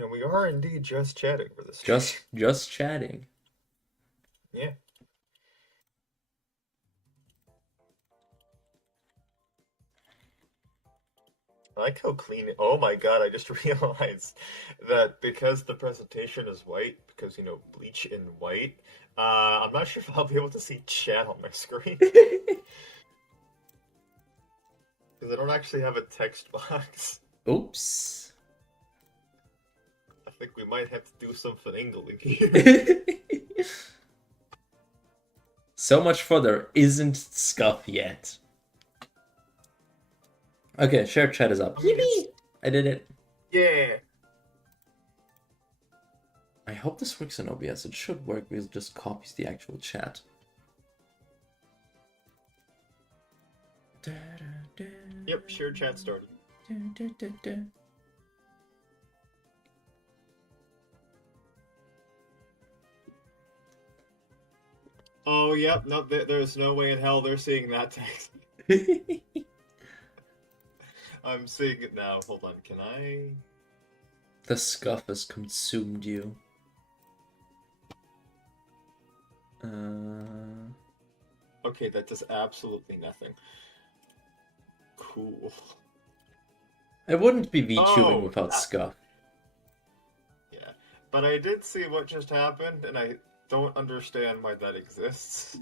And we are indeed just chatting for this. Just chatting. Yeah. I like how clean. Oh my god, I just realized that because the presentation is white, because, Bleach in white, I'm not sure if I'll be able to see chat on my screen. Because I don't actually have a text box. Oops. I think we might have to do some finagling here. So much for there isn't scuff yet. Okay, share chat is up. I mean, it's... Yippee! I did it. Yeah. I hope this works in OBS. It should work because it just copies the actual chat. Yep, share chat started. Oh, yep, no, there's no way in hell they're seeing that text. I'm seeing it now. Hold on, can I... The scuff has consumed you. Okay, that does absolutely nothing. Cool. I wouldn't be VTubing Oh, without scuff. yeah. But I did see what just happened, and I don't understand why that exists.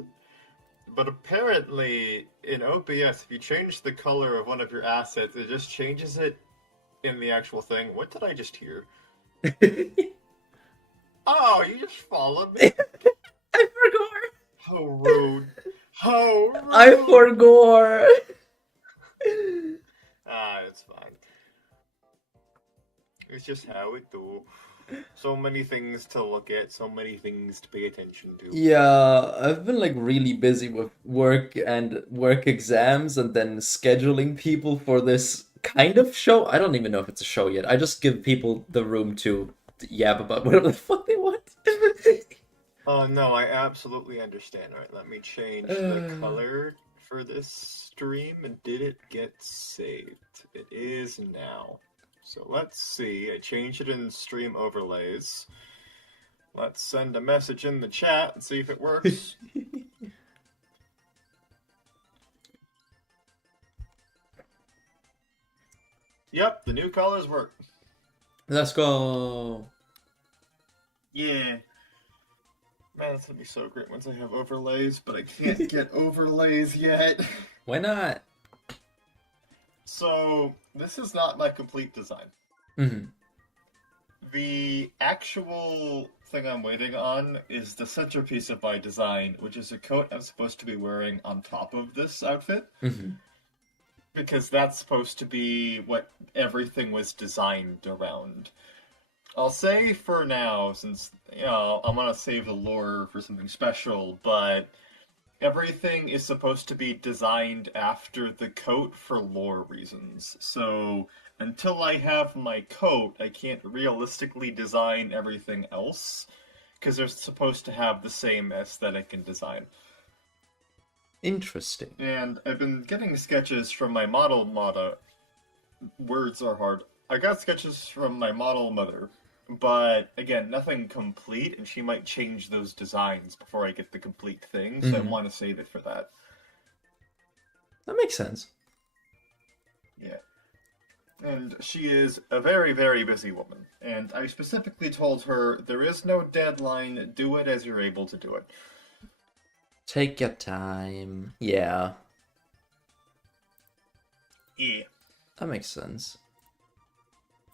But apparently, in OBS, if you change the color of one of your assets, it just changes it in the actual thing. What did I just hear? Oh, you just followed me? I forgot. How rude. How rude. I forgot. It's fine. It's just how it do. So many things to look at, so many things to pay attention to. Yeah, I've been like really busy with work and work exams and then scheduling people for this kind of show. I don't even know if it's a show yet. I just give people the room to yap about whatever the fuck they want. Oh no, I absolutely understand. Alright, let me change the color for this stream. And did it get saved? It is now. So let's see. I changed it in stream overlays. Let's send a message in the chat and see if it works. Yep, the new colors work. Let's go. Yeah. Man, it's gonna be so great once I have overlays, but I can't get overlays yet. Why not? So, this is not my complete design. Mm-hmm. The actual thing I'm waiting on is the centerpiece of my design, which is a coat I'm supposed to be wearing on top of this outfit. Mm-hmm. Because that's supposed to be what everything was designed around. I'll say for now, since, I'm gonna save the lore for something special, but everything is supposed to be designed after the coat for lore reasons. So, until I have my coat, I can't realistically design everything else, because they're supposed to have the same aesthetic and design. Interesting. And I've been getting sketches from my model mother. Words are hard. I got sketches from my model mother, but again, nothing complete, and she might change those designs before I get the complete thing, so I want to save it for that. That makes sense. Yeah. And she is a very, very busy woman, and I specifically told her there is no deadline, do it as you're able to do it. Take your time. Yeah. Yeah. That makes sense.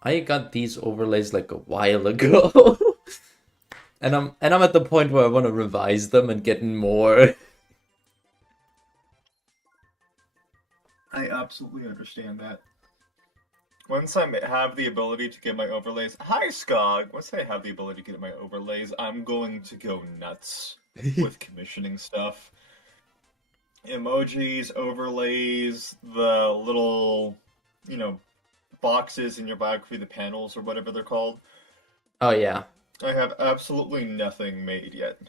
I got these overlays like a while ago. and I'm at the point where I want to revise them and get more. I absolutely understand that. Once I have the ability to get my overlays... Hi, Skog! Once I have the ability to get my overlays, I'm going to go nuts with commissioning stuff. Emojis, overlays, the little, boxes in your biography, the panels, or whatever they're called. Oh, yeah. I have absolutely nothing made yet.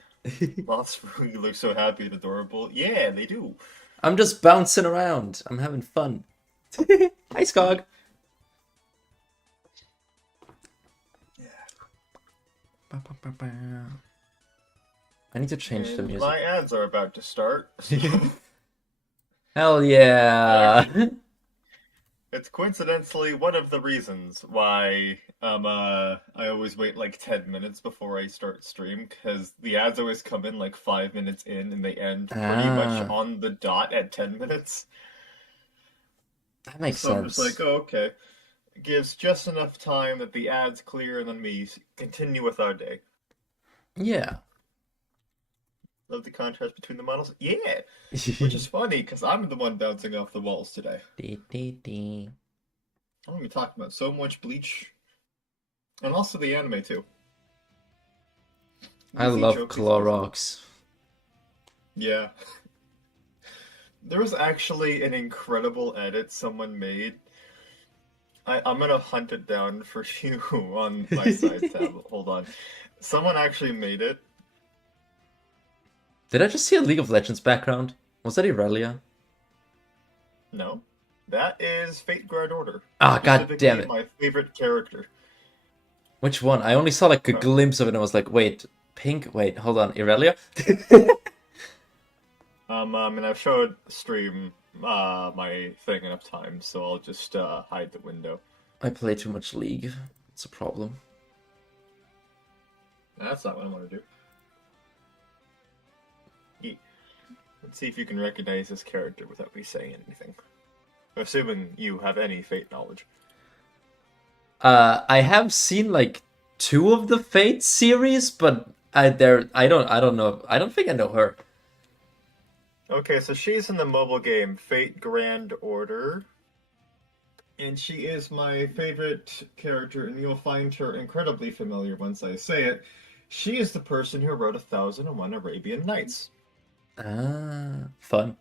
Lots really look so happy and adorable. Yeah, they do. I'm just bouncing around. I'm having fun. Hi, Skog. Yeah. Ba, ba, ba, ba. I need to change the And music. my ads are about to start. Hell yeah! It's coincidentally one of the reasons why I always wait like 10 minutes before I start stream, because the ads always come in like 5 minutes in and they end pretty much Ah, on the dot at 10 minutes. that makes So I'm just like, sense. oh, okay. It gives just enough time that the ads clear and then we continue with our day. Yeah. Love the contrast between the models. Yeah! Which is funny, because I'm the one bouncing off the walls today. Dee, dee, dee. I'm going to be talking about so much Bleach, and also the anime too. I Easy love jokes, easy peasy. Clorox. Yeah. There was actually an incredible edit someone made. I'm gonna hunt it down for you on my side tab. Hold on. Someone actually made it. Did I just see a League of Legends background? Was that Irelia? No. That is Fate Grand Order. Ah, god damn Specifically, it. my favorite character. Which one? I only saw like a Huh. glimpse of it and I was like, wait, pink? Wait, hold on, Irelia? And I've showed stream my thing enough times, so I'll just hide the window. I play too much League. It's a problem. That's not what I want to do. Let's see if you can recognize this character without me saying anything. Assuming you have any Fate knowledge. I have seen like two of the Fate series, but I don't know. I don't think I know her. Okay, so she's in the mobile game Fate Grand Order. And she is my favorite character, and you'll find her incredibly familiar once I say it. She is the person who wrote 1001 Arabian Nights. Ah, fun.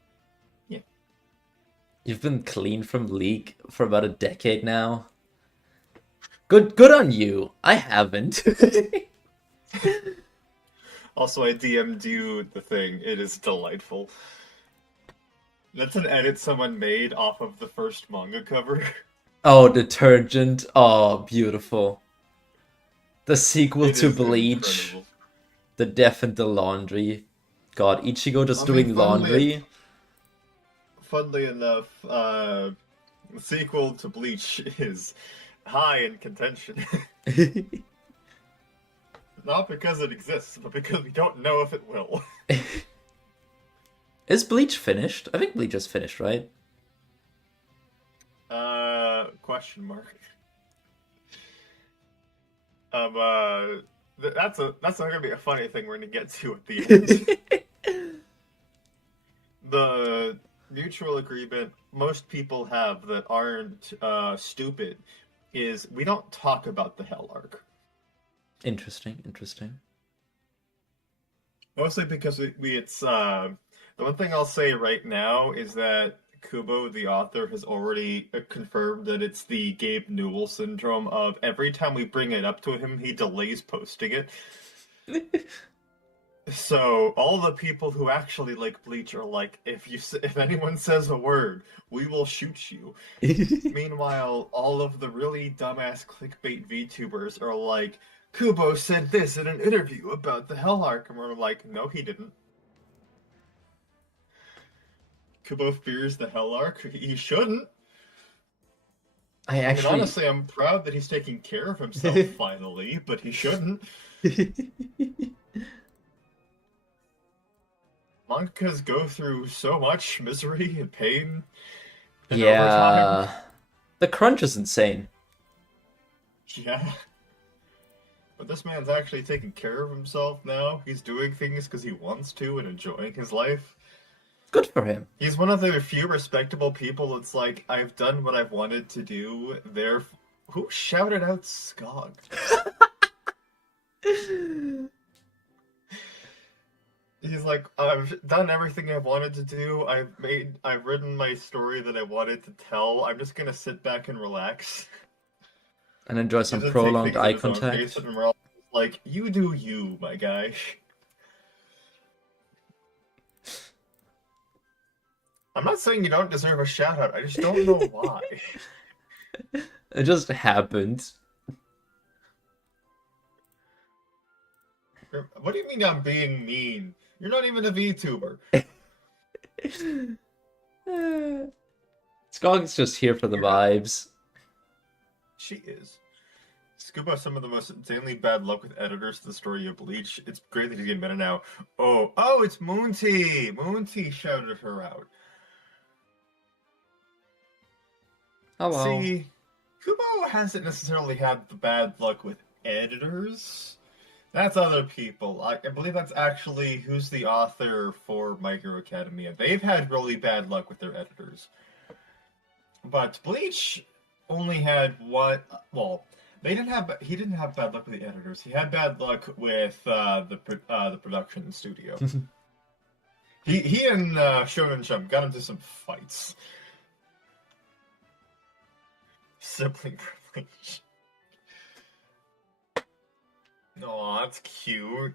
Yeah. You've been clean from League for about a decade now. Good on you. I haven't. Also, I DM'd you the thing. It is delightful. That's an edit someone made off of the first manga cover. Oh, Detergent. Oh, beautiful. The sequel It to is Bleach. incredible. The Death and the Laundry. God, Ichigo just I mean, doing laundry. funnily enough, the sequel to Bleach is high in contention. Not because it exists, but because we don't know if it will. Is Bleach finished? I think Bleach is finished, right? Question mark. That's not gonna be a funny thing we're gonna get to at the end. The mutual agreement most people have that aren't stupid is we don't talk about the Hell arc. Interesting, interesting. Mostly because it's the one thing I'll say right now is that Kubo, the author, has already confirmed that it's the Gabe Newell syndrome of every time we bring it up to him, he delays posting it. So all the people who actually like Bleach are like, if anyone says a word, we will shoot you. Meanwhile, all of the really dumbass clickbait VTubers are like, Kubo said this in an interview about the Hell arc, and we're like, no, he didn't. Kubo fears the Hell arc. He shouldn't. I mean, honestly, I'm proud that he's taking care of himself finally, but he shouldn't. Mangakas go through so much misery and pain and overtime. The crunch is insane. Yeah. But this man's actually taking care of himself now. He's doing things because he wants to and enjoying his life. Good for him. He's one of the few respectable people. It's like, I've done what I've wanted to do. Who shouted out Skog? He's like, I've done everything I've wanted to do. I've written my story that I wanted to tell. I'm just gonna sit back and relax. And enjoy some prolonged eye contact. And we're all like, you do you, my guy. I'm not saying you don't deserve a shout out. I just don't know why. It just happened. What do you mean I'm being mean? You're not even a VTuber. Skog's just here for the You're not. vibes. She is. Scuba has some of the most insanely bad luck with editors to the story of Bleach. It's great that he's getting better now. Oh, it's Moonty! Moonty shouted her out. Hello. See, Kubo hasn't necessarily had the bad luck with editors. That's other people. I believe that's actually who's the author for My Hero Academia. They've had really bad luck with their editors. But Bleach only had one. Well, they didn't have. He didn't have bad luck with the editors. He had bad luck with the production studio. He and Shonen Jump got into some fights. Sibling privilege. Aw, that's cute.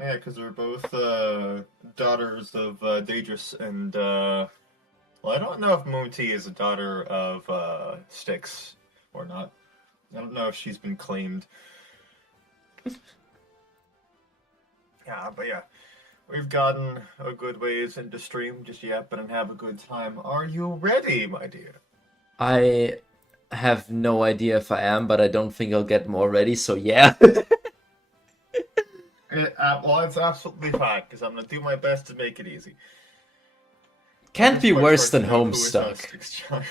Yeah, because they're both daughters of Daedrus and well, I don't know if Moonty is a daughter of Styx or not. I don't know if she's been claimed. Yeah, but yeah. We've gotten a good ways into stream just yet, but have a good time. Are you ready, my dear? I have no idea if I am, but I don't think I'll get more ready, so yeah. Well, it's absolutely fine, because I'm going to do my best to make it easy. Can't be Quite worse hard than to know who is not a Homestuck. Styx child.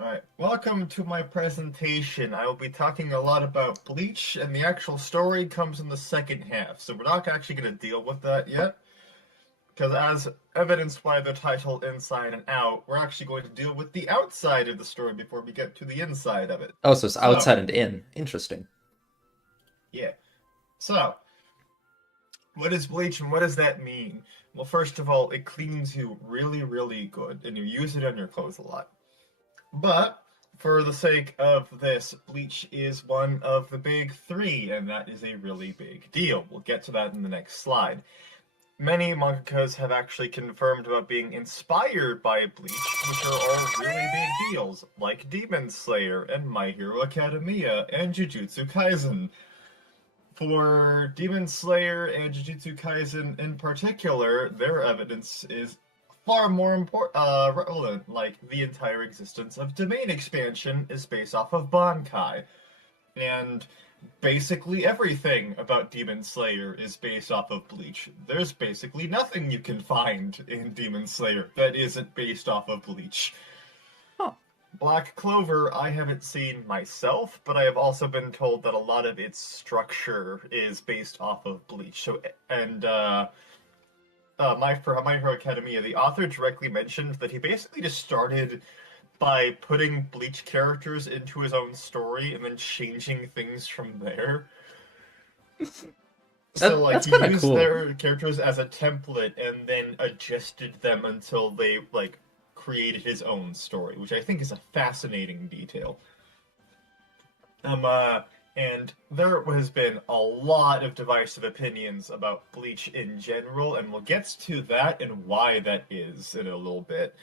Alright, welcome to my presentation. I will be talking a lot about Bleach, and the actual story comes in the second half, so we're not actually going to deal with that yet. Because as evidenced by the title Inside and Out, we're actually going to deal with the outside of the story before we get to the inside of it. Oh, so it's outside and in. Interesting. Yeah. So, what is Bleach and what does that mean? Well, first of all, it cleans you really, really good, and you use it on your clothes a lot. But, for the sake of this, Bleach is one of the big three, and that is a really big deal. We'll get to that in the next slide. Many mangakas have actually confirmed about being inspired by Bleach, which are all really big deals, like Demon Slayer and My Hero Academia and Jujutsu Kaisen. For Demon Slayer and Jujutsu Kaisen in particular, their evidence is far more relevant, like the entire existence of domain expansion is based off of Bankai. And basically everything about Demon Slayer is based off of Bleach. There's basically nothing you can find in Demon Slayer that isn't based off of Bleach. Huh. Black Clover, I haven't seen myself, but I have also been told that a lot of its structure is based off of Bleach. So, and My Hero Academia, the author directly mentioned that he basically just started by putting Bleach characters into his own story and then changing things from there. So, like, That's he kind of used cool. their characters as a template and then adjusted them until they, like, created his own story, which I think is a fascinating detail. And there has been a lot of divisive opinions about Bleach in general, and we'll get to that and why that is in a little bit.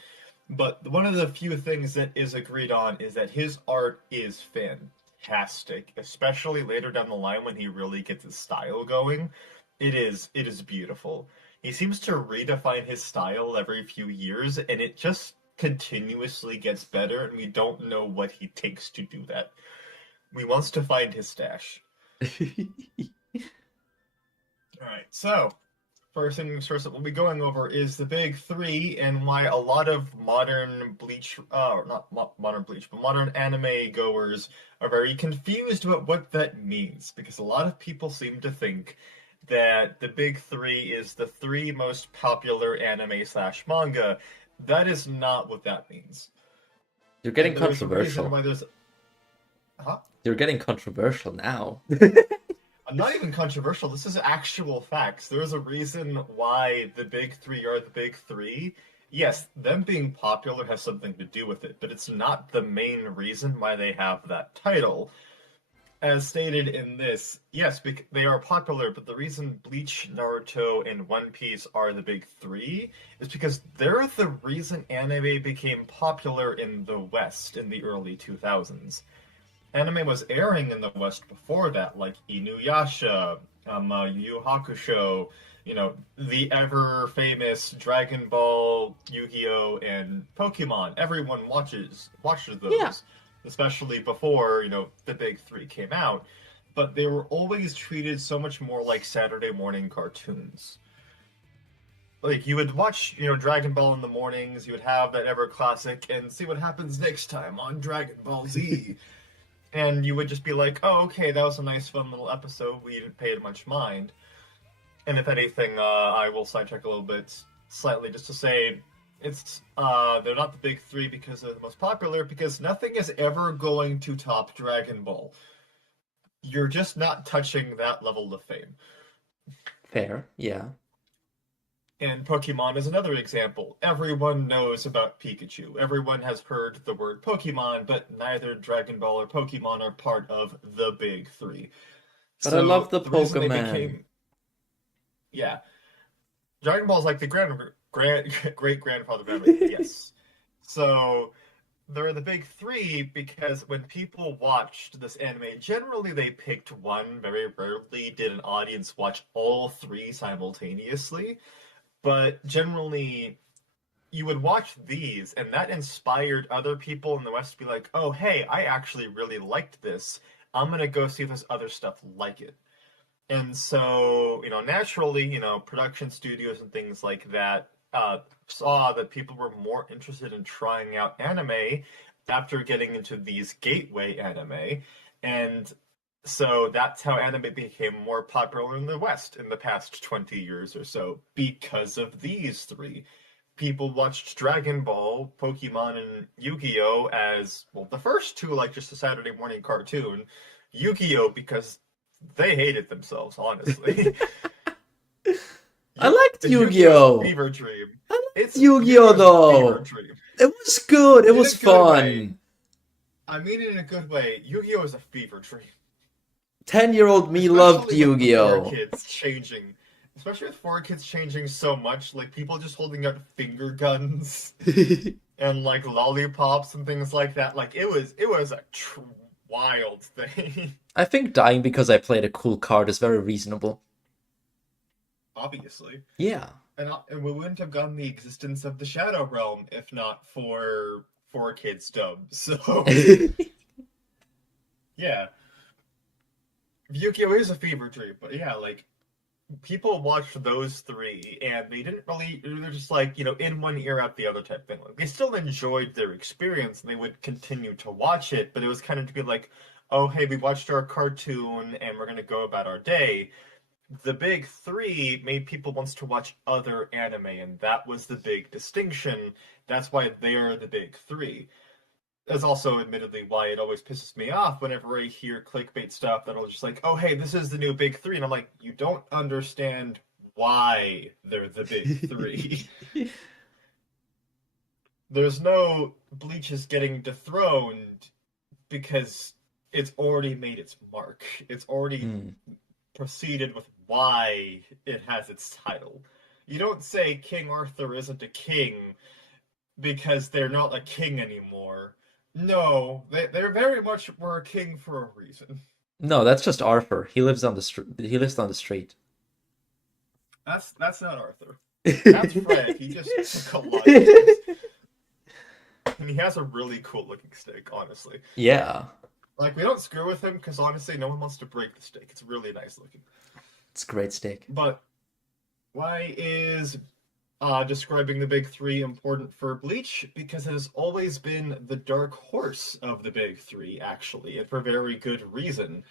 But one of the few things that is agreed on is that his art is fantastic, especially later down the line when he really gets his style going. It is beautiful. He seems to redefine his style every few years, and it just continuously gets better, and we don't know what he takes to do that. We wants to find his stash. Alright, so first things first that we'll be going over is the big three and why a lot of modern Bleach, modern Bleach, but modern anime goers are very confused about what that means. Because a lot of people seem to think that the big three is the three most popular anime slash manga. That is not what that means. You're getting And there's a reason controversial. why there's. Huh? You're getting controversial now. I'm not even controversial. This is actual facts. There's a reason why the big three are the big three. Yes, them being popular has something to do with it, but it's not the main reason why they have that title. As stated in this, yes, they are popular, but the reason Bleach, Naruto, and One Piece are the big three is because they're the reason anime became popular in the West in the early 2000s. anime was airing in the West before that, like Inuyasha, Yu Yu Hakusho, the ever famous Dragon Ball, Yu-Gi-Oh, and Pokemon. Everyone watches Yeah. those, especially before the big three came out. But they were always treated so much more like Saturday morning cartoons. Like you would watch, Dragon Ball in the mornings. You would have that ever classic, and see what happens next time on Dragon Ball Z. And you would just be like, "Oh, okay, that was a nice, fun little episode. We didn't pay it much mind." And if anything, I will sidetrack a little bit, slightly, just to say, they're not the big three because they're the most popular. Because nothing is ever going to top Dragon Ball. You're just not touching that level of fame. Fair. Yeah. And Pokemon is another example. Everyone knows about Pikachu. Everyone has heard the word Pokemon, but neither Dragon Ball or Pokemon are part of the big three. But I love So the the reason they Pokemon. became, yeah, Dragon Ball is like the great grandfather of anime. Yes. So they're the big three because when people watched this anime, generally they picked one. Very rarely did an audience watch all three simultaneously. But generally, you would watch these, and that inspired other people in the West to be like, "Oh, hey, I actually really liked this. I'm gonna go see if there's other stuff like it." And so, naturally, production studios and things like that saw that people were more interested in trying out anime after getting into these gateway anime. And so that's how anime became more popular in the West in the past 20 years or so because of these three. People watched Dragon Ball, Pokemon, and Yu-Gi-Oh as, well, the first two like just a Saturday morning cartoon. Yu-Gi-Oh because they hated themselves, honestly. I liked Yu-Gi-Oh is a Yu-Gi-Oh! fever dream. I liked It's Yu-Gi-Oh Yu-Gi-Oh is a fever though! dream. It was good, it In was a good way. fun. I mean it in a good way. Yu-Gi-Oh is a fever dream. 10-year-old me loved Especially with the four Yu-Gi-Oh! kids changing. Especially with four kids changing so much, like people just holding out finger guns and like lollipops and things like that. Like it was a wild thing. I think dying because I played a cool card is very reasonable. Obviously. Yeah. And we wouldn't have gotten the existence of the Shadow Realm if not for Four Kids dub. So yeah, Yu-Gi-Oh is a fever dream, but yeah, like people watched those three and they didn't really, they're just like, in one ear out the other type thing. Like they still enjoyed their experience and they would continue to watch it, but it was kind of to be like, oh hey, we watched our cartoon and we're gonna go about our day. The big three made people want to watch other anime, and that was the big distinction. That's why they are the big three. That's also admittedly why it always pisses me off whenever I hear clickbait stuff that'll just like, oh hey, this is the new big three, and I'm like, you don't understand why they're the big three. There's no Bleach is getting dethroned because it's already made its mark. It's already Hmm. proceeded with why it has its title. You don't say King Arthur isn't a king because they're not a king anymore. No, they're very much were a king for a reason. No, that's just Arthur. He lives on the street. He lives on the street. That's not Arthur. That's Fred. He just took a lot of things. And he has a really cool looking stick, honestly. Yeah, Like, we don't screw with him because honestly, no one wants to break the stick. It's really nice looking. it's a great steak. But why is describing the big three important for Bleach? Because it has always been the dark horse of the big three, actually, and for very good reason.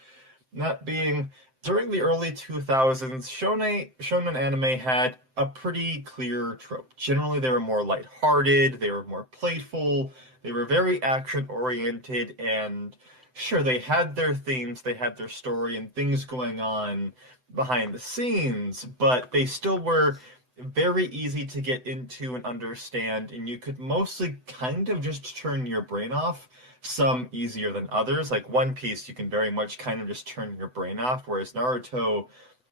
That being, during the early 2000s, shonen anime had a pretty clear trope. Generally, they were more lighthearted, they were more playful, they were very action oriented, and sure, they had their themes, they had their story, and things going on behind the scenes, but they still were very easy to get into and understand, and you could mostly kind of just turn your brain off. Some easier than others. Like One Piece, you can very much kind of just turn your brain off, whereas Naruto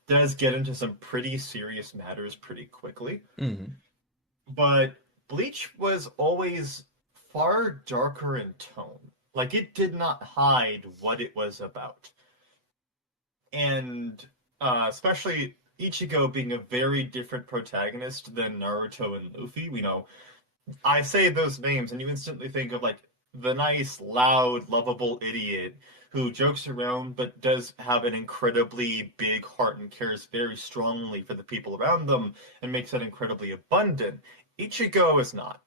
does get into some pretty serious matters pretty quickly. Mm. But Bleach was always far darker in tone. Like, it did not hide what it was about. And especially Ichigo being a very different protagonist than Naruto and Luffy. I say those names and you instantly think of like the nice, loud, lovable idiot who jokes around but does have an incredibly big heart and cares very strongly for the people around them and makes that incredibly abundant. Ichigo is not.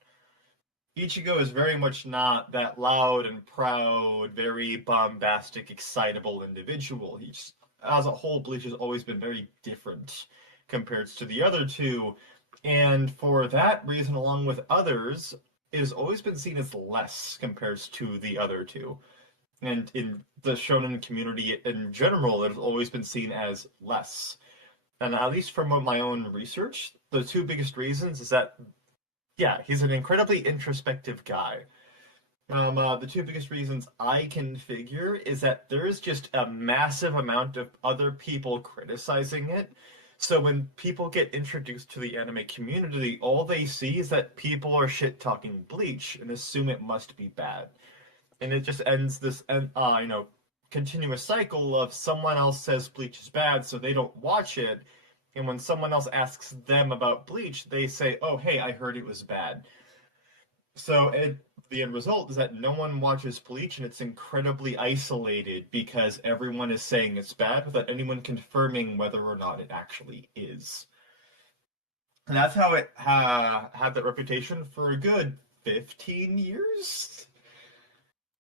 Ichigo is very much not that loud and proud, very bombastic, excitable individual. He's, as a whole, Bleach has always been very different compared to the other two, and for that reason, along with others, it has always been seen as less compared to the other two. And in the shonen community in general, it has always been seen as less. And at least from my own research, the two biggest reasons is that yeah, he's an incredibly introspective guy. The two biggest reasons I can figure is that there is just a massive amount of other people criticizing it. So when people get introduced to the anime community, all they see is that people are shit talking Bleach and assume it must be bad. And it just ends this, continuous cycle of someone else says Bleach is bad, so they don't watch it. And when someone else asks them about Bleach, they say, "Oh, hey, I heard it was bad." So the end result is that no one watches Bleach, and it's incredibly isolated because everyone is saying it's bad without anyone confirming whether or not it actually is. And that's how it had that reputation for a good 15 years.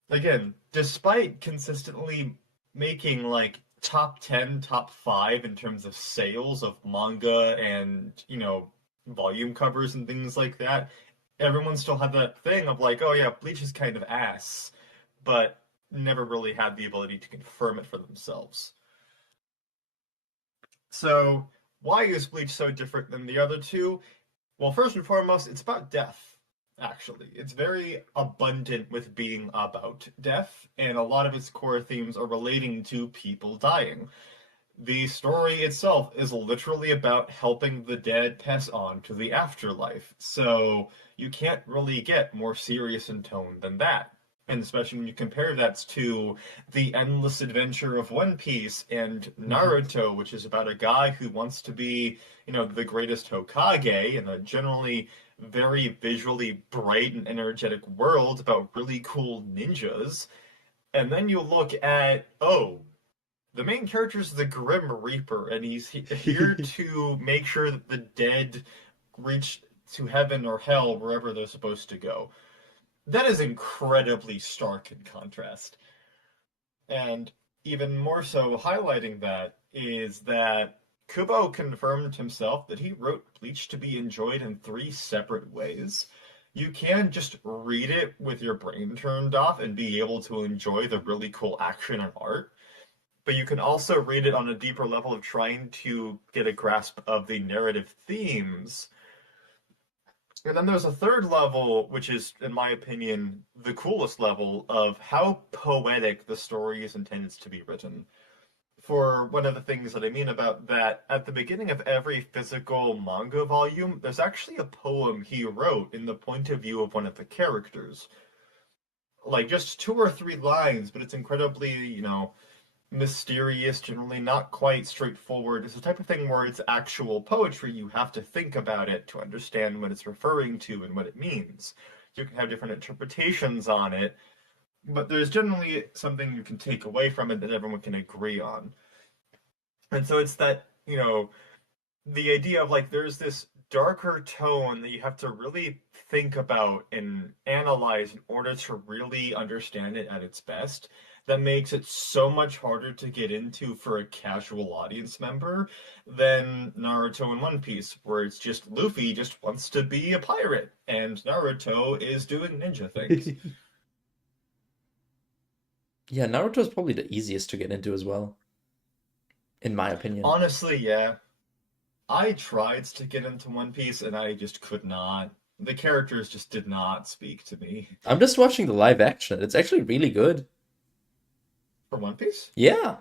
Again, despite consistently making like top 10, top 5 in terms of sales of manga and, volume covers and things like that, everyone still had that thing of like, oh yeah, Bleach is kind of ass, but never really had the ability to confirm it for themselves. So, why is Bleach so different than the other two? Well, first and foremost, it's about death, actually. It's very abundant with being about death, and a lot of its core themes are relating to people dying. The story itself is literally about helping the dead pass on to the afterlife, so you can't really get more serious in tone than that. And especially when you compare that to the endless adventure of One Piece and Naruto, which is about a guy who wants to be, the greatest Hokage in a generally very visually bright and energetic world about really cool ninjas. And then you look at, oh, the main character is the Grim Reaper, and he's here to make sure that the dead reach to heaven or hell, wherever they're supposed to go. That is incredibly stark in contrast. And even more so, highlighting that is that Kubo confirmed himself that he wrote Bleach to be enjoyed in 3 separate ways. You can just read it with your brain turned off and be able to enjoy the really cool action and art, but you can also read it on a deeper level of trying to get a grasp of the narrative themes. And then there's a third level, which is, in my opinion, the coolest level of how poetic the story is intended to be written. For one of the things that I mean about that, at the beginning of every physical manga volume, there's actually a poem he wrote in the point of view of one of the characters. Like just 2 or 3 lines, but it's incredibly, mysterious, generally not quite straightforward. It's the type of thing where it's actual poetry. You have to think about it to understand what it's referring to and what it means. You can have different interpretations on it, but there's generally something you can take away from it that everyone can agree on. And so it's that, the idea of like there's this darker tone that you have to really think about and analyze in order to really understand it at its best, that makes it so much harder to get into for a casual audience member than Naruto and One Piece, where it's just Luffy just wants to be a pirate and Naruto is doing ninja things. Yeah, Naruto is probably the easiest to get into as well, in my opinion. Honestly, yeah. I tried to get into One Piece and I just could not. The characters just did not speak to me. I'm just watching the live action. It's actually really good. For One Piece? Yeah.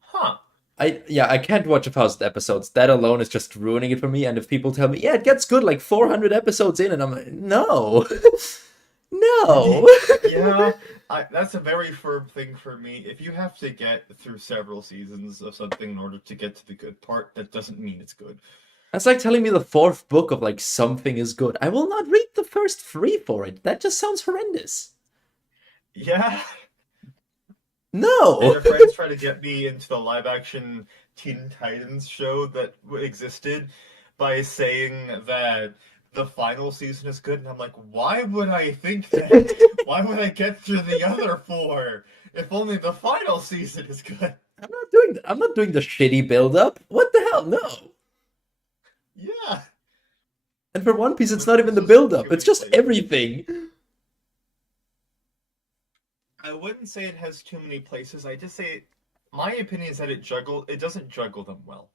Huh. I can't watch 1,000 episodes. That alone is just ruining it for me. And if people tell me, yeah, it gets good like 400 episodes in, and I'm like, no. No. Yeah, that's a very firm thing for me. If you have to get through several seasons of something in order to get to the good part, that doesn't mean it's good. That's like telling me the fourth book of like something is good. I will not read the first three for it. That just sounds horrendous. Yeah, and No. her friends try to get me into the live action Teen Titans show that existed by saying that the final season is good, and I'm like, why would I think that? Why would I get through the other four if only the final season is good? I'm not doing the shitty build up. What the hell? No. Yeah, And for One Piece, it's One not even Piece the is build up. too It's many just places. everything. I wouldn't say it has too many places. I just say my opinion is that it doesn't juggle them well.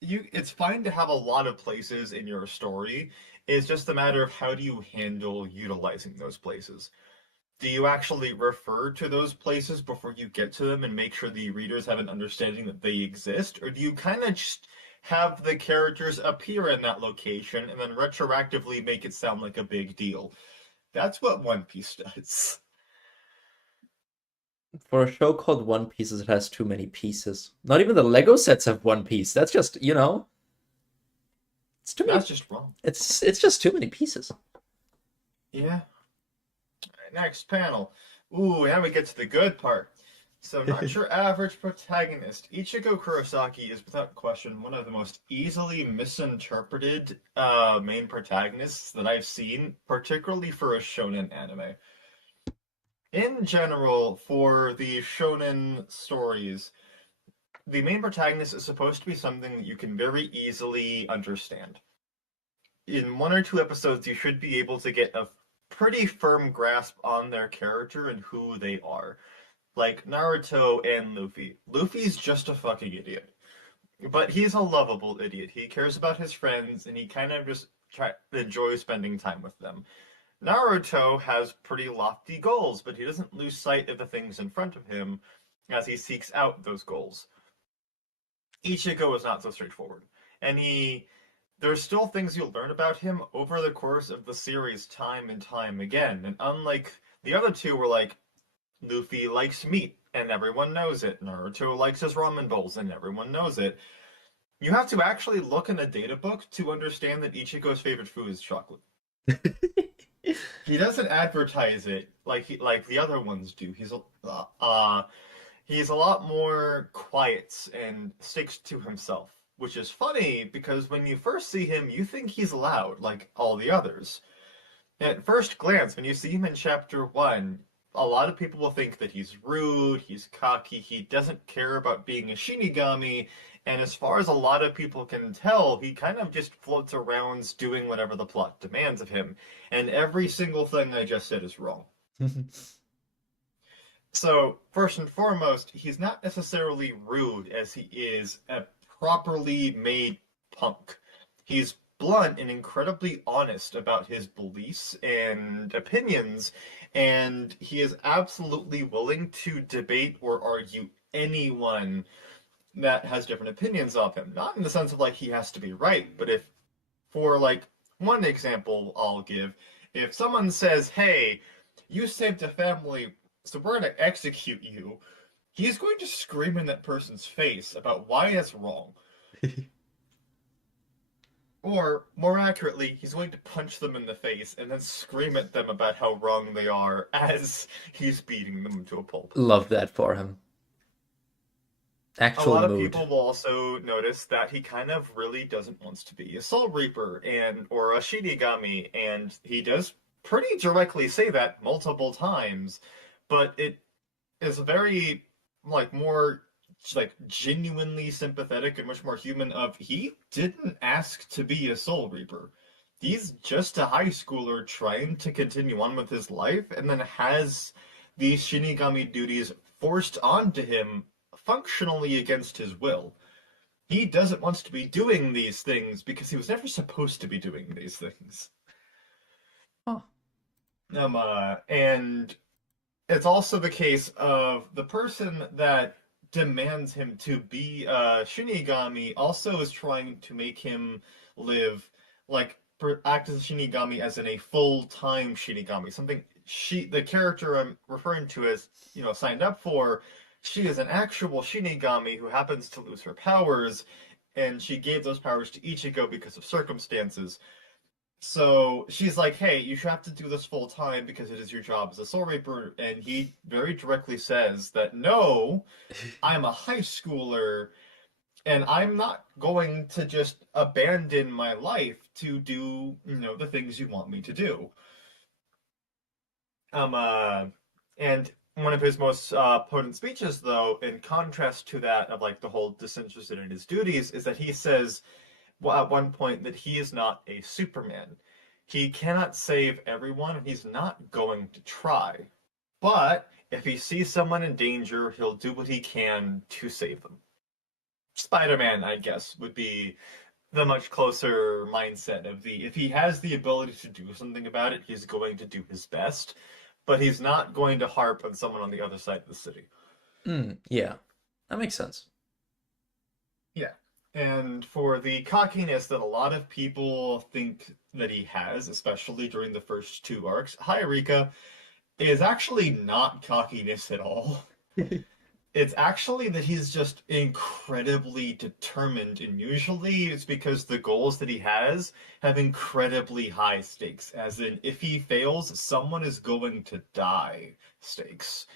It's fine to have a lot of places in your story. It's just a matter of how do you handle utilizing those places. Do you actually refer to those places before you get to them and make sure the readers have an understanding that they exist? Or do you kind of just have the characters appear in that location and then retroactively make it sound like a big deal? That's what One Piece does. For a show called One Piece, it has too many pieces. Not even the Lego sets have One Piece. That's just, it's too many. That's just wrong. It's just too many pieces. Yeah. Next panel. Ooh, now we get to the good part. So, not your average protagonist. Ichigo Kurosaki is without question one of the most easily misinterpreted main protagonists that I've seen, particularly for a shonen anime. In general, for the shonen stories, the main protagonist is supposed to be something that you can very easily understand. In one or two episodes, you should be able to get a pretty firm grasp on their character and who they are. Like Naruto and Luffy. Luffy's just a fucking idiot. But he's a lovable idiot. He cares about his friends and he kind of just enjoys spending time with them. Naruto has pretty lofty goals, but he doesn't lose sight of the things in front of him as he seeks out those goals. Ichigo is not so straightforward. And there's still things you'll learn about him over the course of the series time and time again. And unlike the other two were like, Luffy likes meat, and everyone knows it. Naruto likes his ramen bowls, and everyone knows it. You have to actually look in a data book to understand that Ichigo's favorite food is chocolate. He doesn't advertise it like the other ones do. He's a lot more quiet and sticks to himself, which is funny because when you first see him, you think he's loud like all the others. At first glance, when you see him in chapter 1, a lot of people will think that he's rude, he's cocky, he doesn't care about being a Shinigami, and as far as a lot of people can tell, he kind of just floats around doing whatever the plot demands of him. And every single thing I just said is wrong. So, first and foremost, he's not necessarily rude as he is a properly made punk. He's blunt and incredibly honest about his beliefs and opinions, and he is absolutely willing to debate or argue anyone that has different opinions of him. Not in the sense of like he has to be right, but if, for like, one example I'll give, if someone says, hey, you saved a family, so we're going to execute you, he's going to scream in that person's face about why that's wrong. Or, more accurately, he's going to punch them in the face and then scream at them about how wrong they are as he's beating them to a pulp. Love that for him. A Actual lot of mood. people will also notice that he kind of really doesn't want to be a Soul Reaper or a Shinigami, and he does pretty directly say that multiple times, but it is very more genuinely sympathetic and much more human of he didn't ask to be a Soul Reaper. He's just a high schooler trying to continue on with his life and then has these Shinigami duties forced onto him functionally against his will. He doesn't want to be doing these things because he was never supposed to be doing these things. Oh. And it's also the case of the person that demands him to be a Shinigami also is trying to make him live like act as a Shinigami as in a full-time Shinigami. Something the character I'm referring to as, signed up for, she is an actual Shinigami who happens to lose her powers, and she gave those powers to Ichigo because of circumstances. So she's like, hey, you should have to do this full time because it is your job as a Soul Reaper. And he very directly says that, no, I'm a high schooler and I'm not going to just abandon my life to do, the things you want me to do. Um, uh, and one of his most potent speeches, though, in contrast to that of like the whole disinterested in his duties, is that he says, well, at one point, that he is not a Superman. He cannot save everyone, and he's not going to try. But if he sees someone in danger, he'll do what he can to save them. Spider-Man, I guess, would be the much closer mindset of the if he has the ability to do something about it, he's going to do his best, but he's not going to harp on someone on the other side of the city. Yeah, that makes sense. Yeah. And for the cockiness that a lot of people think that he has, especially during the first two arcs, Hayarika is actually not cockiness at all. It's actually that he's just incredibly determined, and usually it's because the goals that he has have incredibly high stakes, as in, if he fails, someone is going to die stakes.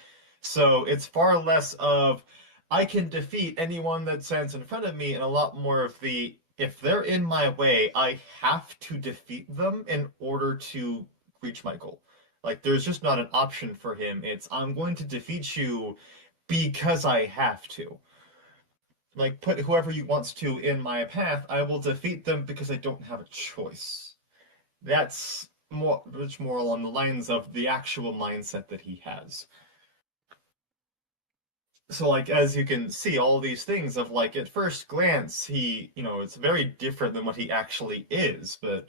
So it's far less of, I can defeat anyone that stands in front of me, and a lot more of the, if they're in my way, I have to defeat them in order to reach my goal. Like, there's just not an option for him. It's, I'm going to defeat you because I have to. Like, put whoever he wants to in my path, I will defeat them because I don't have a choice. That's much more along the lines of the actual mindset that he has. So, like, as you can see, all these things of, like, at first glance, it's very different than what he actually is, but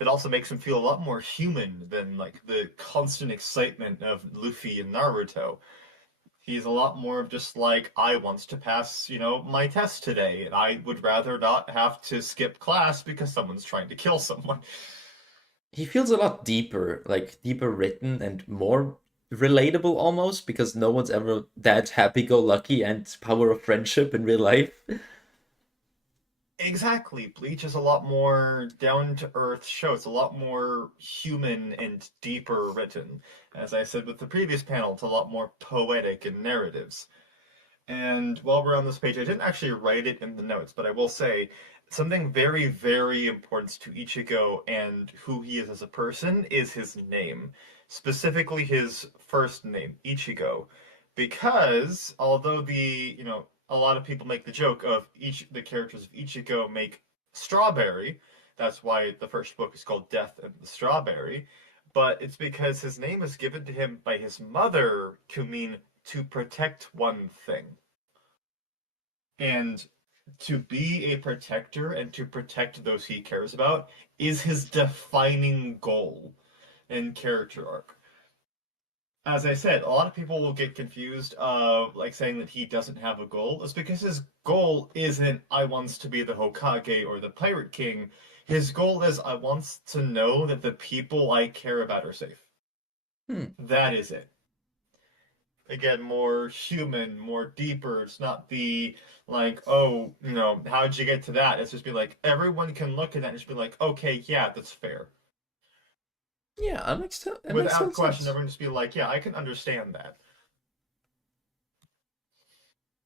it also makes him feel a lot more human than, like, the constant excitement of Luffy and Naruto. He's a lot more of just like, I want to pass, my test today, and I would rather not have to skip class because someone's trying to kill someone. He feels a lot deeper, like deeper written and more relatable almost, because no one's ever that happy-go-lucky and power of friendship in real life. Exactly. Bleach is a lot more down-to-earth show. It's a lot more human and deeper written. As I said with the previous panel, it's a lot more poetic in narratives. And while we're on this page, I didn't actually write it in the notes, but I will say something very, very important to Ichigo and who he is as a person is his name. Specifically his first name, Ichigo. Because although a lot of people make the joke of the characters of Ichigo make strawberry, that's why the first book is called Death and the Strawberry, but it's because his name was given to him by his mother to mean to protect one thing. And to be a protector and to protect those he cares about is his defining goal and character arc. As I said, a lot of people will get confused of like saying that he doesn't have a goal. It's because his goal isn't I wants to be the Hokage or the Pirate King. His goal is I wants to know that the people I care about are safe. That is it. Again, more human, more deeper. It's not the like, oh, how'd you get to that? It's just be like everyone can look at that and just be like, okay, yeah, that's fair. Yeah, that makes Without some question, sense. everyone just be like, yeah, I can understand that.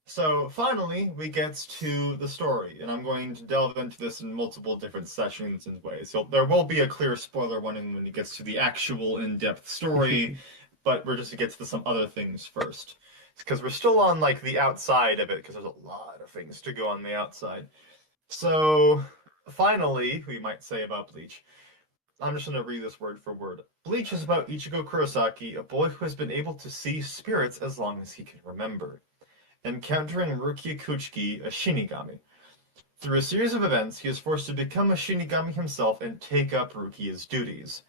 So finally, we get to the story, and I'm going to delve into this in multiple different sessions and ways. So there will be a clear spoiler warning when it gets to the actual in-depth story, but we're just to get to some other things first. Because we're still on like the outside of it, because there's a lot of things to go on the outside. So finally, we might say about Bleach. I'm just going to read this word for word. Bleach is about Ichigo Kurosaki, a boy who has been able to see spirits as long as he can remember, encountering Rukia Kuchiki, a Shinigami. Through a series of events, he is forced to become a Shinigami himself and take up Rukia's duties.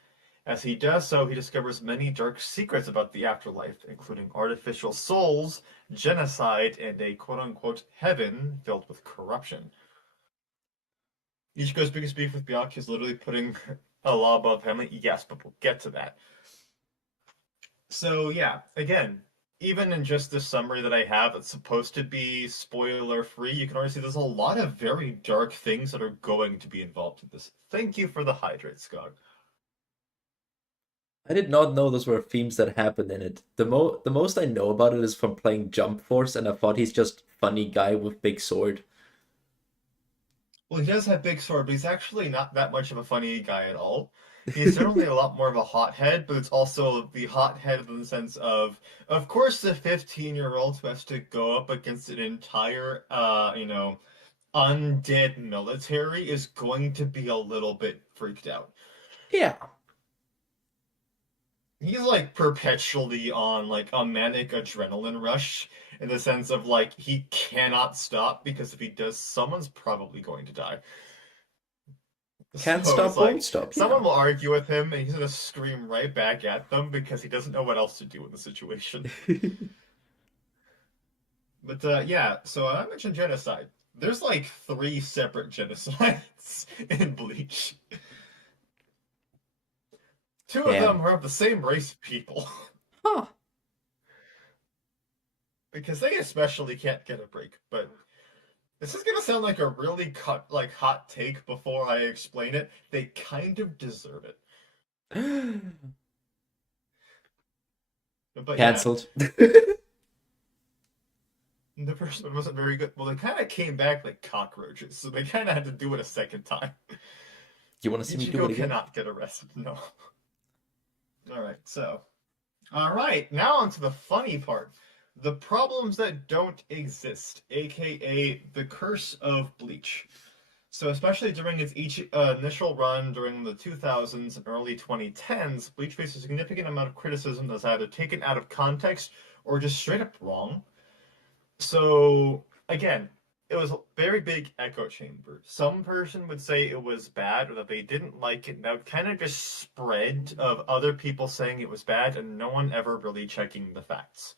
As he does so, he discovers many dark secrets about the afterlife, including artificial souls, genocide, and a quote-unquote heaven filled with corruption. Ichigo's biggest beef with Byakuya is literally putting a law above family. Yes, but we'll get to that. So yeah, again, even in just this summary that I have, it's supposed to be spoiler free. You can already see there's a lot of very dark things that are going to be involved in this. Thank you for the hydrate, Scott. I did not know those were themes that happened in it. The most I know about it is from playing Jump Force, and I thought he's just funny guy with big sword. Well, he does have big sword, but he's actually not that much of a funny guy at all. He's generally a lot more of a hothead, but it's also the hothead in the sense of course, the 15-year-old who has to go up against an entire, undead military is going to be a little bit freaked out. Yeah. He's like perpetually on like a manic adrenaline rush in the sense of like he cannot stop because if he does, someone's probably going to die. Can't So it's stop, won't like stop, yeah. someone will argue with him and he's gonna scream right back at them because he doesn't know what else to do in the situation. But yeah, so I mentioned genocide. There's like three separate genocides in Bleach. Two of them Damn. are of the same race of people. Huh. Because they especially can't get a break. But this is gonna sound like a really hot take before I explain it. They kind of deserve it. But yeah, Cancelled. the first one wasn't very good. Well, they kind of came back like cockroaches, so they kind of had to do it a second time. You want to see me do it Ichigo again? cannot get arrested. No. All right, so all right, now onto the funny part. The problems that don't exist, aka the curse of Bleach. So, especially during its initial run during the 2000s and early 2010s, Bleach faced a significant amount of criticism that's either taken out of context or just straight up wrong. So, again, it was a very big echo chamber. Some person would say it was bad or that they didn't like it, and that would kind of just spread of other people saying it was bad and no one ever really checking the facts.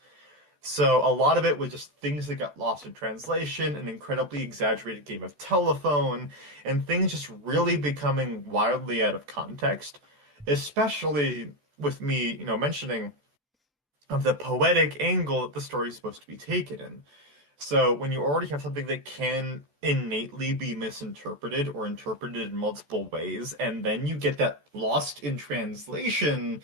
So a lot of it was just things that got lost in translation, an incredibly exaggerated game of telephone, and things just really becoming wildly out of context, especially with me, mentioning of the poetic angle that the story is supposed to be taken in. So when you already have something that can innately be misinterpreted or interpreted in multiple ways, and then you get that lost in translation,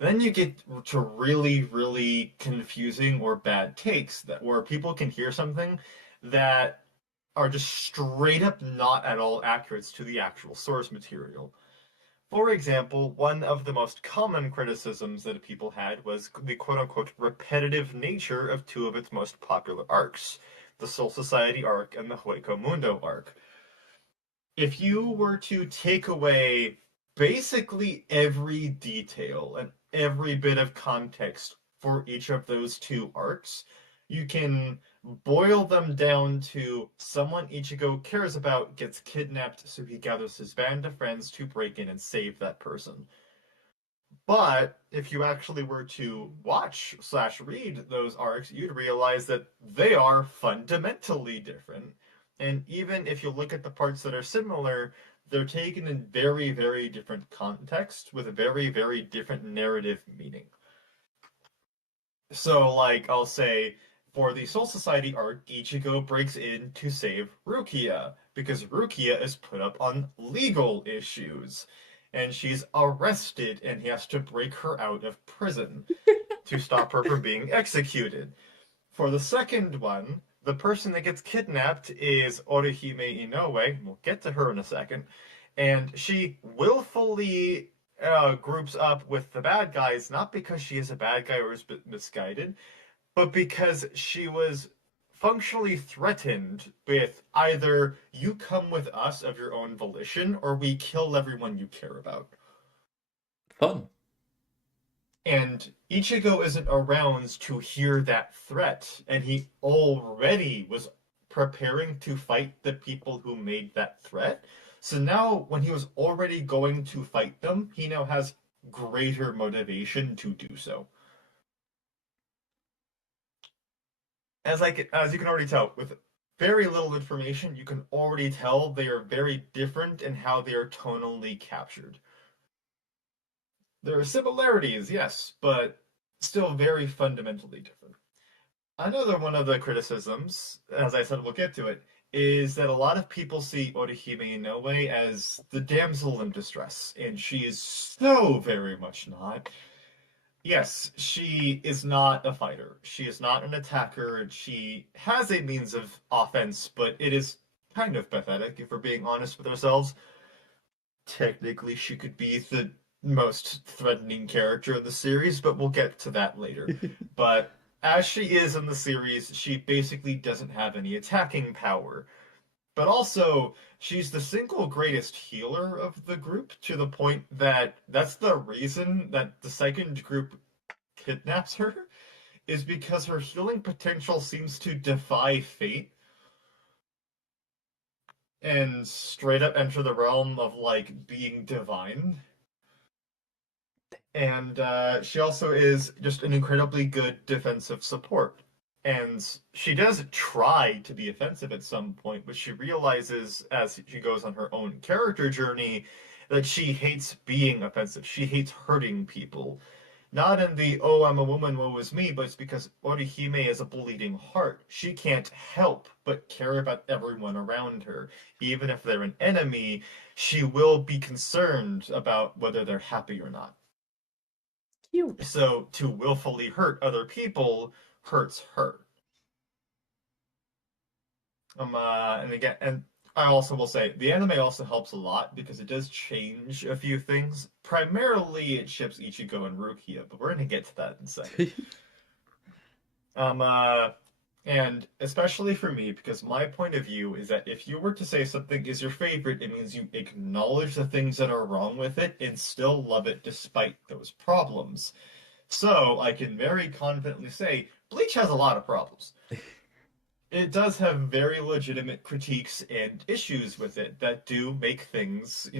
then you get to really, really confusing or bad takes that where people can hear something that are just straight up not at all accurate to the actual source material. For example, one of the most common criticisms that people had was the quote unquote repetitive nature of two of its most popular arcs, the Soul Society arc and the Hueco Mundo arc. If you were to take away basically every detail and every bit of context for each of those two arcs, you can boil them down to someone Ichigo cares about gets kidnapped, so he gathers his band of friends to break in and save that person. But if you actually were to watch/read those arcs, you'd realize that they are fundamentally different. And even if you look at the parts that are similar, they're taken in very, very different context with a very, very different narrative meaning. So, like, I'll say, for the Soul Society arc, Ichigo breaks in to save Rukia, because Rukia is put up on legal issues. And she's arrested, and he has to break her out of prison to stop her from being executed. For the second one, the person that gets kidnapped is Orihime Inoue. We'll get to her in a second. And she willfully groups up with the bad guys, not because she is a bad guy or is misguided, but because she was functionally threatened with either you come with us of your own volition or we kill everyone you care about. Fun. And Ichigo isn't around to hear that threat, and he already was preparing to fight the people who made that threat. So now, when he was already going to fight them, he now has greater motivation to do so. As you can already tell, with very little information, you can already tell they are very different in how they are tonally captured. There are similarities, yes, but still very fundamentally different. Another one of the criticisms, as I said, we'll get to it, is that a lot of people see Orihime Inoue as the damsel in distress, and she is so very much not. Yes, she is not a fighter. She is not an attacker. She has a means of offense, but it is kind of pathetic if we're being honest with ourselves. Technically, she could be the most threatening character in the series, but we'll get to that later. But as she is in the series, she basically doesn't have any attacking power. But also, she's the single greatest healer of the group to the point that that's the reason that the second group kidnaps her, is because her healing potential seems to defy fate and straight up enter the realm of like being divine. And she also is just an incredibly good defensive support. And she does try to be offensive at some point, but she realizes as she goes on her own character journey that she hates being offensive. She hates hurting people. Not in the, oh, I'm a woman, woe is me, but it's because Orihime is a bleeding heart. She can't help but care about everyone around her. Even if they're an enemy, she will be concerned about whether they're happy or not. Cute. So to willfully hurt other people hurts her. And again, and I also will say the anime also helps a lot because it does change a few things. Primarily, it ships Ichigo and Rukia, but we're gonna get to that in a second. Um, uh, and especially for me, because my point of view is that if you were to say something is your favorite, it means you acknowledge the things that are wrong with it and still love it despite those problems. So I can very confidently say Bleach has a lot of problems. It does have very legitimate critiques and issues with it that do make things,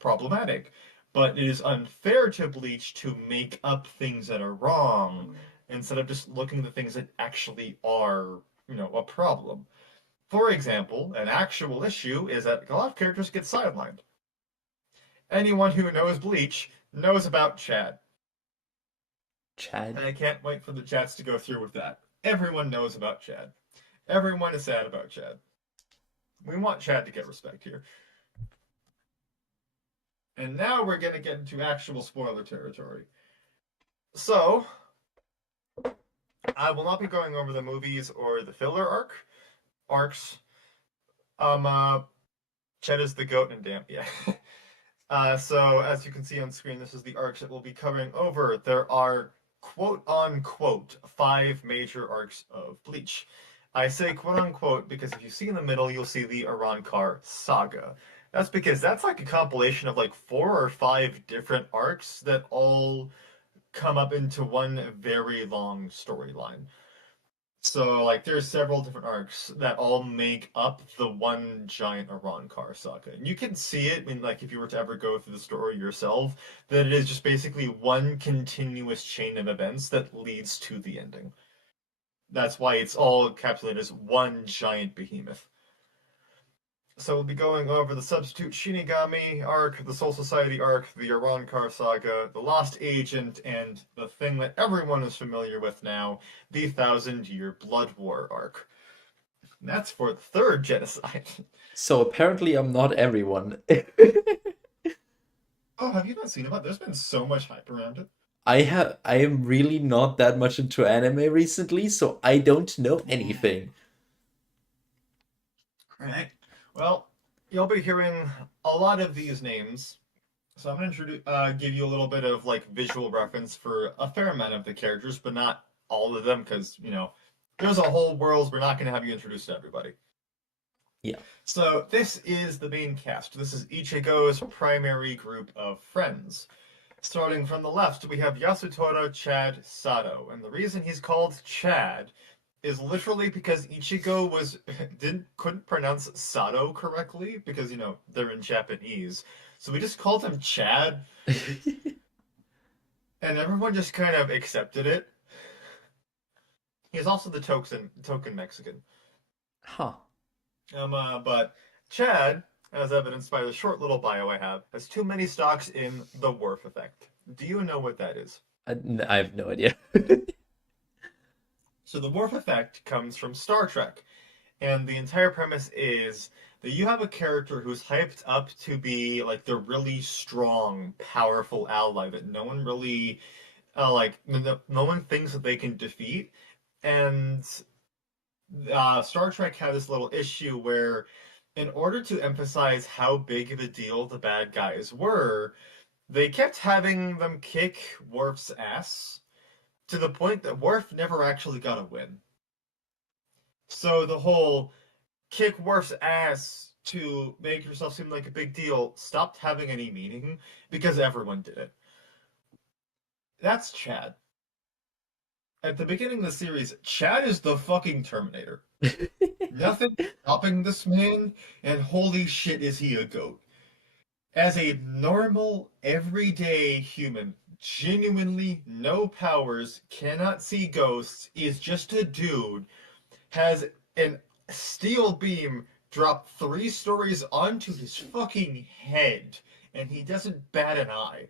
problematic. But it is unfair to Bleach to make up things that are wrong instead of just looking at the things that actually are, a problem. For example, an actual issue is that a lot of characters get sidelined. Anyone who knows Bleach knows about Chad. Chad. And I can't wait for the chats to go through with that. Everyone knows about Chad. Everyone is sad about Chad. We want Chad to get respect here. And now we're going to get into actual spoiler territory. So, I will not be going over the movies or the filler arcs. Chad is the goat and damn, yeah. So, as you can see on screen, this is the arcs that we'll be covering over. There are quote unquote 5 major arcs of Bleach. I say quote unquote because if you see in the middle, you'll see the Arrancar saga. That's because that's like a compilation of like 4 or 5 different arcs that all come up into one very long storyline. So like there's several different arcs that all make up the one giant Arrancar saga. And you can see it in like if you were to ever go through the story yourself, that it is just basically one continuous chain of events that leads to the ending. That's why it's all encapsulated as one giant behemoth. So we'll be going over the Substitute Shinigami arc, the Soul Society arc, the Arrancar saga, the Lost Agent, and the thing that everyone is familiar with now, the Thousand Year Blood War arc. And that's for the third genocide. So apparently I'm not everyone. Oh, have you not seen it? There's been so much hype around it. I am really not that much into anime recently, so I don't know anything. Right. Well, you'll be hearing a lot of these names. So I'm going to give you a little bit of like visual reference for a fair amount of the characters, but not all of them because, there's a whole world. We're not going to have you introduced to everybody. Yeah. So this is the main cast. This is Ichigo's primary group of friends. Starting from the left, we have Yasutora Chad Sato. And the reason he's called Chad is literally because Ichigo couldn't pronounce Sato correctly because they're in Japanese. So we just called him Chad, and everyone just kind of accepted it. He's also the token Mexican. Huh. But Chad, as evidenced by the short little bio I have, has too many stocks in the Worf effect. Do you know what that is? I have no idea. So the Worf effect comes from Star Trek, and the entire premise is that you have a character who's hyped up to be like the really strong, powerful ally that no one really no one thinks that they can defeat. And Star Trek had this little issue where, in order to emphasize how big of a deal the bad guys were, they kept having them kick Worf's ass to the point that Worf never actually got a win. So the whole kick Worf's ass to make yourself seem like a big deal stopped having any meaning because everyone did it. That's Chad. At the beginning of the series, Chad is the fucking Terminator. Nothing stopping this man, and holy shit is he a goat. As a normal, everyday human, genuinely no powers, cannot see ghosts, is just a dude, has an steel beam drop 3 stories onto his fucking head, and he doesn't bat an eye.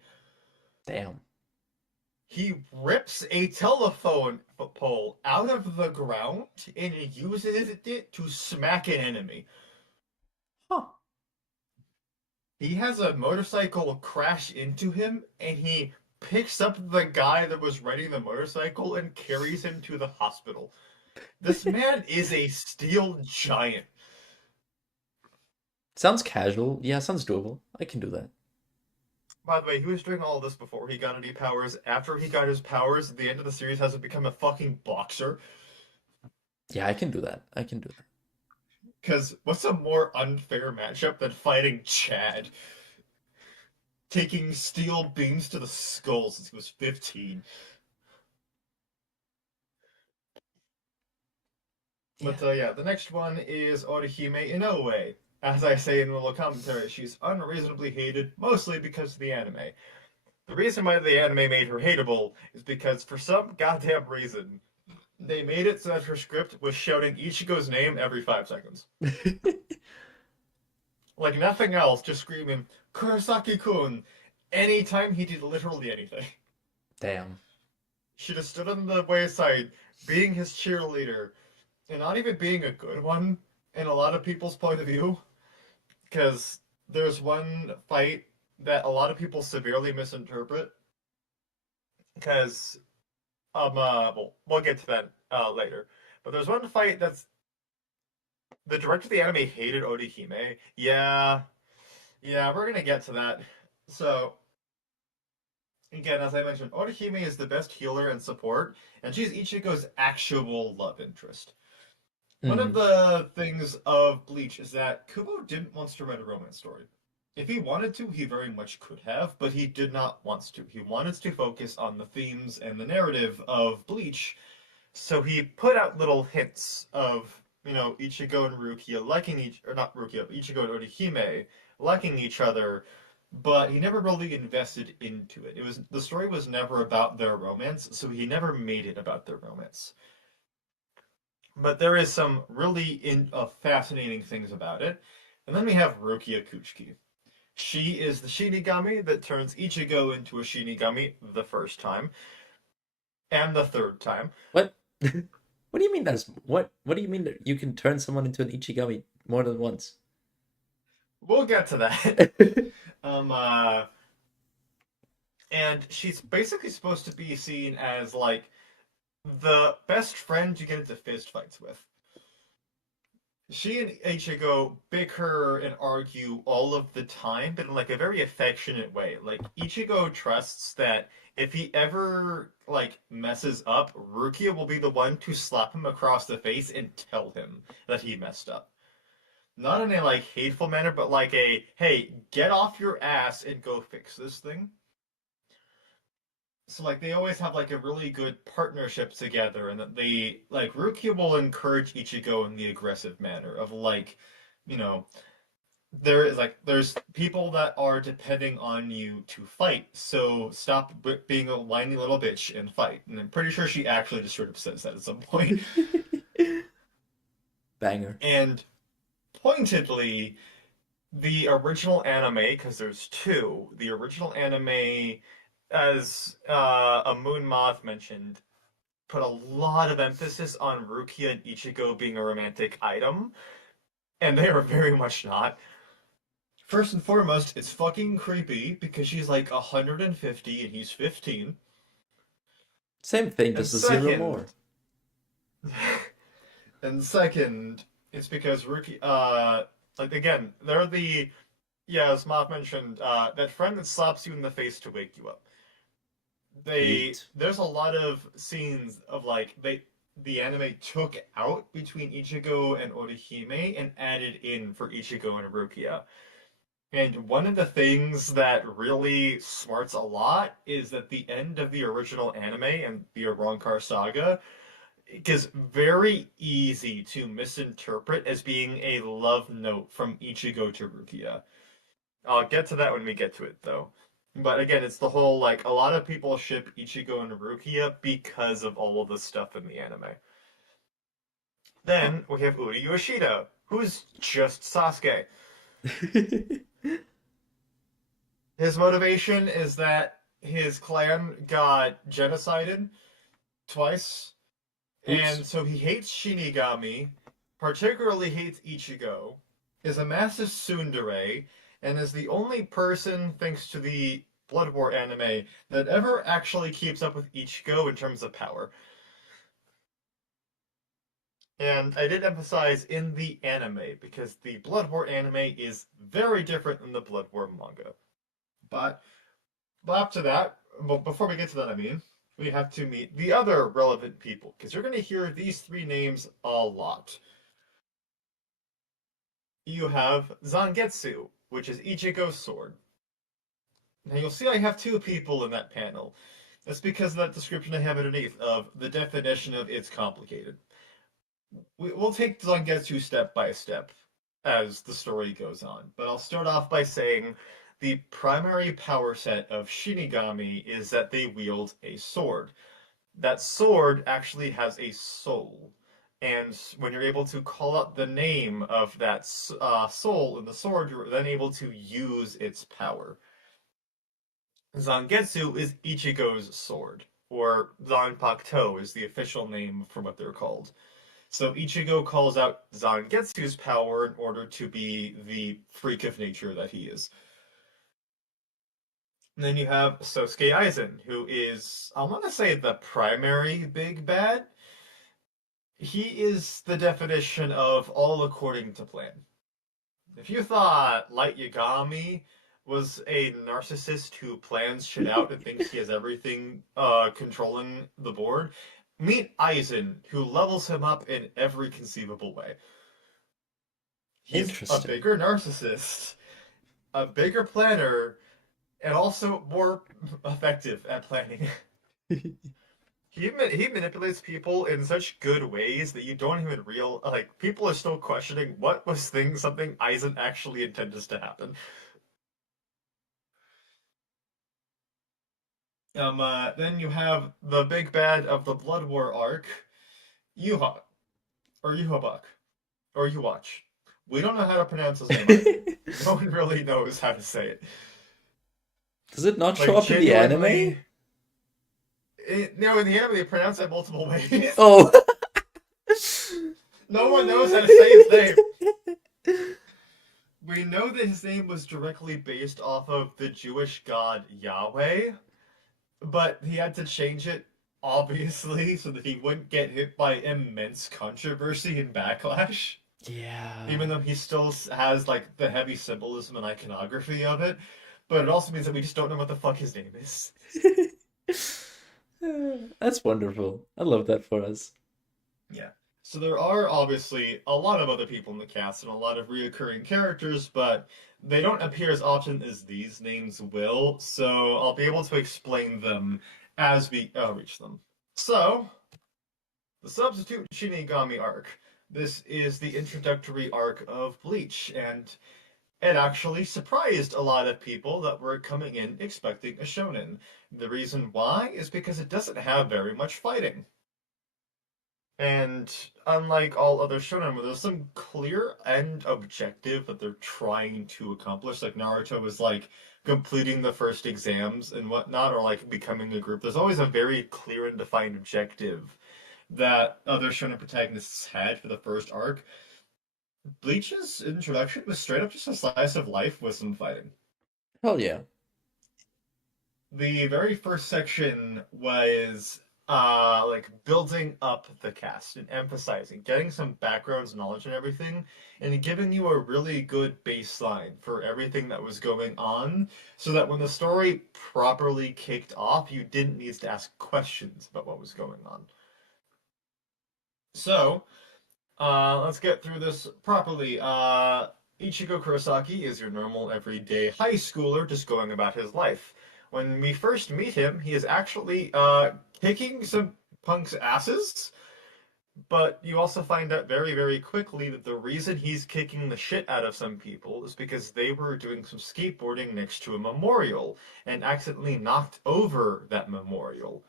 Damn. He rips a telephone pole out of the ground and uses it to smack an enemy. Huh. He has a motorcycle crash into him, and he picks up the guy that was riding the motorcycle and carries him to the hospital. This man is a steel giant. Sounds casual. Yeah, sounds doable. I can do that. By the way, he was doing all this before he got any powers. After he got his powers, at the end of the series, hasn't become a fucking boxer. Yeah, I can do that. I can do that. Because what's a more unfair matchup than fighting Chad? Taking steel beams to the skull since he was 15. Yeah. But yeah, the next one is Orihime Inoue. As I say in the little commentary, she's unreasonably hated, mostly because of the anime. The reason why the anime made her hateable is because, for some goddamn reason, they made it so that her script was shouting Ichigo's name every 5 seconds. Like nothing else, just screaming, Kurosaki-kun, anytime he did literally anything. Damn. She just stood on the wayside, being his cheerleader, and not even being a good one in a lot of people's point of view. Because there's one fight that a lot of people severely misinterpret. Because we'll get to that later. But there's one fight that's the director of the anime hated Orihime. Yeah, we're gonna get to that. So again, as I mentioned, Orihime is the best healer and support, and she's Ichigo's actual love interest. One of Hmm. the things of Bleach is that Kubo didn't want to write a romance story. If he wanted to, he very much could have, but he did not want to. He wanted to focus on the themes and the narrative of Bleach, so he put out little hints of, Ichigo and Rukia liking or not Rukia, Ichigo and Orihime liking each other, but he never really invested into it. The story was never about their romance, so he never made it about their romance. But there is some really fascinating things about it. And then we have Rukia Kuchiki. She is the Shinigami that turns Ichigo into a Shinigami the first time and the third time. What? What do you mean that's what do you mean that you can turn someone into an Ichigami more than once? We'll get to that. Um, uh, and she's basically supposed to be seen as like the best friend you get into fist fights with. She and Ichigo bicker and argue all of the time, but in like a very affectionate way. Like Ichigo trusts that if he ever like messes up, Rukia will be the one to slap him across the face and tell him that he messed up. Not in a like hateful manner, but like a hey, get off your ass and go fix this thing. So like they always have like a really good partnership together, and that they like Rukia will encourage Ichigo in the aggressive manner of like, you know, there's people that are depending on you to fight, so stop being a whiny little bitch and fight. And I'm pretty sure she actually just sort of says that at some point. Banger. And pointedly, the original anime, because there's two, the original anime, as a Moon Moth mentioned, put a lot of emphasis on Rukia and Ichigo being a romantic item, and they are very much not. First and foremost, it's fucking creepy because she's like 150 and he's 15. Same thing, And just a zero second, more. and second, it's because Ruki, like again, they're the, yeah, as Moth mentioned, that friend that slaps you in the face to wake you up. Yeet. There's a lot of scenes of like the anime took out between Ichigo and Orihime and added in for Ichigo and Rukia. And one of the things that really smarts a lot is that the end of the original anime and the Arrancar saga is very easy to misinterpret as being a love note from Ichigo to Rukia. I'll get to that when we get to it, though. But again, it's the whole like a lot of people ship Ichigo and Rukia because of all of the stuff in the anime. Then we have Uri Yoshida, who's just Sasuke. His motivation is that his clan got genocided twice, Oops. and so he hates Shinigami, particularly hates Ichigo, is a massive tsundere, and is the only person, thanks to the Blood War anime, that ever actually keeps up with Ichigo in terms of power. And I did emphasize in the anime, because the Blood War anime is very different than the Blood War manga. But after that, well, before we get to that, I mean, we have to meet the other relevant people, because you're going to hear these three names a lot. You have Zangetsu, which is Ichigo's sword. Now you'll see I have two people in that panel. That's because of that description I have underneath of the definition of it's complicated. We'll take Zangetsu step by step as the story goes on, but I'll start off by saying the primary power set of Shinigami is that they wield a sword. That sword actually has a soul. And when you're able to call out the name of that soul in the sword, you're then able to use its power. Zangetsu is Ichigo's sword, or Zanpakuto is the official name for what they're called. So Ichigo calls out Zangetsu's power in order to be the freak of nature that he is. And then you have Sosuke Aizen, who is, I want to say, the primary big bad. He is the definition of all according to plan. If you thought Light Yagami was a narcissist who plans shit out and thinks he has everything controlling the board, meet Aizen, who levels him up in every conceivable way. He's a Interesting. bigger narcissist, a bigger planner, and also more effective at planning. He manipulates people in such good ways that you don't even real like people are still questioning what was something Aizen actually intended to happen. Then you have the big bad of the Blood War arc, Yuha or Yuhabuk or Yuwatch. We don't know how to pronounce his name either. No one really knows how to say it. Does it not show Like up in the anime? genuinely, no, in the anime they pronounce it multiple ways. Oh. No one knows how to say his name. We know that his name was directly based off of the Jewish god Yahweh, but he had to change it, obviously, so that he wouldn't get hit by immense controversy and backlash. Yeah. Even though he still has, like, the heavy symbolism and iconography of it. But it also means that we just don't know what the fuck his name is. That's wonderful. I love that for us. Yeah. So there are obviously a lot of other people in the cast and a lot of reoccurring characters, but they don't appear as often as these names will, so I'll be able to explain them as we reach them. So, the Substitute Shinigami arc. This is the introductory arc of Bleach, and it actually surprised a lot of people that were coming in expecting a shonen. The reason why is because it doesn't have very much fighting. And unlike all other shonen, where there's some clear end objective that they're trying to accomplish, like Naruto was like completing the first exams and whatnot, or like becoming a group, there's always a very clear and defined objective that other shonen protagonists had for the first arc. Bleach's introduction was straight up just a slice of life with some fighting. Hell yeah. The very first section was like building up the cast and emphasizing, getting some backgrounds, knowledge, and everything, and giving you a really good baseline for everything that was going on, so that when the story properly kicked off, you didn't need to ask questions about what was going on. So, let's get through this properly. Ichigo Kurosaki is your normal everyday high schooler just going about his life. When we first meet him, he is actually kicking some punks' asses, but you also find out very, very quickly that the reason he's kicking the shit out of some people is because they were doing some skateboarding next to a memorial and accidentally knocked over that memorial.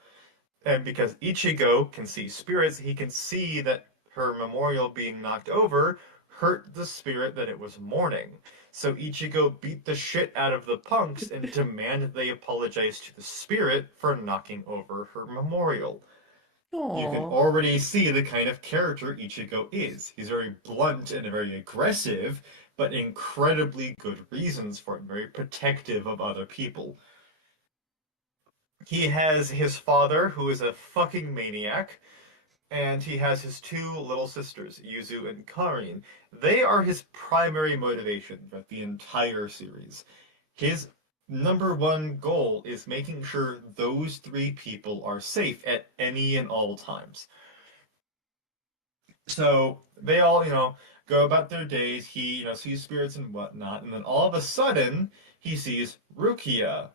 And because Ichigo can see spirits, he can see that her memorial being knocked over hurt the spirit that it was mourning. So Ichigo beat the shit out of the punks and demanded they apologize to the spirit for knocking over her memorial. You can Aww. already see the kind of character Ichigo is. He's very blunt and very aggressive, but incredibly good reasons for it, very protective of other people. He has his father, who is a fucking maniac, and he has his two little sisters, Yuzu and Karin. They are his primary motivation throughout the entire series. His number one goal is making sure those three people are safe at any and all times. So they all, go about their days. He, sees spirits and whatnot, and then all of a sudden he sees Rukia,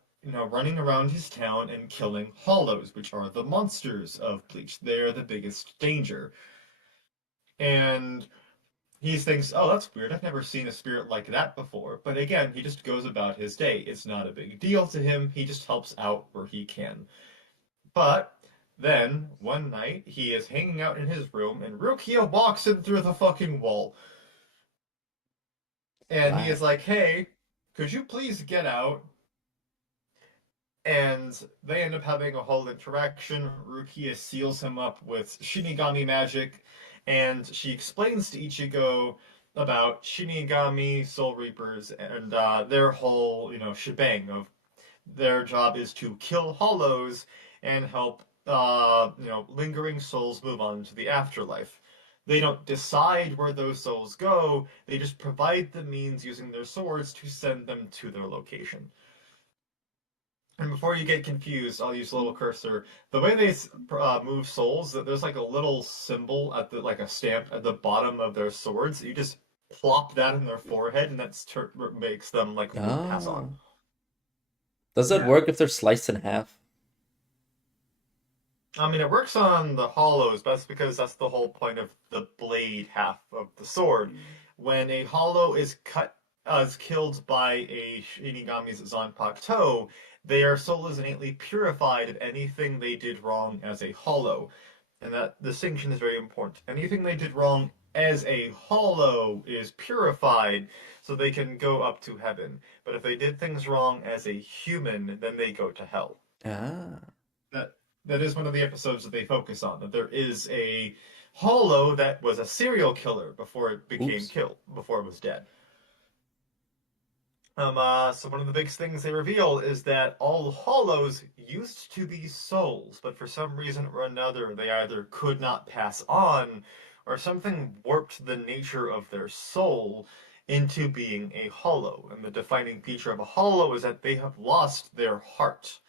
running around his town and killing hollows, which are the monsters of Bleach. They're the biggest danger. And he thinks, oh, that's weird. I've never seen a spirit like that before. But again, he just goes about his day. It's not a big deal to him. He just helps out where he can. But then, one night, he is hanging out in his room, and Rukia walks in through the fucking wall. And he Why? is like, hey, could you please get out? And they end up having a whole interaction. Rukia seals him up with Shinigami magic, and she explains to Ichigo about Shinigami, Soul Reapers, and their whole, shebang of their job is to kill hollows and help, lingering souls move on to the afterlife. They don't decide where those souls go, they just provide the means using their swords to send them to their location. And before you get confused, I'll use a little cursor. The way they move souls, that there's like a little symbol at the like a stamp at the bottom of their swords. You just plop that in their forehead, and that's makes them like pass on. Ah. Does that Yeah. work if they're sliced in half? I mean, it works on the hollows, but that's because that's the whole point of the blade half of the sword. When a hollow is killed by a Shinigami's Zanpakuto, their soul is innately purified of anything they did wrong as a hollow. And that distinction is very important. Anything they did wrong as a hollow is purified so they can go up to heaven. But if they did things wrong as a human, then they go to hell. Ah. that that is one of the episodes that they focus on. That there is a hollow that was a serial killer before it became Oops. killed, before it was dead. So one of the biggest things they reveal is that all hollows used to be souls, but for some reason or another, they either could not pass on, or something warped the nature of their soul into being a hollow. And the defining feature of a hollow is that they have lost their heart.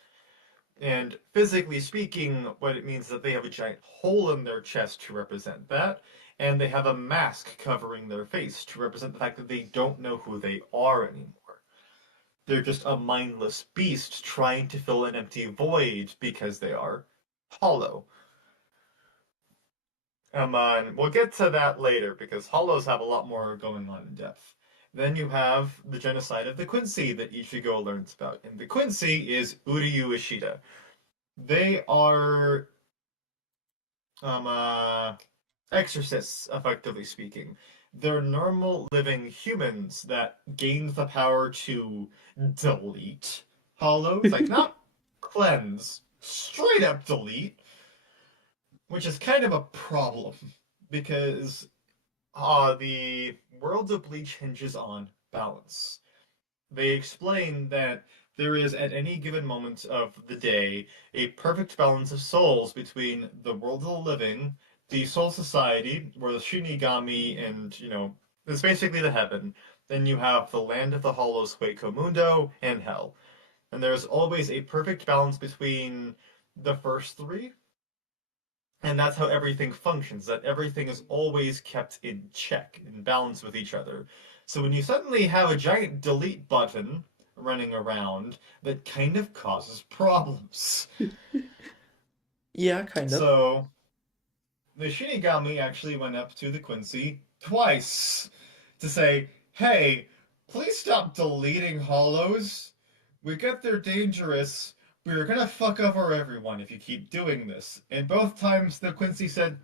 And physically speaking, what it means is that they have a giant hole in their chest to represent that, and they have a mask covering their face to represent the fact that they don't know who they are anymore. They're just a mindless beast trying to fill an empty void because they are hollow. And we'll get to that later because hollows have a lot more going on in depth. Then you have the genocide of the Quincy that Ichigo learns about. And the Quincy is Uryu Ishida. They are exorcists, effectively speaking. They're normal living humans that gained the power to delete hollows, like not cleanse, straight up delete, which is kind of a problem because the world of Bleach hinges on balance. They explain that there is at any given moment of the day a perfect balance of souls between the world of the living, the soul society, where the Shinigami and, it's basically the heaven. Then you have the land of the hollows, Hueco Mundo, and hell. And there's always a perfect balance between the first three, and that's how everything functions, that everything is always kept in check, in balance with each other. So when you suddenly have a giant delete button running around, that kind of causes problems. Yeah, kind of. So the Shinigami actually went up to the Quincy twice to say, hey, please stop deleting hollows. We get they're dangerous. We're gonna fuck over everyone if you keep doing this. And both times the Quincy said,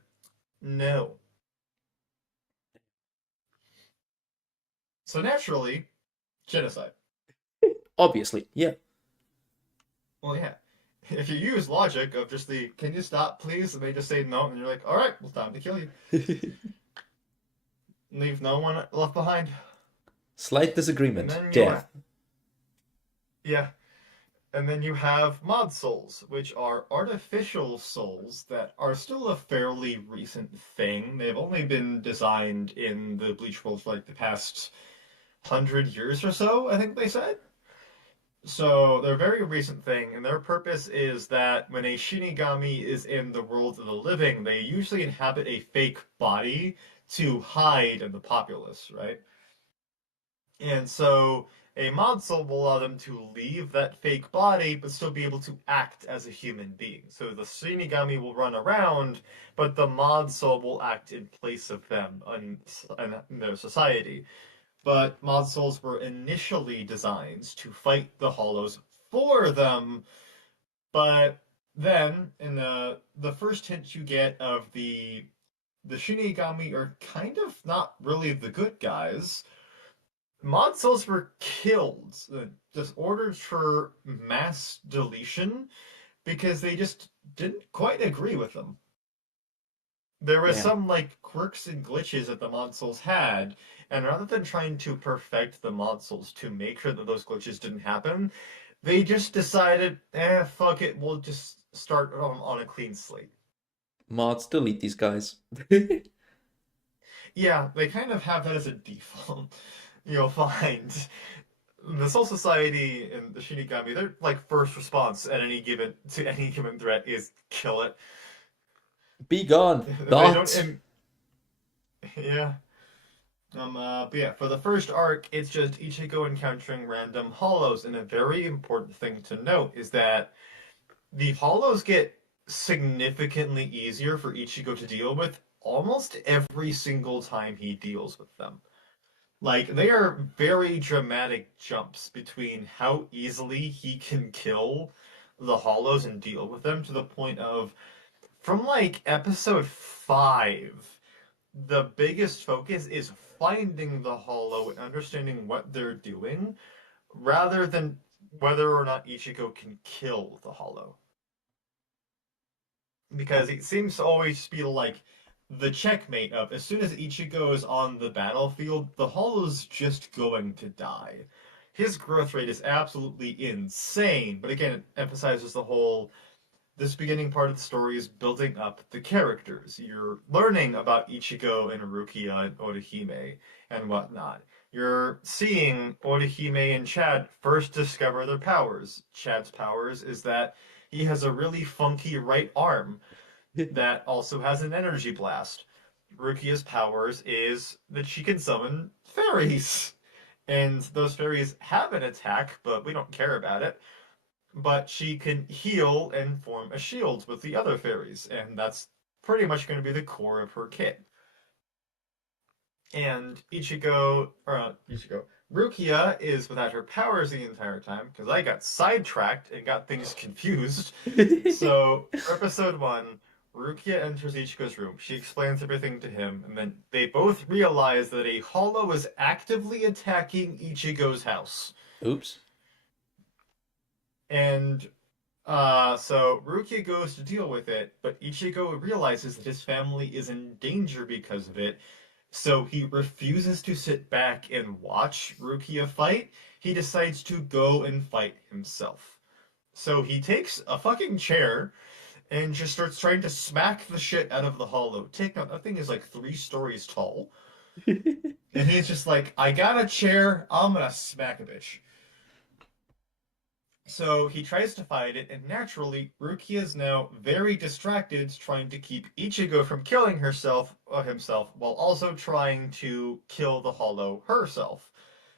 no. So naturally, genocide. Obviously, yeah. Well, yeah. If you use logic of just the "can you stop, please?" and they just say no, and you're like, "All right, well, time to kill you. Leave no one left behind." Slight And disagreement. then Death. yeah, and then you have mod souls, which are artificial souls that are still a fairly recent thing. They've only been designed in the Bleach world for like the past 100 years or so, I think they said. So they're a very recent thing, and their purpose is that when a Shinigami is in the world of the living, they usually inhabit a fake body to hide in the populace, right? And so a mod soul will allow them to leave that fake body, but still be able to act as a human being. So the Shinigami will run around, but the mod soul will act in place of them in their society. But mod souls were initially designed to fight the hollows for them, but then in the first hint you get of the Shinigami are kind of not really the good guys. Mod souls were killed, just ordered for mass deletion because they just didn't quite agree with them. There was Damn. some like quirks and glitches that the modules had, and rather than trying to perfect the modules to make sure that those glitches didn't happen, they just decided, fuck it, we'll just start on a clean slate. Mods, delete these guys. Yeah, they kind of have that as a default. You'll find the Soul Society and the Shinigami, their like first response at any given threat is kill it. Be gone. They don't, Not. and yeah. But yeah, for the first arc, it's just Ichigo encountering random hollows, and a very important thing to note is that the hollows get significantly easier for Ichigo to deal with almost every single time he deals with them. Like, they are very dramatic jumps between how easily he can kill the hollows and deal with them to the point of, from like episode 5 the biggest focus is finding the hollow and understanding what they're doing rather than whether or not Ichigo can kill the hollow. Because it seems to always be like the checkmate of as soon as Ichigo is on the battlefield, the hollow's just going to die. His growth rate is absolutely insane, but again, it emphasizes the whole this beginning part of the story is building up the characters. You're learning about Ichigo and Rukia and Orihime and whatnot. You're seeing Orihime and Chad first discover their powers. Chad's powers is that he has a really funky right arm that also has an energy blast. Rukia's powers is that she can summon fairies. And those fairies have an attack, but we don't care about it, but she can heal and form a shield with the other fairies, and that's pretty much going to be the core of her kit. And Rukia is without her powers the entire time because I got sidetracked and got things confused. So, for episode 1, Rukia enters Ichigo's room. She explains everything to him, and then they both realize that a hollow is actively attacking Ichigo's house. Oops. And so Rukia goes to deal with it, but Ichigo realizes that his family is in danger because of it, so he refuses to sit back and watch Rukia fight. He decides to go and fight himself. So he takes a fucking chair and just starts trying to smack the shit out of the hollow. Take note, that thing is like 3 stories tall. And he's just like, I got a chair, I'm gonna smack a bitch. So he tries to fight it, and naturally, Rukia is now very distracted, trying to keep Ichigo from killing himself, while also trying to kill the hollow herself.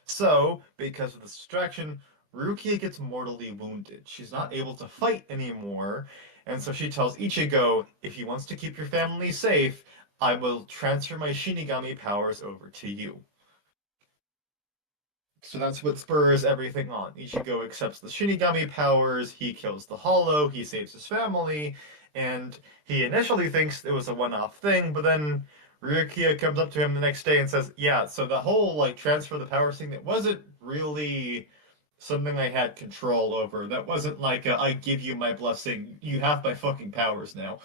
So, because of this distraction, Rukia gets mortally wounded. She's not able to fight anymore, and so she tells Ichigo, if he wants to keep your family safe, I will transfer my Shinigami powers over to you. So that's what spurs everything on. Ichigo accepts the Shinigami powers, he kills the Hollow, he saves his family, and he initially thinks it was a one-off thing, but then Rukia comes up to him the next day and says, yeah, so the whole like transfer of the powers thing, that wasn't really something I had control over. That wasn't like I give you my blessing, you have my fucking powers now.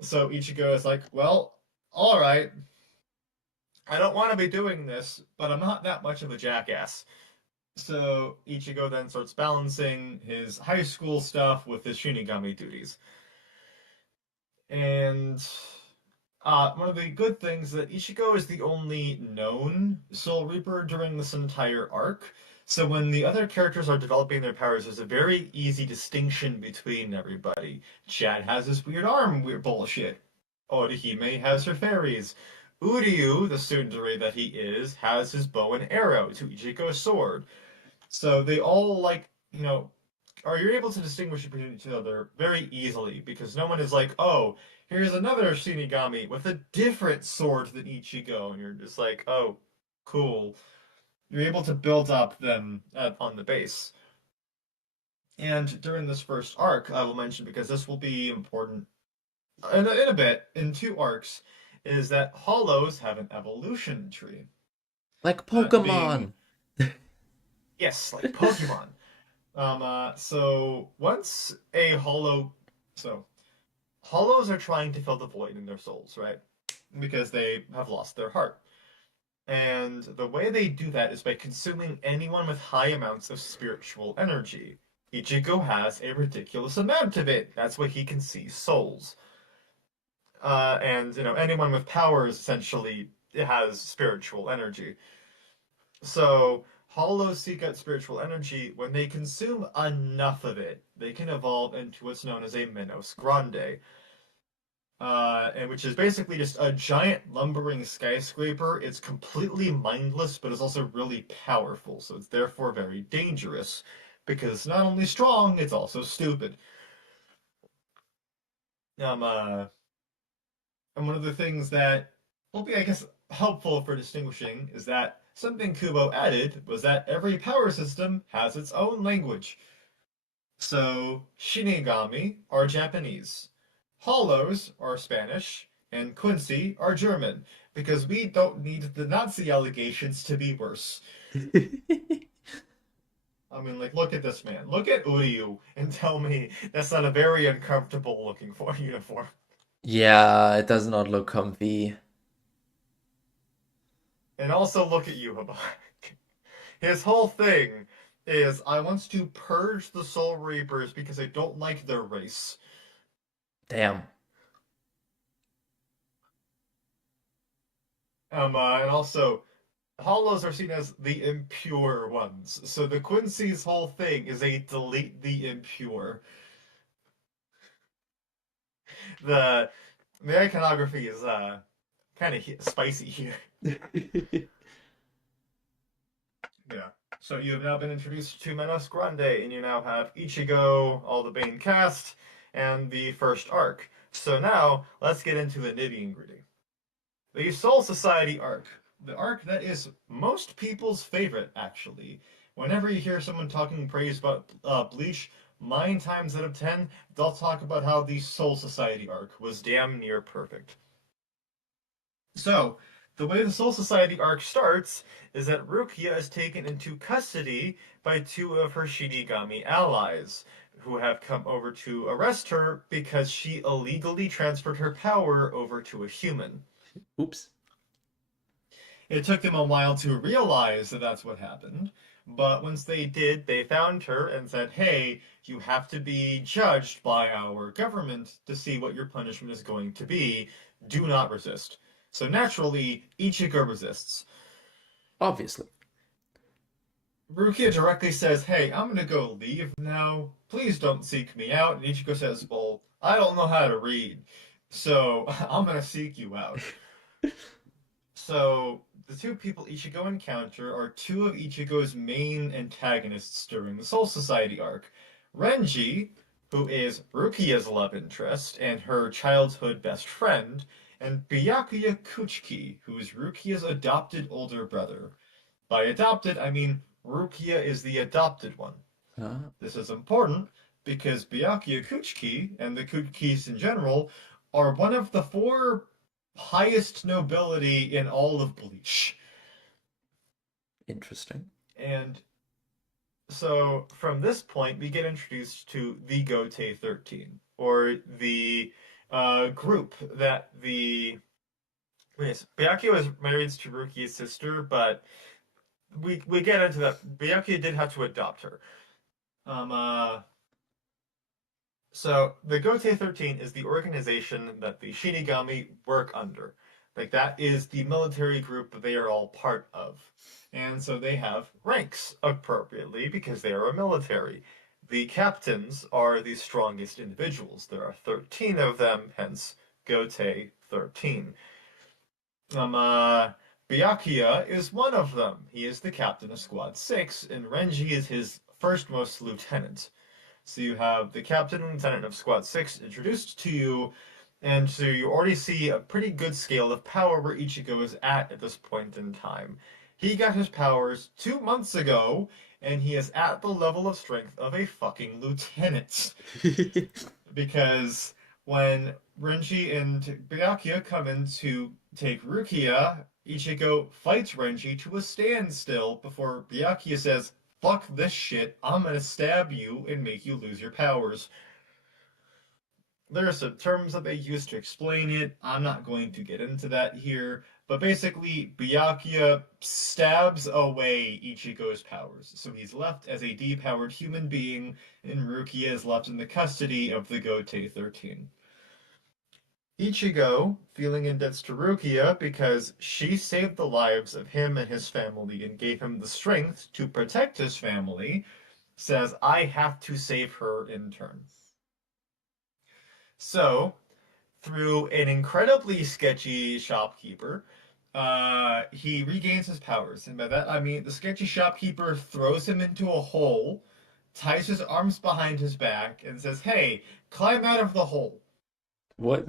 So Ichigo is like, well, alright, I don't want to be doing this, but I'm not that much of a jackass. So Ichigo then starts balancing his high school stuff with his Shinigami duties. And one of the good things is that Ichigo is the only known Soul Reaper during this entire arc. So when the other characters are developing their powers, there's a very easy distinction between everybody. Chad has his weird arm weird bullshit. Orihime has her fairies. Uryu, the tsundere that he is, has his bow and arrow to Ichigo's sword. So they all are you're able to distinguish between each other very easily because no one is like, oh, here's another Shinigami with a different sword than Ichigo, and you're just like, oh, cool. You're able to build up them on the base. And during this first arc, I will mention because this will be important in a bit, in 2 arcs, is that hollows have an evolution tree. Like That being, Pokemon. yes, like Pokemon. So once a hollow, so hollows are trying to fill the void in their souls, right? Because they have lost their heart. And the way they do that is by consuming anyone with high amounts of spiritual energy. Ichigo has a ridiculous amount of it. That's why he can see souls. And anyone with powers essentially has spiritual energy. So hollows seek out spiritual energy. When they consume enough of it, they can evolve into what's known as a Minos Grande, and which is basically just a giant lumbering skyscraper. It's completely mindless, but it's also really powerful, so it's therefore very dangerous because it's not only strong, it's also stupid. Um, uh, and one of the things that will be, I guess, helpful for distinguishing is that something Kubo added was that every power system has its own language. So, Shinigami are Japanese, Hollows are Spanish, and Quincy are German, because we don't need the Nazi allegations to be worse. I mean, like, look at this man. Look at Uryu and tell me that's not a very uncomfortable looking for uniform. Yeah, it does not look comfy. And also look at Yuhaba. His whole thing is I want to purge the Soul Reapers because I don't like their race. Damn. And also, Hollows are seen as the impure ones. So the Quincy's whole thing is a delete the impure. The the iconography is kind of spicy here. Yeah. So you have now been introduced to Menos Grande, and you now have Ichigo, all the main cast, and the first arc. So now let's get into the nitty and gritty. The Soul Society arc. The arc that is most people's favorite, actually. Whenever you hear someone talking praise about Bleach, 9 times out of 10, they'll talk about how the Soul Society arc was damn near perfect. So, the way the Soul Society arc starts is that Rukia is taken into custody by two of her Shinigami allies, who have come over to arrest her because she illegally transferred her power over to a human. Oops. It took them a while to realize that that's what happened, but once they did, they found her and said, hey, you have to be judged by our government to see what your punishment is going to be. Do not resist. So naturally, Ichigo resists. Obviously. Rukia directly says, hey, I'm gonna go leave now. Please don't seek me out. And Ichigo says, well, I don't know how to read, so I'm gonna seek you out. So the two people Ichigo encounter are two of Ichigo's main antagonists during the Soul Society arc. Renji, who is Rukia's love interest and her childhood best friend, and Byakuya Kuchiki, who is Rukia's adopted older brother. By adopted, I mean Rukia is the adopted one. Ah, This is important because Byakuya Kuchiki and the Kuchikis in general are one of the four highest nobility in all of Bleach. interesting. And so from this point, we get introduced to the Gote 13, or the group that the. Yes, Byakuya was married to Rukia's sister, but we get into that. Byakuya did have to adopt her. Um, uh, So the Gote 13 is the organization that the Shinigami work under. Like that is the military group that they are all part of. And so they have ranks appropriately because they are a military. The captains are the strongest individuals. There are 13 of them, hence Gote 13. Um, uh, Byakuya is one of them. He is the captain of Squad 6, and Renji is his firstmost lieutenant. So you have the captain and lieutenant of Squad 6 introduced to you, and so you already see a pretty good scale of power where Ichigo is at this point in time. He got his powers 2 months ago, and he is at the level of strength of a fucking lieutenant. Because when Renji and Byakuya come in to take Rukia, Ichigo fights Renji to a standstill before Byakuya says, fuck this shit, I'm gonna stab you and make you lose your powers. There are some terms that they use to explain it. I'm not going to get into that here. But basically, Byakuya stabs away Ichigo's powers. So he's left as a depowered human being, and Rukia is left in the custody of the Gote 13. Ichigo, feeling in debt to Rukia because she saved the lives of him and his family and gave him the strength to protect his family, says, I have to save her in turn. So, through an incredibly sketchy shopkeeper, he regains his powers. And by that I mean the sketchy shopkeeper throws him into a hole, ties his arms behind his back, and says, hey, climb out of the hole. What?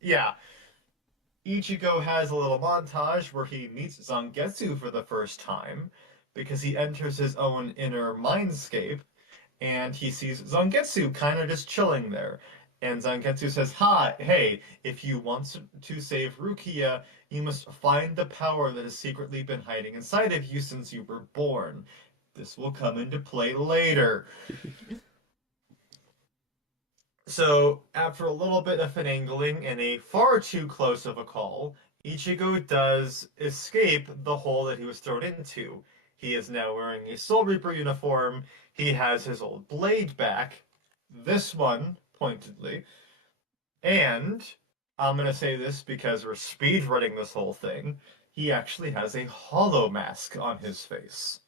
Yeah, Ichigo has a little montage where he meets Zangetsu for the first time because he enters his own inner mindscape and he sees Zangetsu kind of just chilling there. And Zangetsu says, hi, hey, if you want to save Rukia, you must find the power that has secretly been hiding inside of you since you were born. This will come into play later. So, after a little bit of finagling and a far too close of a call, Ichigo does escape the hole that he was thrown into. He is now wearing a Soul Reaper uniform. He has his old blade back, this one pointedly, and I'm gonna say this because we're speedrunning this whole thing. He actually has a hollow mask on his face.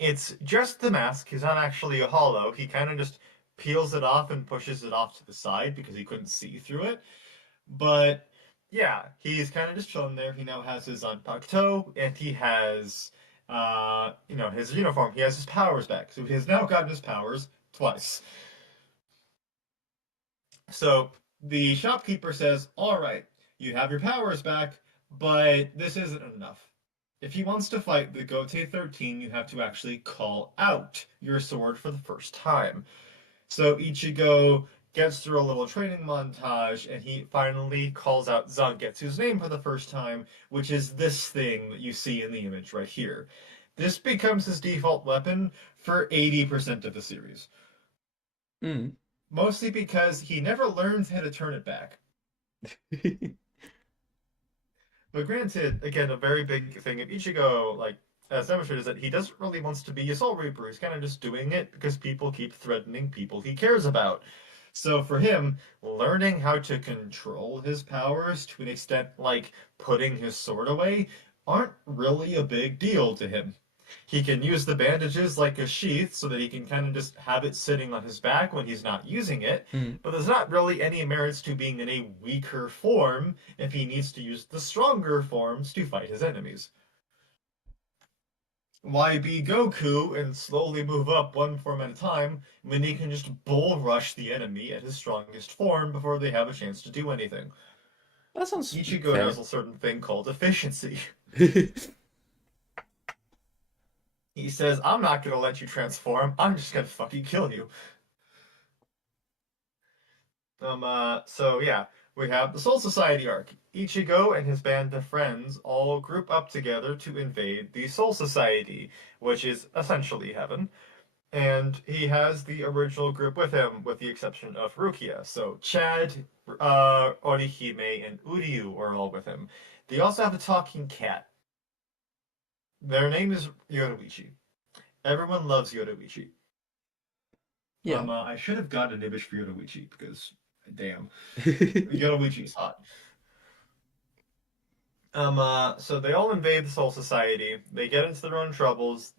It's just the mask. He's not actually a hollow. He kind of just peels it off and pushes it off to the side because he couldn't see through it. But yeah, he's kind of just chilling there. He now has his Zanpakuto and he has, his uniform. He has his powers back. So he has now gotten his powers twice. So the shopkeeper says, all right, you have your powers back, but this isn't enough. If he wants to fight the Gote 13, you have to actually call out your sword for the first time. So Ichigo gets through a little training montage, and he finally calls out Zangetsu's name for the first time, which is this thing that you see in the image right here. This becomes his default weapon for 80% of the series. Mm. Mostly because he never learns how to turn it back. But granted, again, a very big thing of Ichigo, like, as demonstrated, is that he doesn't really wants to be a Soul Reaper. He's kind of just doing it because people keep threatening people he cares about. So for him, learning how to control his powers to an extent like putting his sword away aren't really a big deal to him. He can use the bandages like a sheath so that he can kind of just have it sitting on his back when he's not using it, Mm. but there's not really any merits to being in a weaker form if he needs to use the stronger forms to fight his enemies. Why be Goku and slowly move up one form at a time when he can just bull rush the enemy at his strongest form before they have a chance to do anything? That sounds Ichigo has fair. a certain thing called efficiency. He says, I'm not gonna let you transform, I'm just gonna fucking kill you. So yeah, we have the Soul Society arc. Ichigo and his band of friends all group up together to invade the Soul Society, which is essentially heaven. And he has the original group with him, with the exception of Rukia. So Chad, Orihime, and Uryu are all with him. They also have a talking cat. Their name is Yoruichi. Everyone loves Yoruichi. Yeah. I should have gotten an image for Yoruichi because, damn, Yoruichi's hot. So they all invade the Soul Society. They get into their own troubles.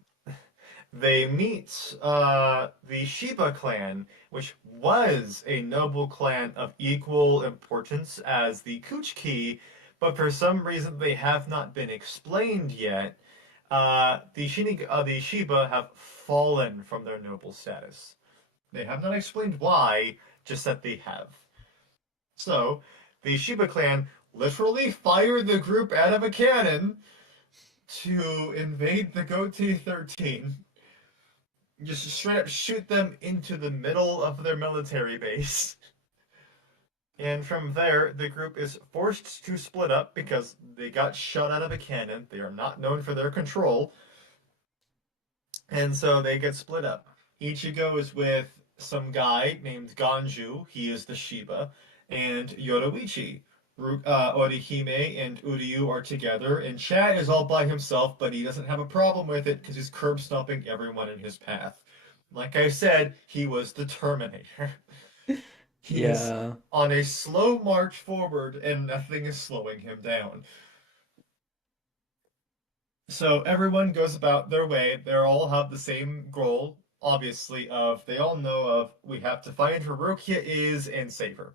They meet the Shiba clan, which was a noble clan of equal importance as the Kuchiki, but for some reason they have not been explained yet. The Shiba have fallen from their noble status. They have not explained why, just that they have. So, the Shiba clan literally fired the group out of a cannon to invade the Goatee 13. Just straight up shoot them into the middle of their military base. And from there, the group is forced to split up because they got shot out of a cannon. They are not known for their control. And so they get split up. Ichigo is with some guy named Ganju. He is the Shiba. And Yoruichi. Orihime and Uryu are together, and Chad is all by himself, but he doesn't have a problem with it because he's curb stomping everyone in his path. Like I said, he was the Terminator. He is Yeah. on a slow march forward, and nothing is slowing him down. So everyone goes about their way. They all have the same goal, obviously, of they all know of we have to find where Rukia is and save her.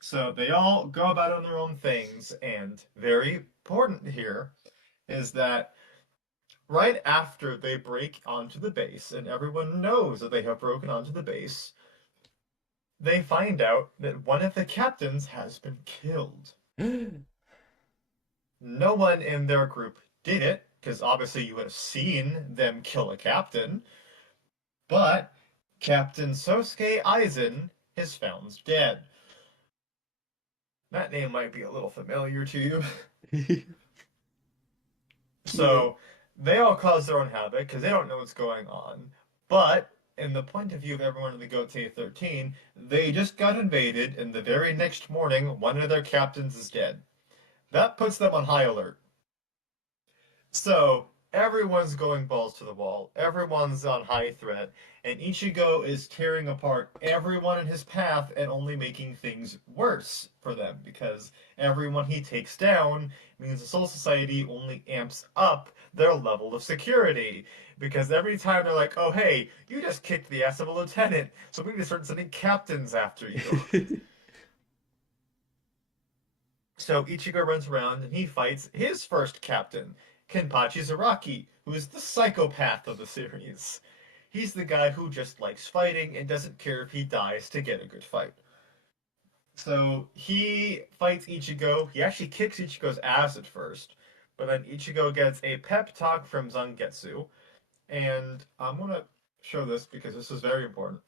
So they all go about on their own things, and very important here is that right after they break onto the base, and everyone knows that they have broken onto the base, they find out that one of the captains has been killed. No one in their group did it, because obviously you would have seen them kill a captain, but Captain Sosuke Aizen is found dead. That name might be a little familiar to you. Yeah. So they all cause their own havoc because they don't know what's going on. But in the point of view of everyone in the Goatee 13, they just got invaded, and the very next morning, one of their captains is dead. That puts them on high alert. So everyone's going balls to the wall. Everyone's on high threat, and Ichigo is tearing apart everyone in his path and only making things worse for them because everyone he takes down means the Soul Society only amps up their level of security. Because every time they're like, "Oh hey, you just kicked the ass of a lieutenant, so we need to start sending captains after you." So Ichigo runs around and he fights his first captain, Kenpachi Zaraki, who is the psychopath of the series. He's the guy who just likes fighting and doesn't care if he dies to get a good fight. So he fights Ichigo. He actually kicks Ichigo's ass at first, But then Ichigo gets a pep talk from Zangetsu, and I'm gonna show this because this is very important.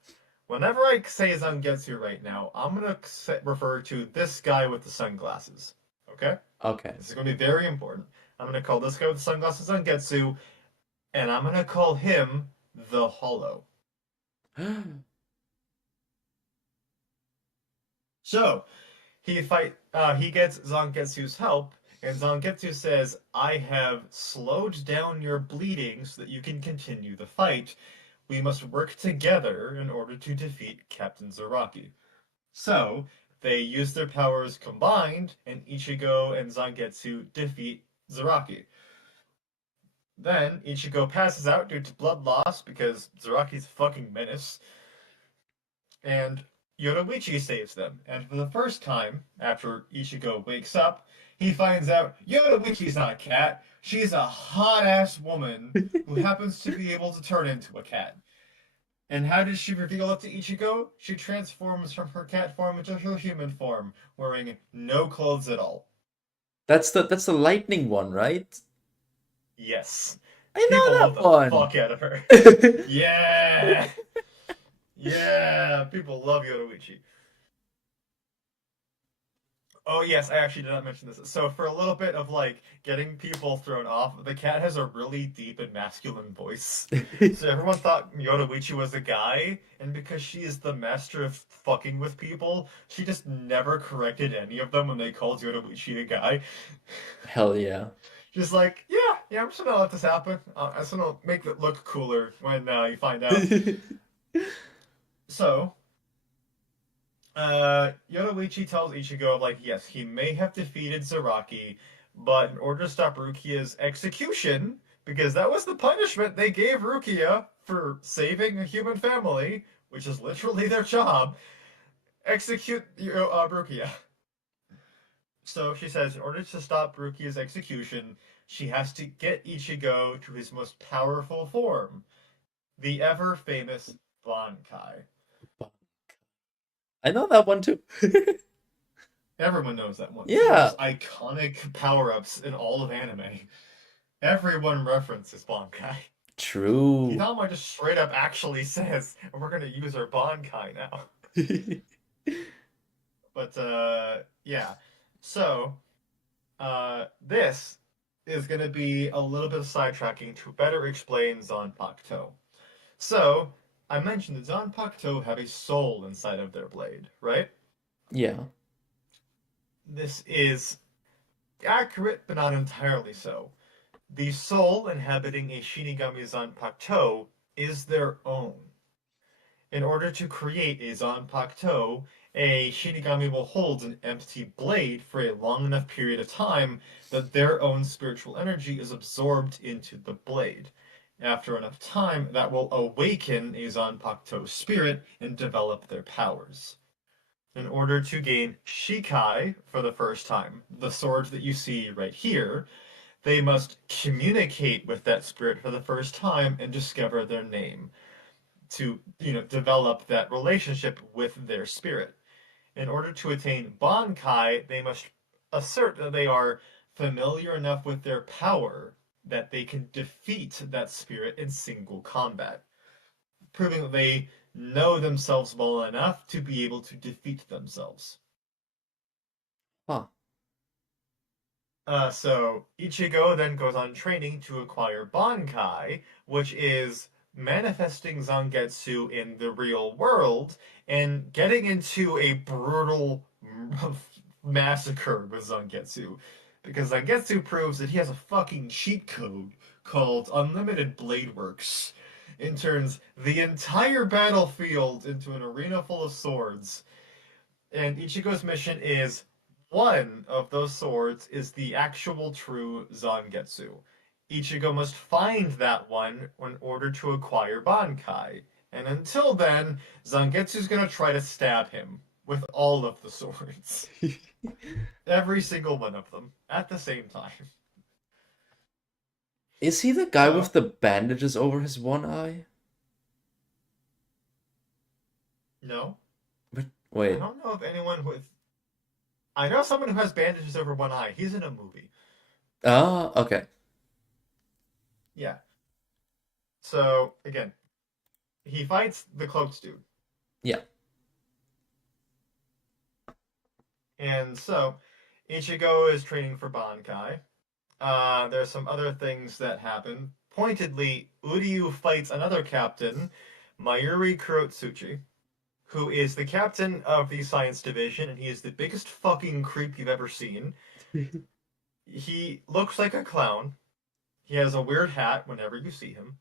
Whenever I say Zangetsu right now, I'm gonna refer to this guy with the sunglasses. Okay? Okay. This is gonna be very important. I'm gonna call this guy with the sunglasses Zangetsu, and I'm gonna call him the Hollow. So he gets Zangetsu's help, and Zangetsu says, "I have slowed down your bleeding so that you can continue the fight. We must work together in order to defeat Captain Zaraki." So they use their powers combined, and Ichigo and Zangetsu defeat Zaraki. Then Ichigo passes out due to blood loss because Zaraki's a fucking menace, and Yoruichi saves them. And for the first time, after Ichigo wakes up, he finds out Yoruichi's not a cat. She's a hot ass woman who happens to be able to turn into a cat. And how does she reveal it to Ichigo? She transforms from her cat form into her human form, wearing no clothes at all. That's the lightning one, right? Yes. I People know love that the one. fuck out of her. Yeah! Yeah! People love Yoruichi. Oh yes, I actually did not mention this. So for a little bit of like getting people thrown off, the cat has a really deep and masculine voice. So everyone thought Yoruichi was a guy, and because she is the master of fucking with people, she just never corrected any of them when they called Yoruichi a guy. Hell yeah. Just like, yeah, I'm just gonna let this happen. I'm just gonna make it look cooler when you find out. So Yoruichi tells Ichigo, like, yes, he may have defeated Zaraki, but in order to stop Rukia's execution, because that was the punishment they gave Rukia for saving a human family, which is literally their job, execute Rukia. So she says, in order to stop Rukia's execution, she has to get Ichigo to his most powerful form, the ever famous Bankai. I know that one too. Everyone knows that one. It's one of the Yeah, most iconic power-ups in all of anime. Everyone references Bankai. true. Hidama just straight up actually says, we're gonna use our Bankai now. But, yeah. So, this is gonna be a little bit of sidetracking to better explain Zanpakuto. So, I mentioned that Zanpakuto have a soul inside of their blade, right? Yeah. This is accurate, but not entirely so. The soul inhabiting a Shinigami Zanpakuto is their own. In order to create a Zanpakuto, a Shinigami will hold an empty blade for a long enough period of time that their own spiritual energy is absorbed into the blade. After enough time, that will awaken a Zanpakuto spirit and develop their powers. In order to gain Shikai for the first time, the sword that you see right here, they must communicate with that spirit for the first time and discover their name to, develop that relationship with their spirit. In order to attain Bankai, they must assert that they are familiar enough with their power that they can defeat that spirit in single combat, proving that they know themselves well enough to be able to defeat themselves. Huh. So Ichigo then goes on training to acquire Bankai, which is manifesting Zangetsu in the real world and getting into a brutal massacre with Zangetsu. Because Zangetsu proves that he has a fucking cheat code called Unlimited Blade Works and turns the entire battlefield into an arena full of swords. And Ichigo's mission is one of those swords is the actual true Zangetsu. Ichigo must find that one in order to acquire Bankai. And until then, Zangetsu's gonna try to stab him with all of the swords. Every single one of them at the same time. Is he the guy with So, the bandages over his one eye? no. But I wait. don't know if anyone with. I know someone who has bandages over one eye. He's in a movie. Ah, okay. Yeah. So again, he fights the cloaked dude. Yeah. And so Ichigo is training for Bankai. There's some other things that happen. Pointedly, Uryu fights another captain, Mayuri Kurotsuchi, who is the captain of the science division, and he is the biggest fucking creep you've ever seen. He looks like a clown. He has a weird hat whenever you see him,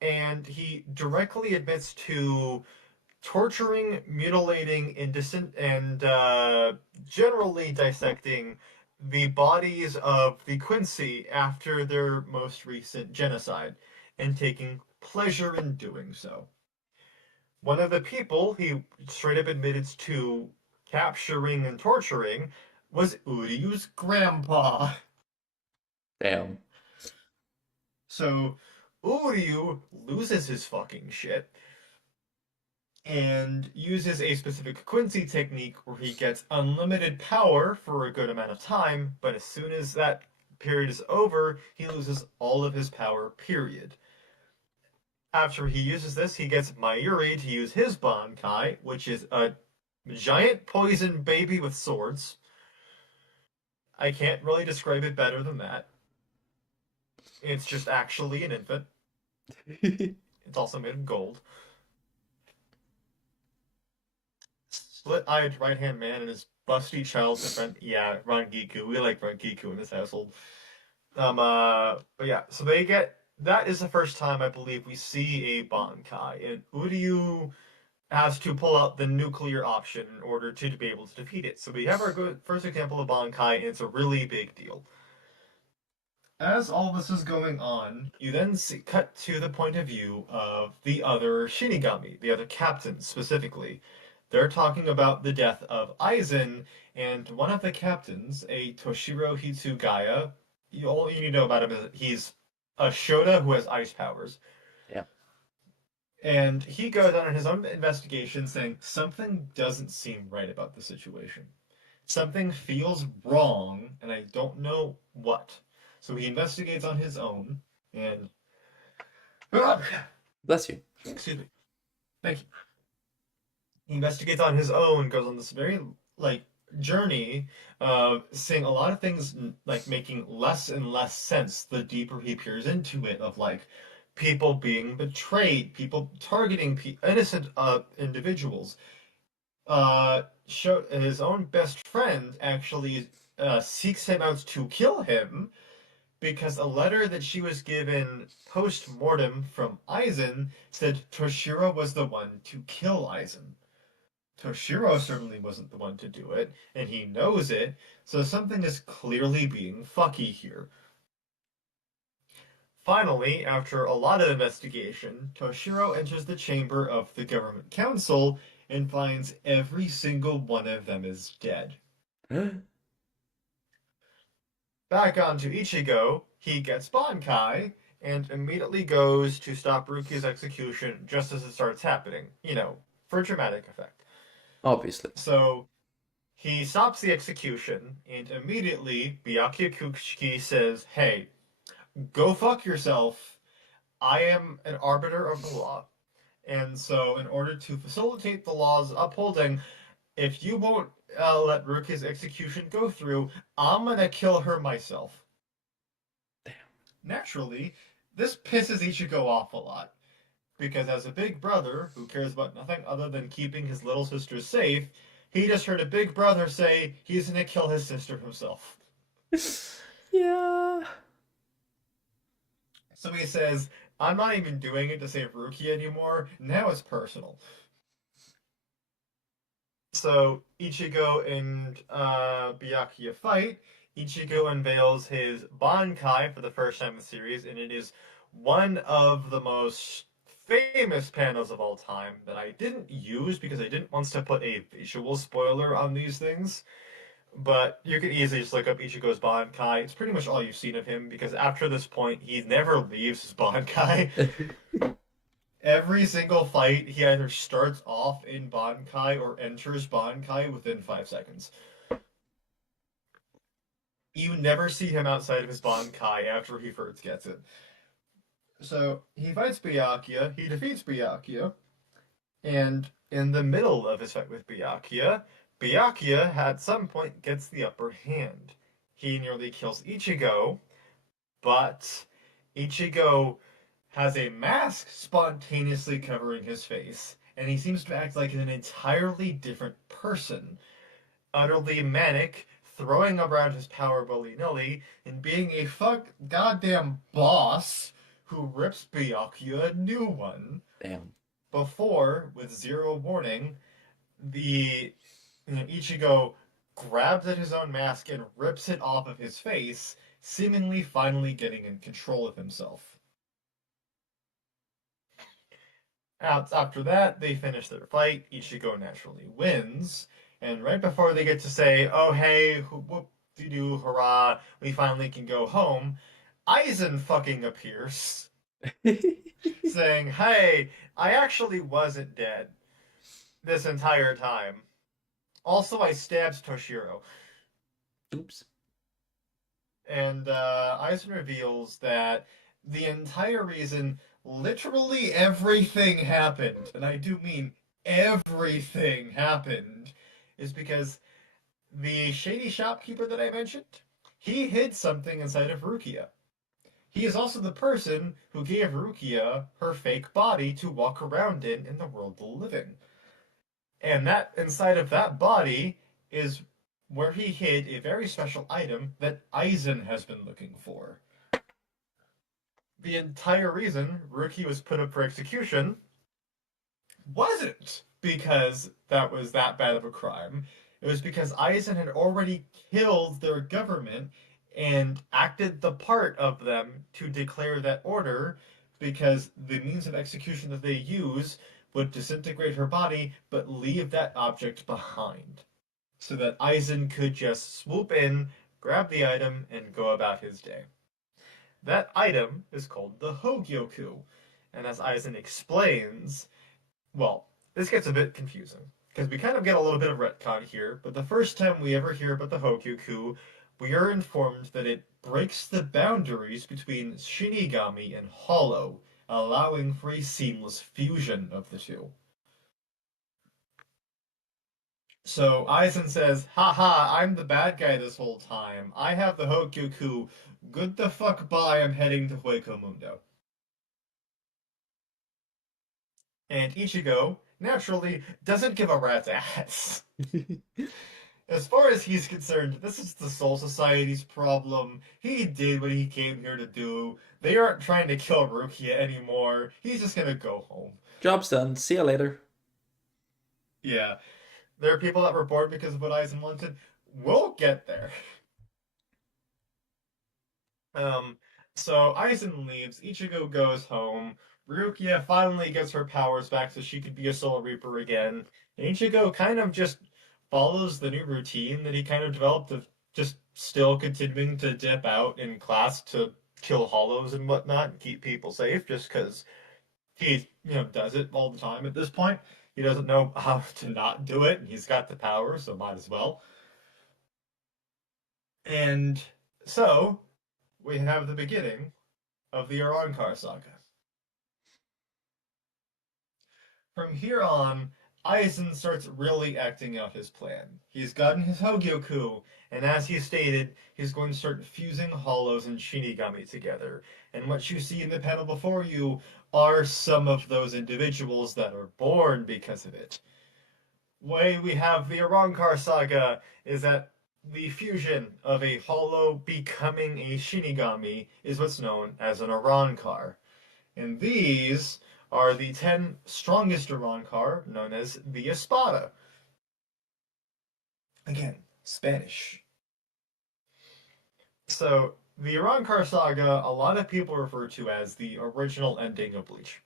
and he directly admits to torturing, mutilating, and generally dissecting the bodies of the Quincy after their most recent genocide, and taking pleasure in doing so. One of the people he straight up admitted to capturing and torturing was Uryu's grandpa. Damn. So Uryu loses his fucking shit and uses a specific Quincy technique where he gets unlimited power for a good amount of time, but as soon as that period is over, he loses all of his power, period. After he uses this, he gets Mayuri to use his Bankai, which is a giant poison baby with swords. I can't really describe it better than that. It's just actually an infant. It's also made of gold. Split-eyed right-hand man and his busty child friend. Yeah, Rangiku. We like Rangiku in this household. But yeah, so they get that is the first time I believe we see a Bankai, and Uryu has to pull out the nuclear option in order to be able to defeat it. So we have our good first example of Bankai, and it's a really big deal. As all this is going on, you then cut to the point of view of the other Shinigami, the other captains specifically. They're talking about the death of Aizen, and one of the captains, a Toshiro Hitsugaya, all you need to know about him is he's a Shota who has ice powers. Yeah. And he goes on his own investigation saying something doesn't seem right about the situation. Something feels wrong, and I don't know what. So he investigates on his own, and Bless you. excuse me, thank you. He investigates on his own, goes on this very like journey of seeing a lot of things like making less and less sense the deeper he peers into it. Of like people being betrayed, people targeting innocent individuals. His own best friend actually seeks him out to kill him because a letter that she was given post mortem from Aizen said Toshiro was the one to kill Aizen. Toshiro certainly wasn't the one to do it, and he knows it, so something is clearly being fucky here. Finally, after a lot of investigation, Toshiro enters the chamber of the government council and finds every single one of them is dead. Back onto Ichigo, he gets Bankai and immediately goes to stop Ruki's execution just as it starts happening, for dramatic effect. Obviously. So he stops the execution, and immediately Byakuya says, "Hey, go fuck yourself. I am an arbiter of the law. And so, in order to facilitate the law's upholding, if you won't let Ruki's execution go through, I'm gonna kill her myself." Naturally, this pisses Ichigo off a lot, because as a big brother who cares about nothing other than keeping his little sister safe, he just heard a big brother say he's gonna kill his sister himself. Yeah. So he says, "I'm not even doing it to save Ruki anymore, now it's personal." So Ichigo and Byakuya fight. Ichigo unveils his Bankai for the first time in the series, and it is one of the most famous panels of all time that I didn't use because I didn't want to put a visual spoiler on these things. But you can easily just look up Ichigo's Bankai. It's pretty much all you've seen of him because after this point, he never leaves his Bankai. Every single fight, he either starts off in Bankai or enters Bankai within 5 seconds. You never see him outside of his Bankai after he first gets it. So he fights Byakuya, he defeats Byakuya, and in the middle of his fight with Byakuya, Byakuya at some point gets the upper hand. He nearly kills Ichigo, but Ichigo has a mask spontaneously covering his face, and he seems to act like an entirely different person, utterly manic, throwing around his power willy-nilly, and being a goddamn boss who rips Byakuya a new one. Damn. Before, with zero warning, the Ichigo grabs at his own mask and rips it off of his face, seemingly finally getting in control of himself. After that, they finish their fight. Ichigo naturally wins, and right before they get to say, "Oh hey, whoop-de-doo, hurrah, we finally can go home," Aizen fucking appears, saying, "Hey, I actually wasn't dead this entire time. Also, I stabbed Toshiro." Oops. And Eisen reveals that the entire reason literally everything happened, and I do mean everything happened, is because the shady shopkeeper that I mentioned, he hid something inside of Rukia. He is also the person who gave Rukia her fake body to walk around in the world of the living. And that inside of that body is where he hid a very special item that Aizen has been looking for. The entire reason Ruki was put up for execution wasn't because that was that bad of a crime. It was because Aizen had already killed their government and acted the part of them to declare that order because the means of execution that they use would disintegrate her body but leave that object behind so that Aizen could just swoop in, grab the item, and go about his day. That item is called the Hogyoku, and as Aizen explains, well, this gets a bit confusing because we kind of get a little bit of retcon here, but the first time we ever hear about the Hogyoku, we are informed that it breaks the boundaries between Shinigami and Hollow, allowing for a seamless fusion of the two. So Aizen says, "Haha, I'm the bad guy this whole time. I have the Hogyoku. Good the fuck bye, I'm heading to Hueco Mundo." And Ichigo, naturally, doesn't give a rat's ass. As far as he's concerned, this is the Soul Society's problem. He did what he came here to do. They aren't trying to kill Rukia anymore. He's just gonna go home. Job's done. See ya later. Yeah, there are people that were bored because of what Aizen wanted. We'll get there. Um, so Aizen leaves, Ichigo goes home, Rukia finally gets her powers back so she could be a Soul Reaper again, and Ichigo kind of just follows the new routine that he kind of developed of just still continuing to dip out in class to kill hollows and whatnot and keep people safe just because he, does it all the time at this point. He doesn't know how to not do it, and he's got the power, so might as well. And so we have the beginning of the Arrancar saga. From here on, Aizen starts really acting out his plan. He's gotten his Hogyoku, and as he stated, he's going to start fusing Hollows and Shinigami together. And what you see in the panel before you are some of those individuals that are born because of it. Way we have the Arrancar saga is that the fusion of a Hollow becoming a Shinigami is what's known as an Arrancar. And these are the 10 strongest Arrancar, known as the Espada. Again, Spanish. So, the Arrancar saga, a lot of people refer to as the original ending of Bleach.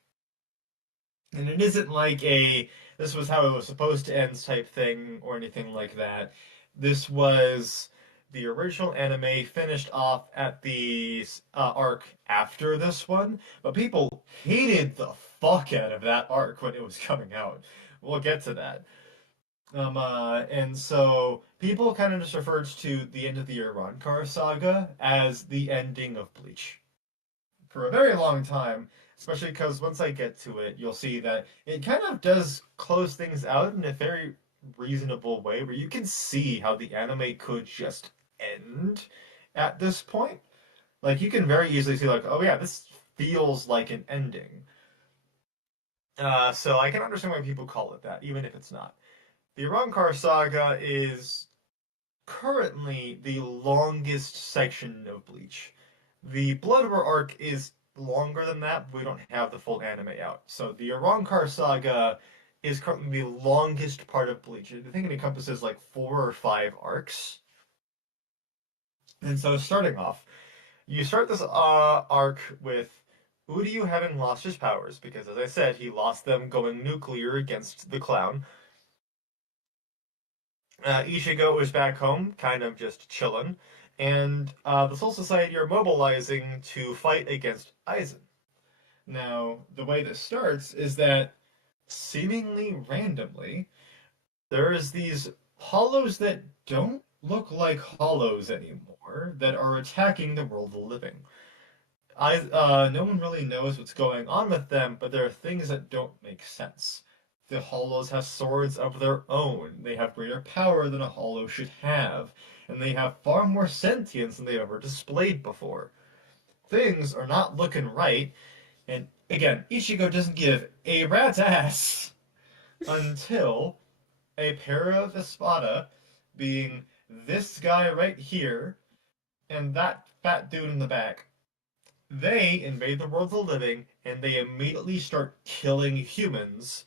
And it isn't like this was how it was supposed to end type thing or anything like that. This was the original anime finished off at the arc after this one, but people hated the fuck out of that arc when it was coming out. We'll get to that. And so people kind of just referred to the end of the Iran saga as the ending of Bleach for a very long time, especially because once I get to it, you'll see that it kind of does close things out in a very reasonable way where you can see how the anime could just end at this point. Like, you can very easily see, like, oh yeah, this feels like an ending. So I can understand why people call it that, even if it's not. The Arrancar saga is currently the longest section of Bleach. The Blood War arc is longer than that, but we don't have the full anime out. So the Arrancar saga is currently the longest part of Bleach. I think it encompasses like 4 or 5 arcs. And so starting off, you start this arc with Uryu having lost his powers, because as I said, he lost them going nuclear against the clown. Ichigo is back home, kind of just chilling, and the Soul Society are mobilizing to fight against Aizen. Now, the way this starts is that seemingly randomly, there's these hollows that don't look like hollows anymore that are attacking the world of the living. No one really knows what's going on with them, but there are things that don't make sense. The Hollows have swords of their own. They have greater power than a Hollow should have, and they have far more sentience than they've ever displayed before. Things are not looking right, and again, Ichigo doesn't give a rat's ass until a pair of Espada, being this guy right here and that fat dude in the back, they invade the world of the living and they immediately start killing humans.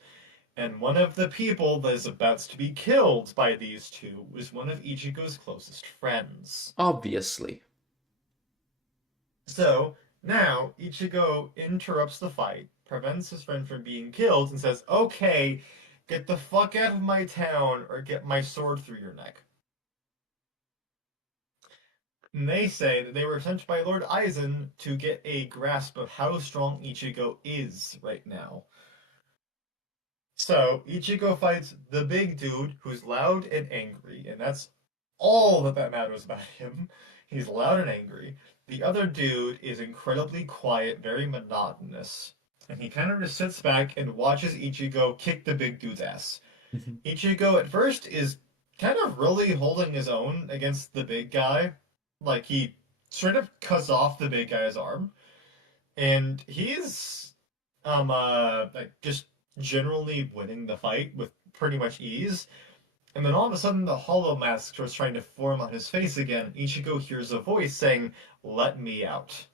And one of the people that is about to be killed by these two is one of Ichigo's closest friends. Obviously. So now Ichigo interrupts the fight, prevents his friend from being killed, and says, "Okay, get the fuck out of my town or get my sword through your neck." And they say that they were sent by Lord Aizen to get a grasp of how strong Ichigo is right now. So Ichigo fights the big dude who's loud and angry, and that's all that matters about him. He's loud and angry. The other dude is incredibly quiet, very monotonous, and he kind of just sits back and watches Ichigo kick the big dude's ass. Ichigo at first is kind of really holding his own against the big guy. Like, he straight up cuts off the big guy's arm, and he's like just generally winning the fight with pretty much ease. And then all of a sudden, the hollow mask starts trying to form on his face again. Ichigo hears a voice saying, "Let me out."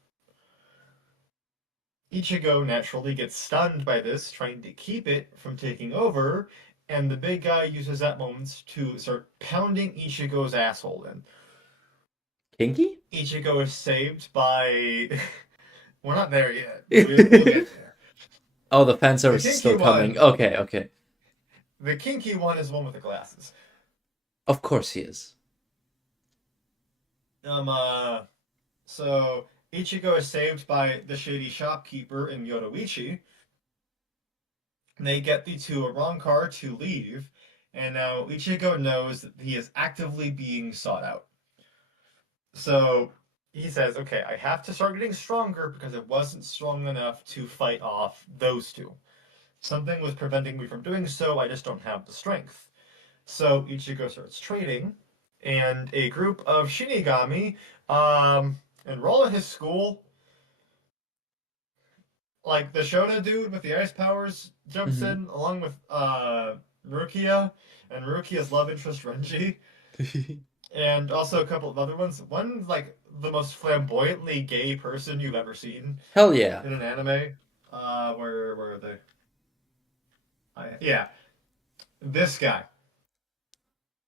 Ichigo naturally gets stunned by this, trying to keep it from taking over, and the big guy uses that moment to start pounding Ichigo's asshole in. Kinky? Ichigo is saved by. We're not there yet. We'll get there. Oh, the fan The service is kinky still coming. one, Okay, okay. the kinky one is one with the glasses. Of course he is. Um, uh, so Ichigo is saved by the shady shopkeeper in Yoruichi. They get the two Arrancar to leave, and now Ichigo knows that he is actively being sought out. So he says, "Okay, I have to start getting stronger because I wasn't strong enough to fight off those two. Something was preventing me from doing so, I just don't have the strength." So Ichigo starts training, and a group of Shinigami enroll at his school. Like, the Shona dude with the ice powers jumps Mhm. in along with Rukia and Rukia's love interest Renji, and also a couple of other ones. One's like the most flamboyantly gay person you've ever seen Hell yeah. in an anime. Where are they? Yeah, this guy.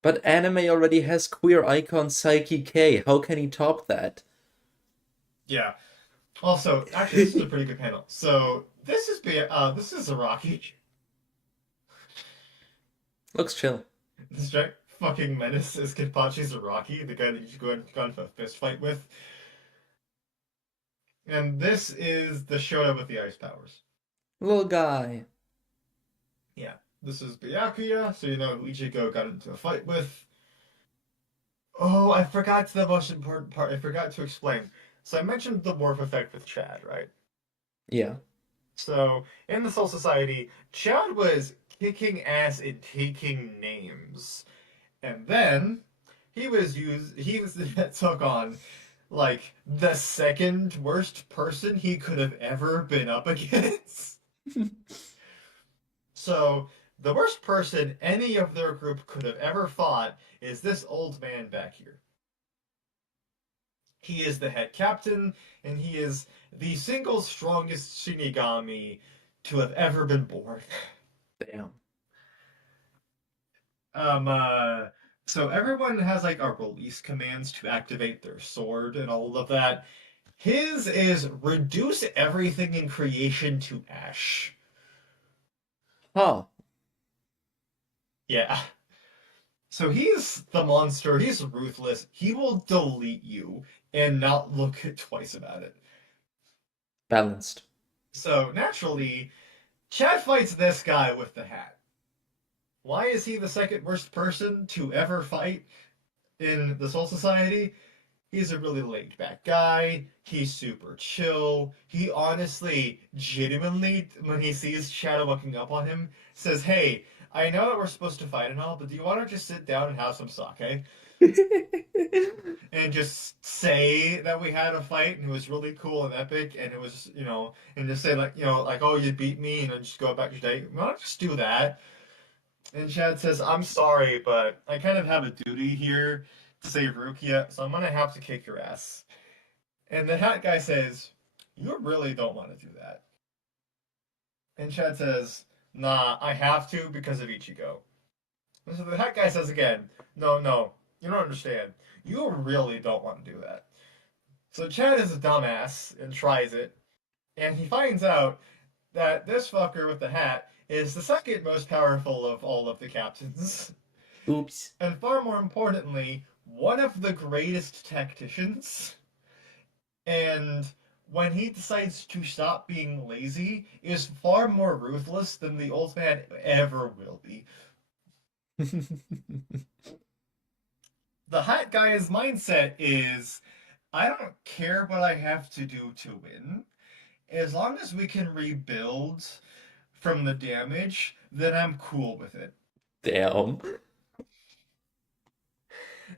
But anime already has queer icon Psyche K. How can he top that? Yeah. Also, actually, this is a pretty good panel. So this is Araki. Looks chill. This giant fucking menace is Kenpachi Zaraki, the guy that you go and got into a fist fight with. And this is the Shona with the ice powers. Little guy. Yeah. This is Byakuya, so you know who Ichigo got into a fight with. Oh, I forgot the most important part. I forgot to explain. So I mentioned the morph effect with Chad, right? Yeah. So in the Soul Society, Chad was kicking ass and taking names. And then he was the that took on like the second worst person he could have ever been up against. So the worst person any of their group could have ever fought is this old man back here. He is the head captain, and he is the single strongest Shinigami to have ever been born. Damn. Um, uh, so everyone has like a release commands to activate their sword and all of that. His is reduce everything in creation to ash. Huh. Yeah. So he's the monster. He's ruthless. He will delete you and not look twice about it. Balanced. So naturally, Chad fights this guy with the hat. Why is he the second worst person to ever fight in the Soul Society? He's a really laid back guy. He's super chill. He honestly, genuinely, when he sees Shadow looking up on him, says, "Hey, I know that we're supposed to fight and all, but do you want to just sit down and have some sake? And just say that we had a fight and it was really cool and epic and it was, and just say like, like, oh, you beat me and then just go about your day. Why not just do that?" And Chad says, "I'm sorry, but I kind of have a duty here to save Rukia, so I'm gonna have to kick your ass." And the hat guy says, "You really don't want to do that." And Chad says, "Nah, I have to because of Ichigo." And so the hat guy says again, "No, no, you don't understand. You really don't want to do that." So Chad is a dumbass and tries it, and he finds out that this fucker with the hat is the second most powerful of all of the captains. Oops. And far more importantly, one of the greatest tacticians. And when he decides to stop being lazy, is far more ruthless than the old man ever will be. The Hat Guy's mindset is I don't care what I have to do to win. As long as we can rebuild from the damage, then I'm cool with it. Damn.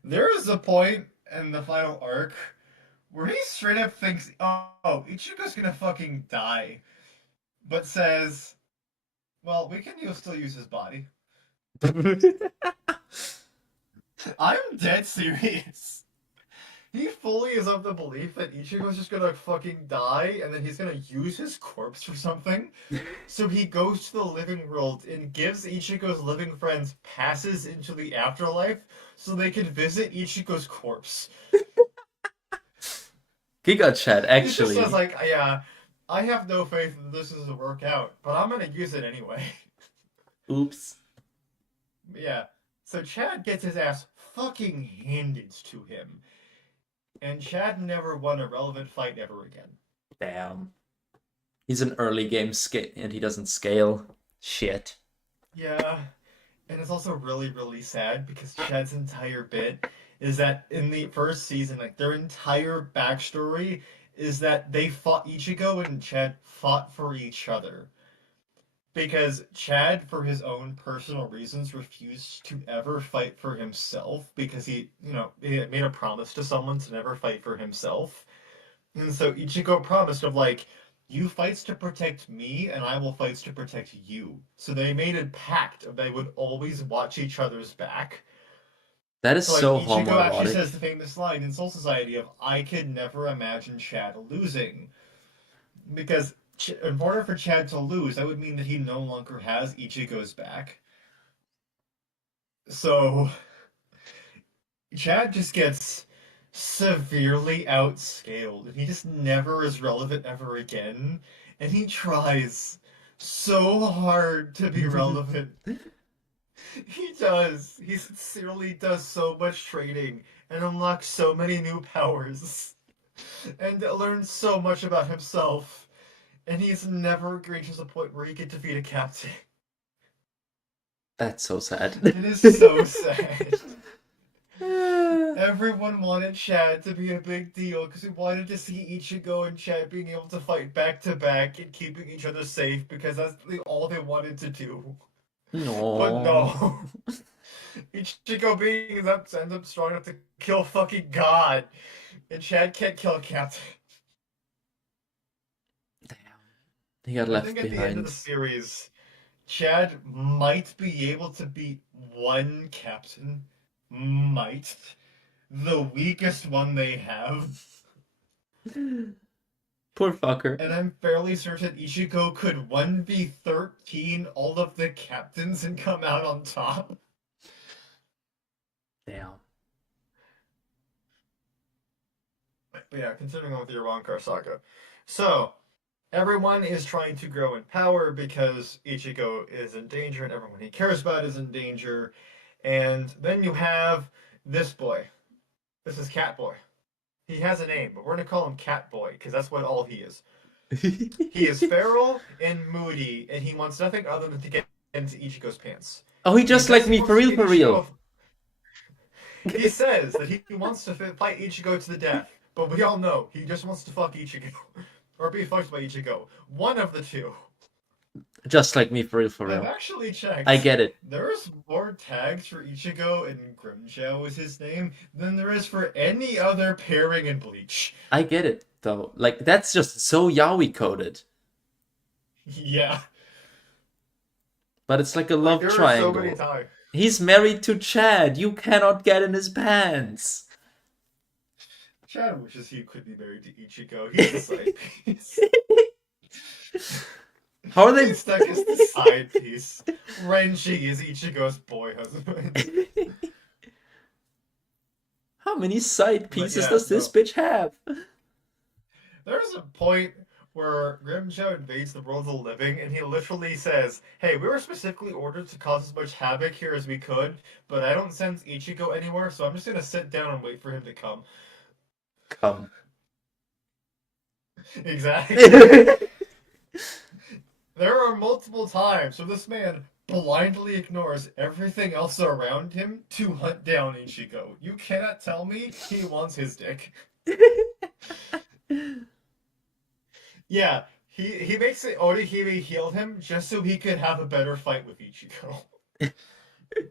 There is a point in the final arc where he straight up thinks, oh, Ichigo's gonna fucking die, but says, well, we can still use his body. I'm dead serious. He fully is of the belief that Ichigo's just gonna fucking die and then he's gonna use his corpse for something. So he goes to the living world and gives Ichigo's living friends passes into the afterlife so they can visit Ichigo's corpse. Giga Chat, He just says, actually. like, yeah, I have no faith that this is going to work out, but I'm gonna use it anyway. Oops. Yeah. So Chad gets his ass fucking handed to him, and Chad never won a relevant fight ever again. Damn. He's an early game scale and he doesn't scale. Shit. Yeah, and it's also really, really sad because Chad's entire bit is that in the first season, like their entire backstory is that they fought Ichigo and Chad fought for each other. Because Chad, for his own personal reasons, refused to ever fight for himself because he had made a promise to someone to never fight for himself. And so Ichigo promised of like, you fights to protect me and I will fights to protect you. So they made a pact of they would always watch each other's back. That is So like so Ichigo actually says homoerotic. the famous line in Soul Society of I could never imagine Chad losing. Because in order for Chad to lose, that would mean that he no longer has Ichigo's back. So Chad just gets severely outscaled, and he just never is relevant ever again. And he tries so hard to be relevant. He does. He sincerely does so much training and unlocks so many new powers and learns so much about himself. And he's never reaches a point where he can defeat a captain. That's so sad. It is so sad. Everyone wanted Chad to be a big deal because we wanted to see Ichigo and Chad being able to fight back to back and keeping each other safe because that's all they wanted to do. But No. no, Ichigo being ends up strong enough to kill fucking God, and Chad can't kill Captain. Damn. He got I left think at the end of the behind. series, Chad might be able to beat one Captain. Might. The weakest one they have. Poor fucker. And I'm fairly certain Ichigo could 1v13 all of the captains and come out on top. Damn. But yeah, continuing on with the Ironclar saga. So, everyone is trying to grow in power because Ichigo is in danger and everyone he cares about is in danger. And then you have this boy. This is Catboy. He has a name, but we're going to call him Catboy because that's what all he is. He is feral and moody, and he wants nothing other than to get into Ichigo's pants. Oh, he He just like says he me, for wants to real, get for real. Ichigo. He says that he wants to fight Ichigo to the death, but we all know he just wants to fuck Ichigo. Or be fucked by Ichigo. One of the two. Just like me, for real, for I've real. actually I checked. get it. There's more tags for Ichigo, and Grimjow is his name, than there is for any other pairing in Bleach. I get it, though. Like, that's just so yaoi coded. Yeah. But it's like a Like, love there are so many triangle. times. He's married to Chad. You cannot get in his pants. Chad wishes he could be married to Ichigo. He's a side piece. How are they? He's stuck as the side piece. Renji is Ichigo's boy husband. How many side But pieces yeah, does this no. bitch have? There's a point where Grimjow invades the world of the living, and he literally says, "Hey, we were specifically ordered to cause as much havoc here as we could, but I don't sense Ichigo anywhere, so I'm just gonna sit down and wait for him to come." Come. Exactly. There are multiple times where this man blindly ignores everything else around him to hunt down Ichigo. You cannot tell me he wants his dick. Yeah, he makes it Orihime heal him just so he could have a better fight with Ichigo.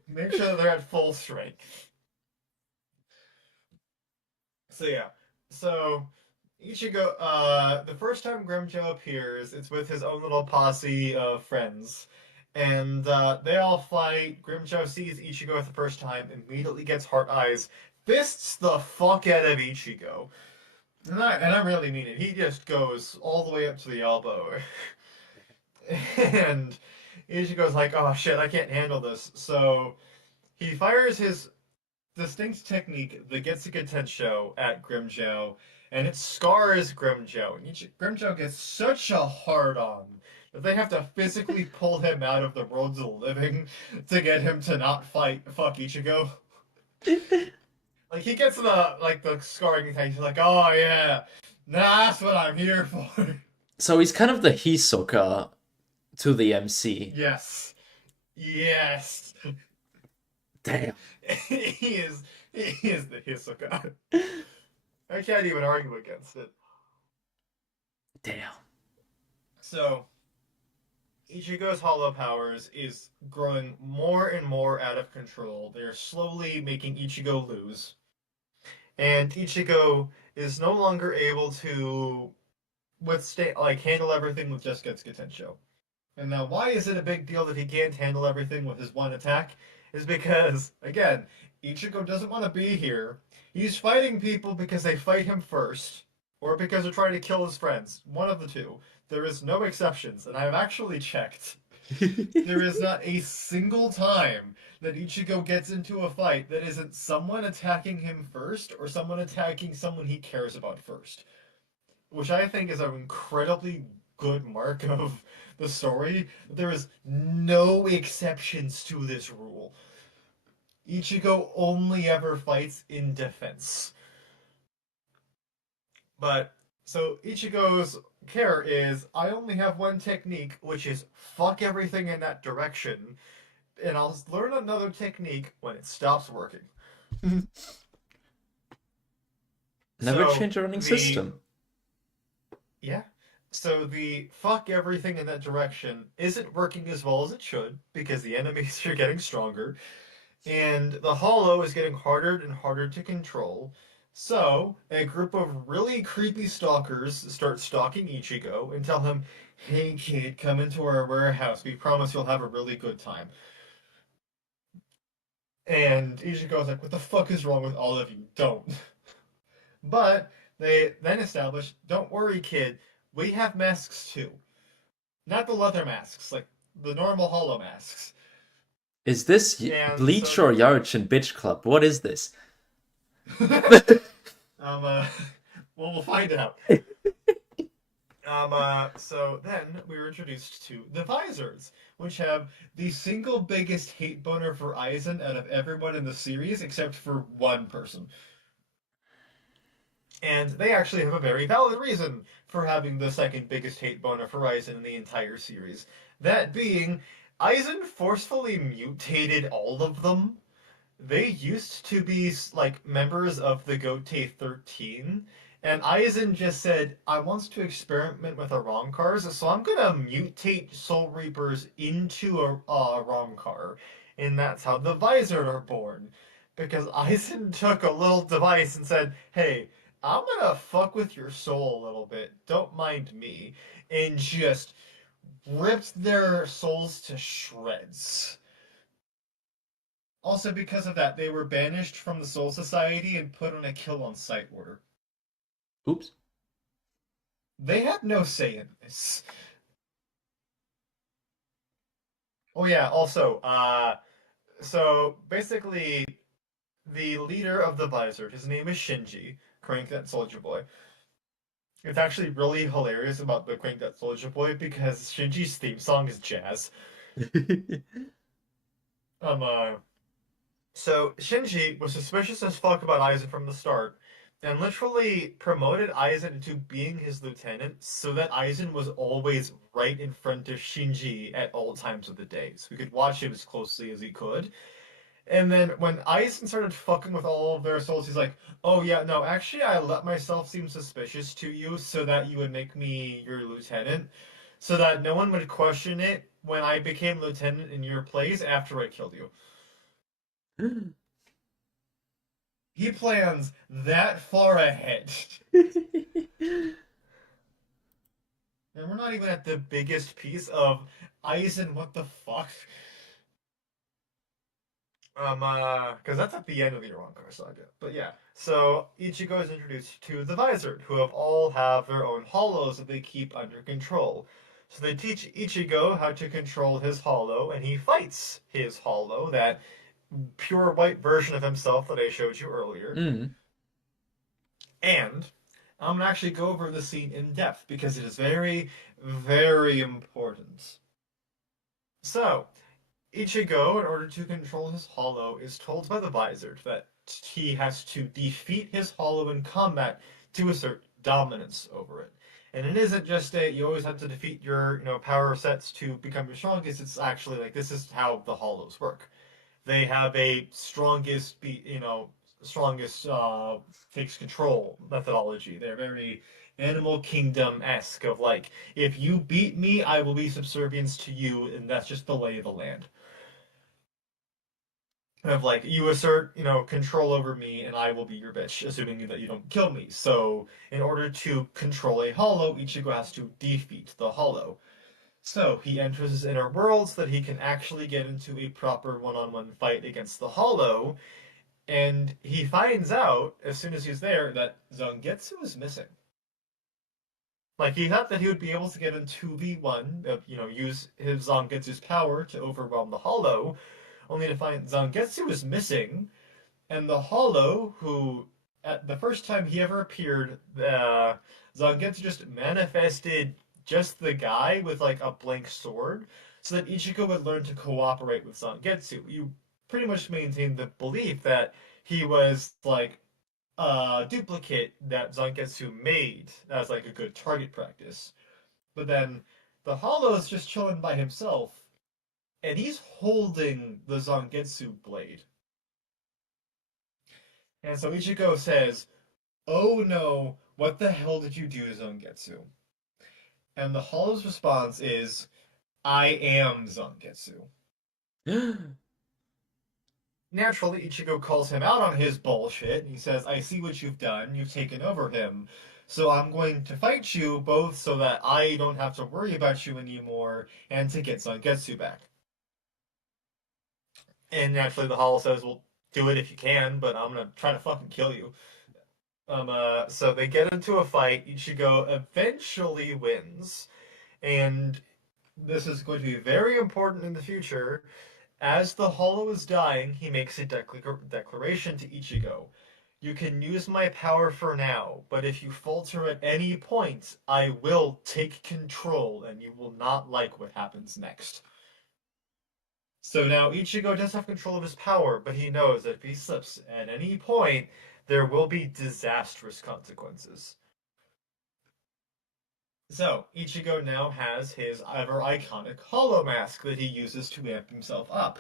Make sure that they're at full strength. So yeah, so Ichigo, the first time Grimjow appears, it's with his own little posse of friends. And they all fight. Grimjow sees Ichigo for the first time, immediately gets heart eyes, fists the fuck out of Ichigo. And I really mean it. He just goes all the way up to the elbow. And Ichigo's like, oh shit, I can't handle this. So he fires his distinct technique, the Getsuga Tensho, at Grimjow, and it scars Grimjow. And Grimjow gets such a hard on that they have to physically pull him out of the worlds of the living to get him to not fuck Ichigo. Like he gets the scarring attack, he's like, oh yeah, that's what I'm here for. So he's kind of the Hisoka to the MC. Yes. Yes. Damn. he is the Hisoka. I can't even argue against it. Damn. So, Ichigo's hollow powers is growing more and more out of control. They're slowly making Ichigo lose. And Ichigo is no longer able to handle everything with just Getsuga Tensho. And now, why is it a big deal that he can't handle everything with his one attack? Is because, again, Ichigo doesn't want to be here. He's fighting people because they fight him first, or because they're trying to kill his friends. One of the two. There is no exceptions, and I have actually checked. There is not a single time that Ichigo gets into a fight that isn't someone attacking him first or someone attacking someone he cares about first. Which I think is an incredibly good mark of the story. There is no exceptions to this rule. Ichigo only ever fights in defense. But so Ichigo's care is I only have one technique, which is fuck everything in that direction. and I'll learn another technique when it stops working. Never So change a running the system. yeah. So the fuck everything in that direction isn't working as well as it should because the enemies are getting stronger and the hollow is getting harder and harder to control. So a group of really creepy stalkers start stalking Ichigo and tell him, "Hey kid, come into our warehouse. We promise you'll have a really good time." And Ichigo's like, "What the fuck is wrong with all of you? Don't." But they then establish, "Don't worry, kid. We have masks too. Not the leather masks, like the normal hollow masks." Is this And Bleach so, or Yarchin Bitch Club? What is this? uh, well, we'll find out. So then we were introduced to the Visors, which have the single biggest hate boner for Aizen out of everyone in the series, except for one person. And they actually have a very valid reason for having the second biggest hate boner for Aizen in the entire series. That being, Aizen forcefully mutated all of them. They used to be like members of the Gote 13, and Aizen just said, "I wants to experiment with a Romcars, so I'm gonna mutate Soul Reapers into a Romcar," and that's how the Visor are born. Because Aizen took a little device and said, "Hey, I'm gonna fuck with your soul a little bit. Don't mind me," and just ripped their souls to shreds. Also, because of that, they were banished from the Soul Society and put on a kill on sight order. Oops. They had no say in this. Oh yeah, also, so basically, the leader of the Visor, his name is Shinji, Crank That Soldier Boy. It's actually really hilarious about the Crank That Soldier Boy because Shinji's theme song is jazz. Um, uh, So Shinji was suspicious as fuck about Aizen from the start, and literally promoted Aizen into being his lieutenant so that Aizen was always right in front of Shinji at all times of the day, so he could watch him as closely as he could. And then when Aizen started fucking with all of their souls, he's like, "Oh yeah, no, actually I let myself seem suspicious to you so that you would make me your lieutenant, so that no one would question it when I became lieutenant in your place after I killed you." He plans that far ahead. And we're not even at the biggest piece of Aizen, what the fuck? Because that's at the end of the Ironclar saga. But yeah, so Ichigo is introduced to the Visor, who all have their own hollows that they keep under control. So they teach Ichigo how to control his hollow, and he fights his hollow, that pure white version of himself that I showed you earlier. Mm. And I'm gonna actually go over the scene in depth because it is very, very important. So, Ichigo, in order to control his hollow, is told by the Visor that he has to defeat his hollow in combat to assert dominance over it. And it isn't just a you always have to defeat your power sets to become your strongest. It's actually like this is how the hollows work. They have a strongest takes control methodology. They're very Animal Kingdom esque of like, if you beat me, I will be subservient to you, and that's just the lay of the land. Of like, you assert control over me, and I will be your bitch, assuming that you don't kill me. So, in order to control a hollow, Ichigo has to defeat the hollow. So he enters his inner world so that he can actually get into a proper one-on-one fight against the hollow. And he finds out, as soon as he's there, that Zangetsu is missing. Like, he thought that he would be able to get in 2v1, use his Zangetsu's power to overwhelm the Hollow, only to find Zangetsu is missing, and the Hollow, who, at the first time he ever appeared, Zangetsu just manifested just the guy with, like, a blank sword, so that Ichigo would learn to cooperate with Zangetsu. You pretty much maintain the belief that he was, like, duplicate that Zangetsu made as like a good target practice. But then the Hollow's just chilling by himself, and he's holding the Zangetsu blade. And so Ichigo says, "Oh no, what the hell did you do, Zangetsu?" And the Hollow's response is, "I am Zangetsu." Naturally, Ichigo calls him out on his bullshit, and he says, "I see what you've done. You've taken over him. So I'm going to fight you both so that I don't have to worry about you anymore and to get Zangetsu back." And naturally, the Hollow says, "Well, do it if you can, but I'm gonna try to fucking kill you." So they get into a fight. Ichigo eventually wins, and this is going to be very important in the future. As the Hollow is dying, he makes a declaration to Ichigo. "You can use my power for now, but if you falter at any point, I will take control, and you will not like what happens next." So now Ichigo does have control of his power, but he knows that if he slips at any point, there will be disastrous consequences. So, Ichigo now has his ever iconic hollow mask that he uses to amp himself up.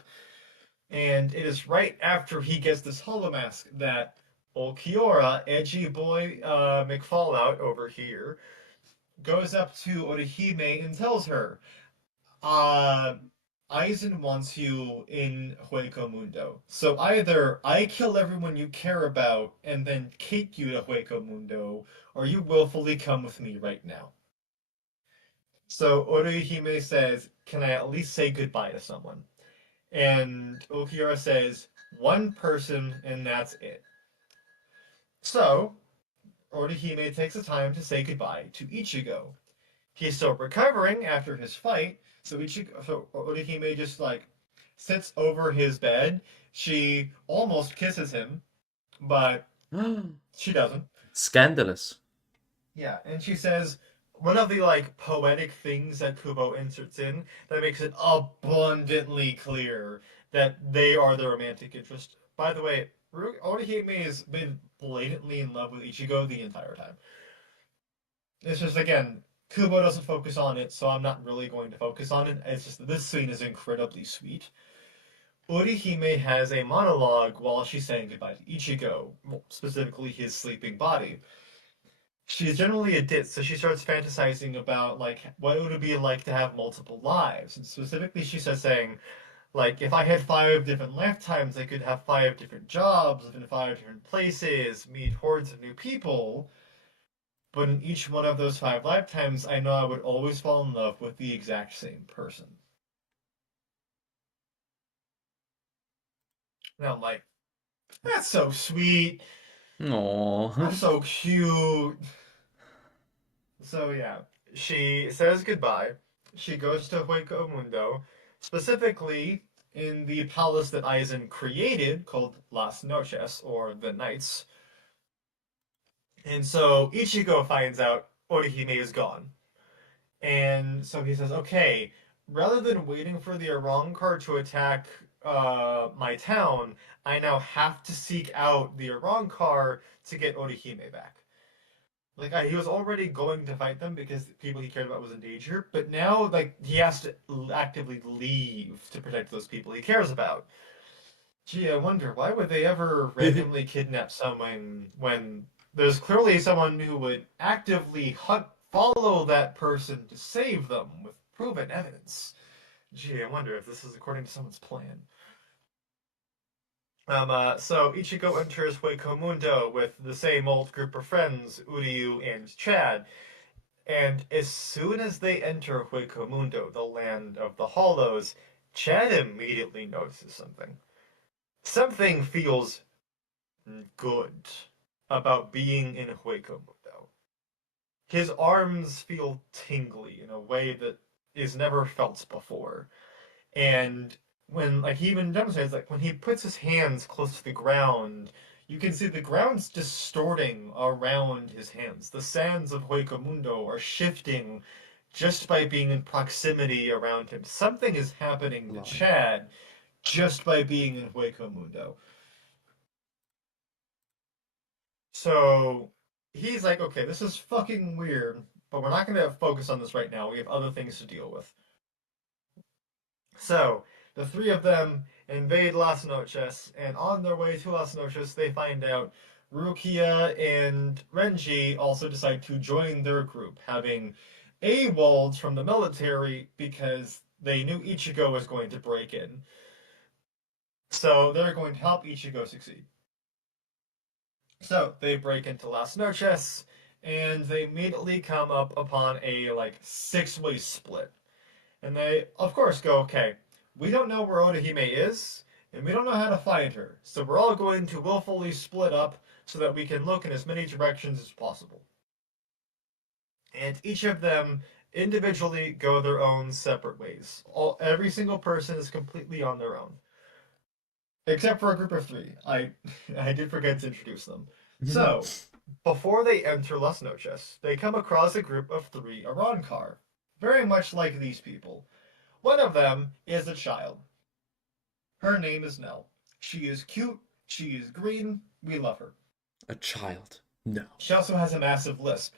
And it is right after he gets this hollow mask that Ulquiorra, edgy boy McFallout over here, goes up to Orihime and tells her, uh, Aizen wants you in Hueco Mundo. So either I kill everyone you care about and then take you to Hueco Mundo, or you willfully come with me right now. So Orihime says, "Can I at least say goodbye to someone?" And Ulquiorra says, "One person, and that's it." So Orihime takes the time to say goodbye to Ichigo. He's still recovering after his fight, so Orihime just like sits over his bed. She almost kisses him, but she doesn't. Scandalous. Yeah, and she says one of the like poetic things that Kubo inserts in that makes it abundantly clear that they are the romantic interest. By the way, Orihime has been blatantly in love with Ichigo the entire time. It's just again, Kubo doesn't focus on it, so I'm not really going to focus on it. It's just that this scene is incredibly sweet. Orihime has a monologue while she's saying goodbye to Ichigo, specifically his sleeping body. She's generally a ditz, so she starts fantasizing about like what it would be like to have multiple lives. And specifically, she says saying like if I had 5 different lifetimes, I could have 5 different jobs, live in 5 different places, meet hordes of new people. But in each one of those 5 lifetimes, I know I would always fall in love with the exact same person. And I'm like, that's so sweet. That's Aww. so cute. So yeah, she says goodbye. She goes to Hueco Mundo, specifically in the palace that Aizen created called Las Noches, or the Nights. And so Ichigo finds out Orihime is gone. And so he says, "Okay, rather than waiting for the Arrancar to attack my town, I now have to seek out the Arrancar to get Orihime back." Like he was already going to fight them because the people he cared about was in danger, but now like he has to actively leave to protect those people he cares about. Gee, I wonder why would they ever randomly kidnap someone when there's clearly someone who would actively follow that person to save them with proven evidence. Gee, I wonder if this is according to someone's plan. So Ichigo enters Hueco with the same old group of friends, Uryu and Chad, and as soon as they enter Hueco the land of the Hollows, Chad immediately notices something. Something feels good about being in Hueco. His arms feel tingly in a way that is never felt before. And when like he even demonstrates like when he puts his hands close to the ground, you can see the ground's distorting around his hands. The sands of Hueco are shifting just by being in proximity around him. Something is happening to Lie. Chad just by being in Hueco. So he's like, "Okay, this is fucking weird, but we're not going to focus on this right now. We have other things to deal with." So The three of them invade Las Noches, and on their way to Las Noches, they find out Rukia and Renji also decide to join their group, having AWOL'd from the military because they knew Ichigo was going to break in. So they're going to help Ichigo succeed. So they break into Las Noches, and they immediately come up upon a like six-way split. And they, of course, go, okay, we don't know where Orihime is, and we don't know how to find her. So we're all going to willfully split up so that we can look in as many directions as possible. And each of them individually go their own separate ways. Every single person is completely on their own. Except for a group of three. I did forget to introduce them. So, before they enter Las Noches, they come across a group of three Arankar, very much like these people. One of them is a child. Her name is Nell. She is cute, she is green, we love her. A child. No. She also has a massive lisp.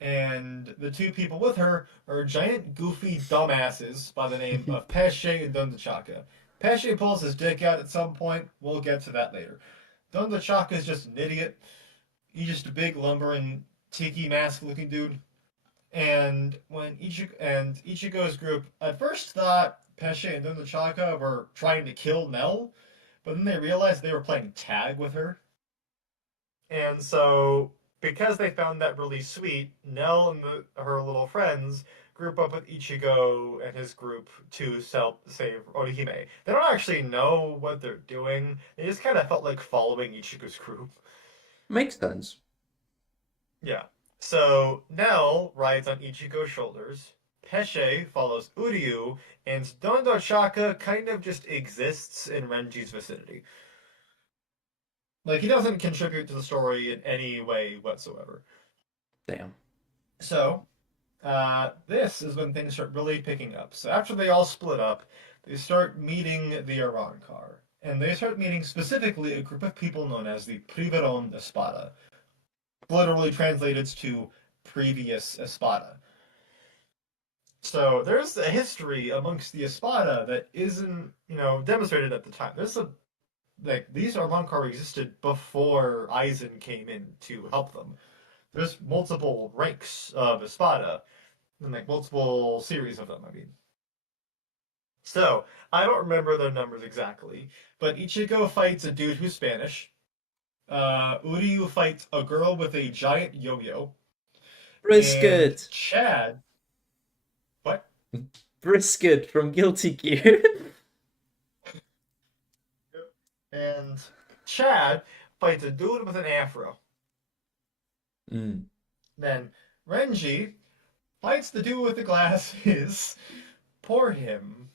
And the two people with her are giant, goofy dumbasses by the name of Pesce and Dundachaka. Pesce pulls his dick out at some point. We'll get to that later. Dundachaka is just an idiot. He's just a big lumbering tiki mask looking dude. And when Ichigo's group at first thought Pesce and Dundachaka were trying to kill Nell, but then they realized they were playing tag with her. And so, because they found that really sweet, Nell and her little friends group up with Ichigo and his group to save Orihime. They don't actually know what they're doing. They just kind of felt like following Ichigo's group. Makes sense. Yeah. So Nell rides on Ichigo's shoulders. Pesce follows Uryu, and Dondo Chaka kind of just exists in Renji's vicinity. Like, he doesn't contribute to the story in any way whatsoever. Damn. So, this is when things start really picking up. So after they all split up, they start meeting the Arankar. And they start meeting specifically a group of people known as the Priveron Espada. Literally translated to previous Espada. So there's a history amongst the Espada that isn't, demonstrated at the time. These Arankar existed before Aizen came in to help them. There's multiple ranks of Espada, and multiple series of them, I mean. So, I don't remember their numbers exactly, but Ichigo fights a dude who's Spanish. Uryu fights a girl with a giant yo-yo. And Brisket! Chad... What? Brisket from Guilty Gear. And Chad fights a dude with an afro. Mm. Then Renji fights the dude with the glasses. Poor him.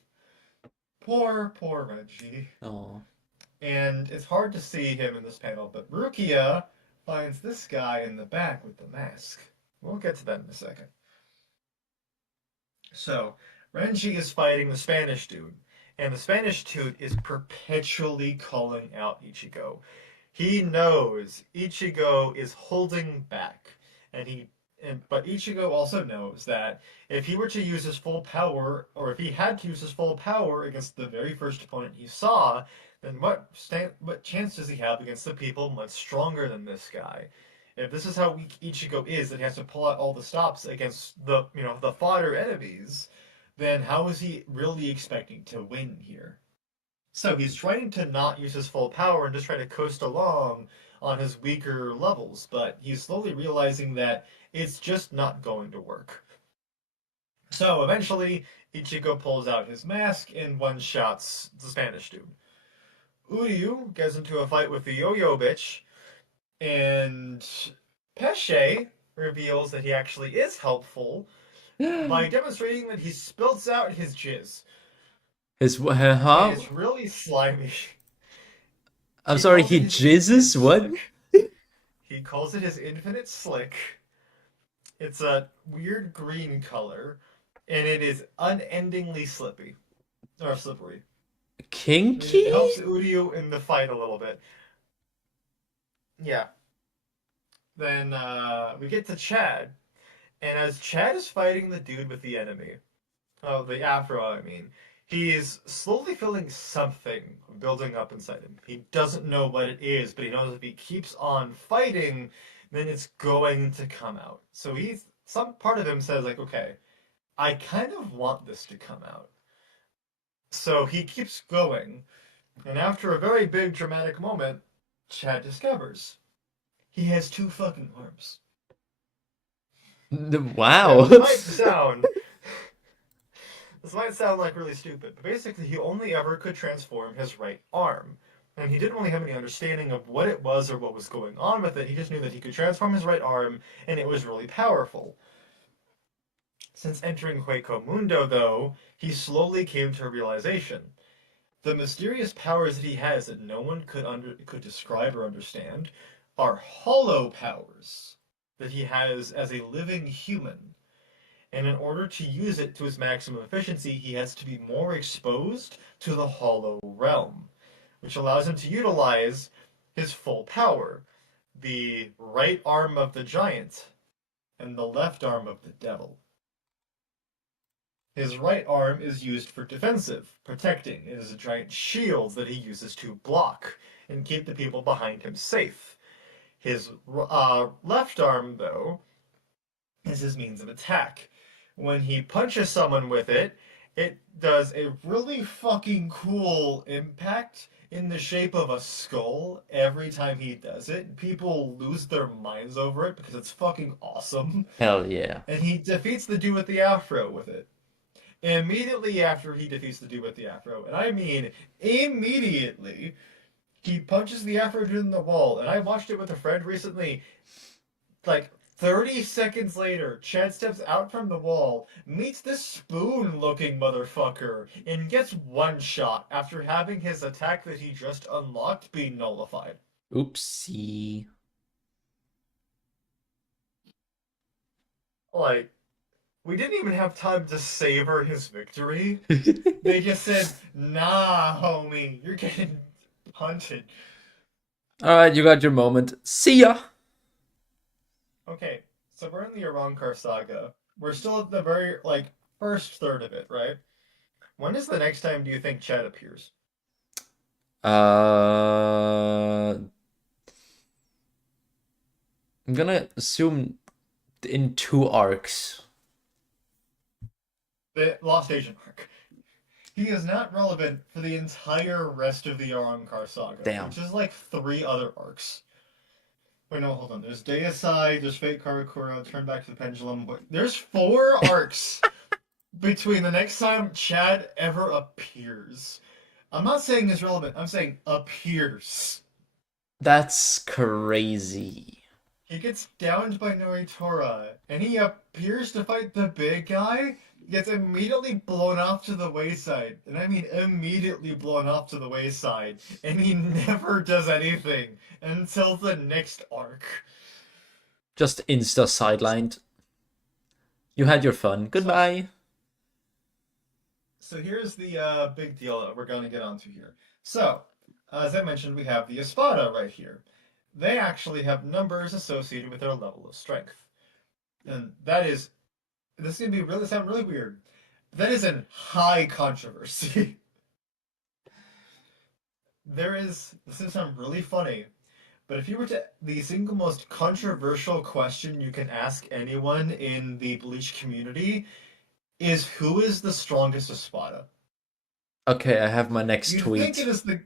Poor Renji. Oh. And it's hard to see him in this panel, but Rukia finds this guy in the back with the mask. We'll get to that in a second. So, Renji is fighting the Spanish dude, and the Spanish dude is perpetually calling out Ichigo. He knows Ichigo is holding back, but Ichigo also knows that if he were to use his full power, or if he had to use his full power against the very first opponent he saw, then what chance does he have against the people much stronger than this guy? If this is how weak Ichigo is, that he has to pull out all the stops against the fodder enemies, then how is he really expecting to win here? So he's trying to not use his full power and just try to coast along on his weaker levels, but he's slowly realizing that it's just not going to work. So eventually, Ichigo pulls out his mask and one-shots the Spanish dude. Uryu gets into a fight with the yo-yo bitch, and Pesce reveals that he actually is helpful by demonstrating that he spills out his jizz. Huh? It's really slimy. I'm sorry, he jizzes? What? He calls it his infinite slick. It's a weird green color, and it is unendingly slippery. Kinky? It helps Uryu in the fight a little bit. Yeah. Then we get to Chad, and as Chad is fighting the dude with the enemy, the afro, I mean, He's slowly feeling something building up inside him. He doesn't know what it is, but he knows if he keeps on fighting, then it's going to come out. So he's some part of him says like, okay, I kind of want this to come out. So he keeps going, and after a very big dramatic moment, Chad discovers he has two fucking arms. Now, Wow. this might sound like really stupid, but basically he only ever could transform his right arm. And he didn't really have any understanding of what it was or what was going on with it. He just knew that he could transform his right arm, and it was really powerful. Since entering Hueco Mundo, though, he slowly came to a realization. The mysterious powers that he has that no one could describe or understand are hollow powers that he has as a living human. And in order to use it to its maximum efficiency, he has to be more exposed to the hollow realm, which allows him to utilize his full power, the right arm of the giant and the left arm of the devil. His right arm is used for defensive, protecting. It is a giant shield that he uses to block and keep the people behind him safe. His left arm, though, is his means of attack. When he punches someone with it, it does a really fucking cool impact in the shape of a skull every time he does it. People lose their minds over it because it's fucking awesome. Hell yeah. And he defeats the dude with the afro with it. Immediately after he defeats the dude with the afro, and I mean immediately, he punches the afro dude in the wall. And I watched it with a friend recently. Like 30 seconds later, Chad steps out from the wall, meets this spoon-looking motherfucker, and gets one shot after having his attack that he just unlocked be nullified. Oopsie. Like, we didn't even have time to savor his victory. They just said, nah, homie, you're getting punted. Alright, you got your moment. See ya! Okay, so we're in the Arrancar saga. We're still at the very, like, first third of it, right? When is the next time do you think Chad appears? I'm gonna assume in 2 arcs. The Lost Asian arc. He is not relevant for the entire rest of the Arrancar saga, Damn. which is like 3 other arcs. Wait, no, hold on. There's Deicide, there's Fate Karakura, Turn Back to the Pendulum. But there's 4 arcs between the next time Chad ever appears. I'm not saying is relevant. I'm saying appears. That's crazy. He gets downed by Noritora, and he appears to fight the big guy, gets immediately blown off to the wayside. And I mean immediately blown off to the wayside. And he never does anything until the next arc. Just insta sidelined. You had your fun. Goodbye. So here's the big deal that we're going to get onto here. So, as I mentioned, we have the Espada right here. They actually have numbers associated with their level of strength. And that is, this is going to be really sound really weird. That is in high controversy. This is going to sound really funny, but if you were to, the single most controversial question you can ask anyone in the Bleach community is who is the strongest Espada? Okay, I have my next You'd tweet. think it is the,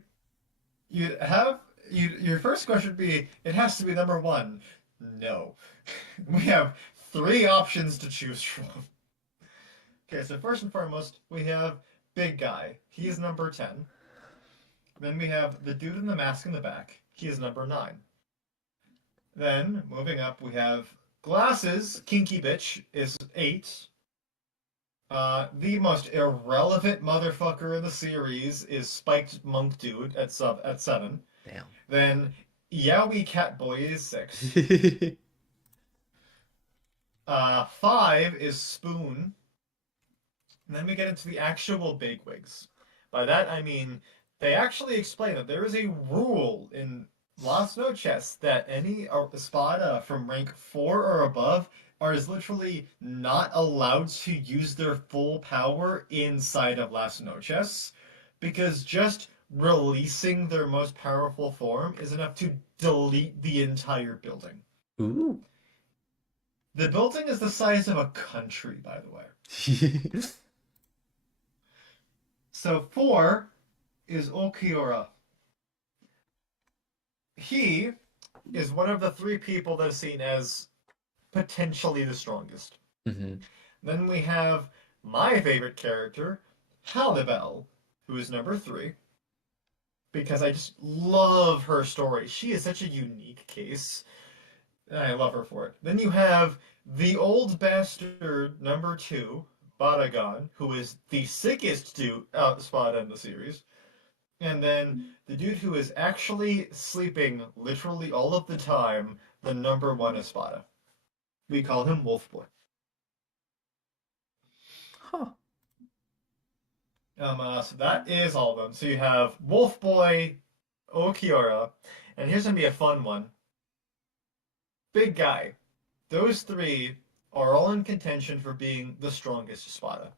your first question would be, it has to be number 1. No. We have 3 options to choose from. Okay, so first and foremost, we have Big Guy. He is number 10. Then we have the dude in the mask in the back. He is number 9. Then, moving up, we have Glasses. Kinky Bitch is 8. The most irrelevant motherfucker in the series is Spiked Monk Dude at 7. Damn. Then Yaoi Catboy is 6. 5 is Spoon. And then we get into the actual bigwigs. By that I mean they actually explain that there is a rule in Lost Notes that any Espada from rank 4 or above are literally not allowed to use their full power inside of Las Noches because just releasing their most powerful form is enough to delete the entire building. Ooh. The building is the size of a country, by the way. So 4 is Okiura. He is one of the 3 people that is seen as potentially the strongest. Hmm. Then we have my favorite character, Hallibel, who is number 3, because I just love her story. She is such a unique case, and I love her for it. Then you have the old bastard number 2, Baragon, who is the sickest Spada in the series. And then the dude who is actually sleeping literally all of the time, the number 1 Espada. We call him Wolf Boy. Huh. So that is all of them. So you have Wolf Boy, Okiura, and here's gonna be a fun one. Big Guy. Those 3 are all in contention for being the strongest Espada.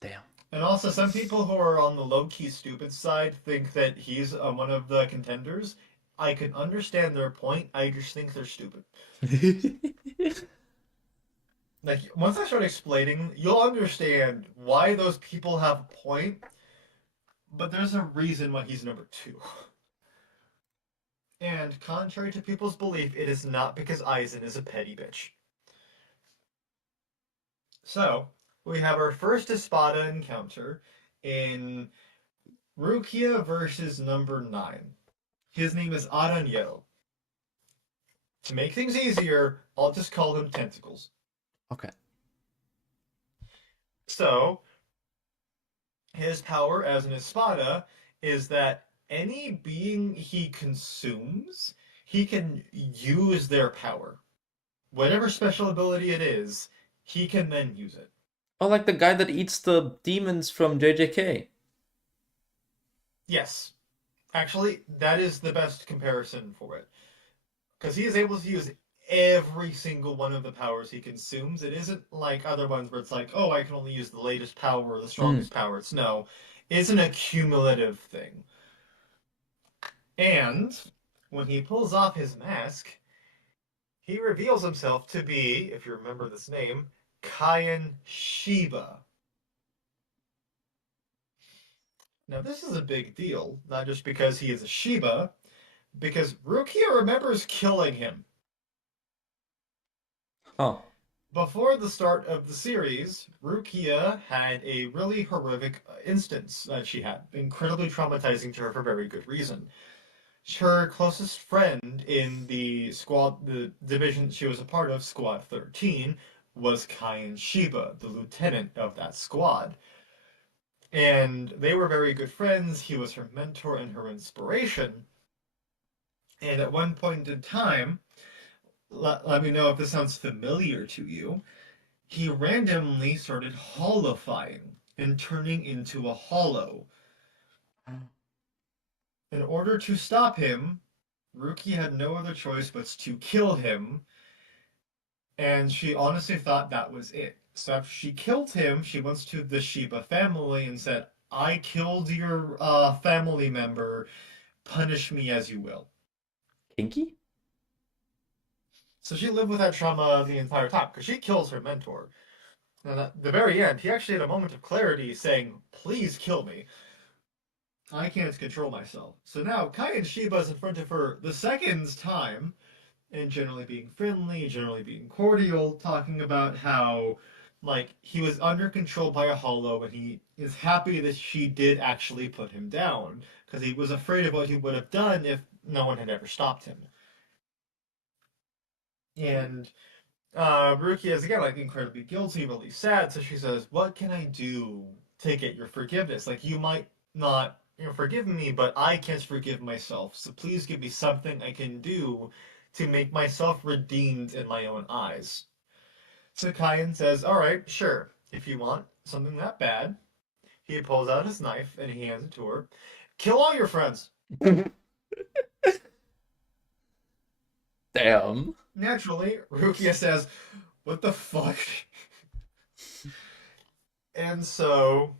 Damn. And also, some people who are on the low-key stupid side think that he's one of the contenders. I can understand their point. I just think they're stupid. Like, once I start explaining, you'll understand why those people have a point, but there's a reason why he's number 2. And contrary to people's belief, it is not because Aizen is a petty bitch. So, we have our first Espada encounter in Rukia versus number 9. His name is Aranyo. To make things easier, I'll just call him Tentacles. Okay. So, his power as an Espada is that any being he consumes, he can use their power. Whatever special ability it is, he can then use it. Oh, like the guy that eats the demons from JJK. Yes. Actually, that is the best comparison for it. Because he is able to use every single one of the powers he consumes. It isn't like other ones where it's like, oh, I can only use the latest power or the Mm. strongest power. It's no, it's an accumulative thing. And when he pulls off his mask, he reveals himself to be, if you remember this name, Kayan Shiba. Now, this is a big deal, not just because he is a Shiba, because Rukia remembers killing him. Huh. Before the start of the series, Rukia had a really horrific instance that she had, incredibly traumatizing to her for very good reason. Her closest friend in the division she was a part of, Squad 13, was Kayan Shiba, the lieutenant of that squad. And they were very good friends. He was her mentor and her inspiration. And at one point in time, let me know if this sounds familiar to you, he randomly started holofying and turning into a hollow. In order to stop him, Ruki had no other choice but to kill him, and she honestly thought that was it. So after she killed him, she went to the Shiba family and said, I killed your family member, punish me as you will. Kinky? So she lived with that trauma the entire time, because she kills her mentor. And at the very end, he actually had a moment of clarity saying, please kill me. I can't control myself. So now Kai and Shiba is in front of her the second time, and generally being friendly, generally being cordial, talking about how, like, he was under control by a hollow, and he is happy that she did actually put him down, because he was afraid of what he would have done if no one had ever stopped him. And Rukia is again like incredibly guilty, really sad. So she says, "What can I do to get your forgiveness? Like you might not, forgive me, but I can't forgive myself. So please give me something I can do to make myself redeemed in my own eyes." So Kyan says, "All right, sure. If you want something that bad." He pulls out his knife and he hands it to her. Kill all your friends. Damn. Naturally, Rukia says, "What the fuck?" And so,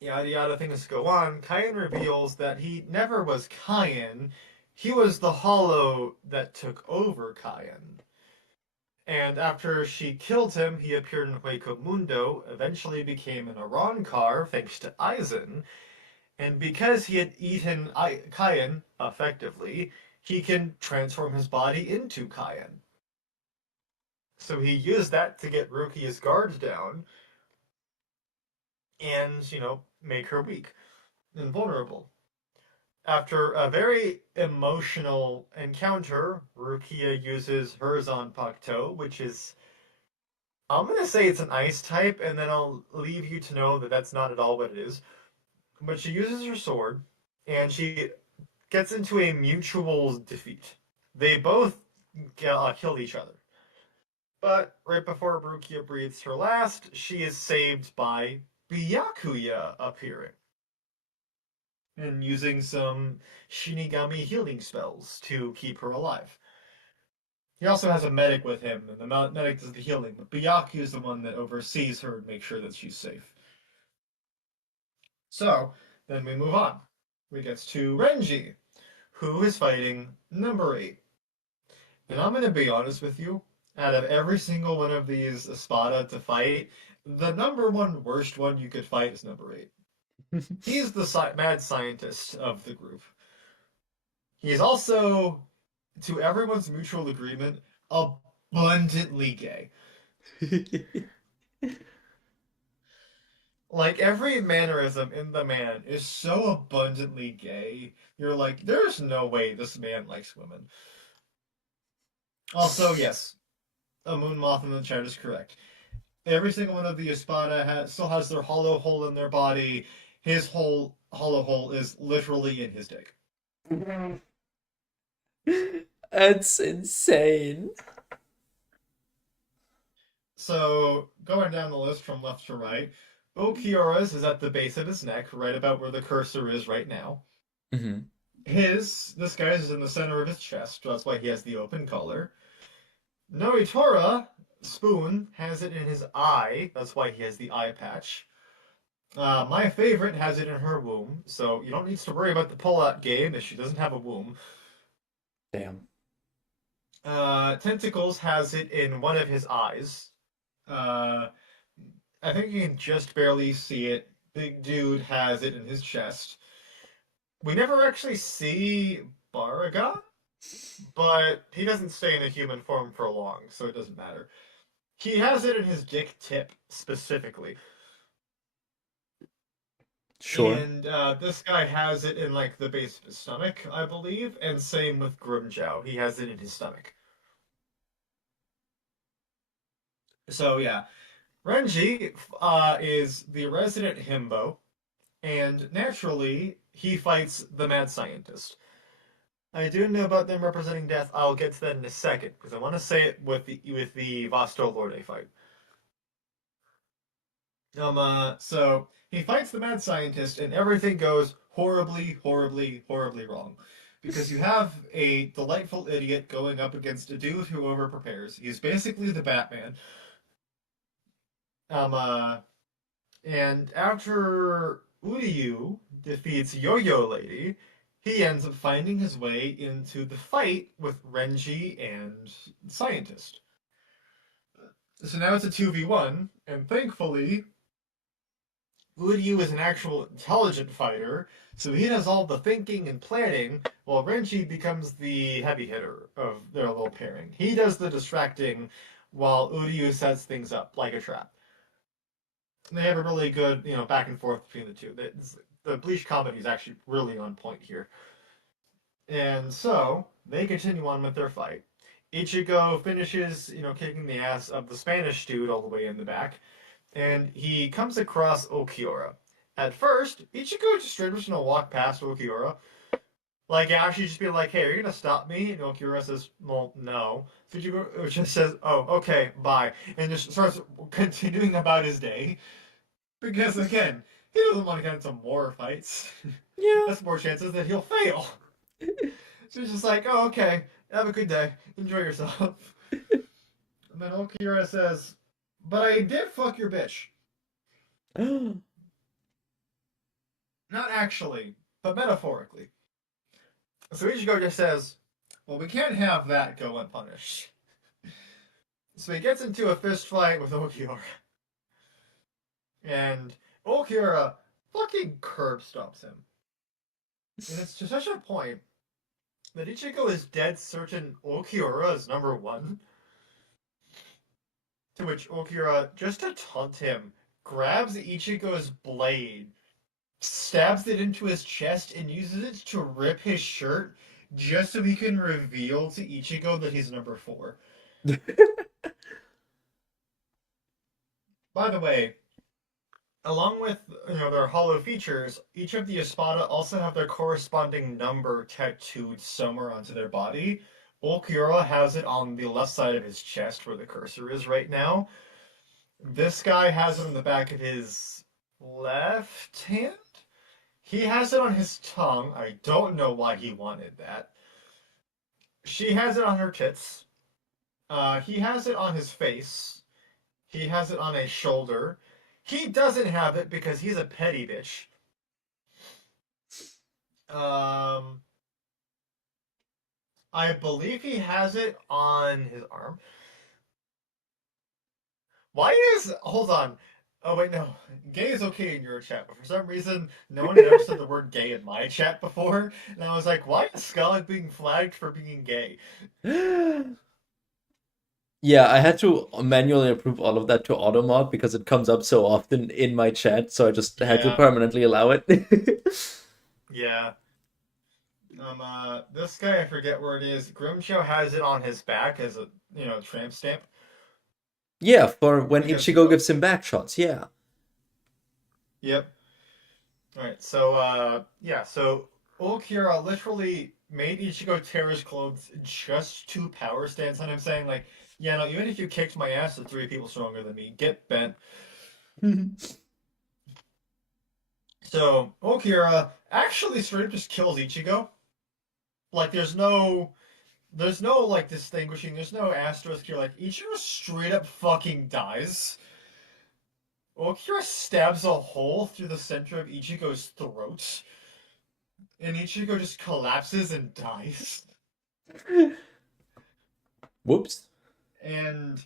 yada yada things go on. Kyan reveals that he never was Kyan. He was the Hollow that took over Kyan. And after she killed him, he appeared in Hueco Mundo, eventually became an Arankar thanks to Aizen, and because he had eaten Kyan, effectively, he can transform his body into Kyan. So he used that to get Rukia's guards down and, make her weak and vulnerable. After a very emotional encounter, Rukia uses hers on Pakto, which is, I'm going to say it's an ice type, and then I'll leave you to know that that's not at all what it is. But she uses her sword, and she gets into a mutual defeat. They both kill each other. But right before Rukia breathes her last, she is saved by Byakuya appearing and using some Shinigami healing spells to keep her alive. He also has a medic with him, and the medic does the healing, but Byakuya is the one that oversees her and makes sure that she's safe. So, then we move on. We get to Renji, who is fighting number 8. And I'm going to be honest with you, out of every single one of these Espada to fight, the number one worst one you could fight is number 8. He's the mad scientist of the group. He is also, to everyone's mutual agreement, abundantly gay. Like, every mannerism in the man is so abundantly gay, you're like, there's no way this man likes women. Also, yes, a moon moth in the chat is correct. Every single one of the Espada still has their hollow hole in their body. His whole hollow hole is literally in his dick. That's insane. So, going down the list from left to right, Okiora's is at the base of his neck, right about where the cursor is right now. Mm-hmm. This guy's is in the center of his chest, so that's why he has the open collar. Noitora, Spoon, has it in his eye, that's why he has the eye patch. My favorite has it in her womb, so you don't need to worry about the pull-out game if she doesn't have a womb. Damn. Tentacles has it in one of his eyes. Uh, I think you can just barely see it. Big Dude has it in his chest. We never actually see Baraga, but he doesn't stay in a human form for long, so it doesn't matter. He has it in his dick tip, specifically. Sure. And this guy has it in like the base of his stomach, I believe, and same with Grimjow. He has it in his stomach. So yeah, Renji is the resident himbo, and naturally he fights the mad scientist. I do know about them representing death. I'll get to that in a second because I want to say it with the Vasto Lorde fight. So he fights the mad scientist, and everything goes horribly, horribly, horribly wrong. Because you have a delightful idiot going up against a dude who overprepares. He's basically the Batman. Um, uh, and after Uryu defeats Yo-Yo Lady, he ends up finding his way into the fight with Renji and the scientist. So now it's a 2v1, and thankfully, Uryu is an actual intelligent fighter, so he does all the thinking and planning, while Renji becomes the heavy hitter of their little pairing. He does the distracting, while Uryu sets things up like a trap. They have a really good, back and forth between the two. The Bleach comedy is actually really on point here. And so, they continue on with their fight. Ichigo finishes, kicking the ass of the Spanish dude all the way in the back, and he comes across Okiura. At first, Ichigo just straight up just gonna walk past Okiura. Like, actually just be like, hey, are you gonna stop me? And Okiura says, well, no. So Ichigo just says, oh, okay, bye. And just starts continuing about his day. Because, again, he doesn't want to get into more fights. Yeah. That's more chances that he'll fail. So he's just like, oh, okay, Have a good day. Enjoy yourself. And then Okira says, but I did fuck your bitch. Not actually, but metaphorically. So Ichigo just says, well, we can't have that go unpunished. So he gets into a fist fight with Okiura. And Okiura fucking curb stomps him. And it's to such a point that Ichigo is dead certain Okiura is number one. To which Okiura, just to taunt him, grabs Ichigo's blade, stabs it into his chest, and uses it to rip his shirt just so he can reveal to Ichigo that he's number four. By the way, along with their hollow features, each of the Espada also have their corresponding number tattooed somewhere onto their body. Okiura has it on the left side of his chest where the cursor is right now. This guy has it on the back of his left hand. He has it on his tongue. I don't know why he wanted that. She has it on her tits. He has it on his face. He has it on a shoulder. He doesn't have it because he's a petty bitch. I believe he has it on his arm. Why is... Hold on. Oh, wait, no. Gay is okay in your chat, but for some reason, no one had ever said the word gay in my chat before. And I was like, why is Skullet being flagged for being gay? Yeah, I had to manually approve all of that to EntomoloMoth because it comes up so often in my chat, so I just had to Yeah, permanently allow it. yeah. This guy, I forget where it is. Grimshow has it on his back as a, tramp stamp. Yeah, for when Because, Ichigo gives him back shots, yeah. yep. Alright, so, yeah, so Okira literally made Ichigo tear his clothes just to power stance on him, saying, like, yeah, no, even if you kicked my ass with three people stronger than me, get bent. So, Okira actually straight up just kills Ichigo. Like, there's no, like, distinguishing, there's no asterisk here, like, Ichigo straight up fucking dies. Okira stabs a hole through the center of Ichigo's throat. And Ichigo just collapses and dies. Whoops. And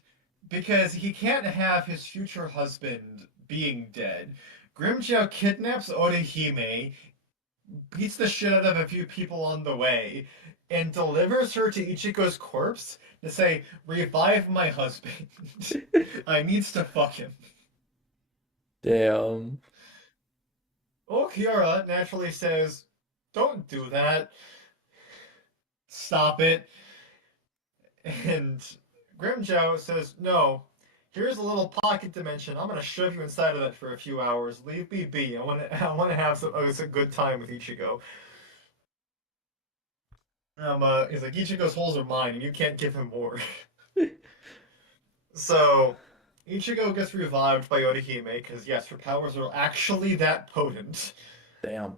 because he can't have his future husband being dead, Grimjow kidnaps Orihime, beats the shit out of a few people on the way, and delivers her to Ichigo's corpse to say, revive my husband. I needs to fuck him. Damn. Okiura naturally says, don't do that. Stop it. And Grimjow says, no, here's a little pocket dimension. I'm gonna shove you inside of that for a few hours. Leave me be. I wanna have some good time with Ichigo. He's like, Ichigo's holes are mine, and you can't give him more. So, Ichigo gets revived by Orihime, because yes, her powers are actually that potent. Damn.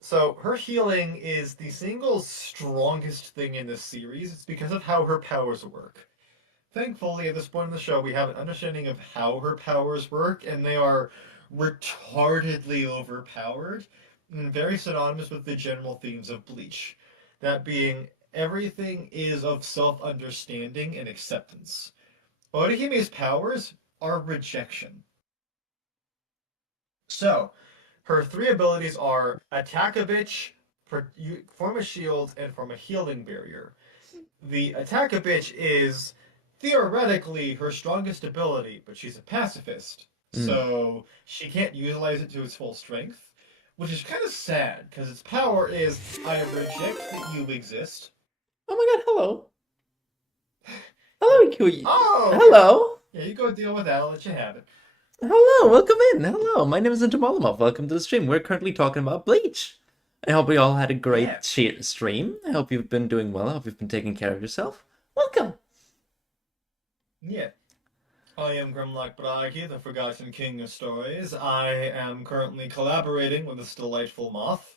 So, her healing is the single strongest thing in this series. It's because of how her powers work. Thankfully, at this point in the show, we have an understanding of how her powers work, and they are retardedly overpowered and very synonymous with the general themes of Bleach. That being, everything is of self understanding and acceptance. Orihime's powers are rejection. So, her three abilities are attack a bitch, form a shield, and form a healing barrier. The attack a bitch is theoretically her strongest ability, but she's a pacifist, Mm. so she can't utilize it to its full strength, which is kind of sad because its power is I reject that you exist. Oh my god, hello. Hello, Ikui. Oh, okay. Hello. Yeah, you go deal with that. I'll let you have it. Hello, welcome in. Hello, my name is EntomoloMoth. Welcome to the stream. We're currently talking about Bleach. I hope we all had a Yeah, great stream. I hope you've been doing well. I hope you've been taking care of yourself. Welcome. yeah. I am Grimlock Bragi, the Forgotten King of Stories. I am currently collaborating with this delightful moth.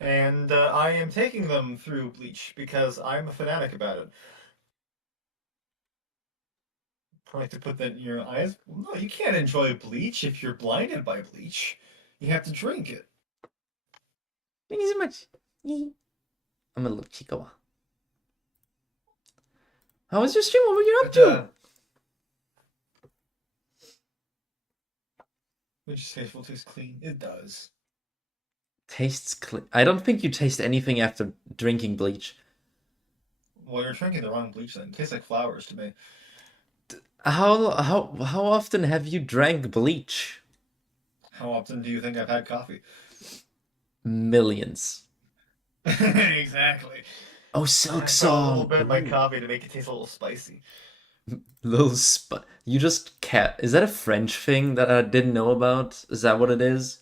and I am taking them through Bleach because I'm a fanatic about it. I like to put that in your eyes. No, you can't enjoy Bleach if you're blinded by Bleach. You have to drink it. Thank you so much. I'm a little chico. How was your stream? What were you up But to? Bleach taste will taste clean. It does. Tastes clean. I don't think you taste anything after drinking bleach. Well, you're drinking the wrong Bleach then. It tastes like flowers to me. How often have you drank bleach? How often do you think I've had coffee? Millions. Exactly. Oh, And Silk I put a little Song. bit of my Ooh. coffee to make it taste a little spicy. Little You just cat. Is that a French thing that I didn't know about? Is that what it is?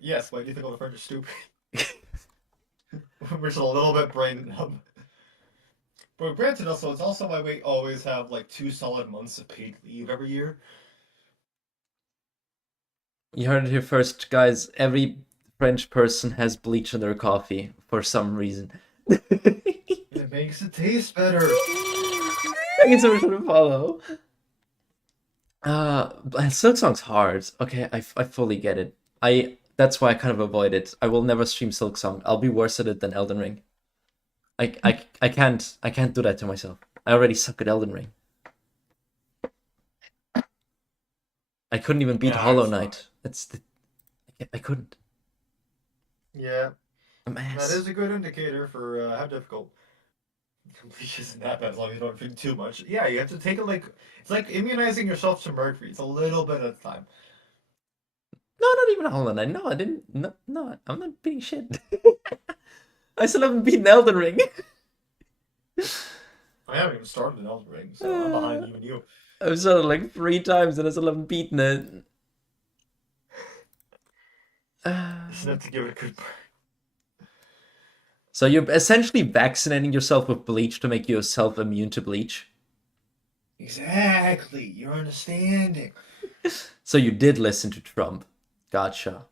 Yes, why do you think all the French are stupid? We're just a little bit brain numb. But granted, also, it's also why we always have like 2 solid months of paid leave every year. You heard it here first, guys. Every French person has bleach in their coffee for some reason. It makes it taste better. Thank you so much for the follow. Silk Song's hard. Okay, I fully get it. That's why I kind of avoid it. I will never stream Silk Song. I'll be worse at it than Elden Ring. I can't do that to myself. I already suck at Elden Ring. I couldn't even beat Yeah, Hollow it's fine. Knight. I couldn't. Yeah, I'm that ass. is a good indicator for how difficult. Bleach isn't that bad as long as you don't drink too much. Yeah, you have to take it like it's like immunizing yourself to mercury. It's a little bit at a time. No, not even Hollow Knight. No, I didn't. No, no, I'm not beating shit. I still haven't beaten Elden Ring. I haven't even started an Elden Ring, so I'm behind even you. I've started like 3 times and I still haven't beaten it. Just have to give it a good. So you're essentially vaccinating yourself with bleach to make yourself immune to bleach. Exactly, you're understanding. So you did listen to Trump. Gotcha.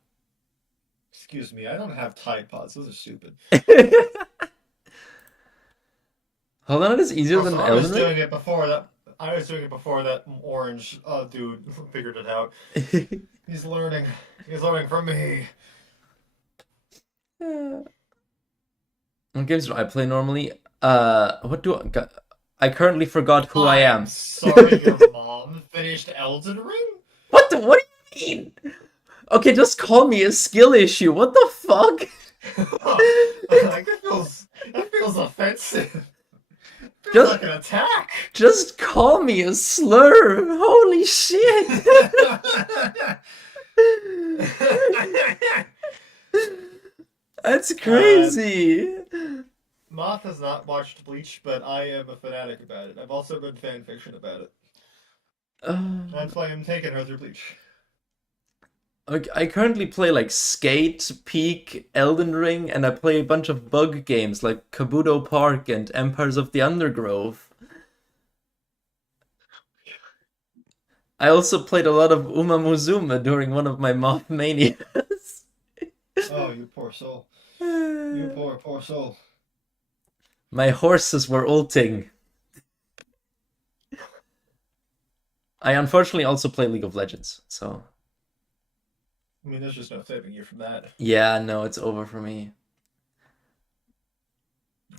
Excuse me, I don't have Tide Pods. Those are stupid. Hold on, it is easier Also, than I Elden was Ring? doing it before that. I was doing it before that orange dude figured it out. He's learning. He's learning from me. What games do I play normally? What do I currently forgot who I I'm am. sorry, your mom finished Elden Ring. What do you mean? Okay, just call me a skill issue. What the fuck? Like that feels offensive. Feels Just like an attack. just call me a slur. Holy shit. That's uh, crazy. Moth has not watched Bleach, but I am a fanatic about it. I've also read fan fiction about it. That's why I'm taking her through Bleach. I currently play like Skate, Peak, Elden Ring, and I play a bunch of bug games like Kabuto Park and Empires of the Undergrove. I also played a lot of Uma Musume during one of my moth manias. Oh, you poor soul. You poor, poor soul. My horses were ulting. I unfortunately also play League of Legends, so I mean, there's just no saving you from that. yeah, no, it's over for me.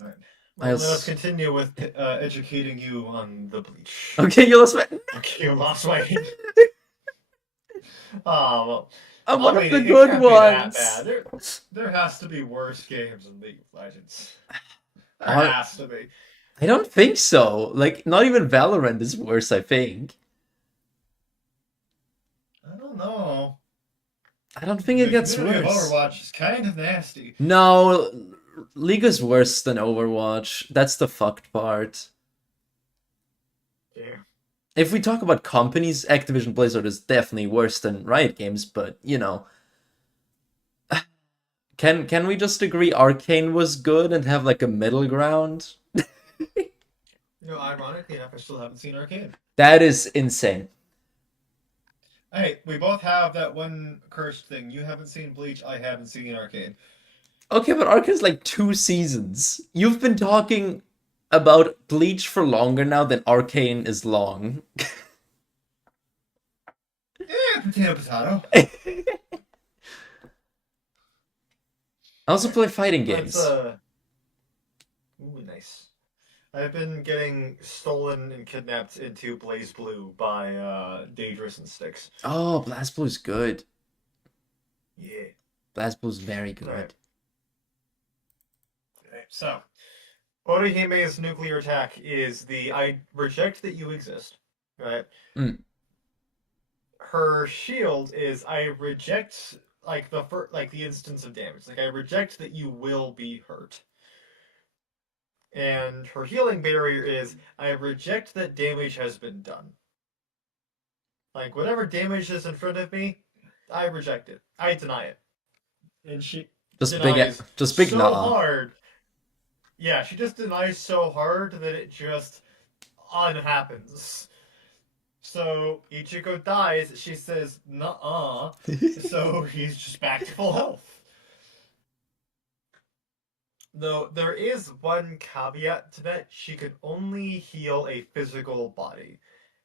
All right. I Well, let us also... continue with educating you on the Bleach. Okay, you lost my... Okay, you lost my. Oh, well. I'm I one of mean, the it good can't be that ones. bad. There has to be worse games than League of Legends. There I has to be. I don't think so. Like, not even Valorant is worse, I think. I don't know. I don't think it The gets community of worse. Overwatch is kind of nasty. No, League is worse than Overwatch. That's the fucked part. Yeah. If we talk about companies, Activision Blizzard is definitely worse than Riot Games, but you know, can we just agree Arcane was good and have like a middle ground? Ironically enough, I still haven't seen Arcane. That is insane. Hey, we both have that one cursed thing. You haven't seen Bleach, I haven't seen Arcane. Okay, but Arc is like 2 seasons. You've been talking about Bleach for longer now than Arcane is long. Potato, potato. I also Right. play fighting That's games. ooh, nice. I've been getting stolen and kidnapped into Blaze Blue by Daedrus and Styx. Oh, BlazBlue is good. Yeah. BlazBlue is very Right. good. Right. So, Orihime's nuclear attack is the I reject that you exist. Right. Mm. Her shield is I reject like the instance of damage. Like I reject that you will be hurt. And her healing barrier is I reject that damage has been done. Like whatever damage is in front of me, I reject it. I deny it. And she Just big, denies just big so nah. hard. Yeah, she just denies so hard that it just unhappens. So Ichigo dies. She says, "Nuh-uh." So he's just back to full health. Though there is one caveat to that, she can only heal a physical body.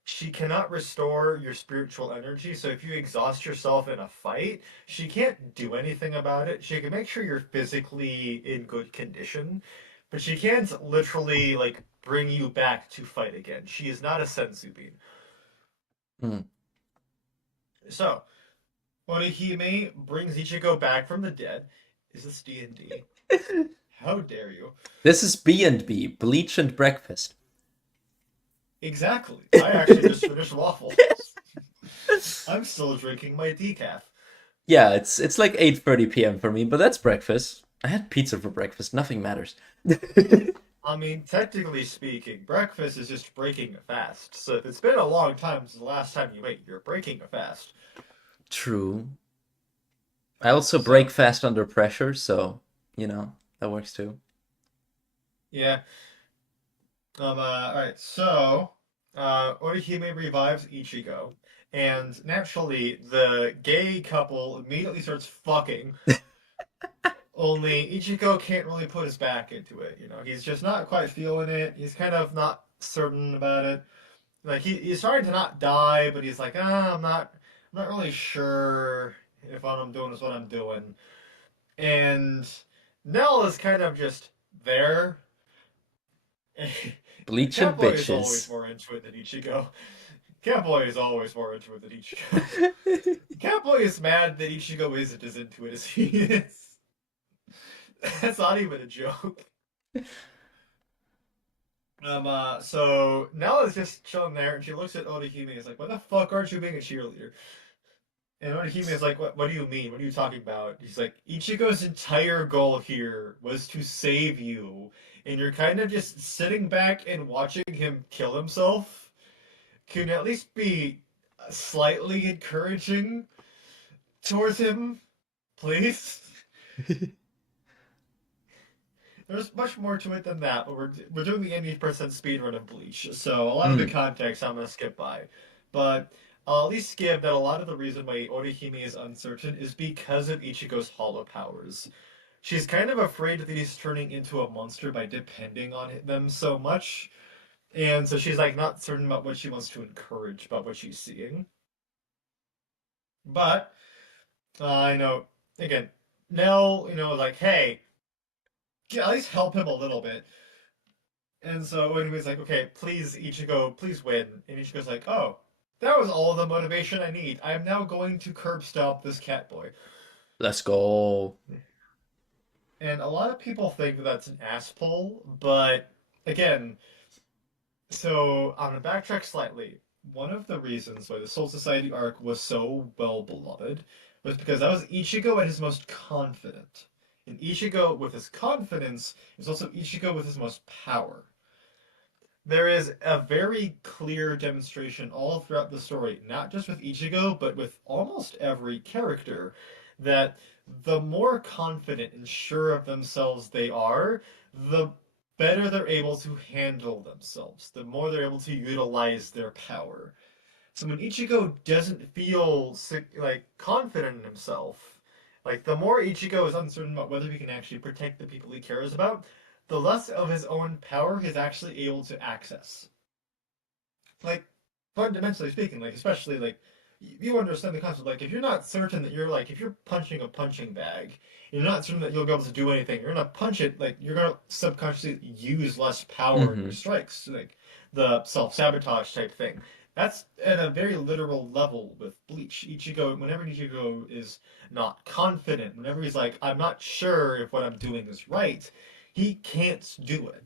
She cannot restore your spiritual energy, so if you exhaust yourself in a fight, she can't do anything about it. She can make sure you're physically in good condition, but she can't literally like bring you back to fight again. She is not a senzu bean. Mm. So, Orihime brings Ichigo back from the dead. Is this D&D? How dare you? This is B&B, Bleach and Breakfast. Exactly. I actually just finished waffles. I'm still drinking my decaf. Yeah, it's like 8:30 p.m. for me, but that's breakfast. I had pizza for breakfast. Nothing matters. I mean, technically speaking, breakfast is just breaking a fast. So if it's been a long time since the last time you ate, you're breaking a fast. True. I Right. also break So, fast under pressure, so that works too. yeah. Alright. So, Orihime revives Ichigo. And naturally, the gay couple immediately starts fucking. Only Ichigo can't really put his back into it. You know, he's just not quite feeling it. He's kind of not certain about it. Like he's starting to not die, but he's like, I'm not really sure if what I'm doing is what I'm doing. And Nell is kind of just there. Bleach and Catboy is always bitches. more into it than Ichigo. Catboy is always more into it than Ichigo. Catboy is mad that Ichigo isn't as into it as he is. That's not even a joke. So Nell is just chilling there, and she looks at Orihime and is like, "Why the fuck aren't you being a cheerleader?" And Orihime is like, "What? What do you mean? What are you talking about?" He's like, "Ichigo's entire goal here was to save you, and you're kind of just sitting back and watching him kill himself. Can you at least be slightly encouraging towards him, please?" There's much more to it than that, but we're doing the 80% speedrun of Bleach, so a lot of the Mm. context I'm gonna skip by. But I'll at least give that a lot of the reason why Orihime is uncertain is because of Ichigo's hollow powers. She's kind of afraid that he's turning into a monster by depending on them so much, and so she's like not certain about what she wants to encourage about what she's seeing. But I know again, Nell, like, hey, at least help him a little bit. And so when he was like, okay, please, Ichigo, please win. And Ichigo's like, oh, that was all the motivation I need. I am now going to curb stomp this cat boy. Let's go. And a lot of people think that that's an ass pull, but again, so I'm going to backtrack slightly. One of the reasons why the Soul Society arc was so well beloved was because that was Ichigo at his most confident. And Ichigo with his confidence is also Ichigo with his most power. There is a very clear demonstration all throughout the story, not just with Ichigo, but with almost every character, that the more confident and sure of themselves they are, the better they're able to handle themselves, the more they're able to utilize their power. So when Ichigo doesn't feel like confident in himself, Like, the more Ichigo is uncertain about whether he can actually protect the people he cares about, the less of his own power he's actually able to access. Like, fundamentally speaking, like, especially, like, you understand the concept. Like, if you're not certain that you're, like, if you're punching a punching bag, you're not certain that you'll be able to do anything. You're gonna punch it, like, you're gonna subconsciously use less power in your Mm-hmm. strikes. Like, the self-sabotage type thing. That's at a very literal level with Bleach. Ichigo, whenever Ichigo is not confident, whenever he's like, I'm not sure if what I'm doing is right, he can't do it.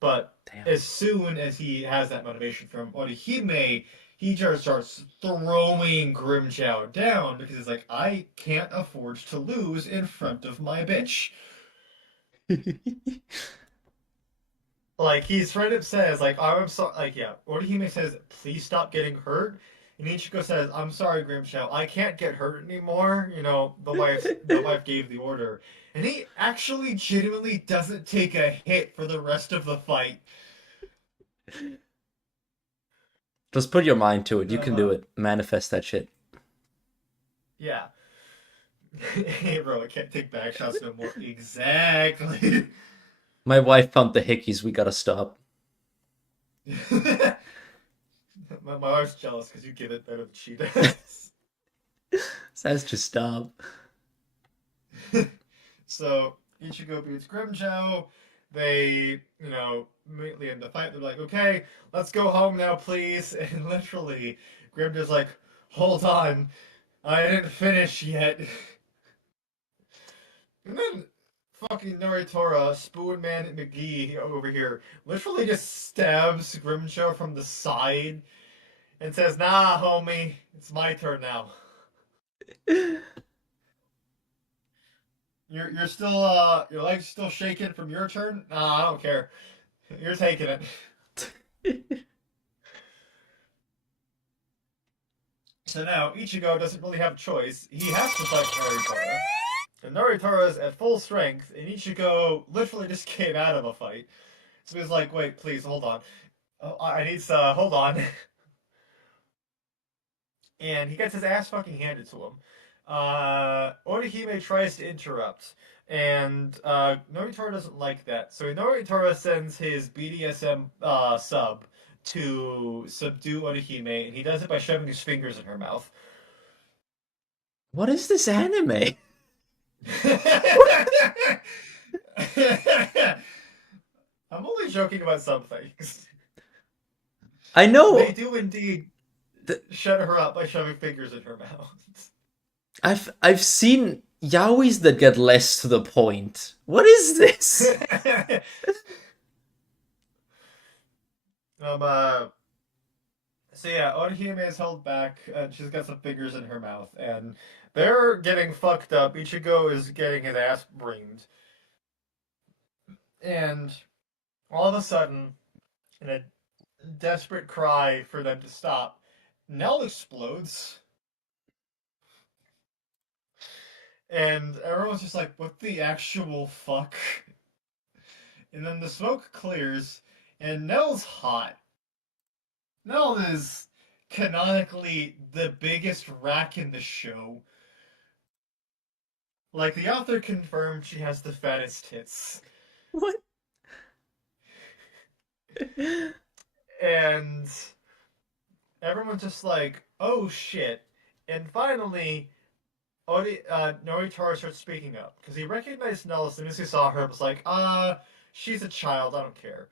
But Damn. as soon as he has that motivation from Orihime, he just starts throwing Grimchow down because he's like, I can't afford to lose in front of my bitch. Like, he straight up says, like, oh, I'm sorry, like, yeah, Orihime says, please stop getting hurt. And Ichigo says, I'm sorry, Grimchow, I can't get hurt anymore. You know, the wife gave the order. And he actually genuinely doesn't take a hit for the rest of the fight. Just put your mind to it. You can do Uh, it. Manifest that shit. yeah. Hey, bro, I can't take back shots no more. Exactly. My wife pumped the hickeys. We gotta stop. my wife's jealous because you give it better than she does. Says just stop. So Ichigo beats Grimjow. They, immediately end the fight. They're like, okay, let's go home now, please. And literally, Grimjow's like, hold on, I didn't finish yet. And then fucking Noritora, Spoonman McGee over here, literally just stabs Grimjow from the side and says, nah, homie, it's my turn now. You're still your leg's still shaking from your turn? Nah, I don't care. You're taking it. So now Ichigo doesn't really have a choice. He has to fight Noritora. And Noritora's at full strength, and Ichigo literally just came out of a fight. So he's like, wait, please, hold on. Oh, I need to, hold on. And he gets his ass fucking handed to him. Orihime tries to interrupt, and Noritora doesn't like that. So Noritora sends his BDSM sub to subdue Orihime, and he does it by shoving his fingers in her mouth. What is this anime? I'm only joking about some things. I They know. do indeed th- shut her up by shoving fingers in her mouth. I've seen yaois that get less to the point. What is this? um, uh, So yeah, Orihime is held back, and she's got some fingers in her mouth, and they're getting fucked up. Ichigo is getting his ass brained, and all of a sudden, in a desperate cry for them to stop, Nell explodes, and everyone's just like, "What the actual fuck?" And then the smoke clears, and Nell's hot. Nell is canonically the biggest rack in the show. Like, the author confirmed she has the fattest tits. What? And everyone's just like, oh shit. And finally, Noritora starts speaking up. Because he recognized Nell as soon as he saw her, was like, she's a child, I don't care.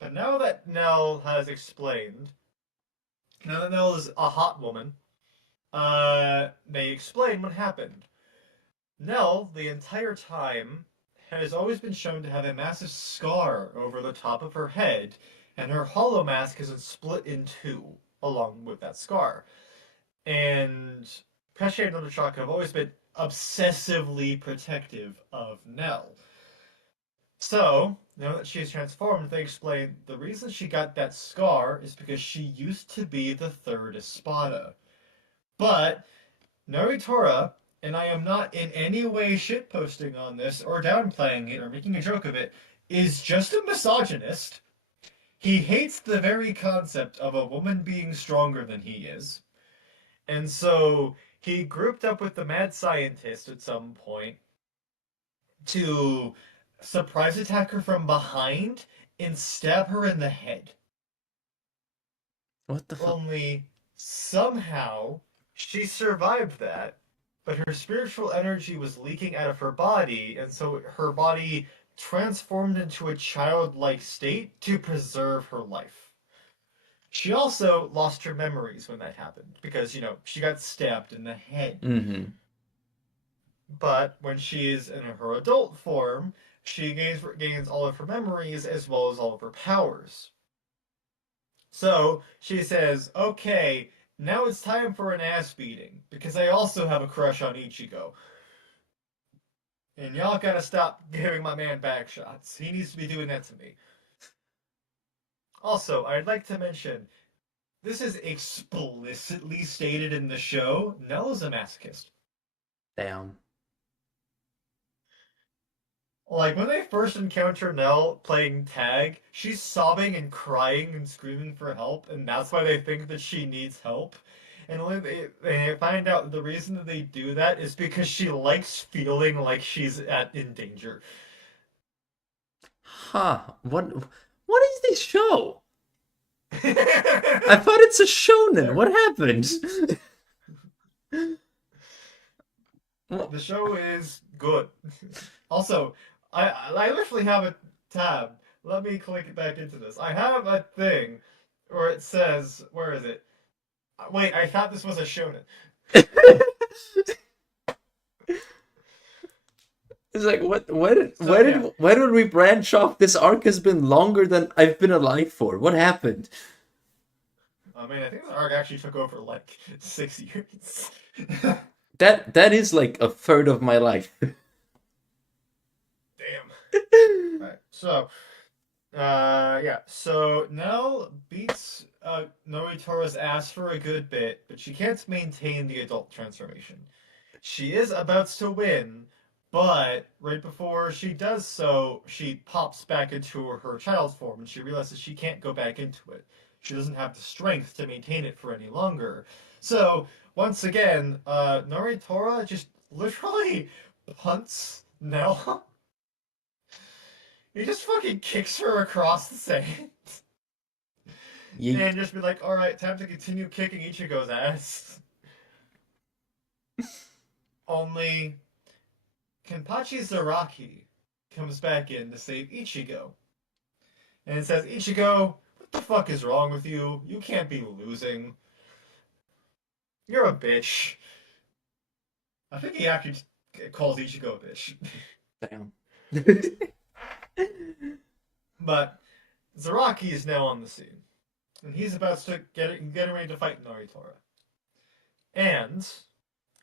But now that Nell has explained, now that Nell is a hot woman, they explain what happened. Nell, the entire time, has always been shown to have a massive scar over the top of her head, and her hollow mask has been split in two along with that scar. And Pesce and Notachaka have always been obsessively protective of Nell. So, now that she's transformed, they explain the reason she got that scar is because she used to be the third Espada. But Noritora, and I am not in any way shitposting on this or downplaying it or making a joke of it, is just a misogynist. He hates the very concept of a woman being stronger than he is. And so he grouped up with the mad scientist at some point to surprise attack her from behind and stab her in the head. What the fuck? Only somehow she survived that, but her spiritual energy was leaking out of her body, and so her body transformed into a childlike state to preserve her life. She also lost her memories when that happened because, she got stabbed in the head. Mm-hmm. But when she's in her adult form, she gains all of her memories as well as all of her powers. So she says, okay, now it's time for an ass beating because I also have a crush on Ichigo. And y'all gotta stop giving my man back shots. He needs to be doing that to me. Also, I'd like to mention this is explicitly stated in the show. Nell is a masochist. Damn. Like, when they first encounter Nell playing tag, she's sobbing and crying and screaming for help, and that's why they think that she needs help. And when they find out the reason that they do that is because she likes feeling like she's in danger. Huh. What is this show? I thought it's a shonen. What happened? The show is good. Also, I literally have a tab. Let me click back into this. I have a thing where it says, where is it? Wait, I thought this was a shonen. It's like what? So yeah, Where did we branch off? This arc has been longer than I've been alive for. What happened? I mean, I think the arc actually took over like 6 years. That is like a third of my life. Damn. Right. So, yeah. So Nell beats Noritora's ass for a good bit, but she can't maintain the adult transformation. She is about to win, but right before she does so, she pops back into her child form, and she realizes she can't go back into it. She doesn't have the strength to maintain it for any longer. So once again, Noritora just literally punts Nell. He just fucking kicks her across the sand. Yeet. And just be like, alright, time to continue kicking Ichigo's ass. Only Kenpachi Zaraki comes back in to save Ichigo. And it says, Ichigo, what the fuck is wrong with you? You can't be losing. You're a bitch. I think he actually calls Ichigo a bitch. Damn. But Zaraki is now on the scene. And he's about to get ready to fight Noritora. And,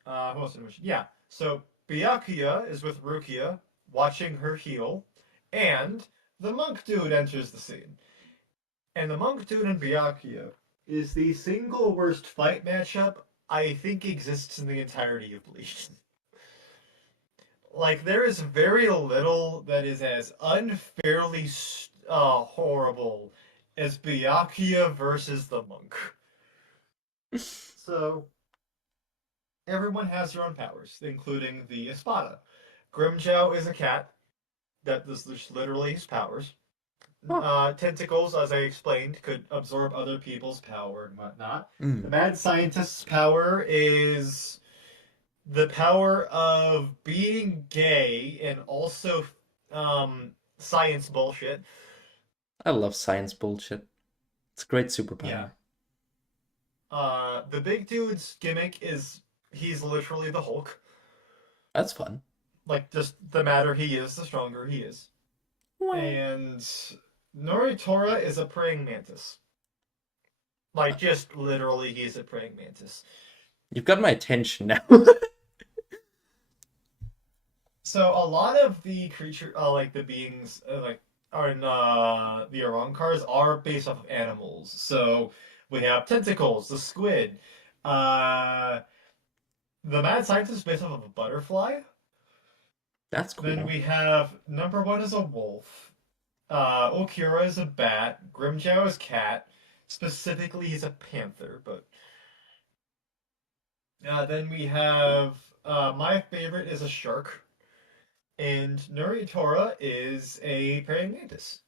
who else did I mention? Yeah, so Byakuya is with Rukia, watching her heal, and the monk dude enters the scene. And the monk dude and Byakuya is the single worst fight matchup I think exists in the entirety of Bleach. Like, there is very little that is as unfairly horrible as Byakuya versus the monk. So, everyone has their own powers, including the Espada. Grimjow is a cat. That is literally his powers. Tentacles, as I explained, could absorb other people's power and whatnot. The mad scientist's power is the power of being gay and also science bullshit. I love science bullshit. It's a great superpower. Yeah. The big dude's gimmick is he's literally the Hulk. That's fun. Like, just the madder he is, the stronger he is. And Noritora is a praying mantis. Like, just literally, he's a praying mantis. You've got my attention now. So a lot of the creature, like the beings, are in the Arankars are based off of animals. So we have tentacles, the squid. The mad scientist is based off of a butterfly. That's cool. Then we have number one is a wolf. Okura is a bat. Grimjow is cat. Specifically, he's a panther, but Then we have my favorite is a shark, and Nuritora is a praying mantis.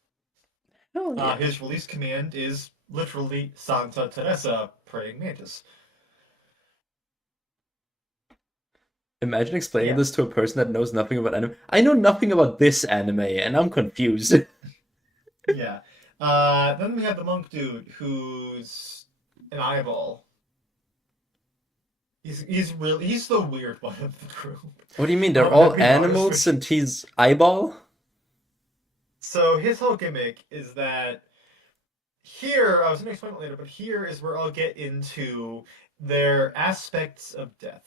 Oh yeah. His release command is literally Santa Teresa praying mantis. Imagine explaining Yeah, this to a person that knows nothing about anime. I know nothing about this anime, and I'm confused. yeah. Then we have the monk dude who's an eyeball. He's the weird one of the group. What do you mean? They're I'm gonna all be honest animals with you. and he's eyeball? So his whole gimmick is that here, I was going to explain it later, but here is where I'll get into their aspects of death.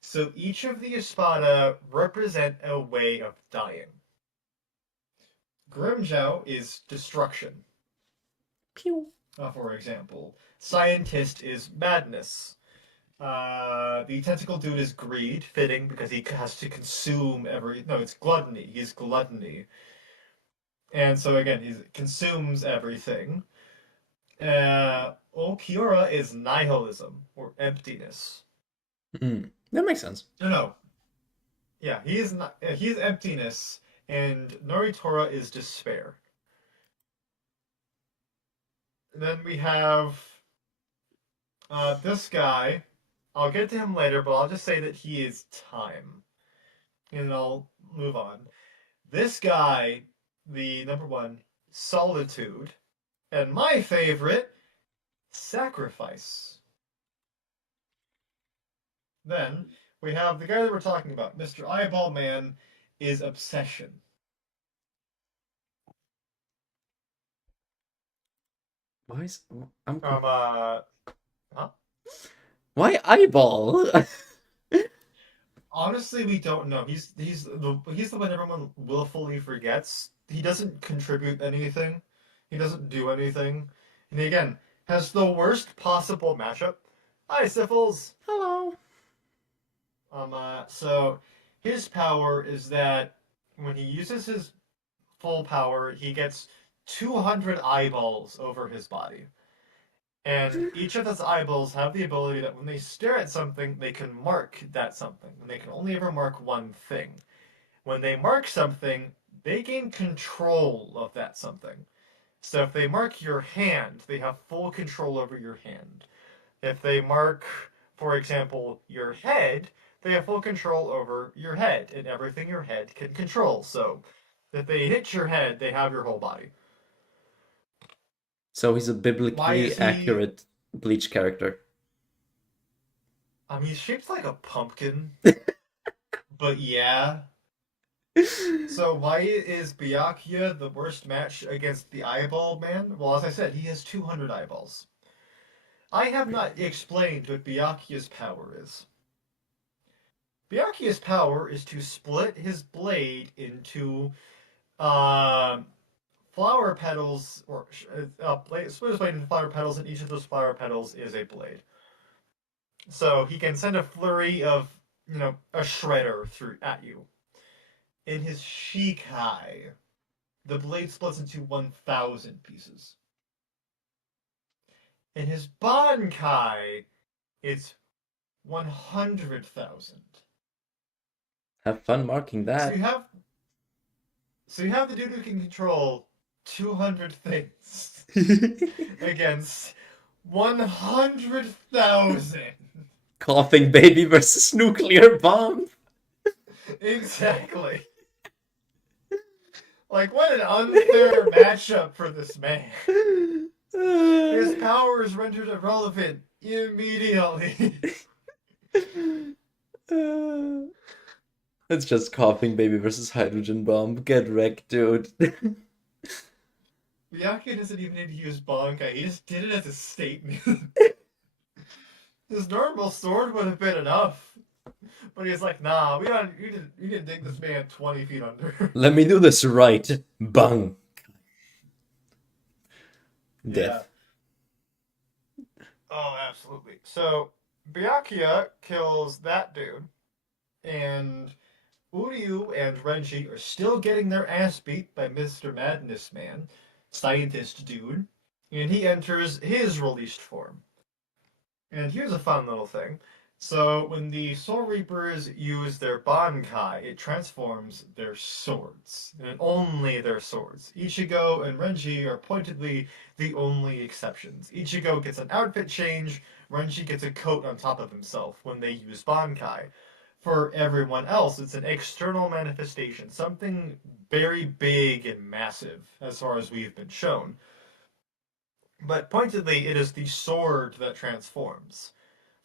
So each of the Espada represent a way of dying. Grimjow is destruction, Pew. for example. Scientist is madness. The tentacle dude is greed, fitting because he has to consume every. No, it's gluttony. He's gluttony, and so again, he consumes everything. Okiura is nihilism or emptiness. Mm, that makes sense. No, no, yeah, he is not. He is emptiness, and Noritora is despair. And then we have this guy. I'll get to him later, but I'll just say that he is time, and I'll move on. This guy, the number one, solitude, and my favorite, sacrifice. Then we have the guy that we're talking about, Mr. Eyeball Man, is obsession. Why is I'm Um, conf- huh? Why eyeball? Honestly, we don't know. He's the one everyone willfully forgets. He doesn't contribute anything. He doesn't do anything. And he, again, has the worst possible matchup. Hi, Syphils. Hello. So his power is that when he uses his full power, he gets 200 eyeballs over his body. And each of those eyeballs have the ability that when they stare at something, they can mark that something. And they can only ever mark one thing. When they mark something, they gain control of that something. So if they mark your hand, they have full control over your hand. If they mark, for example, your head, they have full control over your head and everything your head can control. So if they hit your head, they have your whole body. So he's a Why biblically is he? accurate Bleach character. He's shaped like a pumpkin, but yeah. So why is Byakuya the worst match against the Eyeball Man? Well, as I said, he has 200 eyeballs. I have not explained what Byakuya's power is. Byakuya's power is to split his blade into uh, flower petals, or split his blade into flower petals, and each of those flower petals is a blade. So he can send a flurry of, a shredder through at you. In his Shikai, the blade splits into 1,000 pieces. In his Bankai, it's 100,000. Have fun marking So you that. have so you have the dude who can control 200 things against 100,000. Coughing baby versus nuclear bomb. Exactly. Like, what an unfair matchup for this man. His power is rendered irrelevant immediately. It's just coughing baby versus hydrogen bomb. Get wrecked, dude. Miyake doesn't even need to use Bankai, he just did it as a statement. His normal sword would have been enough. But he's like, nah, we didn't dig this man 20 feet under. Let me do this right. Bang. Yeah. Death. Oh, absolutely. So, Byakuya kills that dude, and Uryu and Renji are still getting their ass beat by Mr. Madness Man, scientist dude, and he enters his released form. And here's a fun little thing. So when the Soul Reapers use their Bankai, it transforms their swords, and only their swords. Ichigo and Renji are pointedly the only exceptions. Ichigo gets an outfit change, Renji gets a coat on top of himself when they use Bankai. For everyone else, it's an external manifestation, something very big and massive, as far as we've been shown. But pointedly, it is the sword that transforms.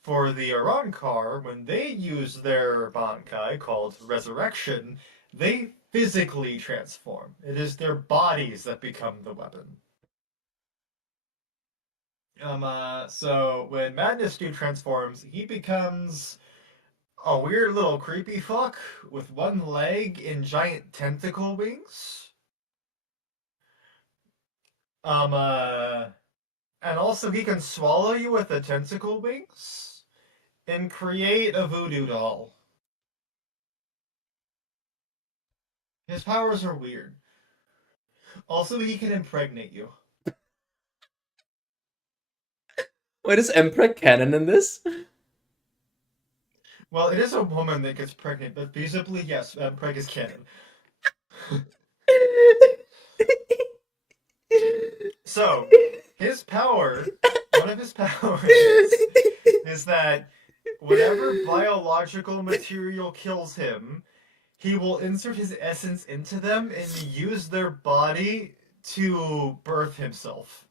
For the Arankar, when they use their Bankai called Resurrection, they physically transform. It is their bodies that become the weapon. So when Madness Dude transforms, he becomes a weird little creepy fuck with one leg and giant tentacle wings. Um, uh, and also he can swallow you with the tentacle wings and create a voodoo doll. His powers are weird. Also, he can impregnate you. Wait, is Emperor canon in this? Well, it is a woman that gets pregnant, but feasibly, yes, preg is canon. So, his power, one of his powers is that whatever biological material kills him, he will insert his essence into them and use their body to birth himself.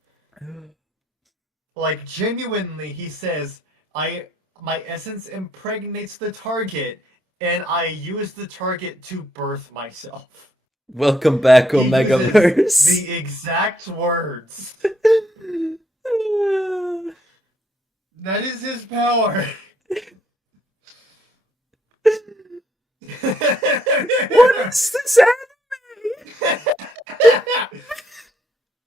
Like genuinely, he says, "I my essence impregnates the target, and I use the target to birth myself." Welcome back, He uses Omegaverse. the exact words. That is his power. What is this anime?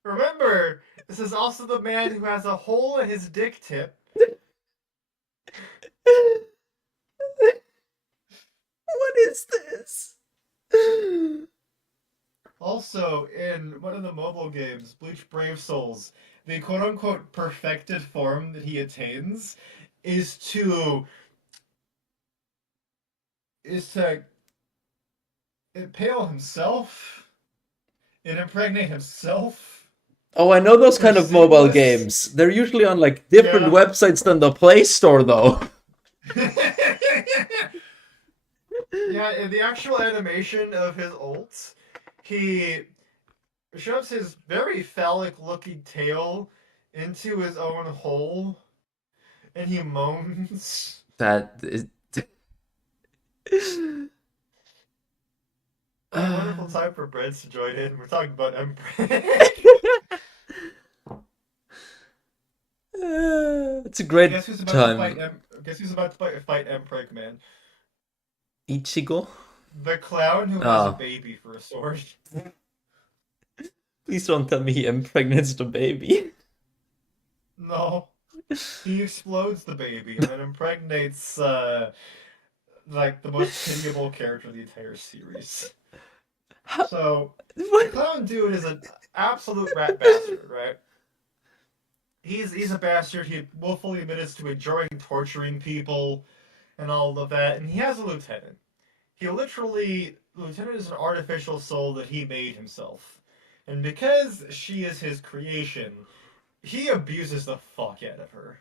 Remember, this is also the man who has a hole in his dick tip. What is this? Also, in one of the mobile games, Bleach Brave Souls, the quote unquote perfected form that he attains is to is to impale himself and impregnate himself Oh, I know those for kind of mobile seamless. games. They're usually on like different Yeah. websites than the Play Store, though. Yeah, in the actual animation of his ults, he shoves his very phallic looking tail into his own hole and he moans. That is. What a wonderful time for Breds to join in. We're talking about Emperor. It's a great Guess who's about to fight time. Guess who's about to fight Emperor, man? Ichigo? The clown who has a Oh, baby for a sword. please don't tell me he impregnates the baby. No. He explodes the baby and then impregnates like the most pitiable character of the entire series. How, So the what? clown dude is an absolute rat bastard, right? He's a bastard. He willfully admits to enjoying torturing people and all of that, and he has a lieutenant. Lieutenant is an artificial soul that he made himself. And because she is his creation, he abuses the fuck out of her.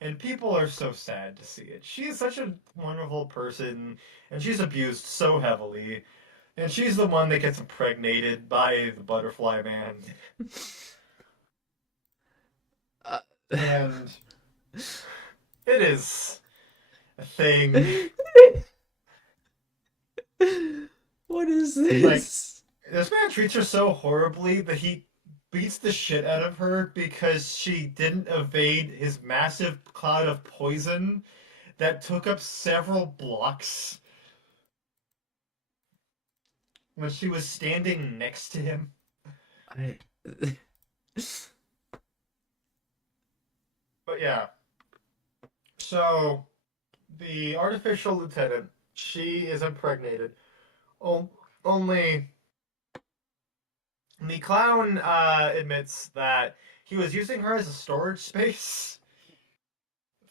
And people are so sad to see it. She is such a wonderful person, and she's abused so heavily. And she's the one that gets impregnated by the butterfly man. Uh, And it is a thing. what is Like, this? this man treats her so horribly that he beats the shit out of her because she didn't evade his massive cloud of poison that took up several blocks when she was standing next to him. I... But yeah, so the artificial lieutenant, she is impregnated. Only the clown admits that he was using her as a storage space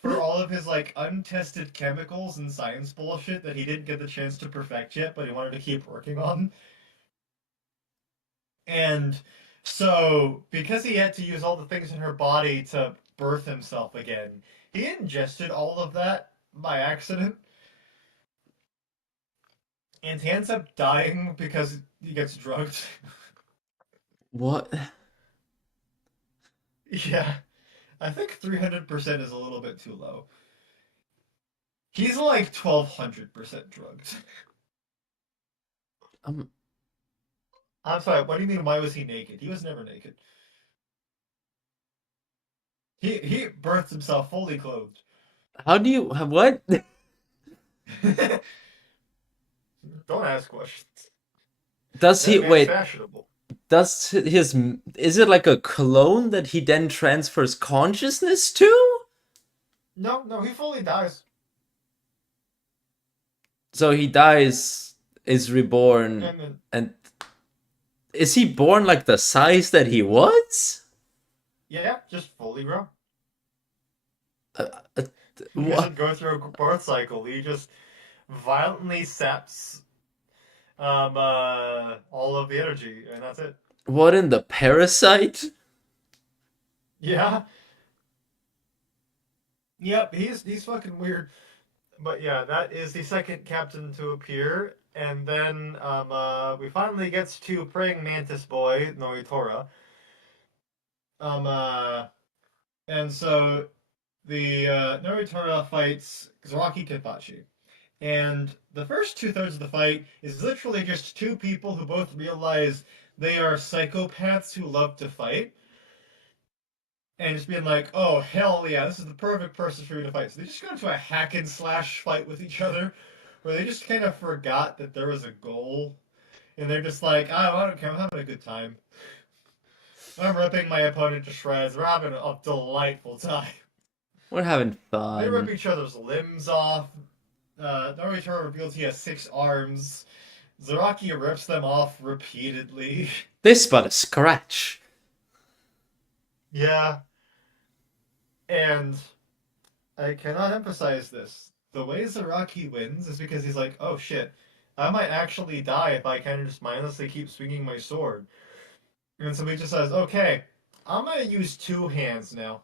for all of his like untested chemicals and science bullshit that he didn't get the chance to perfect yet, but he wanted to keep working on. And so, because he had to use all the things in her body to birth himself again, he ingested all of that by accident, and he ends up dying because he gets drugged. What? Yeah, I think 300% is a little bit too low. He's like 1200% drugged. Um, I'm sorry, what do you mean, why was he naked? He was never naked. He birthed himself fully clothed. how do you what? Don't ask questions. Does he That man's wait? fashionable. Does his is it like a clone that he then transfers consciousness to? No, no, he fully dies. So he dies, is reborn, And then, and is he born like the size that he was? yeah, just fully grown. Uh, uh, He wha- doesn't go through a birth cycle. He just violently saps all of the energy, and that's it. what in the parasite? Yeah. Yep, he's fucking weird. But yeah, that is the second captain to appear. And then we finally gets to praying mantis boy, Noitora. Um uh and so the Noitora fights Zaraki Kenpachi. And the first two-thirds of the fight is literally just two people who both realize they are psychopaths who love to fight. And just being like, oh, hell yeah, this is the perfect person for you to fight. So they just go into a hack and slash fight with each other where they just kind of forgot that there was a goal. And they're just like, oh, I don't care, I'm having a good time. I'm ripping my opponent to shreds. We're having a delightful time. We're having They rip fun. each other's limbs off. Naruto reveals he has 6 arms. Zaraki rips them off repeatedly. This but a scratch. Yeah, and I cannot emphasize this. The way Zaraki wins is because he's like, oh shit, I might actually die if I kind of just mindlessly keep swinging my sword. And so he just says, okay, I'm gonna use 2 hands now.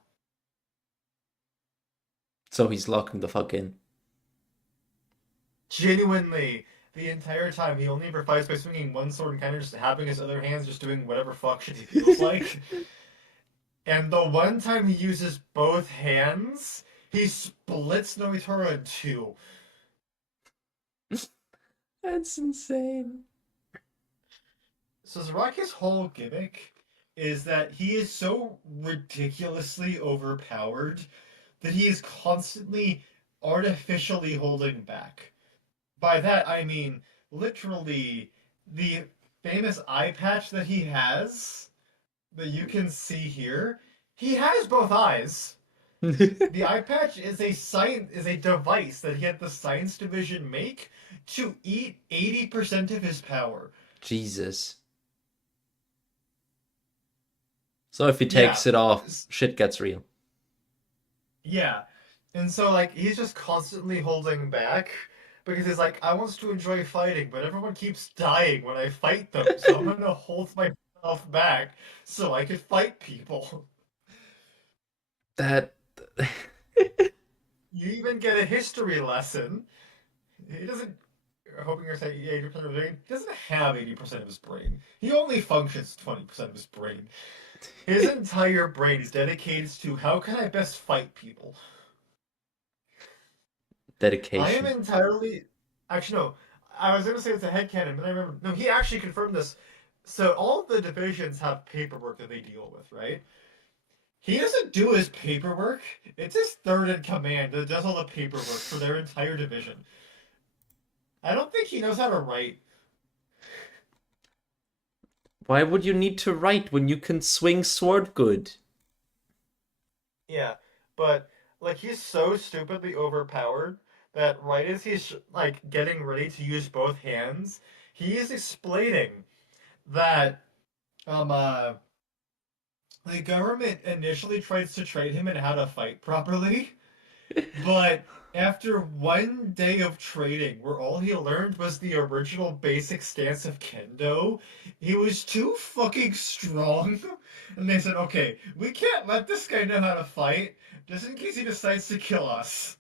So he's locking the fuck in. Genuinely, the entire time he only ever fights by swinging one sword and kind of just having his other hands just doing whatever fuck shit he feels like. And the one time he uses both hands, he splits Noitora in two. That's insane. So Zaraki's whole gimmick is that he is so ridiculously overpowered that he is constantly artificially holding back. By that I mean literally the famous eye patch that he has that you can see here. He has both eyes. The eye patch is a device that he had the science division make to eat 80% of his power. Jesus. So if he Yeah. takes it off, shit gets real. Yeah. And so like he's just constantly holding back because he's like, I want to enjoy fighting, but everyone keeps dying when I fight them, so I'm gonna hold myself back so I can fight people. That You even get a history lesson. He doesn't hoping you're saying 80% of his brain. He doesn't have 80% of his brain. He only functions 20% of his brain. His entire brain is dedicated to how can I best fight people. I am dedication. entirely. Actually, no. I was going to say it's a headcanon, but I remember. No, he actually confirmed this. So all of the divisions have paperwork that they deal with, right? He doesn't do his paperwork. It's his third in command that does all the paperwork for their entire division. I don't think he knows how to write. Why would you need to write when you can swing sword good? Yeah, but like he's so stupidly overpowered that right as he's like getting ready to use both hands, he is explaining that um uh the government initially tries to train him in how to fight properly, But after one day of training, where all he learned was the original basic stance of kendo, he was too fucking strong. And they said, okay, we can't let this guy know how to fight, just in case he decides to kill us.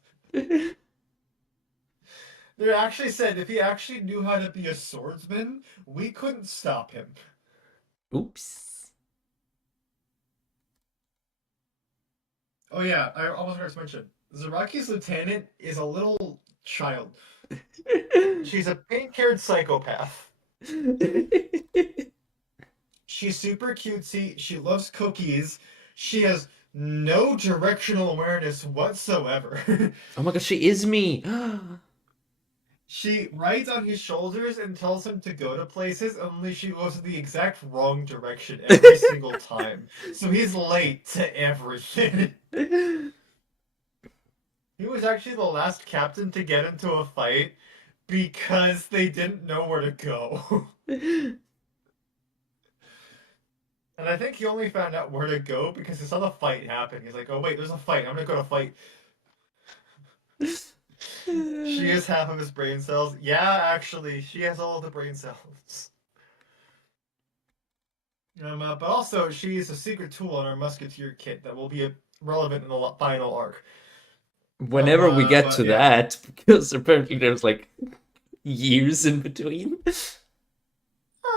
They actually said if he actually knew how to be a swordsman, we couldn't stop him. Oops. Oh yeah, I almost forgot to mention. Zaraki's lieutenant is a little child. She's a pink-haired psychopath. She's super cutesy. She loves cookies. She has no directional awareness whatsoever. Oh my god, she is me. She rides on his shoulders and tells him to go to places, only she goes in the exact wrong direction every single time. So he's late to everything. He was actually the last captain to get into a fight because they didn't know where to go. And I think he only found out where to go because he saw the fight happen. He's like, oh, wait, there's a fight. I'm gonna go to fight. She has half of his brain cells. Yeah, actually, she has all of the brain cells. But also, she is a secret tool in our Musketeer kit that will be relevant in the final arc. Whenever we get But to yeah. that, because apparently there's like years in between.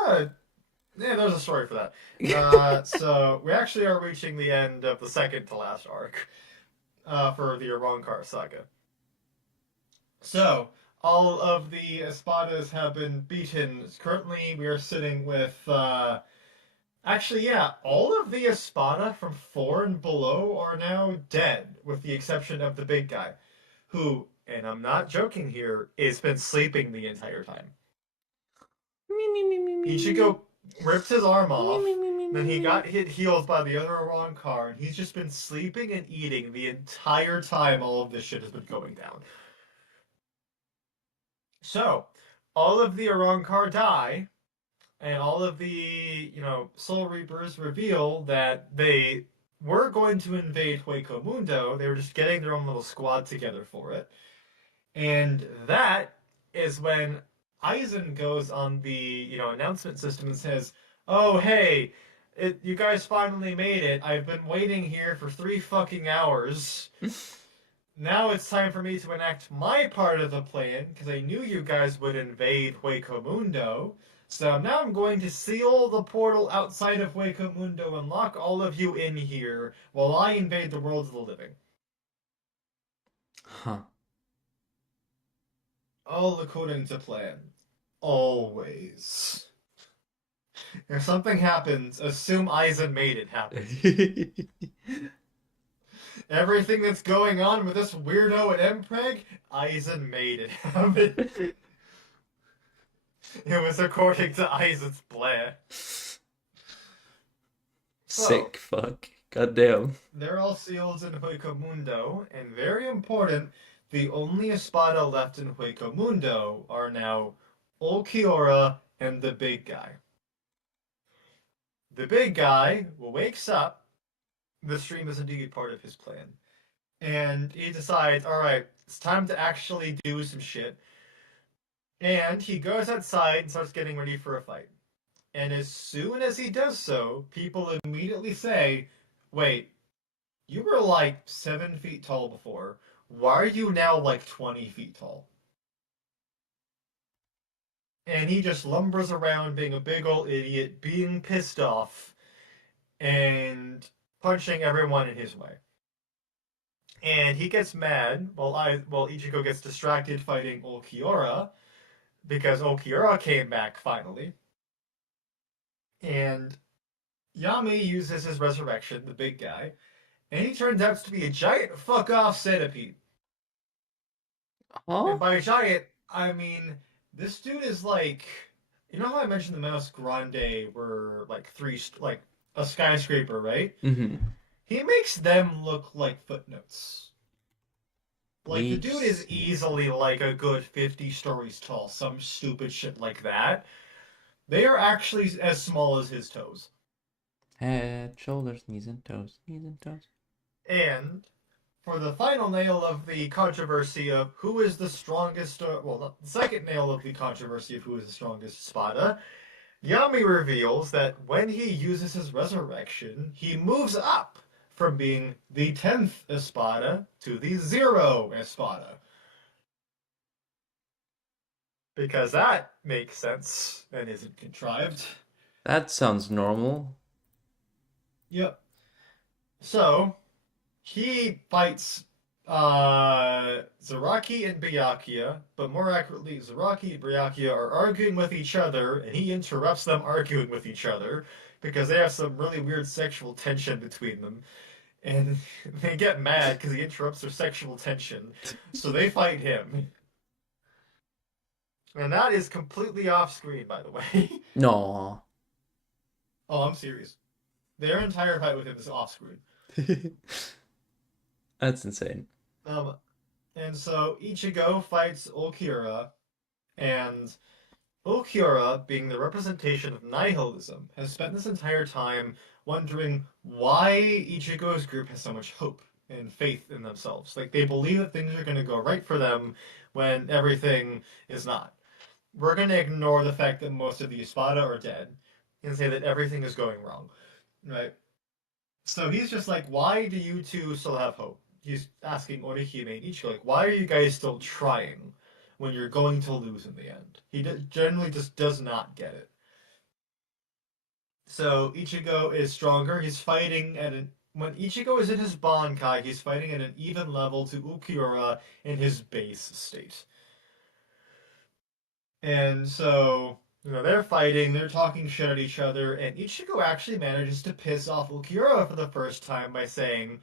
Uh, yeah, there's a story for that. So we actually are reaching the end of the second to last arc for the Arrancar saga. So all of the Espadas have been beaten. Currently, we are sitting with actually, yeah, all of the Espada from 4 and below are now dead, with the exception of the big guy, who, and I'm not joking here, has been sleeping the entire time. Ichigo ripped his arm off, then he got hit healed by the other Iran car, and he's just been sleeping and eating the entire time all of this shit has been going down. So, all of the Arrancar die, and all of the, Soul Reapers reveal that they were going to invade Hueco Mundo. They were just getting their own little squad together for it. And that is when Aizen goes on the, announcement system and says, "Oh, hey, you guys finally made it. I've been waiting here for 3 fucking hours. Now it's time for me to enact my part of the plan, because I knew you guys would invade Hueco Mundo. So now I'm going to seal the portal outside of Hueco Mundo and lock all of you in here while I invade the world of the living." Huh. All according to plan. Always. If something happens, assume Aizen made it happen. Everything that's going on with this weirdo at Mpreg, Aizen made it happen. It was according to Aizen's plan. So, Sick fuck. Goddamn. they're all sealed in Hueco Mundo, and very important, the only Espada left in Hueco Mundo are now Ulquiorra and the big guy. The big guy wakes up. The stream is indeed part of his plan. And he decides, all right, it's time to actually do some shit. And he goes outside and starts getting ready for a fight. And as soon as he does so, people immediately say, wait, you were like 7 feet tall before. Why are you now like 20 feet tall? And he just lumbers around being a big old idiot, being pissed off, and punching everyone in his way. And he gets mad while Ichigo gets distracted fighting Ulquiorra, because Ulquiorra came back finally. And Yami uses his resurrection, the big guy, and he turns out to be a giant fuck off centipede. Huh? And by giant, I mean this dude is like, how I mentioned the Menos Grande were like like a skyscraper, right? Mm-hmm. He makes them look like footnotes. Like the dude Bleach. is easily like a good 50 stories tall, some stupid shit like that. They are actually as small as his toes. Head, shoulders, knees and toes, knees and toes. And for the final nail of the controversy of who is the strongest, well, the second nail of the controversy of who is the strongest Spada, Yami reveals that when he uses his resurrection, he moves up from being the 10th Espada to the 0 Espada. Because that makes sense and isn't contrived. That sounds normal. Yep. So, he fights Zaraki and Byakuya, but more accurately, Zaraki and Byakuya are arguing with each other, and he interrupts them arguing with each other because they have some really weird sexual tension between them. And they get mad because he interrupts their sexual tension, so they fight him. And that is completely off screen, by the way. No. Oh, I'm serious. Their entire fight with him is off screen. That's insane. Um, and so Ichigo fights Ulquiorra, and Ulquiorra, being the representation of nihilism, has spent this entire time wondering why Ichigo's group has so much hope and faith in themselves. Like, they believe that things are going to go right for them when everything is not. We're going to ignore the fact that most of the Espada are dead and say that everything is going wrong, right? So he's just like, why do you two still have hope? He's asking Orihime and Ichigo, like, why are you guys still trying when you're going to lose in the end? He generally just does not get it. So Ichigo is stronger. He's fighting at an when Ichigo is in his Bankai, he's fighting at an even level to Ulquiorra in his base state. And so, they're fighting, they're talking shit at each other, and Ichigo actually manages to piss off Ulquiorra for the first time by saying,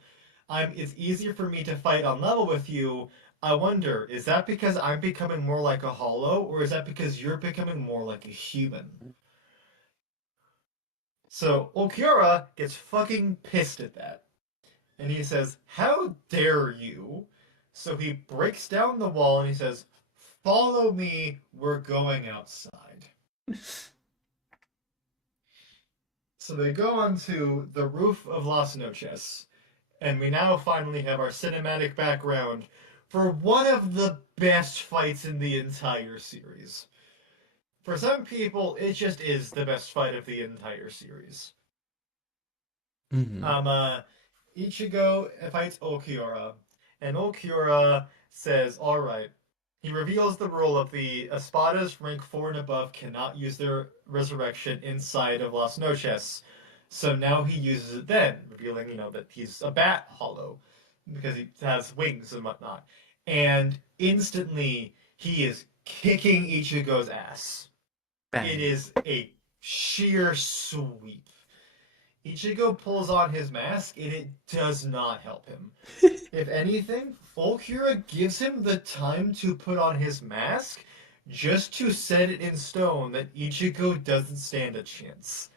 it's easier for me to fight on level with you. I wonder, is that because I'm becoming more like a hollow, or is that because you're becoming more like a human? So Ulquiorra gets fucking pissed at that. And he says, how dare you? So he breaks down the wall and he says, follow me, we're going outside. So they go onto the roof of Las Noches, and we now finally have our cinematic background for one of the best fights in the entire series. For some people, it just is the best fight of the entire series. Mm-hmm. Ichigo fights Ulquiorra, and Ulquiorra says, alright. He reveals the rule of the Espadas rank 4 and above cannot use their resurrection inside of Las Noches. So now he uses it then, revealing, that he's a bat hollow, because he has wings and whatnot. And instantly, he is kicking Ichigo's ass. Bang. It is a sheer sweep. Ichigo pulls on his mask, and it does not help him. If anything, Ulquiorra gives him the time to put on his mask just to set it in stone that Ichigo doesn't stand a chance.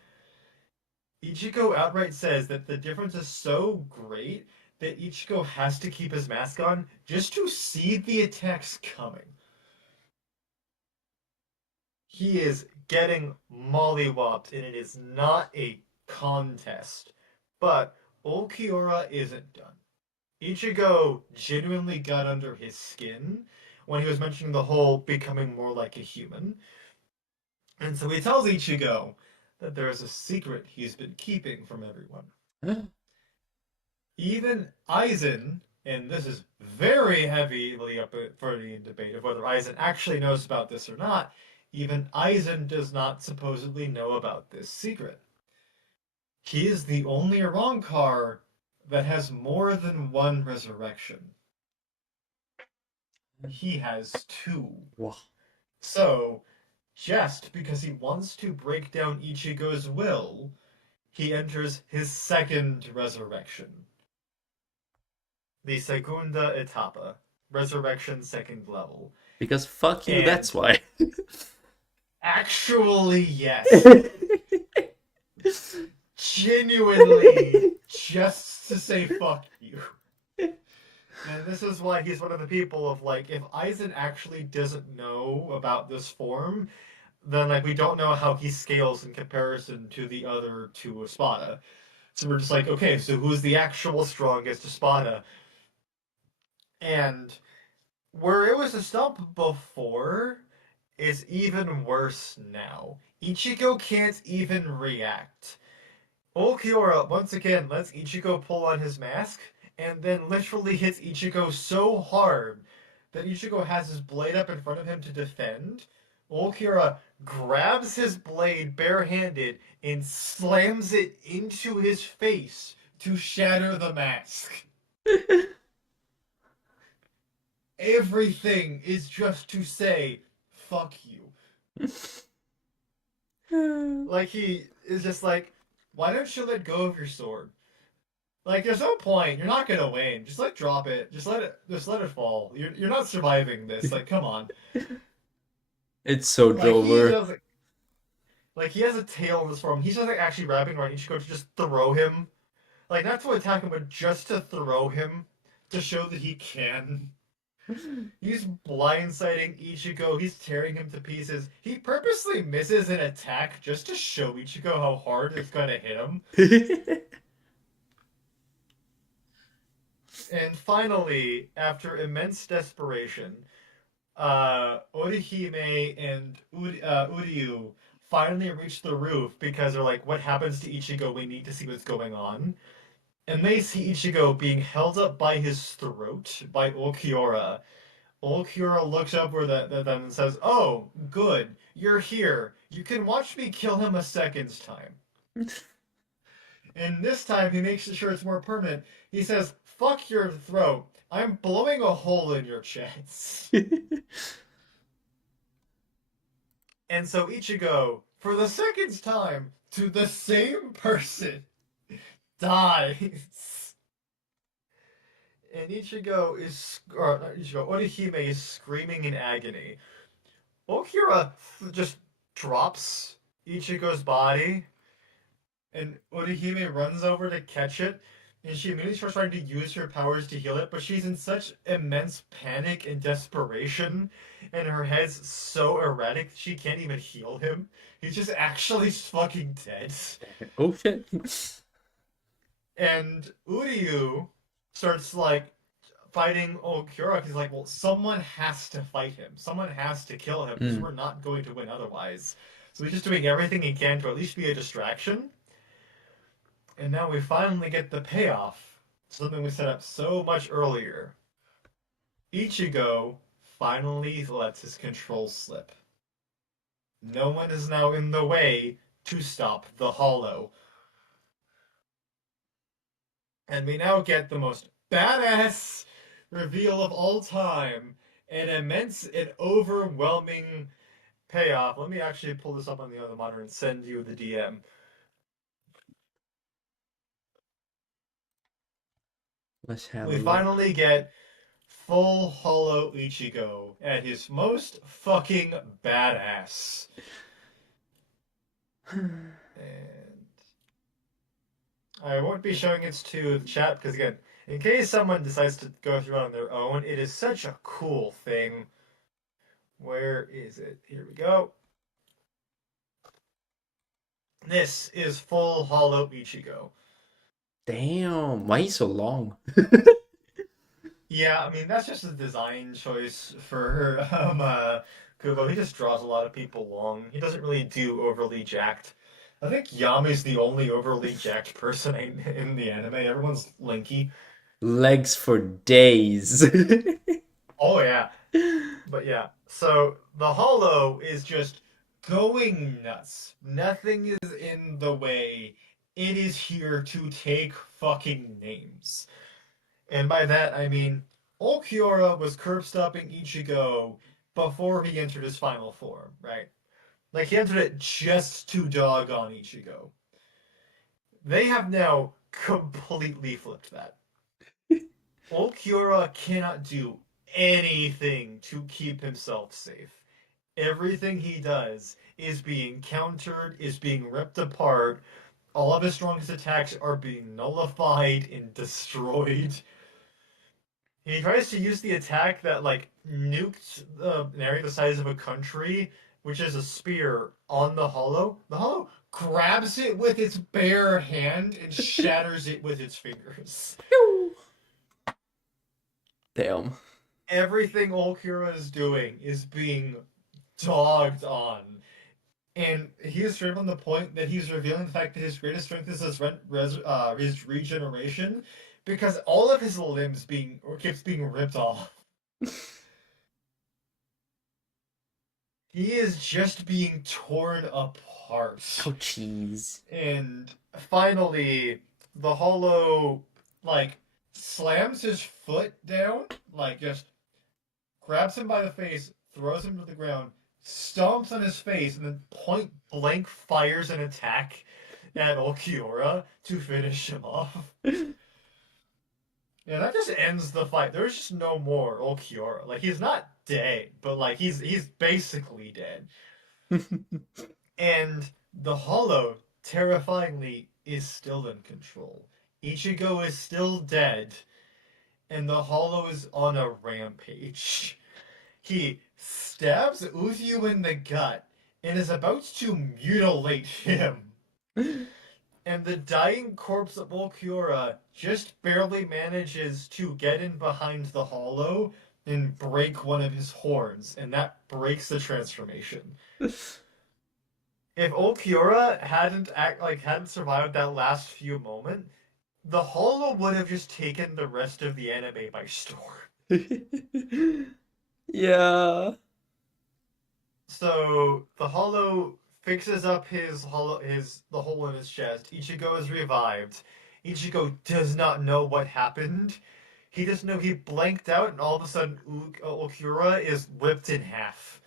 Ichigo outright says that the difference is so great that Ichigo has to keep his mask on just to see the attacks coming. He is getting mollywopped, and it is not a contest. But Ulquiorra isn't done. Ichigo genuinely got under his skin when he was mentioning the whole becoming more like a human. And so he tells Ichigo that there is a secret he's been keeping from everyone. Even Aizen, and this is very heavily up for the debate of whether Aizen actually knows about this or not, even Aizen does not supposedly know about this secret. He is the only Arrancar that has more than one resurrection. He has 2. Wow. So, just because he wants to break down Ichigo's will, he enters his second resurrection. The Segunda Etapa. Resurrection second level. Because fuck you, And that's why. actually, yes. Genuinely, just to say fuck you. And this is why he's one of the people of, like, if Aizen actually doesn't know about this form, then, like, we don't know how he scales in comparison to the other 2 Espada. So we're just like, okay, so who's the actual strongest Espada? And where it was a stump before is even worse now. Ichigo can't even react. Ulquiorra once again lets Ichigo pull on his mask, and then literally hits Ichigo so hard that Ichigo has his blade up in front of him to defend. Ulquiorra grabs his blade barehanded and slams it into his face to shatter the mask. Everything is just to say, fuck you. Like, he is just like, why don't you let go of your sword? Like, there's no point. You're not gonna win. Just like drop it. Just let it fall. You're not surviving this. Like, come on. It's so Like he Drover. doesn't. Like he has a tail in this form. He's just like actually wrapping around Ichigo to just throw him. Like not to attack him, but just to throw him to show that he can. He's blindsiding Ichigo. He's tearing him to pieces. He purposely misses an attack just to show Ichigo how hard it's gonna hit him. And finally, after immense desperation, Orihime and Uryu finally reach the roof because they're like, what happens to Ichigo? We need to see what's going on. And they see Ichigo being held up by his throat by Ulquiorra. Ulquiorra looks up where them and says, oh, good, you're here. You can watch me kill him a second time. And this time he makes sure it's more permanent. He says, fuck your throat. I'm blowing a hole in your chest. And so Ichigo, for the second time, to the same person, dies. And Ichigo is, or not Ichigo, Orihime is screaming in agony. Okira just drops Ichigo's body, and Orihime runs over to catch it, and she immediately starts trying to use her powers to heal it, but she's in such immense panic and desperation, and her head's so erratic she can't even heal him. He's just actually fucking dead. Oh shit. And Uryu starts like fighting Okura because like, well, someone has to fight him. Someone has to kill him because we're not going to win otherwise. So he's just doing everything he can to at least be a distraction. And now we finally get the payoff. Something we set up so much earlier. Ichigo finally lets his control slip. No one is now in the way to stop the Hollow. And we now get the most badass reveal of all time. An immense and overwhelming payoff. Let me actually pull this up on the other monitor and send you the DM. Let's have a We look. finally get full Hollow Ichigo at his most fucking badass. And I won't be showing it to the chat because, again, in case someone decides to go through it on their own, it is such a cool thing. Where is it? Here we go. This is full Hollow Ichigo. Damn, why he's so long? Yeah, I mean that's just a design choice for Kubo. He just draws a lot of people long. He doesn't really do overly jacked. I think Yami's the only overly jacked person in the anime. Everyone's lanky. Legs for days. Oh yeah, but yeah. So the Hollow is just going nuts. Nothing is in the way. It is here to take fucking names. And by that, I mean, Ulquiorra was curb stomping Ichigo before he entered his final form, right? Like, he entered it just to dog on Ichigo. They have now completely flipped that. Ulquiorra cannot do anything to keep himself safe. Everything he does is being countered, is being ripped apart. All of his strongest attacks are being nullified and destroyed. He tries to use the attack that like nuked an area the size of a country, which is a spear, on the Hollow. The Hollow grabs it with its bare hand and shatters it with its fingers. Damn. Everything Ulquiorra is doing is being dogged on. And he is driven the point that he's revealing the fact that his greatest strength is his regeneration, because all of his limbs being or keeps being ripped off. He is just being torn apart. Oh, jeez. And finally, the Hollow like slams his foot down, like just grabs him by the face, throws him to the ground, stomps on his face, and then point blank fires an attack at Ulquiorra to finish him off. Yeah, that just ends the fight. There's just no more Ulquiorra. Like he's not dead, but like he's basically dead. And the Hollow, terrifyingly, is still in control. Ichigo is still dead, and the Hollow is on a rampage. He stabs Uthyu in the gut and is about to mutilate him. And the dying corpse of Ulquiorra just barely manages to get in behind the Hollow and break one of his horns, and that breaks the transformation. If Ulquiorra hadn't survived that last few moments, the Hollow would have just taken the rest of the anime by storm. Yeah. So the Hollow fixes up the hole in his chest. Ichigo is revived. Ichigo does not know what happened. He just know he blanked out, and all of a sudden Ulquiorra is ripped in half.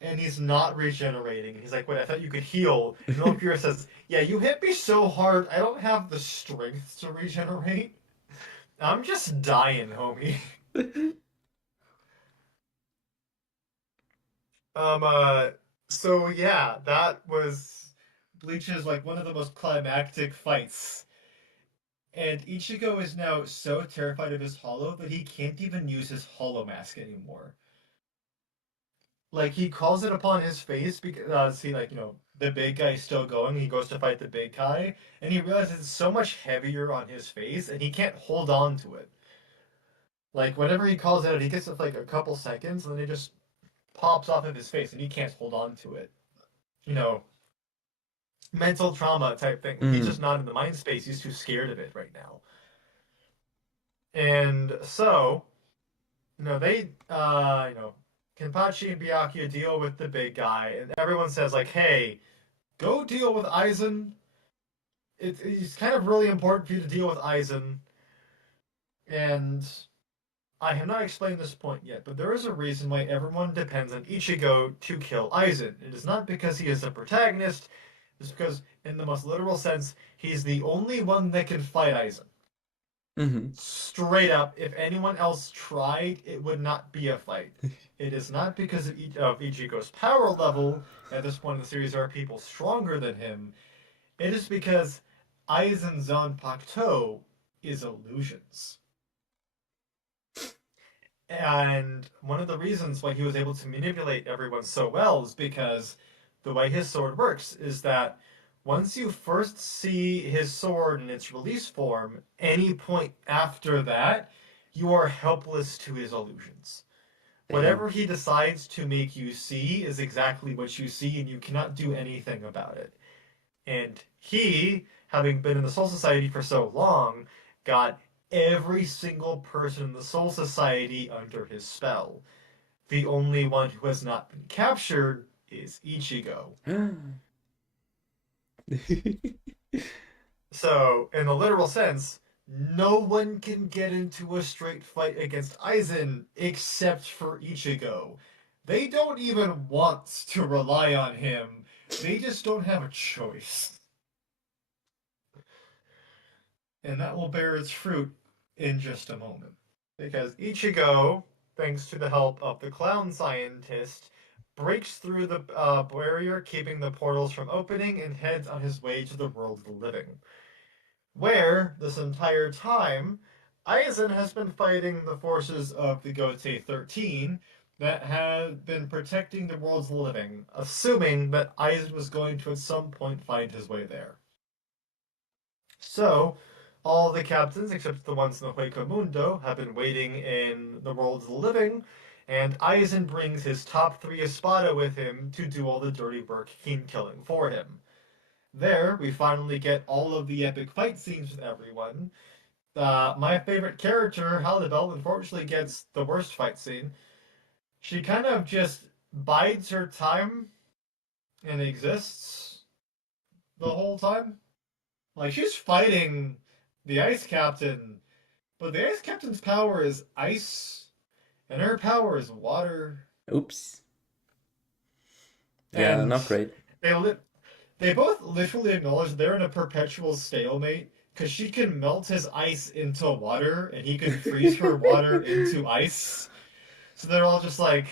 And he's not regenerating. He's like, "Wait, I thought you could heal." And Ulquiorra says, "Yeah, you hit me so hard, I don't have the strength to regenerate. I'm just dying, homie." Um, uh, so yeah, that was Bleach's like one of the most climactic fights. And Ichigo is now so terrified of his hollow that he can't even use his hollow mask anymore. Like he calls it upon his face because he the big guy is still going. He goes to fight the big guy, and he realizes it's so much heavier on his face, and he can't hold on to it. Like whenever he calls it out, he gets it like a couple seconds, and then it just pops off of his face, and he can't hold on to it. You know, mental trauma type thing. He's Mm. just not in the mind space. He's too scared of it right now. And so, they, Kenpachi and Byakuya deal with the big guy, and everyone says like, "Hey, go deal with Aizen. It's kind of really important for you to deal with Aizen." And I have not explained this point yet, but there is a reason why everyone depends on Ichigo to kill Aizen. It is not because he is the protagonist. It's because, in the most literal sense, he's the only one that can fight Aizen. Hmm. Straight up, if anyone else tried, it would not be a fight. It is not because of Ichigo's power level. At this point in the series, there are people stronger than him. It is because Aizen's Zanpakuto is illusions. And one of the reasons why he was able to manipulate everyone so well is because the way his sword works is that once you first see his sword in its release form, any point after that, you are helpless to his illusions. Damn. Whatever he decides to make you see is exactly what you see, and you cannot do anything about it. And he, having been in the Soul Society for so long, got every single person in the Soul Society under his spell. The only one who has not been captured is Ichigo. So, in the literal sense, no one can get into a straight fight against Aizen except for Ichigo. They don't even want to rely on him. They just don't have a choice. And that will bear its fruit in just a moment. Because Ichigo, thanks to the help of the clown scientist, breaks through the barrier keeping the portals from opening and heads on his way to the world of the living. Where, this entire time, Aizen has been fighting the forces of the Gote 13 that have been protecting the world's living, assuming that Aizen was going to at some point find his way there. So, All the captains, except the ones in the Hueco Mundo, have been waiting in the world of the living, and Aizen brings his top three Espada with him to do all the dirty work king killing for him. There, we finally get all of the epic fight scenes with everyone. My favorite character, Halibel, unfortunately gets the worst fight scene. She kind of just bides her time and exists the whole time. Like, she's fighting the Ice Captain, but the Ice Captain's power is ice, and her power is water. Oops. Yeah, And not great. they li- they both literally acknowledge they're in a perpetual stalemate because she can melt his ice into water, and he can freeze her water into ice. So they're all just like,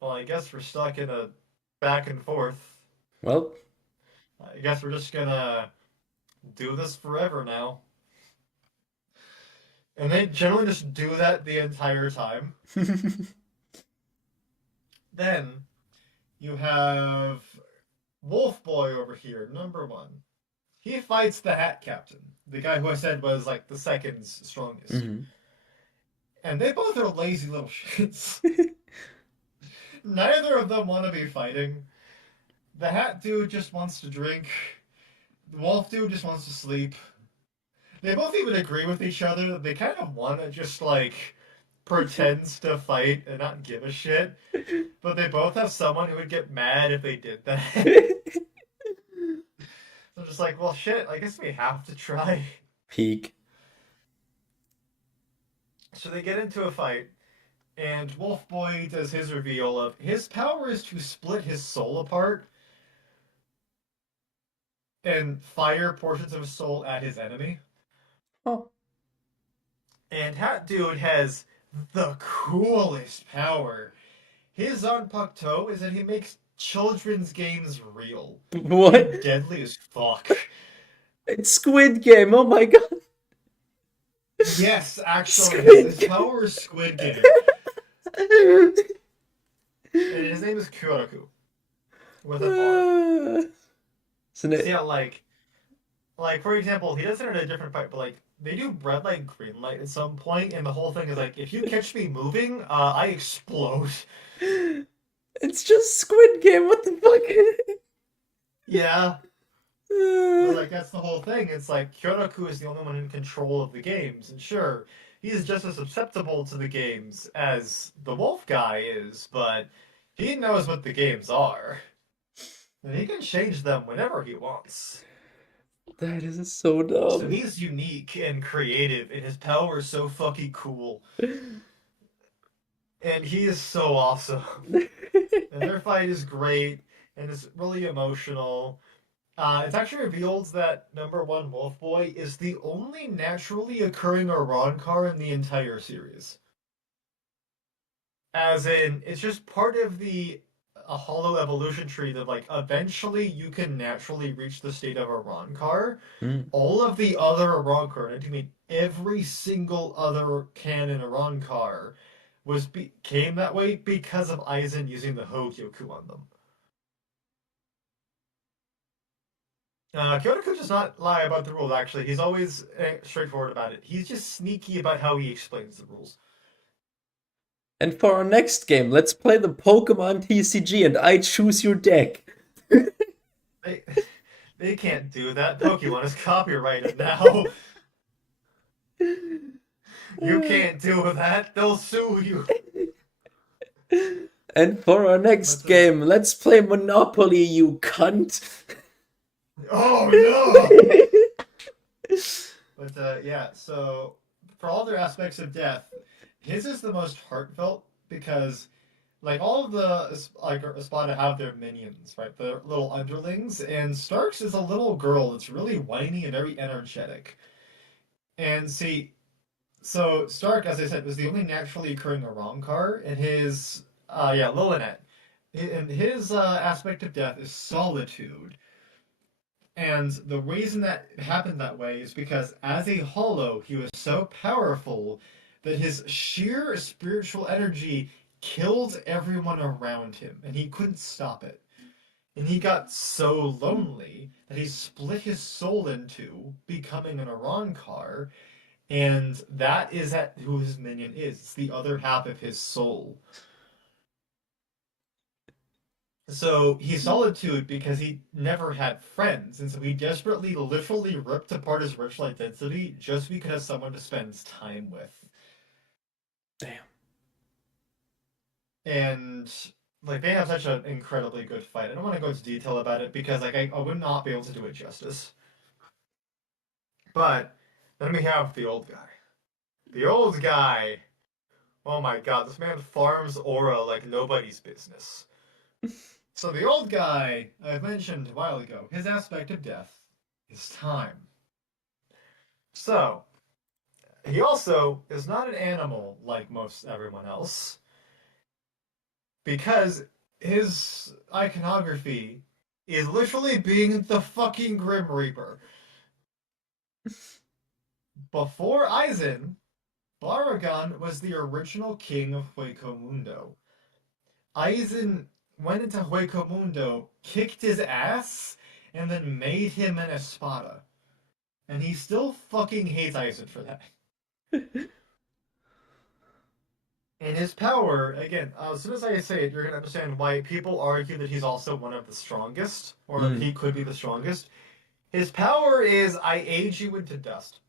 well, I guess we're stuck in a back and forth. Well, I guess we're just gonna do this forever now. And they generally just do that the entire time. Then you have Wolf Boy over here, number one. He fights the Hat Captain, the guy who I said was like the second strongest. Mhm. And they both are lazy little shits. Neither of them want to be fighting. The Hat Dude just wants to drink. The Wolf Dude just wants to sleep. They both even agree with each other that they kind of want to just like pretend to fight and not give a shit. But they both have someone who would get mad if they did that. So just like, well, shit, I guess we have to try. Peak. So they get into a fight, and Wolf Boy does his reveal of his power is to split his soul apart and fire portions of his soul at his enemy. Oh. And Hat Dude has the coolest power. His Zanpakuto is that he makes children's games real and What? deadly as fuck. It's Squid Game. Oh my god. Yes, actually, Squid his power is Squid Game. Game. And his name is Kyoraku. With an R. So So yeah, like for example, he does it in a different fight, but like they do red light, green light at some point, and the whole thing is like, if you catch me moving, I explode. it's just Squid Game. What the fuck? Yeah, but like that's the whole thing. It's like Kyoraku is the only one in control of the games, and sure, he's just as susceptible to the games as the wolf guy is, but he knows what the games are, and he can change them whenever he wants. That is so So dumb. he's unique and creative, and his power is so fucking cool. And he is so awesome. And their fight is great, and it's really emotional. It's actually revealed that number one Wolf Boy is the only naturally occurring Arankar in the entire series. As in, it's just part of the a hollow evolution tree that like eventually you can naturally reach the state of Arankar. Mm. All of the other Arankar, and I mean every single other canon Arankar, came that way because of Aizen using the Hogyoku on them. Kyoto does not lie about the rules, actually. He's always straightforward about it. He's just sneaky about how he explains the rules. And for our next game, let's play the Pokemon TCG and I choose your deck. They, they can't do that. Pokemon is copyrighted now. You can't do that. They'll sue you. And for our next game, let's play Monopoly, you cunt. Oh no! But yeah, so for all their aspects of death, his is the most heartfelt because, like, all of the like Espada have their minions, right? The little underlings, and Starks is a little girl that's really whiny and very energetic. And see, so Stark, as I said, was the only naturally occurring Arrancar, and his yeah, Lilinet. And his aspect of death is solitude. And the reason that it happened that way is because as a hollow, he was so powerful that his sheer spiritual energy killed everyone around him, and he couldn't stop it. And he got so lonely that he split his soul in two, becoming an Arankar, and that is who his minion is. It's the other half of his soul. So he solitude because he never had friends, and so he desperately, literally ripped apart his virtual identity just because someone to spend time with. Damn. And like they have such an incredibly good fight. I don't want to go into detail about it because like I would not be able to do it justice. But then we have the old guy. The old guy. Oh my god, this man farms aura like nobody's business. So the old guy I mentioned a while ago, his aspect of death is time. So he also is not an animal like most everyone else because his iconography is literally being the fucking Grim Reaper. Before Aizen, Baragon was the original king of Hueco Aizen went into Hueco kicked his ass, and then made him an Espada. And he still fucking hates Aizen for that. And his power, again, as soon as I say it, you're going to understand why people argue that he's also one of the strongest, or he Mm. could be the strongest. His power is I age you into dust.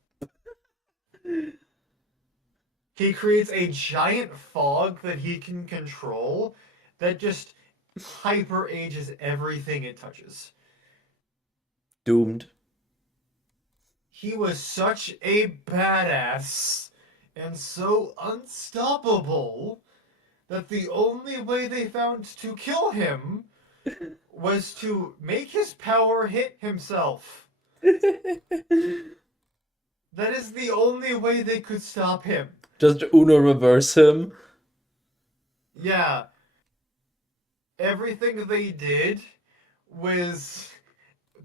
He creates a giant fog that he can control that just hyper ages everything it touches. Doomed. He was such a badass and so unstoppable that the only way they found to kill him was to make his power hit himself. That is the only way they could stop him. Just Uno reverse him. Yeah, everything they did was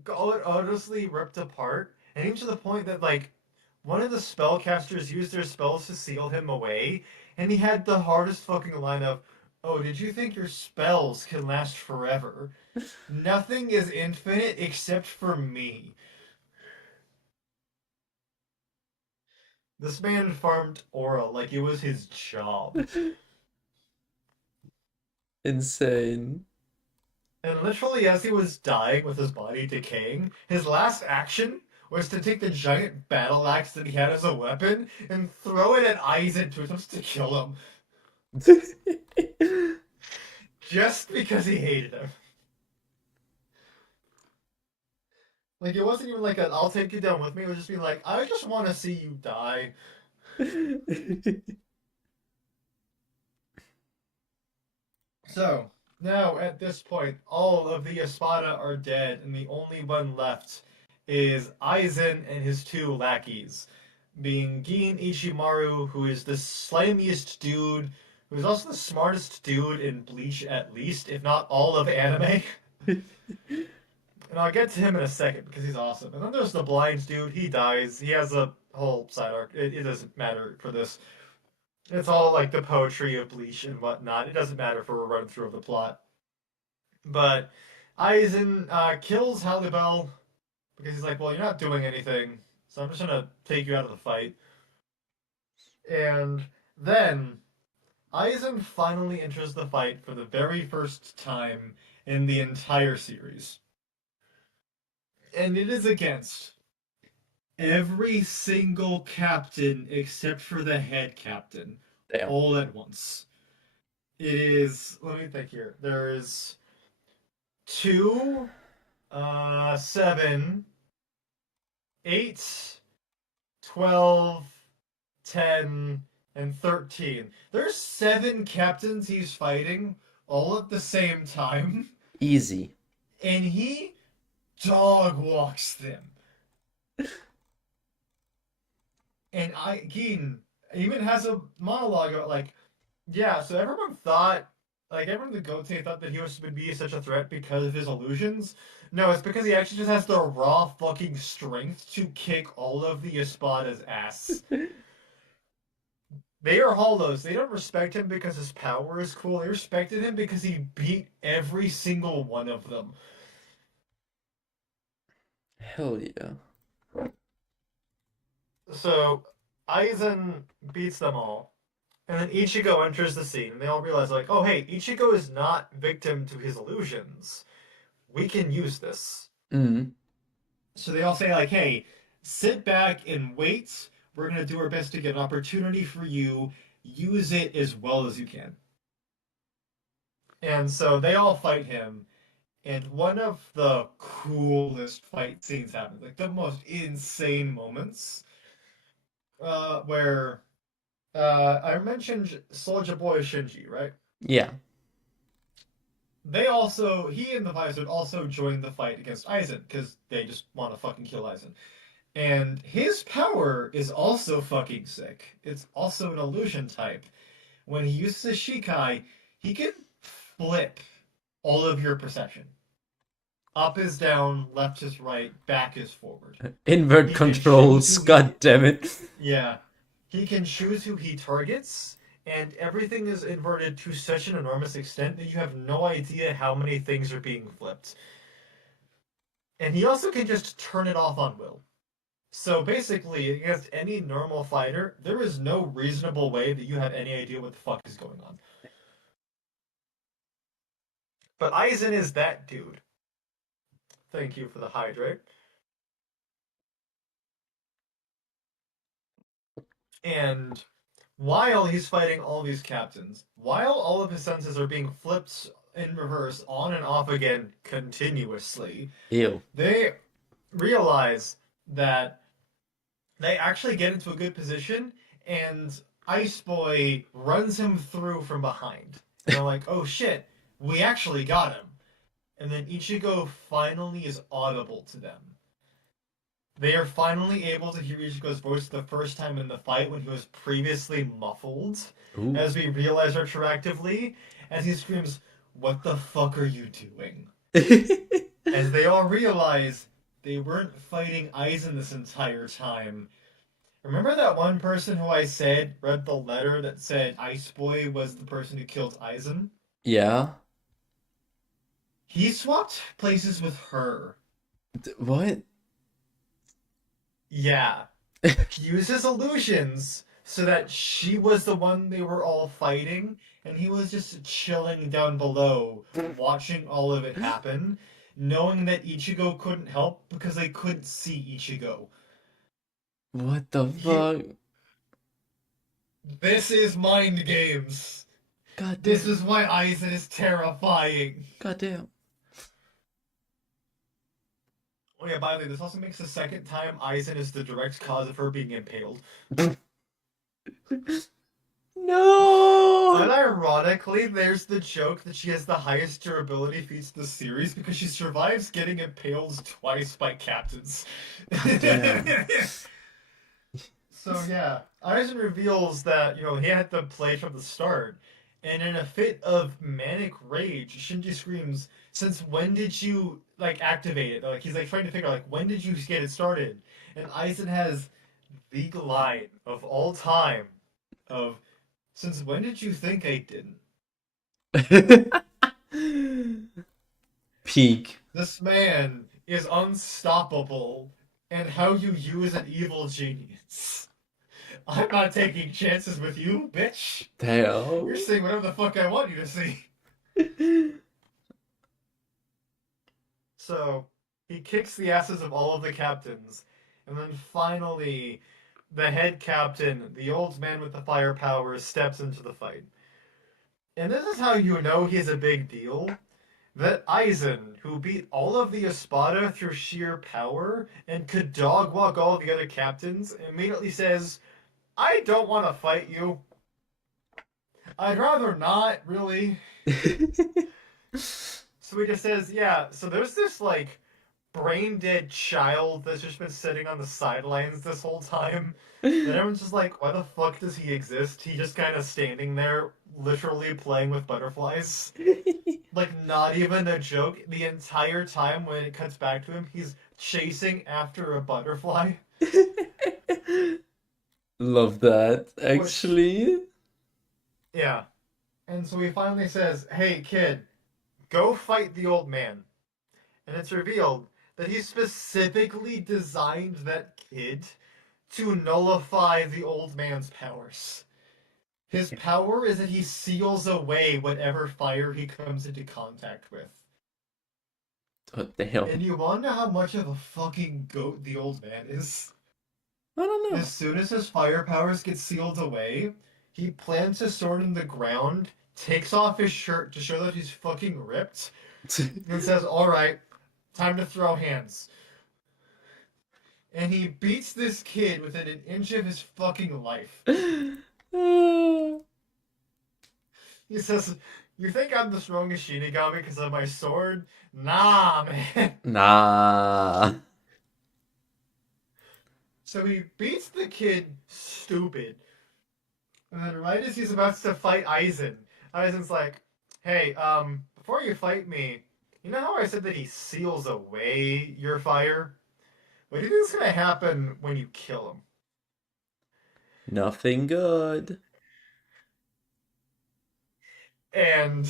honestly ripped apart, and even to the point that like one of the spellcasters used their spells to seal him away, and he had the hardest fucking line of, "Oh, did you think your spells can last forever? Nothing is infinite except for me." This man farmed aura like it was his job. Insane. And literally, as he was dying with his body decaying, his last action was to take the giant battle axe that he had as a weapon and throw it at Aizen to kill him. Just because he hated him. Like, it wasn't even like a, I'll take you down with me. It was just being like, I just want to see you die. So, now at this point, all of the Espada are dead, and the only one left is Aizen and his two lackeys, being Gin Ichimaru, who is the slimiest dude, who is also the smartest dude in Bleach at least, if not all of anime. And I'll get to him in a second because he's awesome. And then there's the blind dude. He dies. He has a whole side arc. It doesn't matter for this. It's all like the poetry of Bleach and whatnot. It doesn't matter for a run through of the plot. But Aizen kills Halibel because he's like, well, you're not doing anything, so I'm just gonna take you out of the fight. And then Aizen finally enters the fight for the very first time in the entire series. And it is against every single captain except for the head captain, Damn. all at once. It is, let me think here. There is 2, 7, 8, 12, 10, and 13. There's 7 captains he's fighting all at the same time, Easy. and he dog walks them. And Gin even has a monologue about like, yeah, so everyone thought, like everyone in the Gote thought that he would be such a threat because of his illusions. No, it's because he actually just has the raw fucking strength to kick all of the Espada's ass. They are hollows. They don't respect him because his power is cool. They respected him because he beat every single one of them. Hell yeah. So Aizen beats them all. And then Ichigo enters the scene, and they all realize, like, oh, hey, Ichigo is not victim to his illusions. We can use this. Mm. So they all say, like, hey, sit back and wait. We're going to do our best to get an opportunity for you. Use it as well as you can. And so they all fight him. And one of the coolest fight scenes happens, like the most insane moments, where I mentioned Soldier Boy Shinji, right? Yeah. He and the Visor also joined the fight against Aizen because they just want to fucking kill Aizen. And his power is also fucking sick. It's also an illusion type. When he uses his Shikai, he can flip all of your perception. Up is down, left is right, back is forward. Invert He can choose controls. who he God damn it. Yeah. He can choose who he targets, and everything is inverted to such an enormous extent that you have no idea how many things are being flipped. And he also can just turn it off on will. So basically, against any normal fighter, there is no reasonable way that you have any idea what the fuck is going on. But Aizen is that dude. Thank you for the hydrate. And while he's fighting all these captains, while all of his senses are being flipped in reverse on and off again continuously, Ew. they realize that they actually get into a good position and Ice Boy runs him through from behind. And they're like, oh shit, we actually got him. And then Ichigo finally is audible to them. They are finally able to hear Ichigo's voice the first time in the fight when he was previously muffled, Ooh. as we realize retroactively, as he screams, "What the fuck are you doing?" As they all realize they weren't fighting Aizen this entire time. Remember that one person who I said read the letter that said Ice Boy was the person who killed Aizen? Yeah. He swapped places with her. What? Yeah. Uses illusions so that she was the one they were all fighting, and he was just chilling down below, watching all of it happen, knowing that Ichigo couldn't help because they couldn't see Ichigo. What the He, fuck? this is mind games. God This is damn. why Aizen is terrifying. God damn. Oh yeah, by the way, this also makes the second time Aizen is the direct cause of her being impaled. No. Unironically, there's the joke that she has the highest durability feats in the series because she survives getting impaled twice by captains. God damn. So yeah, Aizen reveals that, he had to play from the start. And in a fit of manic rage, Shinji screams, "Since when did you activate it?" Like he's trying to figure out when did you get it started? And Aizen has the line of all time of, "Since when did you think I didn't?" Peak. This man is unstoppable, and how you use an evil genius. I'm not taking chances with you, bitch. You're Damn. saying whatever the fuck I want you to see. So he kicks the asses of all of the captains, and then finally, the head captain, the old man with the firepower, steps into the fight. And this is how you know he's a big deal. That Aizen, who beat all of the Espada through sheer power and could dog walk all the other captains, immediately says, "I don't want to fight you. I'd rather not, really." So he just says, "Yeah, so there's this, brain dead child that's just been sitting on the sidelines this whole time. And everyone's just like, why the fuck does he exist? He just kind of standing there, literally playing with butterflies." Not even a joke. The entire time when it cuts back to him, he's chasing after a butterfly. Love that, Which, actually. yeah. And so he finally says, "Hey, kid, go fight the old man." And it's revealed that he specifically designed that kid to nullify the old man's powers. His power is that he seals away whatever fire he comes into contact with. What the And hell? you wanna know how much of a fucking goat the old man is? I don't As know. soon as his fire powers get sealed away, he plants his sword in the ground, takes off his shirt to show that he's fucking ripped, and says, "Alright, time to throw hands." And he beats this kid within an inch of his fucking life. He says, "You think I'm the strongest Shinigami because of my sword? Nah, man." Nah. So he beats the kid stupid. And then right as he's about to fight Aizen's like, "Hey, before you fight me, you know how I said that he seals away your fire? What do you think is gonna happen when you kill him?" Nothing good. And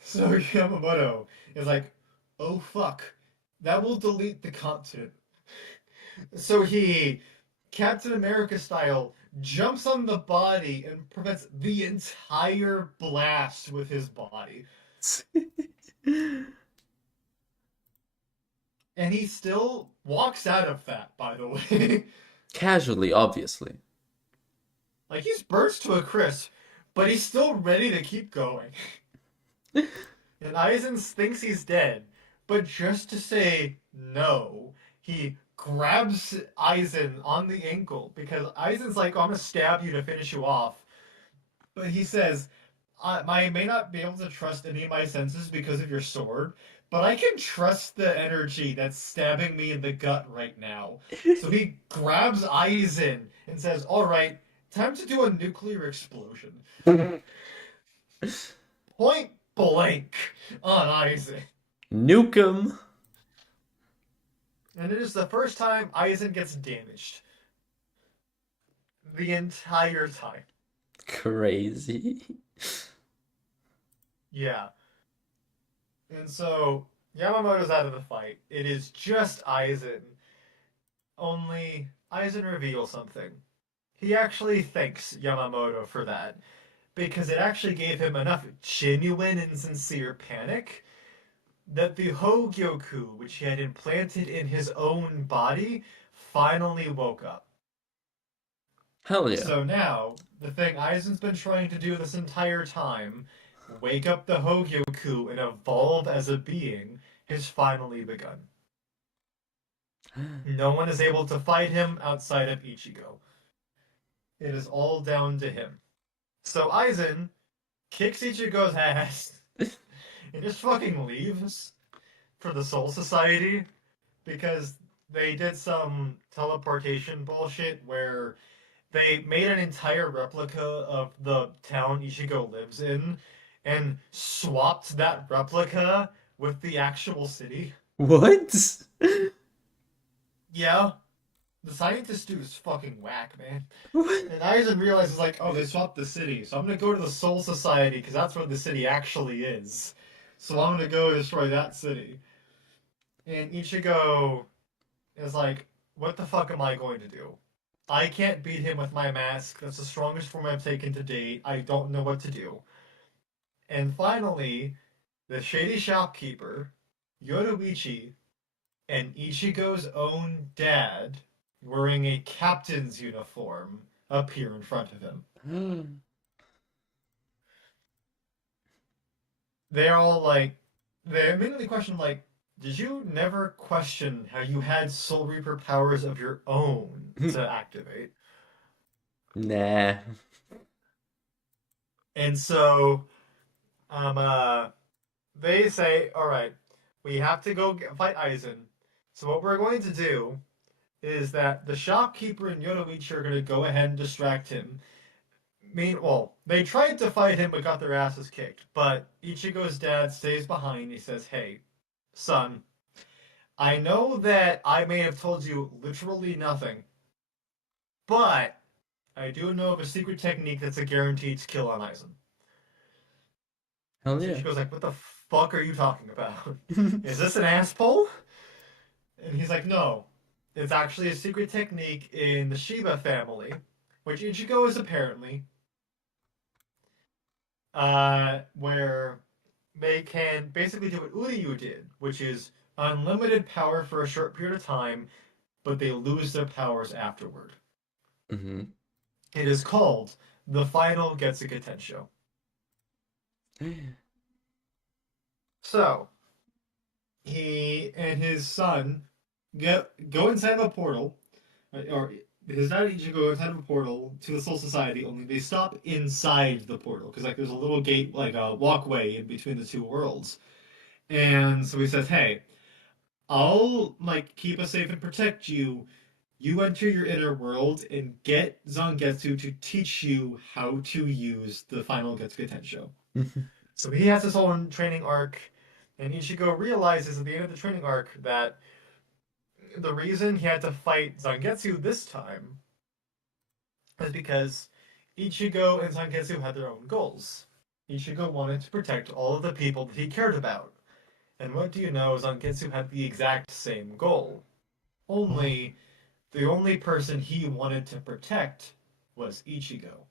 so Yamamoto is like, "Oh fuck, that will delete the continent." So he, Captain America style, jumps on the body and prevents the entire blast with his body. And he still walks out of that, by the way. Casually, obviously. Like he's burst to a crisp, but he's still ready to keep going. And Aizen thinks he's dead, but just to say no, he grabs Aizen on the ankle because Aizen's like, "I'm gonna stab you to finish you off." But he says, "I may not be able to trust any of my senses because of your sword, but I can trust the energy that's stabbing me in the gut right now." So he grabs Aizen and says, "All right, time to do a nuclear explosion." Point blank on Aizen. Nuke 'em. And it is the first time Aizen gets damaged. The entire time. Crazy. Yeah. And so Yamamoto's out of the fight. It is just Aizen. Only Aizen reveals something. He actually thanks Yamamoto for that because it actually gave him enough genuine and sincere panic that the Hogyoku, which he had implanted in his own body, finally woke up. Hell yeah. So now, the thing Aizen's been trying to do this entire time, wake up the Hogyoku and evolve as a being, has finally begun. No one is able to fight him outside of Ichigo. It is all down to him. So Aizen kicks Ichigo's ass and just fucking leaves for the Soul Society because they did some teleportation bullshit where they made an entire replica of the town Ichigo lives in and swapped that replica with the actual city. What? Yeah, the scientist dude is fucking whack, man. What? And Aizen realizes, like, oh, they swapped the city, so I'm gonna go to the Soul Society because that's where the city actually is. So I'm gonna go destroy that city. And Ichigo is like, what the fuck am I going to do? I can't beat him with my mask. That's the strongest form I've taken to date. I don't know what to do. And finally, the shady shopkeeper, Yoruichi, and Ichigo's own dad, wearing a captain's uniform, appear in front of him. They're all like, they immediately question, like, did you never question how you had Soul Reaper powers of your own to activate? Nah. And so, um, uh, they say, all right, we have to go fight Aizen. So what we're going to do is that the shopkeeper and Yoruichi are going to go ahead and distract him. Well, they tried to fight him but got their asses kicked. But Ichigo's dad stays behind. He says, "Hey, son, I know that I may have told you literally nothing, but I do know of a secret technique that's a guaranteed kill on Aizen. Hell So yeah. she goes like, "What the fuck are you talking about? Is this an ass pull?" And he's like, "No, it's actually a secret technique in the Shiba family, which Ichigo is apparently, where they can basically do what Uryu did, which is unlimited power for a short period of time, but they lose their powers afterward. Mm-hmm. It is called the final Getsuga Tensho. So, he and his son go inside of a portal, or his dad and Ichigo go inside of a portal to the Soul Society, only they stop inside the portal, because like there's a little gate, like a walkway in between the two worlds. And so he says, "Hey, I'll like keep us safe and protect you. You enter your inner world and get Zangetsu to teach you how to use the final Getsuga Tensho." So he has his own training arc, and Ichigo realizes at the end of the training arc that the reason he had to fight Zangetsu this time is because Ichigo and Zangetsu had their own goals. Ichigo wanted to protect all of the people that he cared about. And what do you know, Zangetsu had the exact same goal. Only the only person he wanted to protect was Ichigo.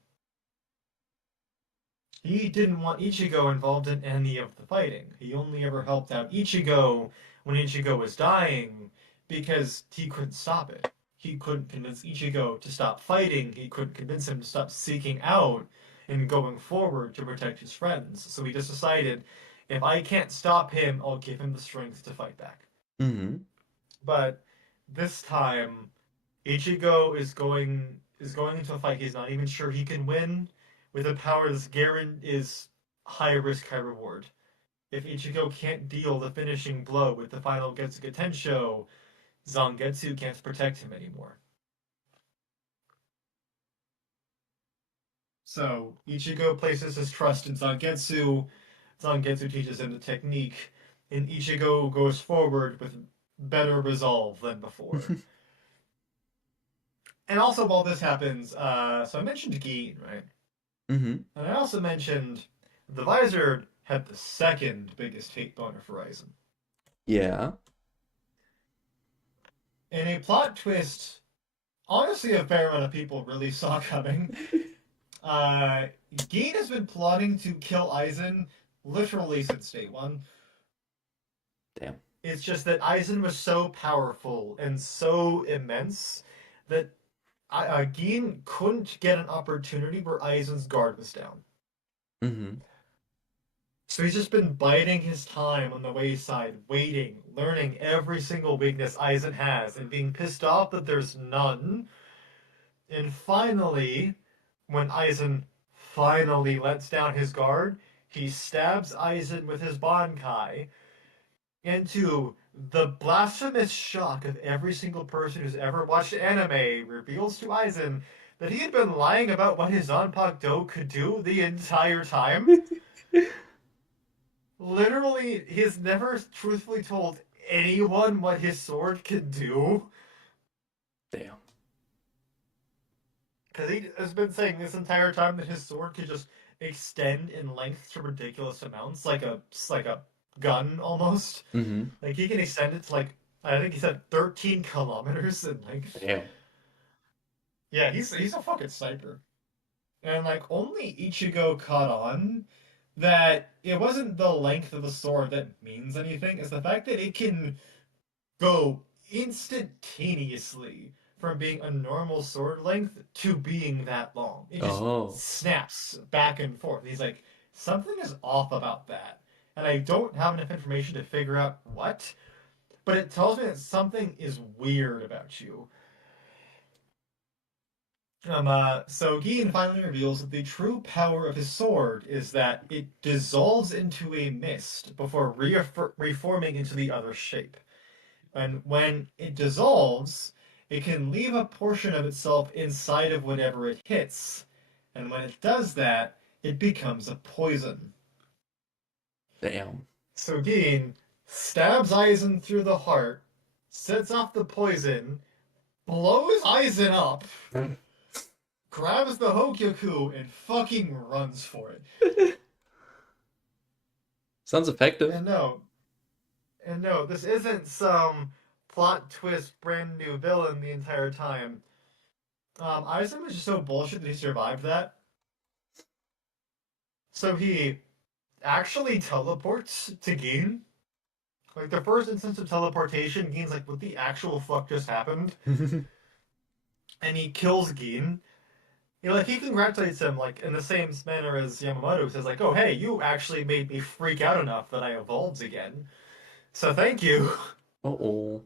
He didn't want Ichigo involved in any of the fighting. He only ever helped out Ichigo when Ichigo was dying because he couldn't stop it. He couldn't convince Ichigo to stop fighting. He couldn't convince him to stop seeking out and going forward to protect his friends. So he just decided, if I can't stop him, I'll give him the strength to fight back. Mm-hmm. But this time, Ichigo is going into a fight he's not even sure he can win with a power that's is high risk, high reward. If Ichigo can't deal the finishing blow with the final Getsuga Tensho, Zangetsu can't protect him anymore. So Ichigo places his trust in Zangetsu. Zangetsu teaches him the technique, and Ichigo goes forward with better resolve than before. And also, while this happens, so I mentioned Gin, right? Mm-hmm. And I also mentioned the Visor had the second biggest hate boner for Aizen. Yeah. In a plot twist, honestly, a fair amount of people really saw coming. Gin has been plotting to kill Aizen literally since day one. Damn. It's just that Aizen was so powerful and so immense that Gin couldn't get an opportunity where Aizen's guard was down. Mm-hmm. So he's just been biding his time on the wayside, waiting, learning every single weakness Aizen has, and being pissed off that there's none. And finally, when Aizen finally lets down his guard, he stabs Aizen with his Bankai, and to the blasphemous shock of every single person who's ever watched anime, reveals to Aizen that he had been lying about what his Zanpakuto could do the entire time. Literally, he's never truthfully told anyone what his sword can do. Damn. Because he has been saying this entire time that his sword could just extend in length to ridiculous amounts, like a gun almost. Mm-hmm. Like he can extend it to like, I think he said 13 kilometers in length. Damn. Yeah, he's a fucking sniper. And like only Ichigo caught on that it wasn't the length of the sword that means anything, it's the fact that it can go instantaneously from being a normal sword length to being that long. It just Oh. snaps back and forth. He's like, something is off about that. And I don't have enough information to figure out what, but it tells me that something is weird about you. So Gin finally reveals that the true power of his sword is that it dissolves into a mist before reforming into the other shape. And when it dissolves, it can leave a portion of itself inside of whatever it hits. And when it does that, it becomes a poison. Damn. So Gin stabs Aizen through the heart, sets off the poison, blows Aizen up, grabs the Hokyoku, and fucking runs for it. Sounds effective. And no, this isn't some plot twist, brand new villain the entire time. Aizen was just so bullshit that he survived that. So he actually teleports to Gin. Like the first instance of teleportation, Gin's like, what the actual fuck just happened? And he kills Gin. He congratulates him like in the same manner as Yamamoto says, like, oh hey, you actually made me freak out enough that I evolved again. So thank you. Uh-oh.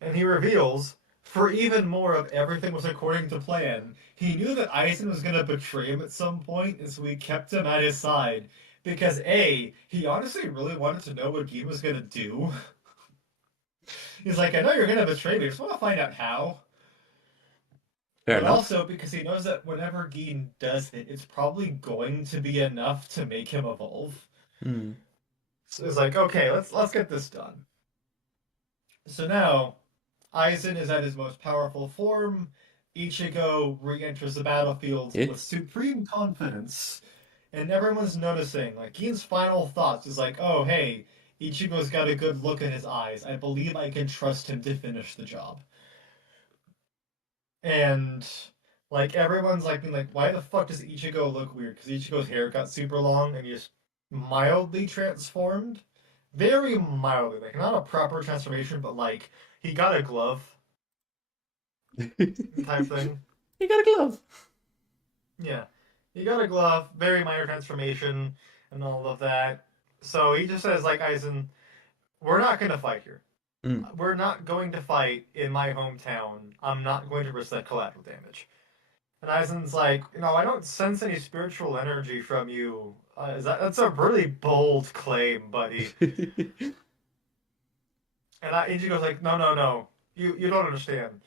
And he reveals, for even more of everything was according to plan, he knew that Aizen was going to betray him at some point, and so he kept him at his side. Because A, he honestly really wanted to know what Gin was going to do. He's like, I know you're going to betray me, I just want to find out how. Fair But enough. also because he knows that whenever Gin does it, it's probably going to be enough to make him evolve. Hmm. So he's like, okay, let's get this done. So now, Aizen is at his most powerful form. Ichigo re-enters the battlefield Yeah. with supreme confidence, and everyone's noticing. Like Gin's final thoughts is like, "Oh, hey, Ichigo's got a good look in his eyes. I believe I can trust him to finish the job." And like everyone's like being like, "Why the fuck does Ichigo look weird?" Because Ichigo's hair got super long and he's mildly transformed, very mildly, like not a proper transformation, but like he got a glove type thing. You got a glove. Yeah. He got a glove, very minor transformation, and all of that. So he just says, like, Aizen, we're not going to fight here. Mm. We're not going to fight in my hometown. I'm not going to risk that collateral damage. And Aizen's like, I don't sense any spiritual energy from you. That's a really bold claim, buddy. And Ichigo's like, no. You don't understand.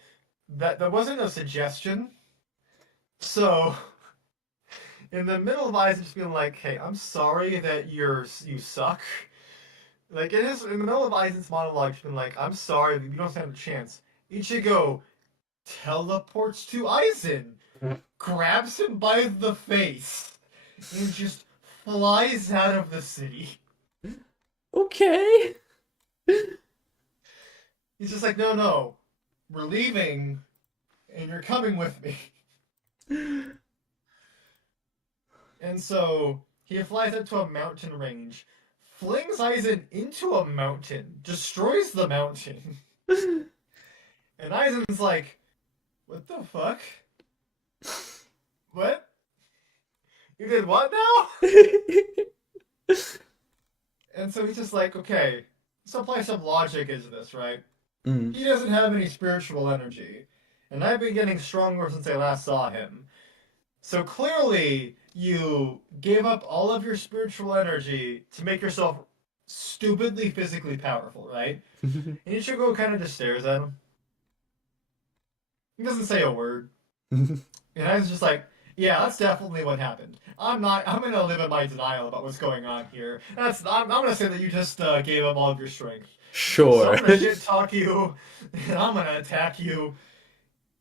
That wasn't a suggestion. So in the middle of Aizen just being like, "Hey, I'm sorry that you suck." Like in the middle of Aizen's monologue, just being like, "I'm sorry that you don't stand a chance." Ichigo teleports to Aizen, grabs him by the face, and just flies out of the city. Okay. He's just like, "No, we're leaving, and you're coming with me." And so he flies up to a mountain range, flings Aizen into a mountain, destroys the mountain. And Aizen's like, what the fuck? What? You did what now? And so he's just like, okay, let's apply some logic into this, right? Mm. He doesn't have any spiritual energy. And I've been getting stronger since I last saw him. So clearly, you gave up all of your spiritual energy to make yourself stupidly physically powerful, right? And Ichigo kind of just stares at him. He doesn't say a word. And I was just like, yeah, that's definitely what happened. I'm gonna live in my denial about what's going on here. I'm gonna say that you just gave up all of your strength. So Sure. I'm gonna shit talk you, and I'm gonna attack you.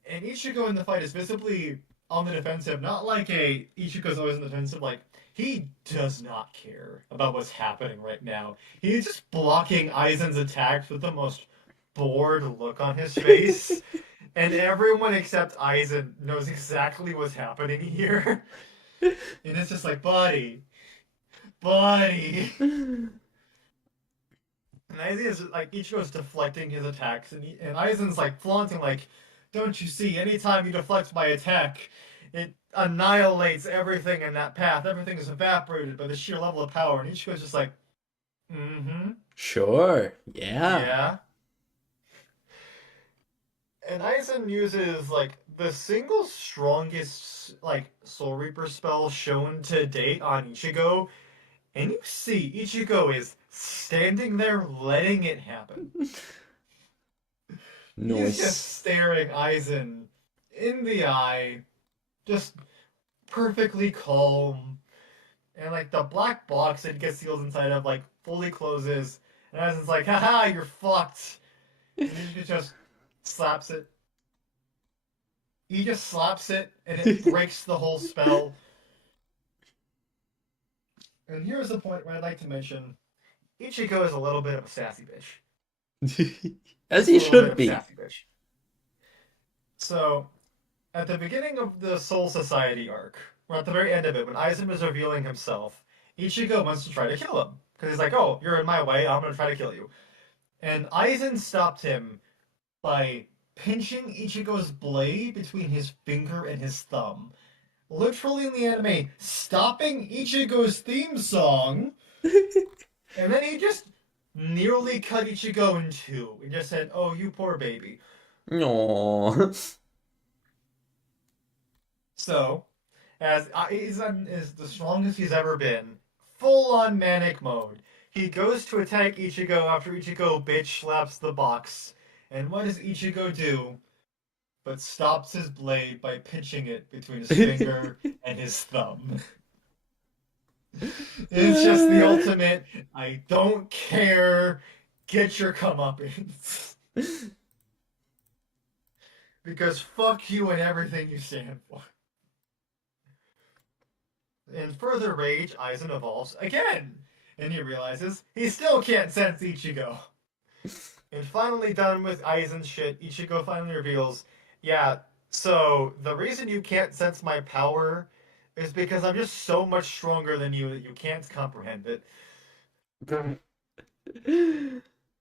And Ichigo in the fight is visibly on the defensive, not like Ichigo's always on the defensive, like he does not care about what's happening right now. He's just blocking Aizen's attacks with the most bored look on his face. And everyone except Aizen knows exactly what's happening here. And it's just like, buddy. And Aizen is like, Ichigo's deflecting his attacks, and Aizen's like flaunting, like, don't you see, anytime you deflect my attack, it annihilates everything in that path. Everything is evaporated by the sheer level of power. And Ichigo's just like, mm-hmm. Sure. Yeah. Yeah. And Aizen uses, like, the single strongest, like, Soul Reaper spell shown to date on Ichigo. And you see Ichigo is standing there letting it happen. He's just Nice. staring Aizen in the eye, just perfectly calm. And like the black box it gets sealed inside of like fully closes. And Aizen's like, haha, you're fucked. And he just slaps it. He just slaps it, and it breaks the whole spell. And here's the point where I'd like to mention Ichigo is a little bit of a sassy bitch. As He's a he little bit should of a be. sassy bitch. So, at the beginning of the Soul Society arc, or at the very end of it, when Aizen is revealing himself, Ichigo wants to try to kill him. Because he's like, oh, you're in my way, I'm going to try to kill you. And Aizen stopped him by pinching Ichigo's blade between his finger and his thumb. Literally in the anime, stopping Ichigo's theme song, and then he just nearly cut Ichigo in two and just said, oh, you poor baby. Aww. So, as Aizen is the strongest he's ever been, full on manic mode. He goes to attack Ichigo after Ichigo bitch slaps the box. And what does Ichigo do? But stops his blade by pinching it between his finger and his thumb. It's just the ultimate, I don't care, get your comeuppance. Because fuck you and everything you stand for. In further rage, Aizen evolves again, and he realizes he still can't sense Ichigo. And finally done with Aizen's shit, Ichigo finally reveals, yeah, so the reason you can't sense my power is because I'm just so much stronger than you that you can't comprehend it.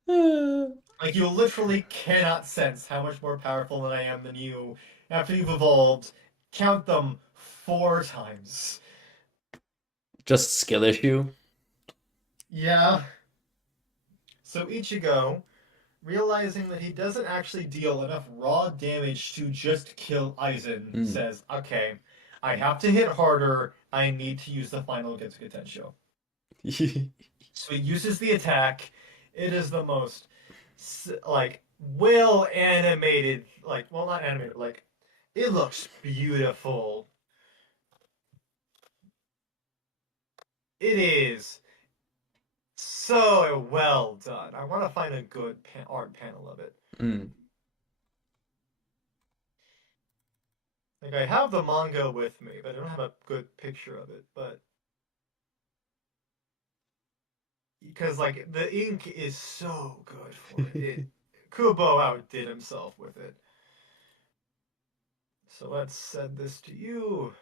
Like, you literally cannot sense how much more powerful than I am than you after you've evolved. Count them 4 times. Just skill issue. Yeah. So Ichigo, realizing that he doesn't actually deal enough raw damage to just kill Aizen, Mm. says, okay, I have to hit harder. I need to use the final Getsuga Tensho. So he uses the attack. It is the most, like, well animated, like, well, not animated, like, it looks beautiful. It is so well done. I want to find a good art panel of it. Mm. Like, I have the manga with me, but I don't have a good picture of it. But because like the ink is so good for it, Kubo outdid himself with it. So let's send this to you.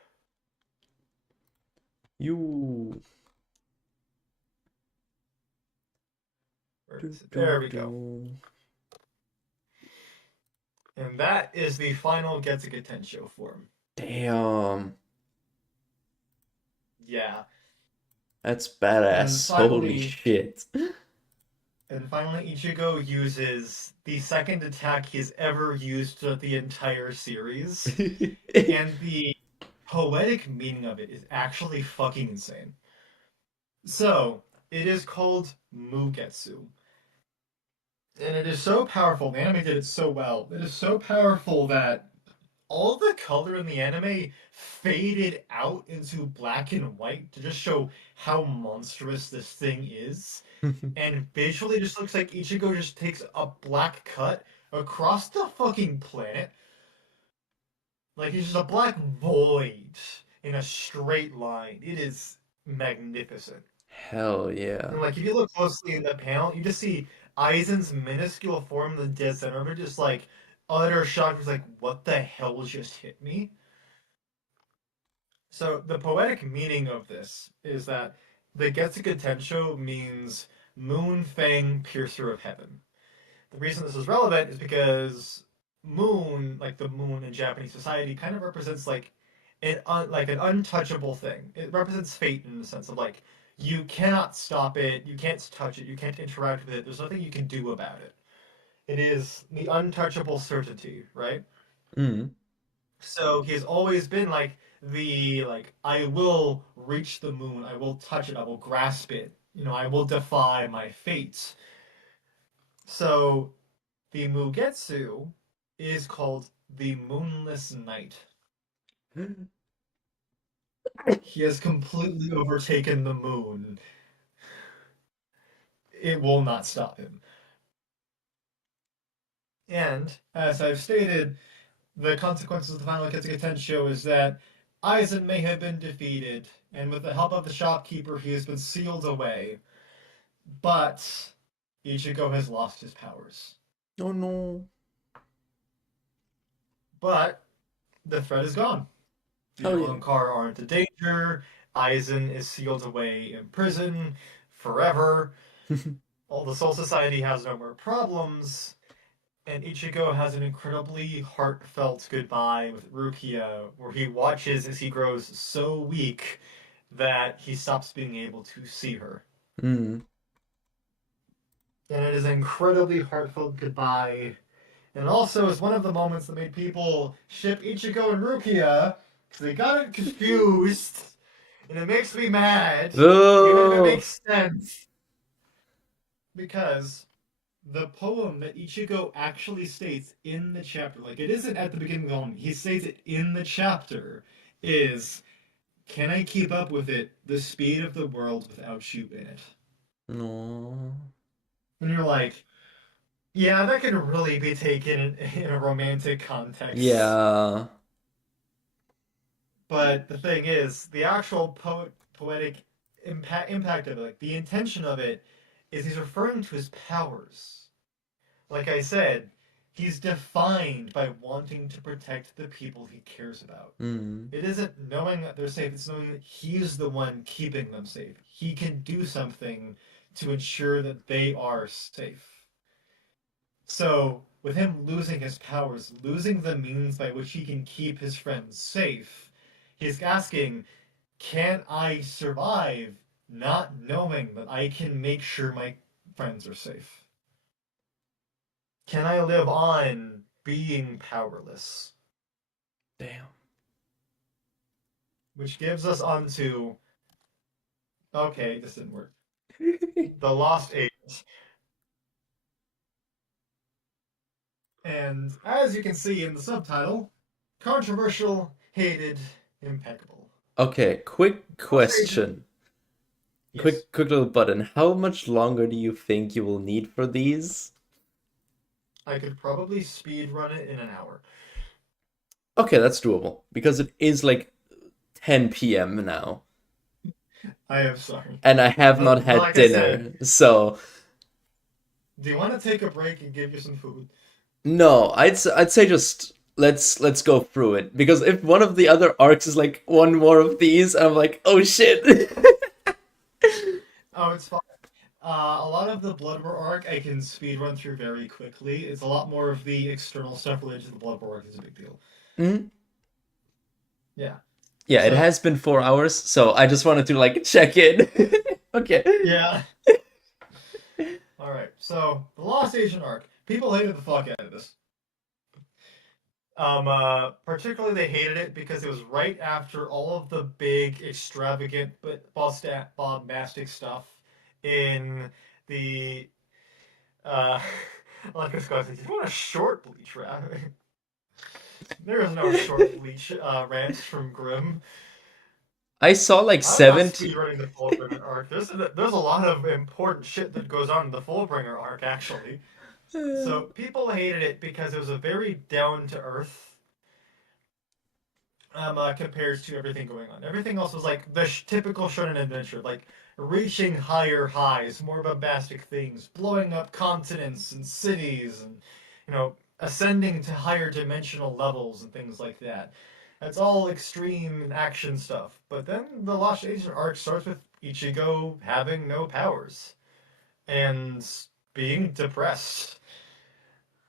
You. Where is it? There we go. And that is the final Getsuga Tensho form. Damn. Yeah. That's badass. Holy shit. And finally, Ichigo uses the second attack he's ever used throughout the entire series. And the poetic meaning of it is actually fucking insane. So, it is called Mugetsu. And it is so powerful. The anime did it so well. It is so powerful that all the color in the anime faded out into black and white to just show how monstrous this thing is. And visually, it just looks like Ichigo just takes a black cut across the fucking planet. Like it's just a black void in a straight line. It is magnificent. Hell yeah. And like if you look closely in the panel, you just see Aizen's minuscule form in the dead center of it, just like utter shock. He's like, "What the hell just hit me?" So the poetic meaning of this is that the Getsuga Tensho means Moon Fang, Piercer of Heaven. The reason this is relevant is because moon, like the moon in Japanese society, kind of represents like an untouchable thing. It represents fate in the sense of like you cannot stop it, you can't touch it, you can't interact with it. There's nothing you can do about it. It is the untouchable certainty, right? Mm. So he's always been like the like I will reach the moon, I will touch it, I will grasp it. I will defy my fate. So the Mugetsu is called the Moonless Night. He has completely overtaken the moon. It will not stop him. And, as I've stated, the consequences of the final Ketsuga Tensho is that Aizen may have been defeated, and with the help of the shopkeeper, he has been sealed away. But Ichigo has lost his powers. Oh no. But the threat is gone. The Oh yeah. Yamankar aren't a danger. Aizen is sealed away in prison forever. All the Soul Society has no more problems. And Ichigo has an incredibly heartfelt goodbye with Rukia, where he watches as he grows so weak that he stops being able to see her. Mm. And it is an incredibly heartfelt goodbye. And also is one of the moments that made people ship Ichigo and Rukia because they got it confused. And it makes me mad, even if it Oh. makes sense. Because the poem that Ichigo actually states in the chapter, like it isn't at the beginning of the poem, he states it in the chapter, is can I keep up with it, the speed of the world without you in it? No. And you're like, yeah, that can really be taken in a romantic context. Yeah. But the thing is, the actual poetic impact of it, like the intention of it, is he's referring to his powers. Like I said, he's defined by wanting to protect the people he cares about. Mm. It isn't knowing that they're safe, it's knowing that he's the one keeping them safe. He can do something to ensure that they are safe. So, with him losing his powers, losing the means by which he can keep his friends safe, he's asking, can I survive not knowing that I can make sure my friends are safe? Can I live on being powerless? Damn. Which gives us onto, okay, this didn't work. The Lost Age. And as you can see in the subtitle, controversial, hated, impeccable. Okay, quick Lost Age. question. Yes, Quick little button. How much longer do you think you will need for these? I could probably speed run it in an hour. Okay, that's doable because it is like 10 p.m. now, I am sorry. and I have But not had like I said, dinner. So, do you want to take a break and give you some food? no, I'd say just let's go through it because if one of the other arcs is like one more of these, I'm like, "Oh shit." Oh, it's fine. A lot of the Blood War arc I can speed run through very quickly. It's a lot more of the external stuff related to the Blood War arc is a big deal. Mhm. Yeah. Yeah, it So, has been 4 hours, so I just wanted to like check in. Okay. yeah. All right. So, the Lost Asian arc. People hated the fuck out of this. Particularly they hated it because it was right after all of the big, extravagant, but bombastic stuff in the, uh, like this guy said, you want a short Bleach rap? There is no short Bleach rants from Grim. I saw like I'm not 70. speedrunning the Fullbringer arc. There's a lot of important shit that goes on in the Fullbringer arc, actually. So people hated it because it was a very down to earth compared to everything going on. Everything else was like the typical shonen adventure, like reaching higher highs, more bombastic things, blowing up continents and cities, and ascending to higher dimensional levels and things like that. That's all extreme action stuff. But then the Lost Asian arc starts with Ichigo having no powers and being depressed.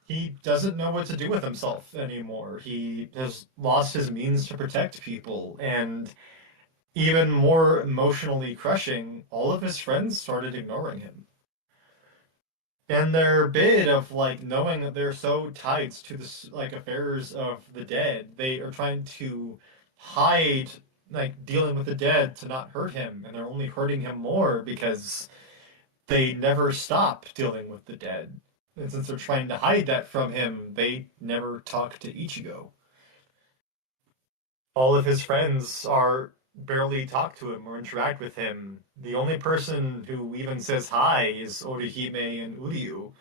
He doesn't know what to do with himself anymore. He has lost his means to protect people, and even more emotionally crushing, all of his friends started ignoring him. And their bid of like knowing that they're so tied to this like affairs of the dead, they are trying to hide like dealing with the dead to not hurt him, and they're only hurting him more because they never stop dealing with the dead. And since they're trying to hide that from him, they never talk to Ichigo. All of his friends are barely talk to him or interact with him. The only person who even says hi is Orihime and Uryu.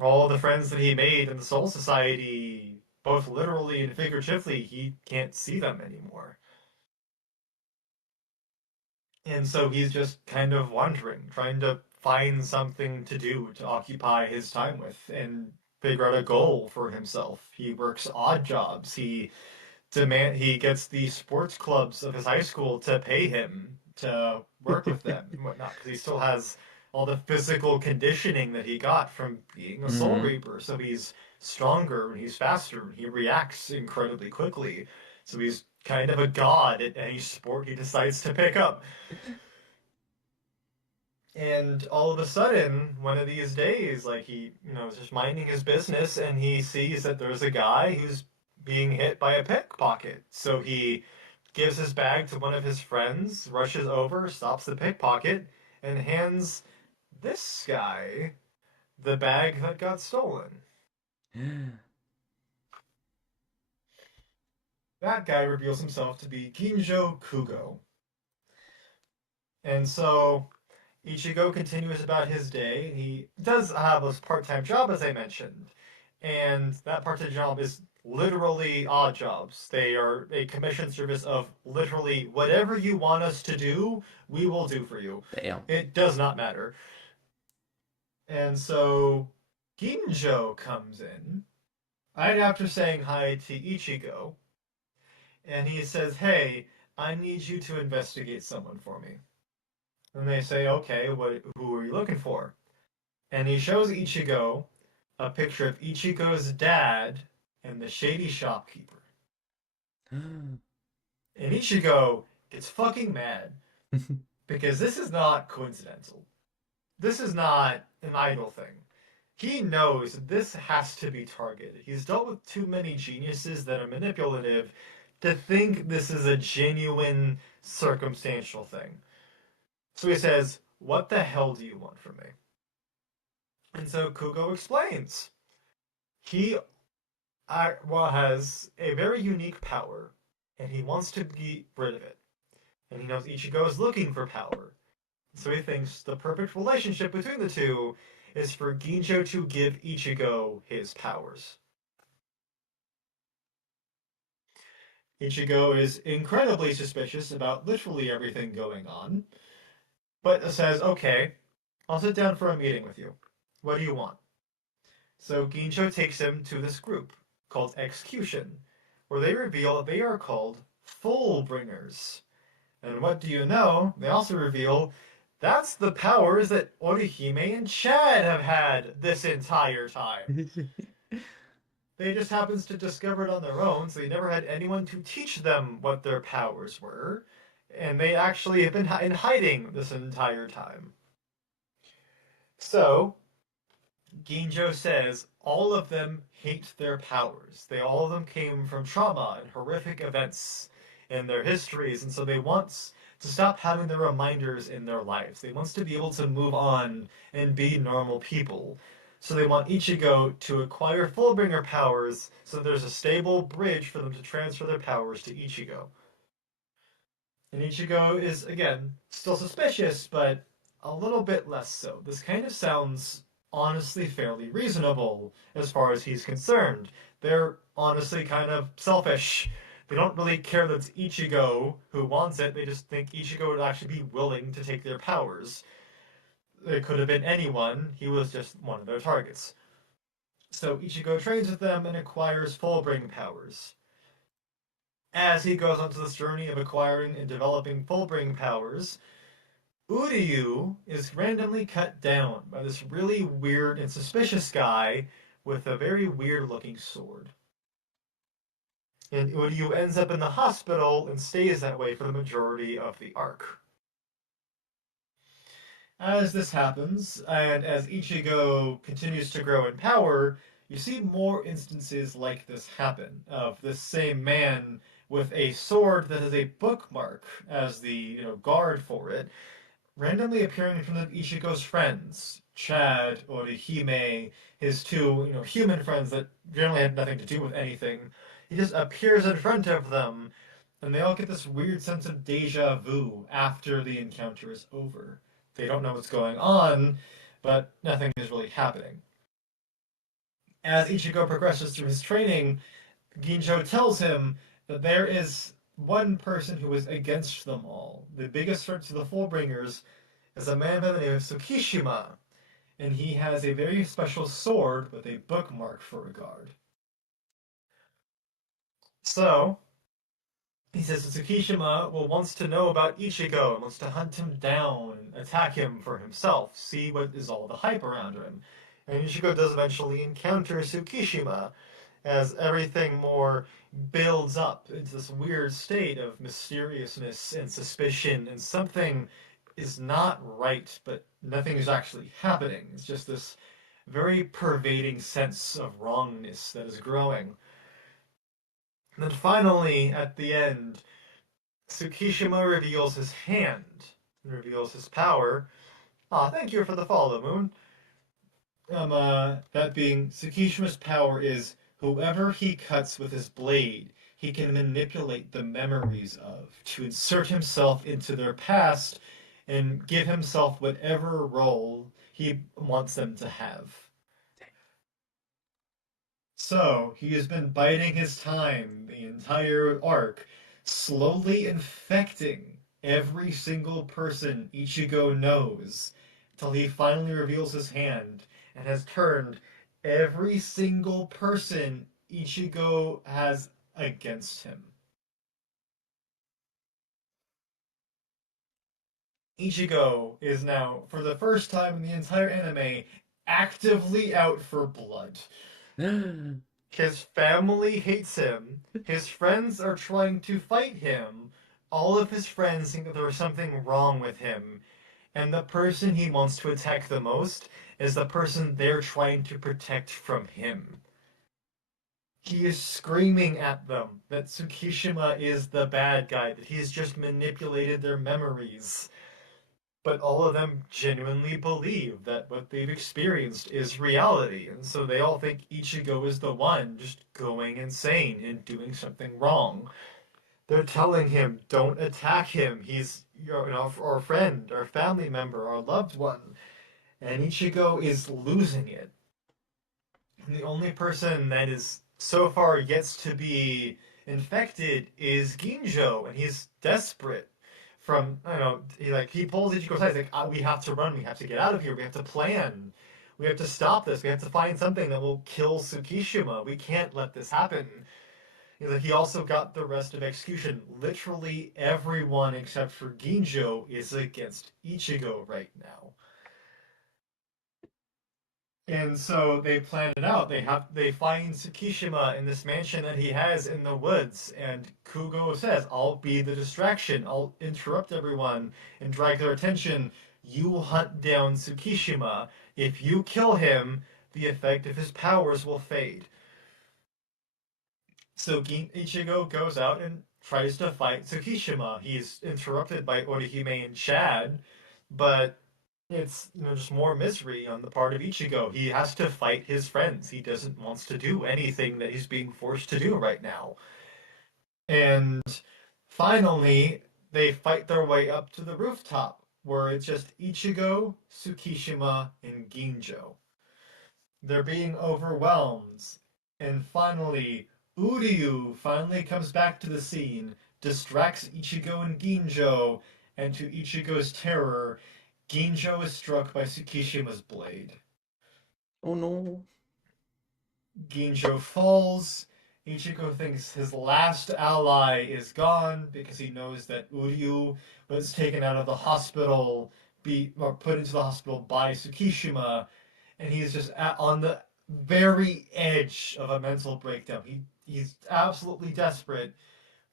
All the friends that he made in the Soul Society both literally and figuratively, he can't see them anymore. And so he's just kind of wandering, trying to find something to do to occupy his time with and figure out a goal for himself. He works odd jobs. He gets the sports clubs of his high school to pay him to work with them and whatnot because he still has all the physical conditioning that he got from being a Soul Hmm. Reaper. So he's stronger and he's faster and he reacts incredibly quickly. So he's kind of a god at any sport he decides to pick up. And all of a sudden, one of these days, like is just minding his business and he sees that there's a guy who's being hit by a pickpocket. So he gives his bag to one of his friends, rushes over, stops the pickpocket, and hands this guy the bag that got stolen. That guy reveals himself to be Ginjo Kugo. And so Ichigo continues about his day. He does have a part-time job, as I mentioned, and that part-time job is literally odd jobs. They are a commission service of literally whatever you want us to do, we will do for you. Damn. It does not matter. And so Ginjo comes in right after saying hi to Ichigo, and he says, "Hey, I need you to investigate someone for me." And they say, "Okay, who are you looking for?" And he shows Ichigo a picture of Ichigo's dad and the shady shopkeeper. And Ichigo gets fucking mad because this is not coincidental. This is not an idle thing. He knows this has to be targeted. He's dealt with too many geniuses that are manipulative to think this is a genuine circumstantial thing. So he says, "What the hell do you want from me?" And so Kugo explains. He has a very unique power, and he wants to get rid of it. And he knows Ichigo is looking for power. So he thinks the perfect relationship between the two is for Ginjo to give Ichigo his powers. Ichigo is incredibly suspicious about literally everything going on, but says, "Okay, I'll sit down for a meeting with you. What do you want?" So Ginjo takes him to this group called Execution, where they reveal they are called Fullbringers. And what do you know? They also reveal that's the powers that Orihime and Chad have had this entire time. They just happens to discover it on their own, so they never had anyone to teach them what their powers were, and they actually have been in hiding this entire time. So, Ginjo says all of them hate their powers. All of them came from trauma and horrific events in their histories, and so they want to stop having the reminders in their lives. They want to be able to move on and be normal people. So they want Ichigo to acquire Fullbringer powers so there's a stable bridge for them to transfer their powers to Ichigo. And Ichigo is, again, still suspicious, but a little bit less so. This kind of sounds honestly fairly reasonable as far as he's concerned. They're honestly kind of selfish. They don't really care that it's Ichigo who wants it, they just think Ichigo would actually be willing to take their powers. It could have been anyone, he was just one of their targets. So Ichigo trains with them and acquires Fullbring powers. As he goes onto this journey of acquiring and developing Fullbring powers, Uryu is randomly cut down by this really weird and suspicious guy with a very weird looking sword. And Uryu ends up in the hospital and stays that way for the majority of the arc. As this happens, and as Ichigo continues to grow in power, you see more instances like this happen, of this same man with a sword that has a bookmark as the guard for it, randomly appearing in front of Ichigo's friends, Chad, Orihime, his two, human friends that generally had nothing to do with anything. He just appears in front of them, and they all get this weird sense of deja vu after the encounter is over. They don't know what's going on, but nothing is really happening. As Ichigo progresses through his training, Ginjo tells him that there is one person who is against them all. The biggest threat to the Fullbringers is a man by the name of Tsukishima, and he has a very special sword with a bookmark for a guard. So, he says that Tsukishima wants to know about Ichigo and wants to hunt him down and attack him for himself, see what is all the hype around him. And Ichigo does eventually encounter Tsukishima as everything more builds up into this weird state of mysteriousness and suspicion, and something is not right, but nothing is actually happening. It's just this very pervading sense of wrongness that is growing. And then finally, at the end, Tsukishima reveals his hand and reveals his power. Ah, thank you for the follow, Moon. That being, Tsukishima's power is whoever he cuts with his blade, he can manipulate the memories of to insert himself into their past and give himself whatever role he wants them to have. So, he has been biding his time the entire arc, slowly infecting every single person Ichigo knows, till he finally reveals his hand and has turned every single person Ichigo has against him. Ichigo is now, for the first time in the entire anime, actively out for blood. His family hates him. His friends are trying to fight him. All of his friends think that there is something wrong with him. And the person he wants to attack the most is the person they're trying to protect from him. He is screaming at them that Tsukishima is the bad guy, that he's just manipulated their memories. But all of them genuinely believe that what they've experienced is reality, and so they all think Ichigo is the one just going insane and doing something wrong. They're telling him, don't attack him. He's our friend, our family member, our loved one. And Ichigo is losing it. And the only person that is so far gets to be infected is Ginjo, and he's desperate. From I don't know, he pulls Ichigo aside. He's like, "We have to run. We have to get out of here. We have to plan. We have to stop this. We have to find something that will kill Tsukishima. We can't let this happen." He's like, he also got the rest of execution. Literally everyone except for Ginjo is against Ichigo right now. And so they plan it out. They find Tsukishima in this mansion that he has in the woods, and Kugo says, "I'll be the distraction. I'll interrupt everyone and drag their attention. You hunt down Tsukishima. If you kill him, the effect of his powers will fade." So Ichigo goes out and tries to fight Tsukishima. He's interrupted by Orihime and Chad, but it's just more misery on the part of Ichigo. He has to fight his friends. He doesn't want to do anything that he's being forced to do right now. And finally, they fight their way up to the rooftop, where it's just Ichigo, Tsukishima, and Ginjo. They're being overwhelmed. And finally, Uryu finally comes back to the scene, distracts Ichigo and Ginjo, and to Ichigo's terror, Ginjo is struck by Tsukishima's blade. Oh no. Ginjo falls. Ichigo thinks his last ally is gone because he knows that Uryu was taken out of the hospital, or put into the hospital by Tsukishima, and he's just on the very edge of a mental breakdown. He's absolutely desperate,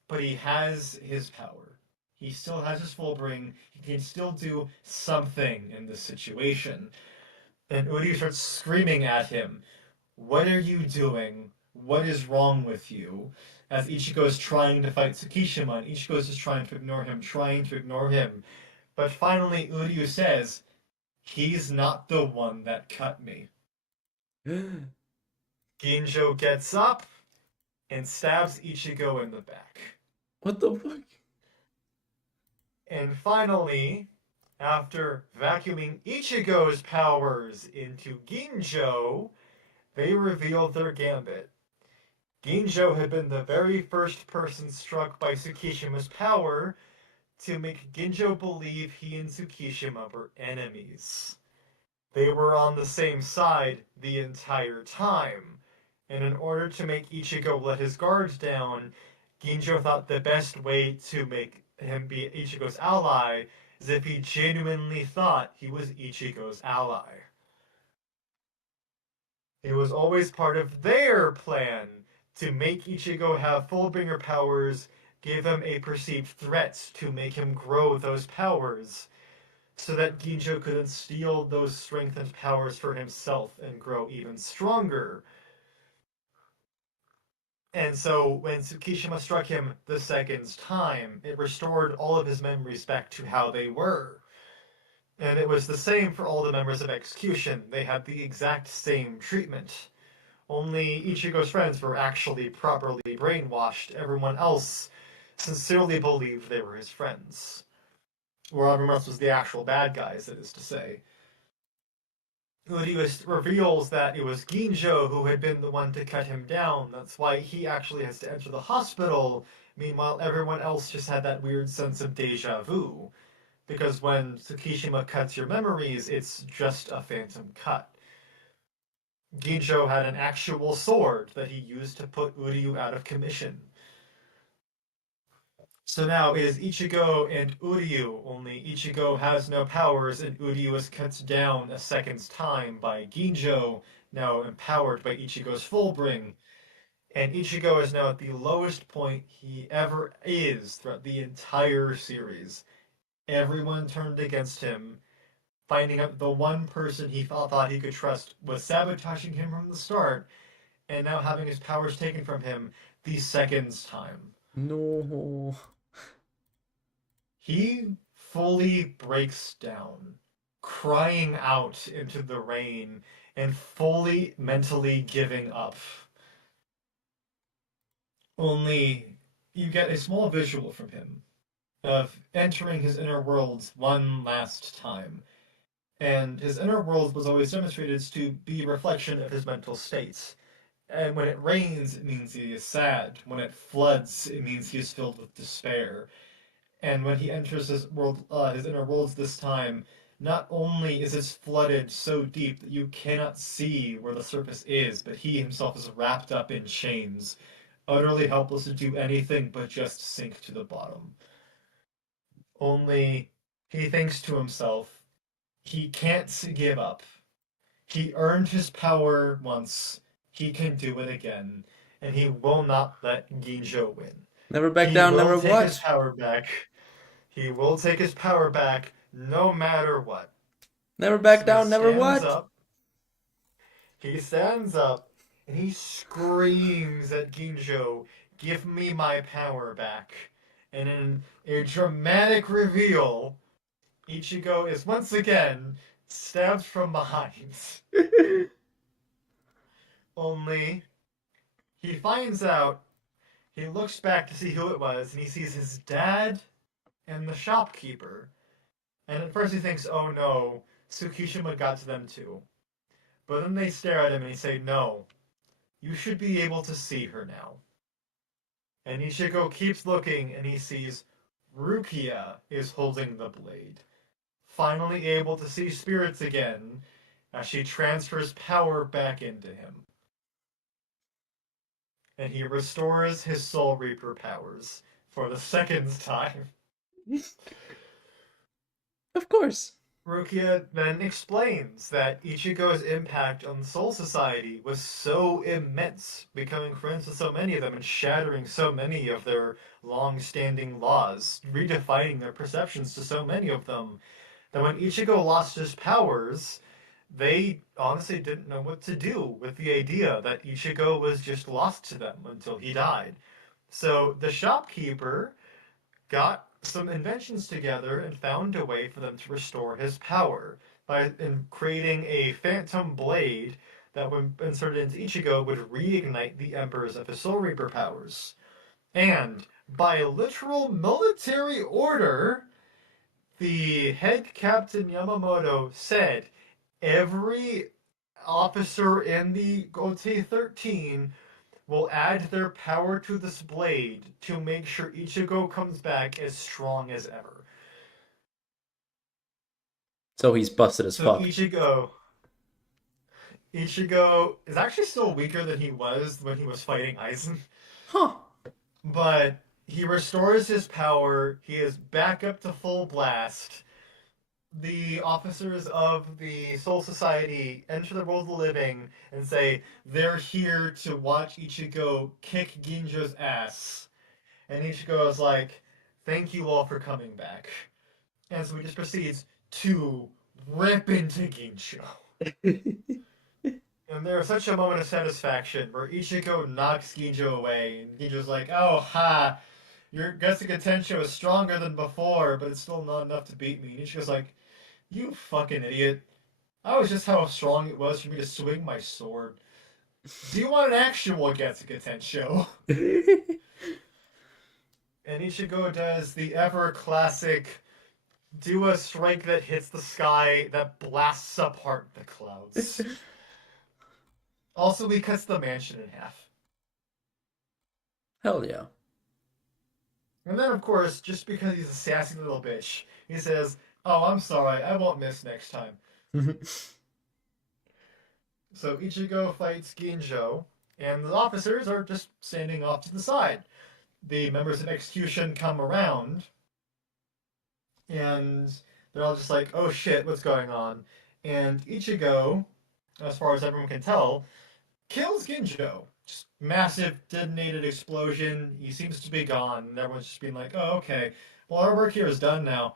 but he has his power. He still has his full bring. He can still do something in this situation. And Uryu starts screaming at him, "What are you doing? What is wrong with you?" As Ichigo is trying to fight Tsukishima, and Ichigo is just trying to ignore him, trying to ignore him. But finally, Uryu says, "He's not the one that cut me." Ginjo gets up and stabs Ichigo in the back. What the fuck? And finally, after vacuuming Ichigo's powers into Ginjo, they reveal their gambit. Ginjo had been the very first person struck by Tsukishima's power to make Ginjo believe he and Tsukishima were enemies. They were on the same side the entire time, and in order to make Ichigo let his guards down, Ginjo thought the best way to make him be Ichigo's ally is if he genuinely thought he was Ichigo's ally. It was always part of their plan to make Ichigo have Fullbringer powers, give him a perceived threat to make him grow those powers, so that Ginjo could then steal those strengthened powers for himself and grow even stronger. And so when Tsukishima struck him the second time, it restored all of his memories back to how they were. And it was the same for all the members of Execution. They had the exact same treatment. Only Ichigo's friends were actually properly brainwashed. Everyone else sincerely believed they were his friends. Or everyone else was the actual bad guys, that is to say. Uryu reveals that it was Ginjo who had been the one to cut him down. That's why he actually has to enter the hospital. Meanwhile, everyone else just had that weird sense of deja vu. Because when Tsukishima cuts your memories, it's just a phantom cut. Ginjo had an actual sword that he used to put Uryu out of commission. So now it is Ichigo and Uryu, only Ichigo has no powers and Uryu is cut down a second time by Ginjo, now empowered by Ichigo's Fullbring. And Ichigo is now at the lowest point he ever is throughout the entire series. Everyone turned against him, finding out the one person he thought he could trust was sabotaging him from the start, and now having his powers taken from him the second time. No. He fully breaks down, crying out into the rain and fully mentally giving up. Only you get a small visual from him of entering his inner worlds one last time. And his inner world was always demonstrated to be a reflection of his mental states. And when it rains, it means he is sad. When it floods, it means he is filled with despair. And when he enters his world, his inner worlds this time, not only is it flooded so deep that you cannot see where the surface is, but he himself is wrapped up in chains, utterly helpless to do anything but just sink to the bottom. Only he thinks to himself, he can't give up. He earned his power once, he can do it again, and he will not let Ginjo win. Never back He down, will never take his what? power back. He will take his power back no matter what. Never back So down, never what? He stands up, and he screams at Ginjo, "Give me my power back." And in a dramatic reveal, Ichigo is once again stabbed from behind. Only he finds out, he looks back to see who it was, and he sees his dad and the shopkeeper. And at first he thinks, oh no, Tsukishima got to them too. But then they stare at him and he say, no, you should be able to see her now. And Ichigo keeps looking and he sees Rukia is holding the blade, finally able to see spirits again as she transfers power back into him. And he restores his Soul Reaper powers for the second time. Of course. Rukia then explains that Ichigo's impact on the Soul Society was so immense, becoming friends with so many of them and shattering so many of their long-standing laws, redefining their perceptions to so many of them, that when Ichigo lost his powers, they honestly didn't know what to do with the idea that Ichigo was just lost to them until he died. So the shopkeeper got some inventions together and found a way for them to restore his power by creating a phantom blade that, when inserted into Ichigo, would reignite the embers of his Soul Reaper powers. And by literal military order, the head captain Yamamoto said every officer in the Gote 13 will add their power to this blade to make sure Ichigo comes back as strong as ever. So he's busted as So fuck. Ichigo is actually still weaker than he was when he was fighting Aizen, Huh. but he restores his power. He is back up to full blast. The officers of the Soul Society enter the world of the living and say they're here to watch Ichigo kick Ginjo's ass. And Ichigo is like, thank you all for coming back. And so he just proceeds to rip into Ginjo. And there's such a moment of satisfaction where Ichigo knocks Ginjo away, and Ginjo's like, oh ha, your Getsuga Tensho is stronger than before, but it's still not enough to beat me. And Ichigo's like, you fucking idiot. I was just how strong it was for me to swing my sword. Do you want an actual Getsuga Tensho? And Ichigo does the ever classic do a strike that hits the sky that blasts apart the clouds. Also, he cuts the mansion in half. Hell yeah. And then, of course, just because he's a sassy little bitch, he says, oh, I'm sorry, I won't miss next time. So Ichigo fights Ginjo, and the officers are just standing off to the side. The members of Execution come around, and they're all just like, oh shit, what's going on? And Ichigo, as far as everyone can tell, kills Ginjo. Just massive detonated explosion. He seems to be gone, and everyone's just being like, oh, okay. Well, our work here is done now.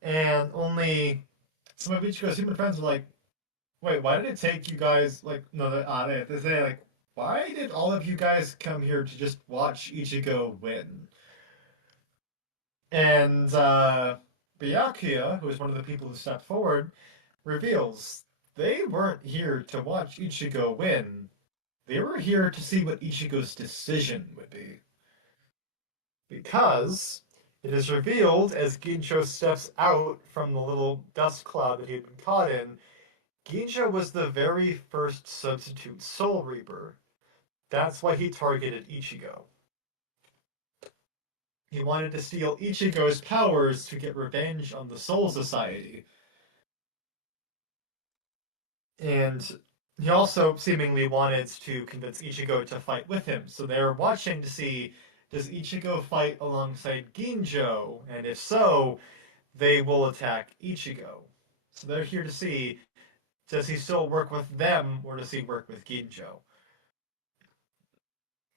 And only some of Ichigo's human friends are like, wait, why did it take you guys, like, no, they say, like, why did all of you guys come here to just watch Ichigo win? And Byakuya, who is one of the people who stepped forward, reveals they weren't here to watch Ichigo win. They were here to see what Ichigo's decision would be. Because it is revealed as Ginjo steps out from the little dust cloud that he had been caught in, Ginjo was the very first substitute Soul Reaper. That's why he targeted Ichigo. He wanted to steal Ichigo's powers to get revenge on the Soul Society. And he also seemingly wanted to convince Ichigo to fight with him. So they're watching to see, does Ichigo fight alongside Ginjo? And if so, they will attack Ichigo. So they're here to see, does he still work with them or does he work with Ginjo?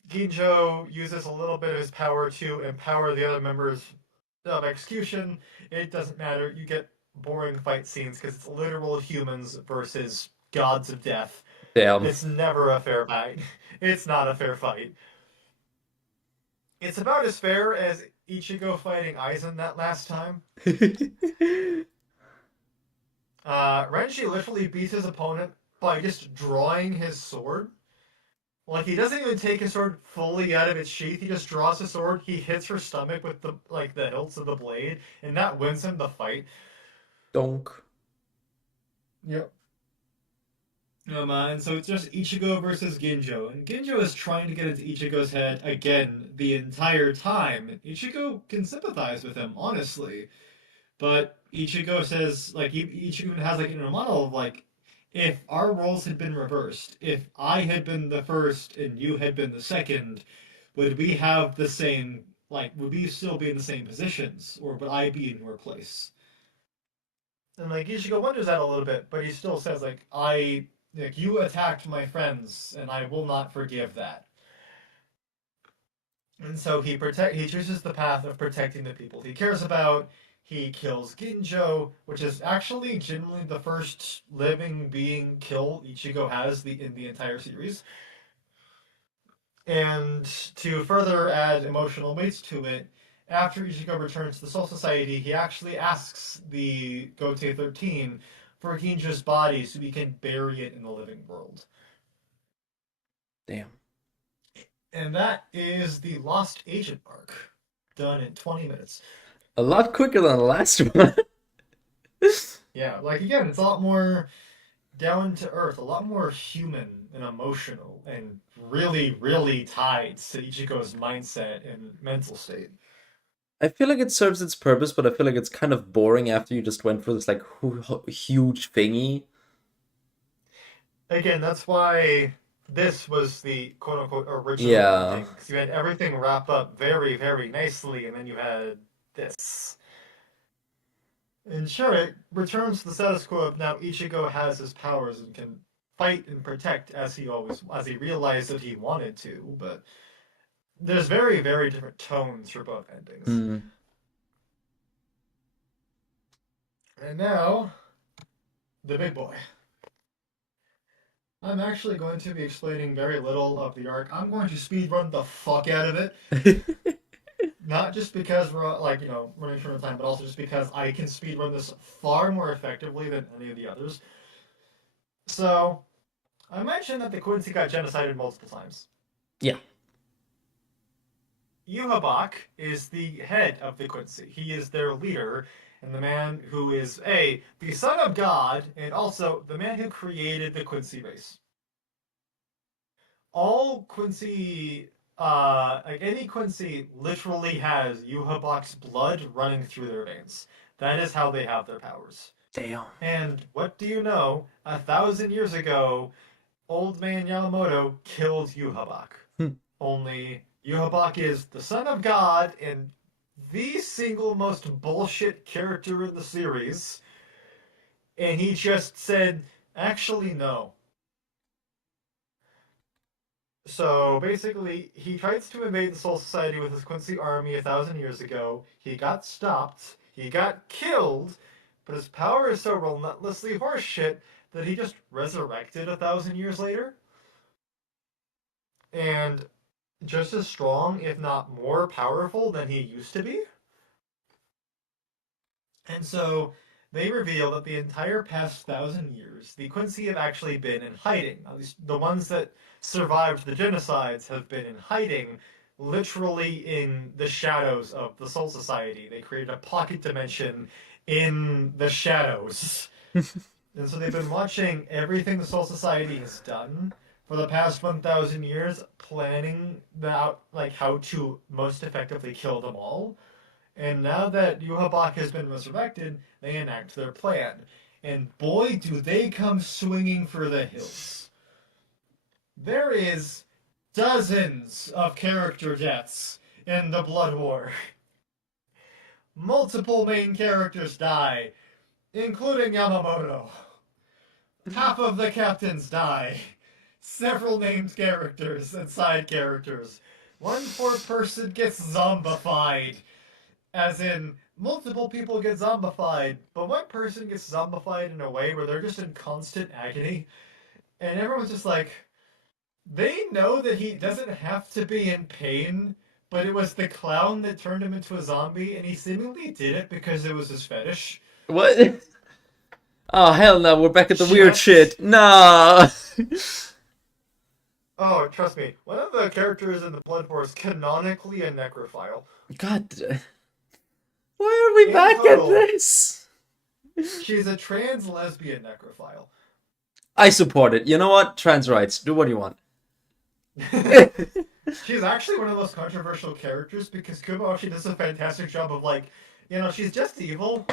Ginjo uses a little bit of his power to empower the other members of Execution. It doesn't matter. You get boring fight scenes because it's literal humans versus gods of death. Damn. It's never a fair fight. It's not a fair fight. It's about as fair as Ichigo fighting Aizen that last time. Renshi literally beats his opponent by just drawing his sword. Like, he doesn't even take his sword fully out of its sheath. He just draws his sword. He hits her stomach with the hilts of the blade, and that wins him the fight. Donk. Yep. And so it's just Ichigo versus Ginjo, and Ginjo is trying to get into Ichigo's head again the entire time. Ichigo can sympathize with him, honestly, but Ichigo says, like, Ichigo has like an monologue of like, if our roles had been reversed, if I had been the first and you had been the second, would we have the same, like, would we still be in the same positions, or would I be in your place? And like Ichigo wonders that a little bit, but he still says like, you attacked my friends, and I will not forgive that. And so he chooses the path of protecting the people he cares about. He kills Ginjo, which is actually genuinely the first living being kill Ichigo has in the entire series. And to further add emotional weights to it, after Ichigo returns to the Soul Society, he actually asks the Gote 13 for Ginjo's body so he can bury it in the living world. Damn. And that is the Lost Agent arc, done in 20 minutes. A lot quicker than the last one. Yeah, like, again, it's a lot more down to earth, a lot more human and emotional, and really, really tied to Ichigo's mindset and mental state. I feel like it serves its purpose, but I feel like it's kind of boring after you just went for this like huge thingy. Again, that's why this was the quote unquote original Yeah. ending, because you had everything wrap up very, very nicely, and then you had this. And sure, it returns to the status quo of now Ichigo has his powers and can fight and protect as he realized that he wanted to, but there's very, very different tones for both endings. Hmm. And now, the big boy. I'm actually going to be explaining very little of the arc. I'm going to speedrun the fuck out of it. Not just because we're running short of time, but also just because I can speedrun this far more effectively than any of the others. So, I mentioned that the Quincy got genocided multiple times. Yeah. Yuhabak is the head of the Quincy. He is their leader and the man who is the son of God and also the man who created the Quincy race. All Quincy, like any Quincy, literally has Yuhabak's blood running through their veins. That is how they have their powers. Damn. And what do you know? 1,000 years ago, Old Man Yamamoto killed Yuhabak. Hmm. Only Yuhabak is the son of God and the single most bullshit character in the series. And he just said, actually, no. So basically, he tries to invade the Soul Society with his Quincy army 1,000 years ago. He got stopped. He got killed. But his power is so relentlessly horseshit that he just resurrected 1,000 years later. And just as strong, if not more powerful than he used to be. And so they reveal that the entire past 1,000 years, the Quincy have actually been in hiding. At least the ones that survived the genocides have been in hiding, literally in the shadows of the Soul Society. They created a pocket dimension in the shadows. And so they've been watching everything the Soul Society has done for the past 1,000 years, planning out like how to most effectively kill them all. And now that Yuhabak has been resurrected, they enact their plan. And boy, do they come swinging for the hills. There is dozens of character deaths in the Blood War. Multiple main characters die, including Yamamoto. Half of the captains die. Several named characters and side characters. One poor person gets zombified. As in, multiple people get zombified, but one person gets zombified in a way where they're just in constant agony. And everyone's just like, they know that he doesn't have to be in pain, but it was the clown that turned him into a zombie, and he seemingly did it because it was his fetish. What? Oh, hell no, we're back at the weird Just- shit. No! Oh, trust me, one of the characters in the Blood War is canonically a necrophile. God. Why are we In back total. at this? She's a trans lesbian necrophile. I support it. You know what? Trans rights. Do what you want. She's actually one of the most controversial characters because Kubo actually does a fantastic job of she's just evil.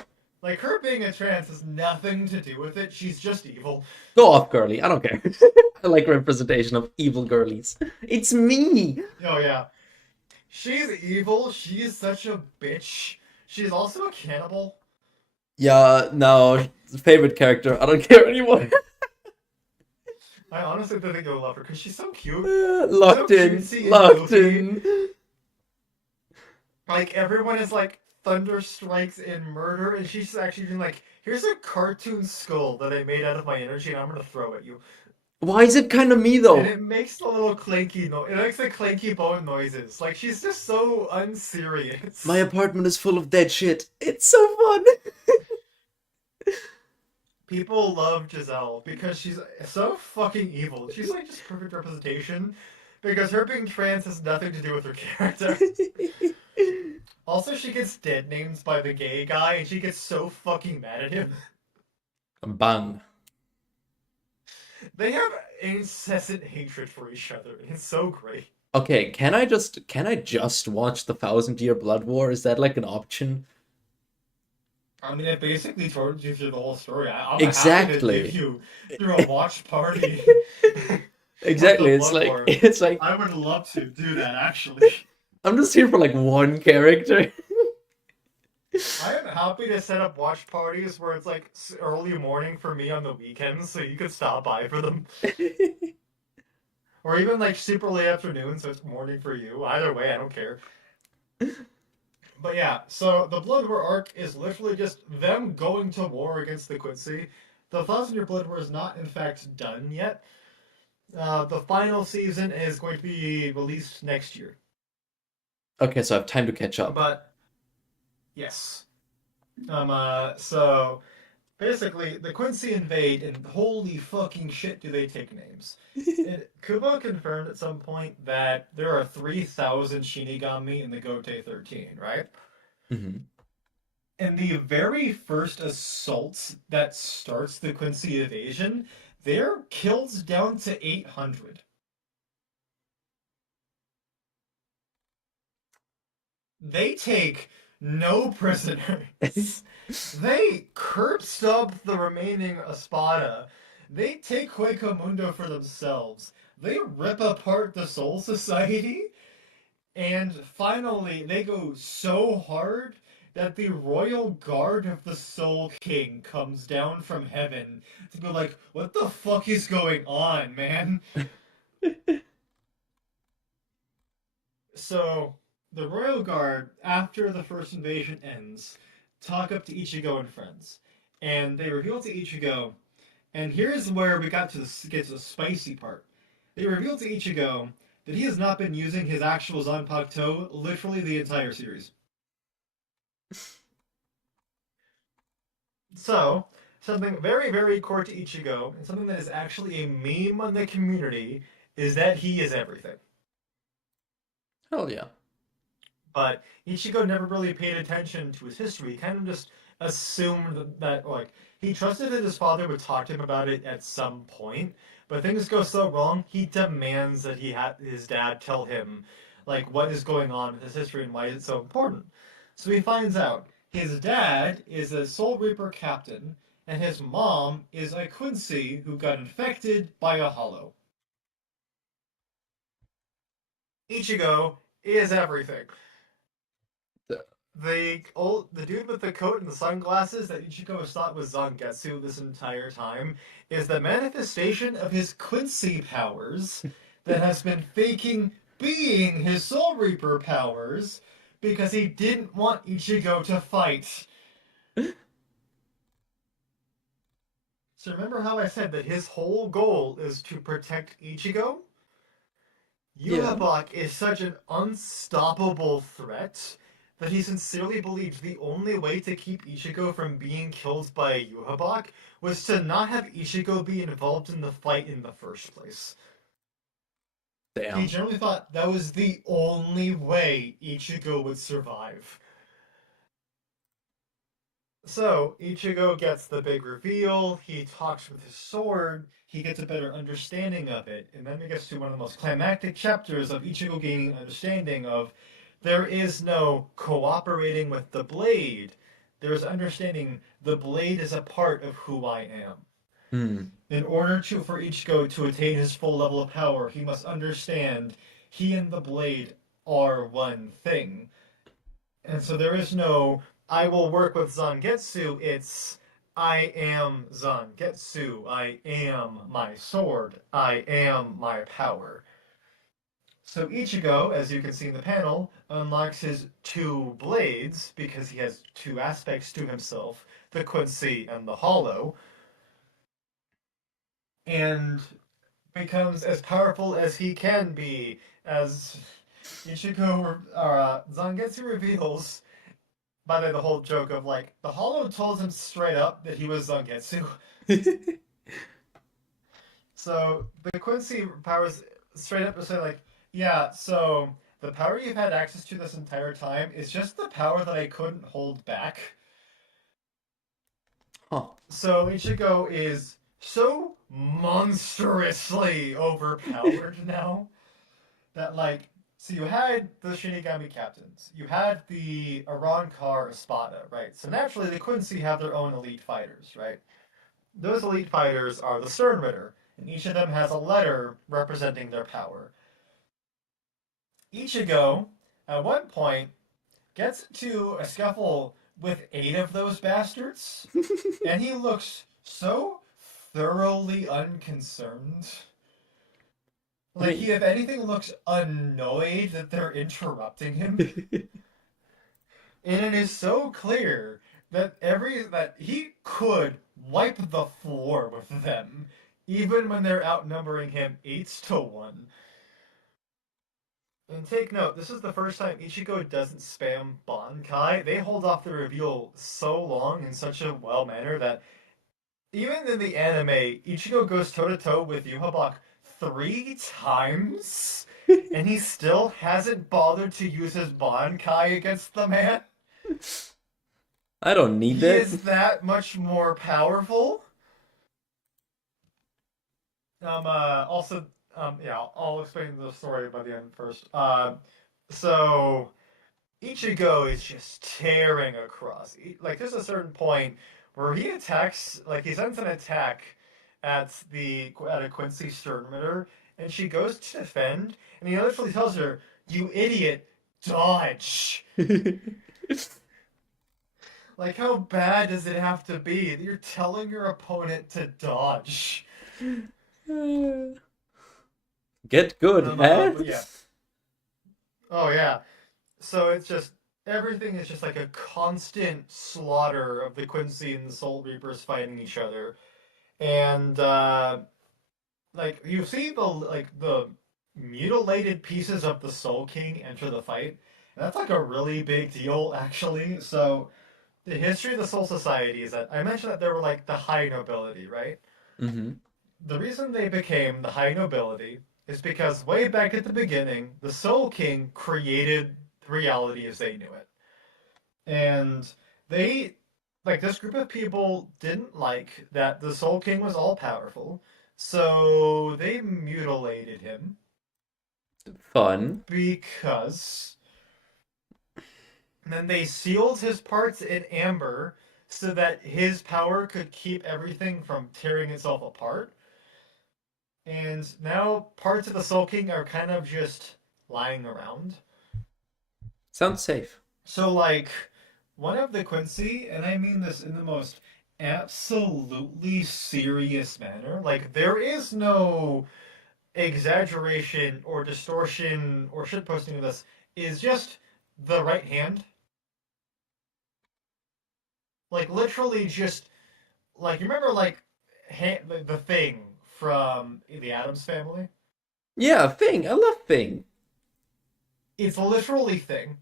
Like her being a trans has nothing to do with it. She's just evil. Go off, girly. I don't care. I like representation of evil girlies. It's me! Oh yeah. She's evil. She is such a bitch. She's also a cannibal. Yeah, no. Favorite character. I don't care anymore. I honestly don't think you'll love her because she's so cute. Locked So in. cutesy and Locked goofy. in. Like everyone is like thunder strikes and murder, and she's actually doing like, here's a cartoon skull that I made out of my energy, and I'm gonna throw at you. Why is it kind of me, And though? it makes the little clanky noise. It makes the clanky bone noises. Like she's just so unserious. My apartment is full of dead shit. It's so fun. People love Giselle because she's so fucking evil. She's like just perfect representation. Because her being trans has nothing to do with her character. Also, she gets dead names by the gay guy, and she gets so fucking mad at him. Bang. They have incessant hatred for each other. It's so great. Okay, can I just watch the Thousand Year Blood War? Is that like an option? I mean, it basically told you through the whole story. I'm happy to give Exactly. you through a watch party with the Exactly. It's Blood like War. it's like I would love to do that, actually. I'm just here for like one character. I am happy to set up watch parties where it's like early morning for me on the weekends, so you could stop by for them. Or even like super late afternoon, so it's morning for you. Either way, I don't care. But yeah, so the Blood War arc is literally just them going to war against the Quincy. The Thousand Year Blood War is not, in fact, done yet. The final season is going to be released next year. Okay, so I have time to catch up. But yes, so basically, the Quincy invade, and holy fucking shit, do they take names. Kubo confirmed at some point that there are 3,000 Shinigami in the Gote 13, right? Mhm. And the very first assault that starts the Quincy invasion, they're killed down to 800. They take no prisoners. They curb stomp the remaining Espada. They take Mundo for themselves. They rip apart the Soul Society. And finally, they go so hard that the royal guard of the Soul King comes down from heaven to be like, what the fuck is going on, man? So, the royal guard, after the first invasion ends, talk up to Ichigo and friends. And they reveal to Ichigo, and here's where we get to the spicy part. They reveal to Ichigo that he has not been using his actual Zanpakuto literally the entire series. So, something very, very core to Ichigo, and something that is actually a meme on the community, is that he is everything. Hell yeah. But Ichigo never really paid attention to his history. He kind of just assumed that, like, he trusted that his father would talk to him about it at some point, but things go so wrong, he demands that his dad tell him, like, what is going on with his history and why it's so important. So he finds out his dad is a Soul Reaper captain, and his mom is a Quincy who got infected by a Hollow. Ichigo is everything. The dude with the coat and the sunglasses that Ichigo has thought was Zangetsu this entire time is the manifestation of his Quincy powers that has been faking being his Soul Reaper powers because he didn't want Ichigo to fight. So remember how I said that his whole goal is to protect Ichigo? Yeah. Yuhabak is such an unstoppable threat that he sincerely believes the only way to keep Ichigo from being killed by Yuhabak was to not have Ichigo be involved in the fight in the first place. He Damn. generally thought that was the only way Ichigo would survive. So, Ichigo gets the big reveal, he talks with his sword, he gets a better understanding of it, and then he gets to one of the most climactic chapters of Ichigo gaining understanding of there is no cooperating with the blade. There's understanding the blade is a part of who I am. Hmm. In order for Ichigo to attain his full level of power, he must understand he and the blade are one thing. And so there is no I will work with Zangetsu, it's I am Zangetsu, I am my sword, I am my power. So Ichigo, as you can see in the panel, unlocks his two blades because he has two aspects to himself, the Quincy and the Hollow, and becomes as powerful as he can be, as Zangetsu reveals by the whole joke of like the Hollow told him straight up that he was Zangetsu. So the Quincy powers straight up say like, yeah, so the power you've had access to this entire time is just the power that I couldn't hold back. Huh. So Ichigo is so monstrously overpowered now. That like, so you had the Shinigami captains, you had the Arrancar Espada, right? So naturally the Quincy have their own elite fighters, right? Those elite fighters are the Sternritter, and each of them has a letter representing their power. Ichigo, at one point, gets into a scuffle with 8 of those bastards, and he looks so thoroughly unconcerned. I Like mean, he, if anything, looks annoyed that they're interrupting him. And it is so clear that he could wipe the floor with them, even when they're outnumbering him 8 to 1. And take note, this is the first time Ichigo doesn't spam Bankai. They hold off the reveal so long in such a well manner that even in the anime, Ichigo goes toe to toe with Yuhabak 3 times, and he still hasn't bothered to use his Bankai against the man. I don't need He that. is that much more powerful. Also, yeah, I'll explain the story by the end first. So Ichigo is just tearing across. Like, there's a certain point where he attacks, like, he sends an attack at a Quincy Sternmitter, and she goes to defend, and he literally tells her, "You idiot, dodge." Like, how bad does it have to be that you're telling your opponent to dodge? Get good, huh? But yeah. Oh, yeah. So it's just, everything is just like a constant slaughter of the Quincy and the Soul Reapers fighting each other. And, like, you see the mutilated pieces of the Soul King enter the fight. And that's like a really big deal, actually. So, the history of the Soul Society is that I mentioned that there were like the high nobility, right? Mm-hmm. The reason they became the high nobility is because way back at the beginning, the Soul King created reality as they knew it. And they, like, this group of people didn't like that the Soul King was all powerful, so they mutilated him Fun. because. And then they sealed his parts in amber so that his power could keep everything from tearing itself apart. And now parts of the Soul King are kind of just lying around. Sounds safe. So, like, one of the Quincy, and I mean this in the most absolutely serious manner, like, there is no exaggeration or distortion or shitposting of this, is just the right hand. Like, literally just, like, you remember, like, the thing from the Addams family? Yeah, Thing. I love Thing. It's literally thing.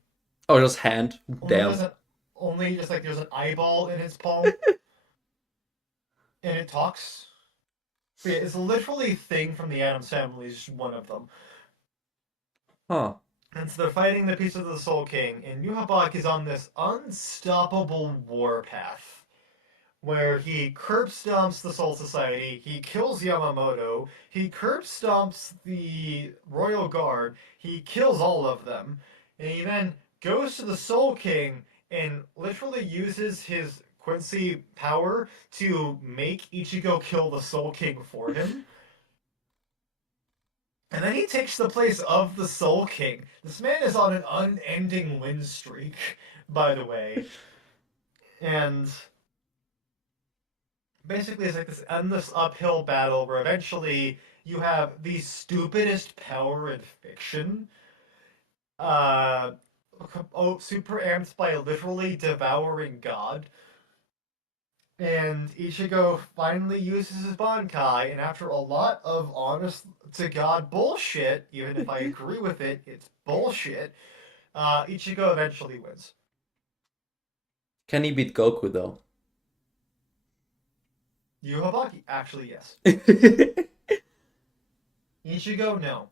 Oh, just hand. Only Damn. there's an only just like there's an eyeball in its palm and it talks. But yeah, it's literally thing from the Addams family is just one of them. Huh. And so they're fighting the pieces of the Soul King, and Yuhabak is on this unstoppable warpath where he curb stomps the Soul Society, he kills Yamamoto, he curb stomps the Royal Guard, he kills all of them, and he then goes to the Soul King and literally uses his Quincy power to make Ichigo kill the Soul King for him. And then he takes the place of the Soul King. This man is on an unending win streak, by the way. And basically it's like this endless uphill battle where eventually you have the stupidest power in fiction. Uh, super amped by literally devouring God. And Ichigo finally uses his Bankai, and after a lot of honest to God bullshit, even if I agree with it, it's bullshit. Ichigo eventually wins. Can he beat Goku though? Yuhabaki, actually, yes. Ichigo, no.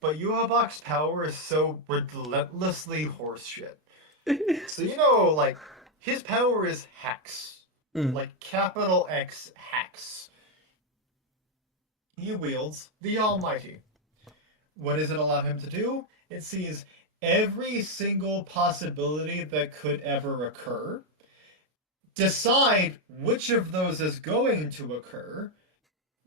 But Yuhabak's power is so relentlessly horseshit. So, like, his power is hacks. Mm. Like, capital X hacks. he wields the Almighty. What does it allow him to do? It sees every single possibility that could ever occur, decide which of those is going to occur,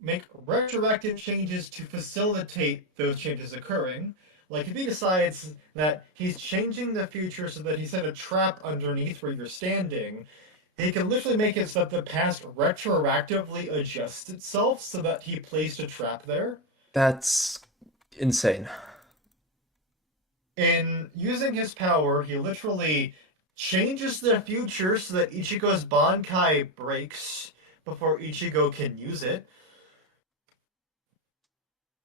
make retroactive changes to facilitate those changes occurring. Like if he decides that he's changing the future so that he set a trap underneath where you're standing, he can literally make it so that the past retroactively adjusts itself so that he placed a trap there. That's insane. In using his power, he literally changes the future so that Ichigo's Bankai breaks before Ichigo can use it.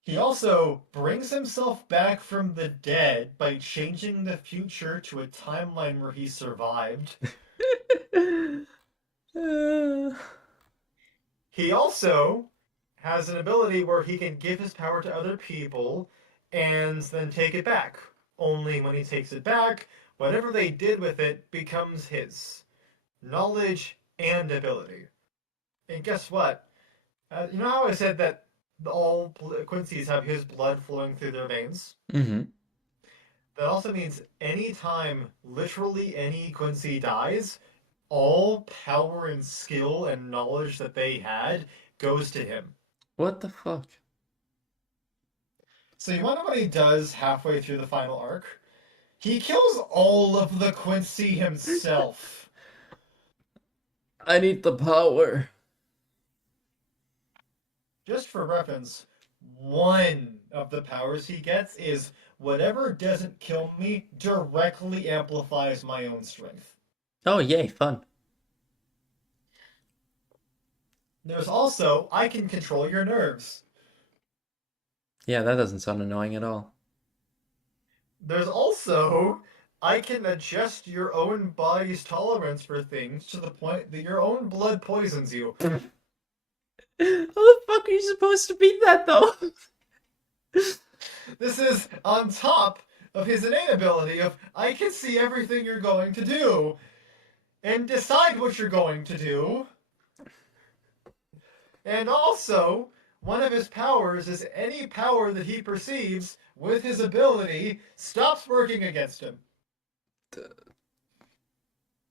He also brings himself back from the dead by changing the future to a timeline where he survived. He also has an ability where he can give his power to other people and then take it back. Only when he takes it back, whatever they did with it becomes his knowledge and ability. And guess what? You know how I said that all Quincy's have his blood flowing through their veins? Mm-hmm. That also means anytime literally any Quincy dies, all power and skill and knowledge that they had goes to him. What the fuck? So you want to know what he does halfway through the final arc? He kills all of the Quincy himself. I need the power. Just for reference, one of the powers he gets is whatever doesn't kill me directly amplifies my own strength. Oh, yay, fun. There's also, I can control your nerves. Yeah, that doesn't sound annoying at all. There's also, I can adjust your own body's tolerance for things to the point that your own blood poisons you. How the fuck are you supposed to beat that, though? This is on top of his innate ability of, I can see everything you're going to do and decide what you're going to do. And also, one of his powers is any power that he perceives with his ability stops working against him.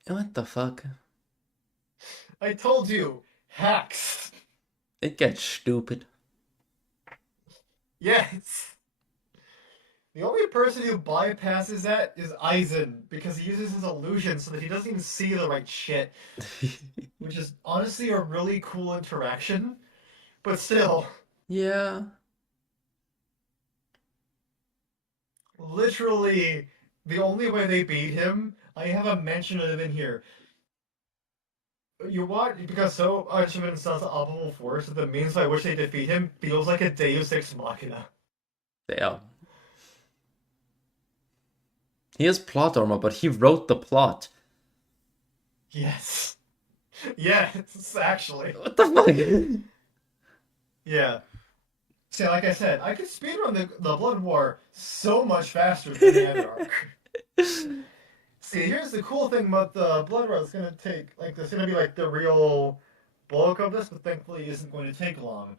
What the fuck? I told you, hacks. It gets stupid. Yes. The only person who bypasses that is Aizen, because he uses his illusion so that he doesn't even see the right shit. Which is honestly a really cool interaction. But still, Yeah. literally, the only way they beat him, I have a mention of it in here. You watch, because so much of it is operable force that the means by which they defeat him feels like a Deus Ex Machina. Damn. He has plot armor, but he wrote the plot. Yes. Yes, actually. What the fuck? Yeah. See, like I said, I could speedrun the Blood War so much faster than the other arc. See, here's the cool thing about the Blood War. It's gonna take, like, it's gonna be like the real bulk of this, but thankfully it isn't going to take long.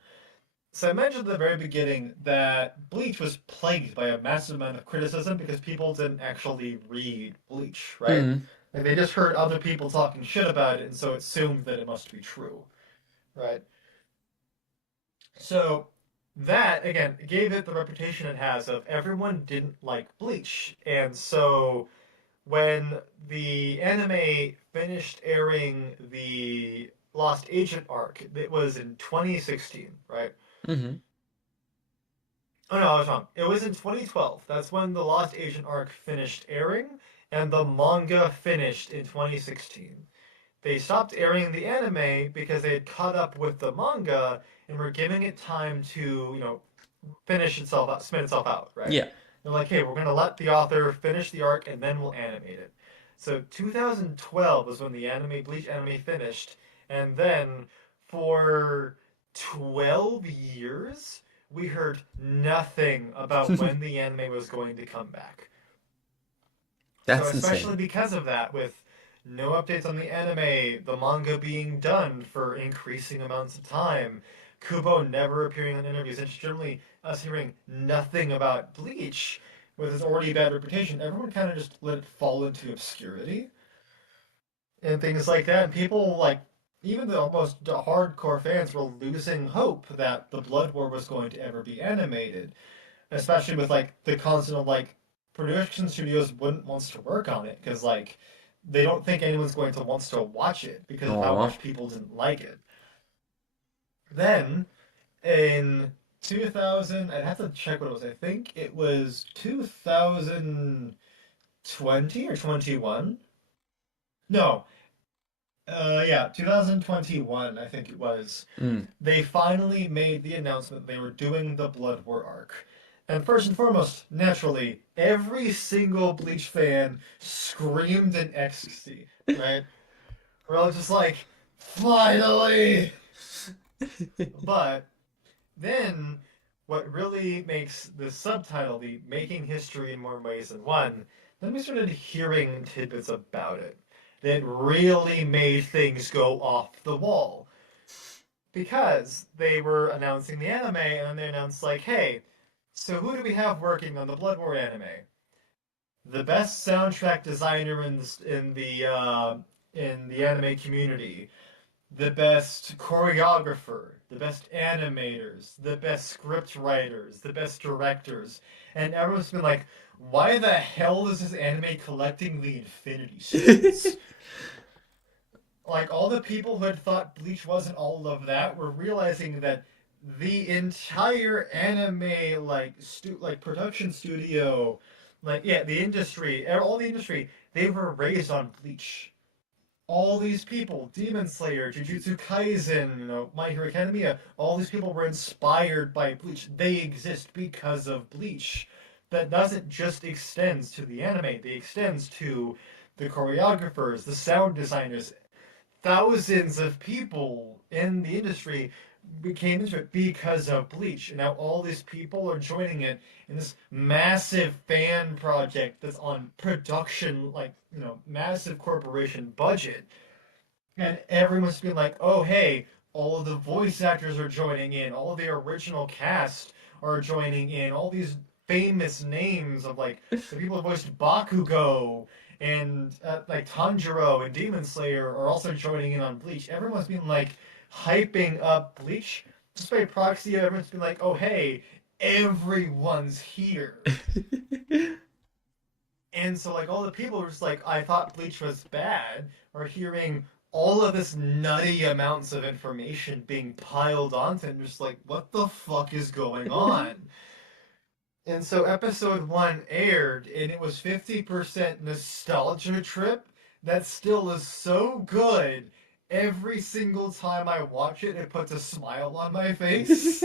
So I mentioned at the very beginning that Bleach was plagued by a massive amount of criticism because people didn't actually read Bleach, right? Mm. Like they just heard other people talking shit about it, and so assumed that it must be true, right? So that again gave it the reputation it has of everyone didn't like Bleach, and so when the anime finished airing the Lost Agent arc, it was in 2016, right? Mm-hmm. Oh no, I was wrong. It was in 2012. That's when the Lost Agent arc finished airing, and the manga finished in 2016. They stopped airing the anime because they had caught up with the manga and were giving it time to, finish itself out, spin itself out, right? Yeah. They're like, hey, we're gonna let the author finish the arc and then we'll animate it. So 2012 was when the Bleach anime finished, and then for 12 years we heard nothing about when the anime was going to come back. That's So especially insane. because of that, with no updates on the anime, the manga being done for increasing amounts of time, Kubo never appearing in interviews, and just generally us hearing nothing about Bleach with its already bad reputation, everyone kind of just let it fall into obscurity and things like that. And people like even the almost hardcore fans were losing hope that the Blood War was going to ever be animated, especially with like the constant of like production studios wouldn't want to work on it because like they don't think anyone's going to wants to watch it because of how Aw. much people didn't like it. Then in 2000, I'd have to check what it was. I think it was 2020 or 21. No, yeah, 2021, I think it was. Mm. They finally made the announcement they were doing the Blood War arc. And first and foremost, naturally, every single Bleach fan screamed in ecstasy, right? We're all just like, finally! But then, what really makes the subtitle the Making History in More Ways Than One, then we started hearing tidbits about it that really made things go off the wall. Because they were announcing the anime, and then they announced, like, hey, so who do we have working on the Blood War anime? The best soundtrack designer in the anime community, the best choreographer, the best animators, the best script writers, the best directors, and everyone's been like, why the hell is this anime collecting the Infinity Stones? Like all the people who had thought Bleach wasn't all of that were realizing that the entire anime like production studio, like yeah, the industry, all the industry, they were raised on Bleach. All these people, Demon Slayer, Jujutsu Kaisen, My Hero Academia, all these people were inspired by Bleach. They exist because of Bleach. That doesn't just extends to the anime, it extends to the choreographers, the sound designers. Thousands of people in the industry became into it because of Bleach. And now all these people are joining it in this massive fan project that's on production, like, massive corporation budget. And everyone's been like, oh, hey, all of the voice actors are joining in, all of the original cast are joining in, all these famous names of like the people who voiced Bakugo and like Tanjiro and Demon Slayer are also joining in on Bleach. Everyone's been like hyping up Bleach. Just by proxy, everyone's been like, oh, hey, everyone's here. And so, like, all the people were just like, I thought Bleach was bad, are hearing all of this nutty amounts of information being piled onto it, and just like, what the fuck is going on? And so, episode one aired, and it was 50% nostalgia trip that still is so good. Every single time I watch it, it puts a smile on my face.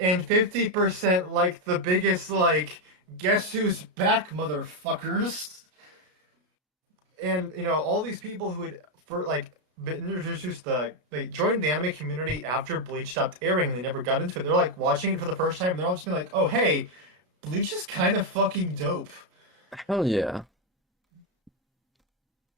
And 50% like the biggest, like, guess who's back, motherfuckers? And all these people who had for like been introduced they joined the anime community after Bleach stopped airing. They never got into it. They're like watching it for the first time. And they're all just like, "Oh, hey, Bleach is kind of fucking dope." Hell yeah.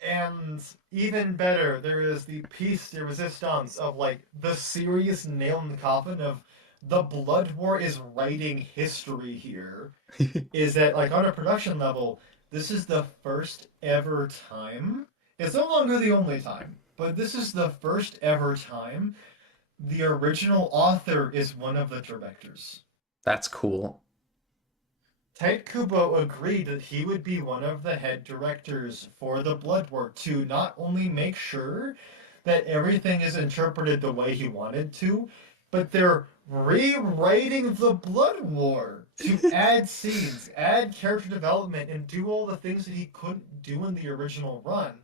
And even better, there is the piece de resistance of like the serious nail in the coffin of the Blood War is writing history here. Is that like on a production level, this is the first ever time. It's no longer the only time, but this is the first ever time the original author is one of the directors. That's cool. Tite Kubo agreed that he would be one of the head directors for the Blood War to not only make sure that everything is interpreted the way he wanted to, but they're rewriting the Blood War to add scenes, add character development, and do all the things that he couldn't do in the original run.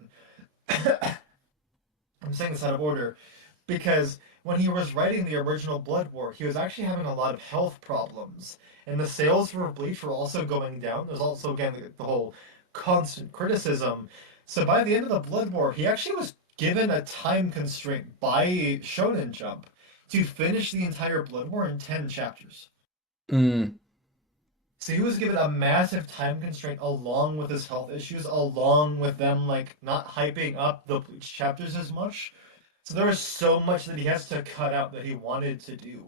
I'm saying this out of order because when he was writing the original Blood War, he was actually having a lot of health problems, and the sales for Bleach were also going down. There's also again the whole constant criticism. So by the end of the Blood War, he actually was given a time constraint by Shonen Jump to finish the entire Blood War in 10 chapters. Mm. So he was given a massive time constraint along with his health issues, along with them like not hyping up the Bleach chapters as much. So there is so much that he has to cut out that he wanted to do.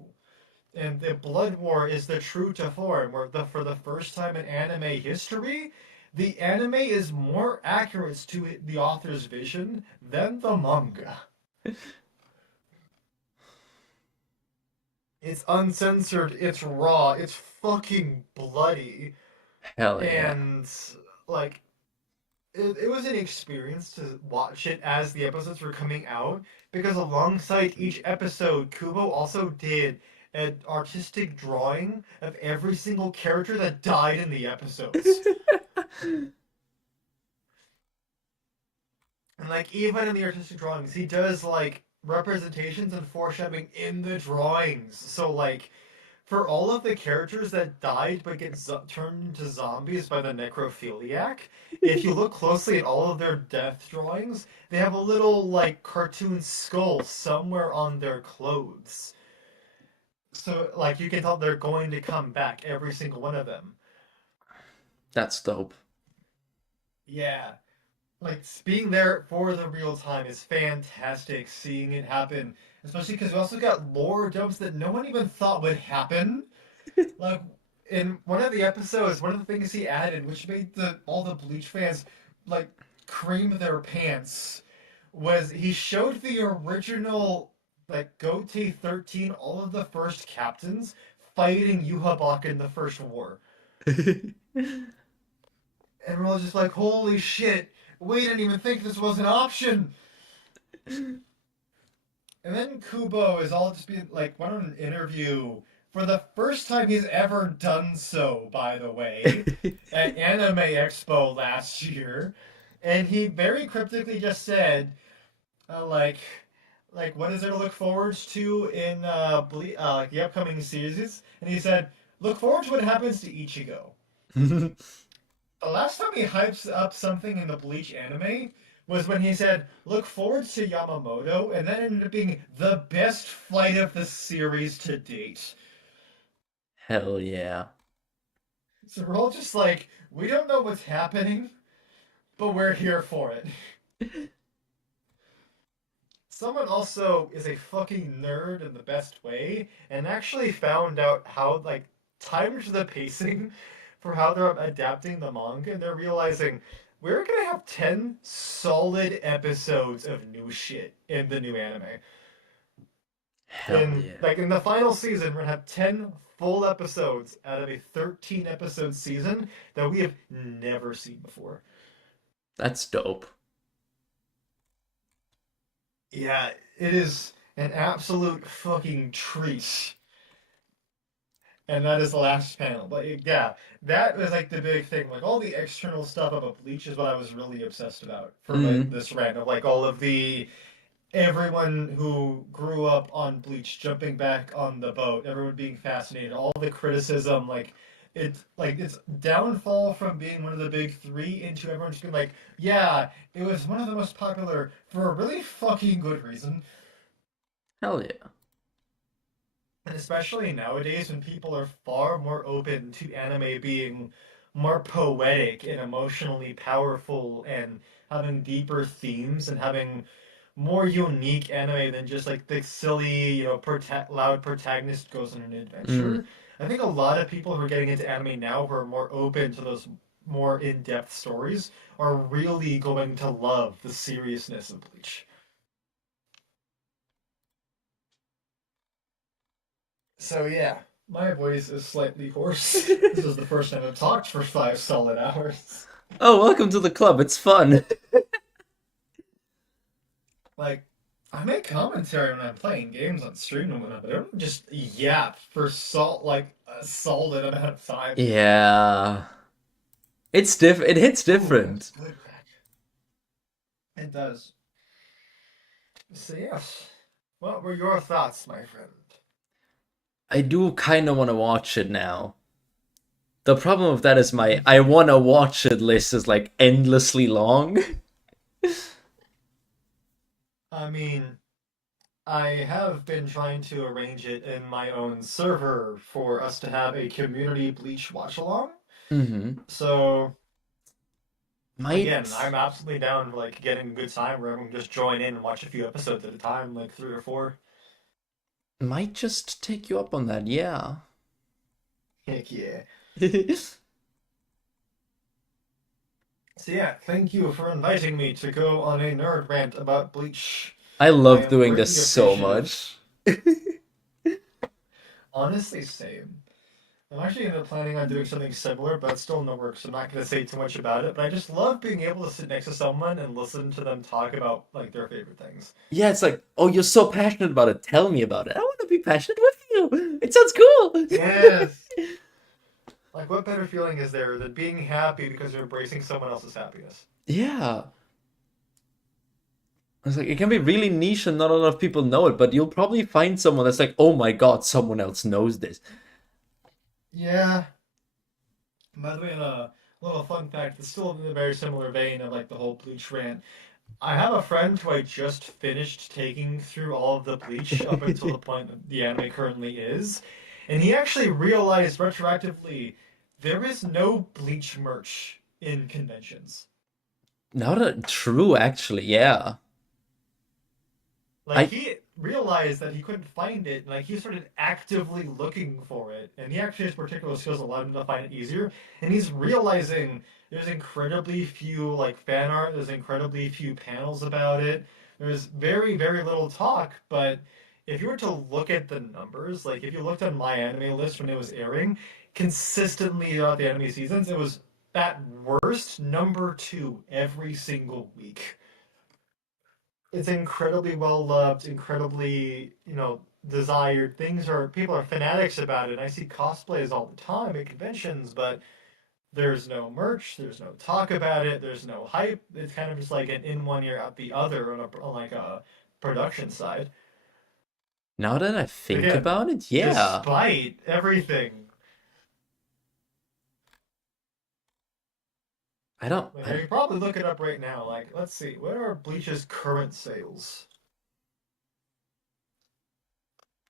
And the Blood War is the true to form, where for the first time in anime history, the anime is more accurate to the author's vision than the manga. It's uncensored, it's raw, it's fucking bloody, Hell yeah. and like it was an experience to watch it as the episodes were coming out because alongside each episode, Kubo also did an artistic drawing of every single character that died in the episodes. And like even in the artistic drawings, he does like representations and foreshadowing in the drawings. So like for all of the characters that died but get turned into zombies by the necrophiliac, if you look closely at all of their death drawings, they have a little like cartoon skull somewhere on their clothes. So like you can tell they're going to come back, every single one of them. That's dope. Yeah. Like being there for the real time is fantastic. Seeing it happen, especially because we also got lore dumps that no one even thought would happen. Like in one of the episodes, one of the things he added, which made the all the Bleach fans like cream their pants, was he showed the original like Gote 13, all of the first captains fighting Yuhabak in the first war. And we're all just like, holy shit, we didn't even think this was an option. And then Kubo is all just being like, went on an interview for the first time he's ever done so, by the way, at Anime Expo last year. And he very cryptically just said, uh, like, what is there to look forward to in like the upcoming series? And he said, look forward to what happens to Ichigo. The last time he hypes up something in the Bleach anime was when he said, look forward to Yamamoto, and that ended up being the best fight of the series to date. Hell yeah. So we're all just like, we don't know what's happening, but we're here for it. Someone also is a fucking nerd in the best way and actually found out how, like, timed the pacing for how they're adapting the manga, and they're realizing we're gonna have 10 solid episodes of new shit in the new anime. Hell In yeah. like in the final season, we're gonna have 10 full episodes out of a 13 episode season that we have never seen before. That's dope. Yeah, it is an absolute fucking treat. And that is the last panel. But yeah, that was like the big thing. Like all the external stuff about Bleach is what I was really obsessed about for Mm. this rant of like all of the everyone who grew up on Bleach jumping back on the boat, everyone being fascinated, all the criticism, like its downfall from being one of the big three into everyone just being like, yeah, it was one of the most popular for a really fucking good reason. Hell yeah. And especially nowadays when people are far more open to anime being more poetic and emotionally powerful and having deeper themes and having more unique anime than just like the silly, loud protagonist goes on an Mm. adventure. I think a lot of people who are getting into anime now who are more open to those more in-depth stories are really going to love the seriousness of Bleach. So yeah, my voice is slightly hoarse. This is the first time I've talked for 5 solid hours. Oh, welcome to the club. It's fun. Like, I make commentary when I'm playing games on stream and whatnot, but I don't just yap for a solid amount of time. Yeah. It hits Ooh, that's different. good, crack. It does. So yes, what were your thoughts, my friend? I do kind of want to watch it now. The problem with that is my I want to watch it list is like endlessly long. I mean, I have been trying to arrange it in my own server for us to have a community Bleach watch along. Mm-hmm. So Again, Might I'm absolutely down for like getting a good time where everyone can just join in and watch a few episodes at a time, like three or four. might just take you up on that, yeah. Heck yeah. So yeah, thank you for inviting me to go on a nerd rant about Bleach. I I love am doing this greatly so appreciative. much. Honestly, same. I'm actually end up planning on doing something similar, but it's still in the works, so I'm not going to say too much about it. But I just love being able to sit next to someone and listen to them talk about like their favorite things. Yeah, it's like, oh, you're so passionate about it. Tell me about it. I want to be passionate with you. It sounds cool. Yes. Like, what better feeling is there than being happy because you're embracing someone else's happiness? Yeah. It's like it can be really niche and not a lot of people know it, but you'll probably find someone that's like, oh my god, someone else knows this. Yeah. By the way, a little fun fact, it's still in a very similar vein of like the whole Bleach rant. I have a friend who I just finished taking through all of the Bleach up until the point that the anime currently is, and he actually realized retroactively there is no Bleach merch in conventions. Now that true, actually, yeah. Like I he realized that he couldn't find it, and like he started actively looking for it, and he actually his particular skills allowed him to find it easier. And he's realizing there's incredibly few like fan art, there's incredibly few panels about it. There's very, very little talk, but if you were to look at the numbers, like if you looked on my anime list when it was airing, consistently throughout the anime seasons, it was at worst number two every single week. It's incredibly well loved, incredibly, desired. Things are people are fanatics about it. I see cosplays all the time at conventions, but there's no merch, there's no talk about it, there's no hype. It's kind of just like an in one ear out the other on like a production side. now that I think Again, about it, yeah. despite everything, like I I could probably look it up right now. Like, let's see, what are Bleach's current sales?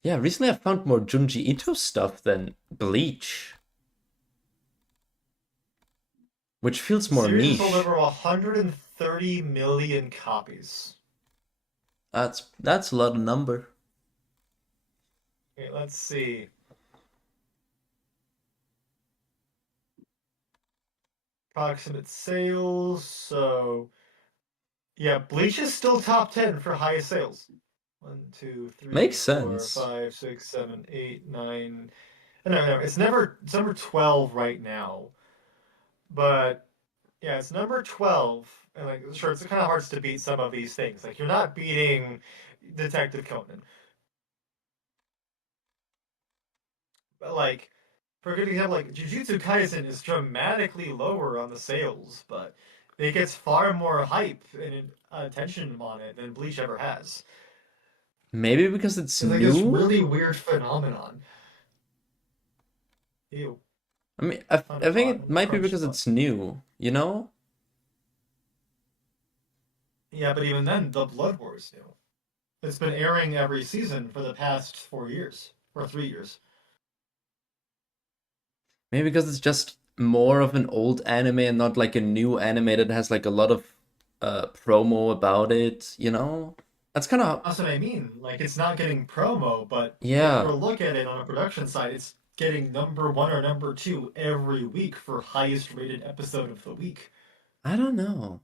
yeah, recently I found more Junji Ito stuff than Bleach, which feels The more series has sold niche. over 130 million copies. That's a lot of number. Okay, let's see. Approximate sales. So, yeah, Bleach is still top 10 for highest sales. One, two, three, Makes four, sense. 5, 6, 7, 8, 9. No, it's number 12 right now. But yeah, it's number 12. And like sure, it's kind of hard to beat some of these things. Like you're not beating Detective Conan. But like for a good example, like Jujutsu Kaisen is dramatically lower on the sales, but it gets far more hype and attention on it than Bleach ever has. Maybe because it's It's like this new? really weird phenomenon. Ew, I mean, found a I think bot. it Let me might be crunch because the bot. it's new, you know? Yeah, but even then, the Blood War is new. It's been airing every season for the past 4 years or 3 years. Maybe because it's just more of an old anime and not like a new anime that has like a lot of promo about it, you know? That's kind of That's what I mean. Like, it's not getting promo, but if you yeah. look at it on a production side, it's getting number one or number two every week for highest rated episode of the week. I don't know.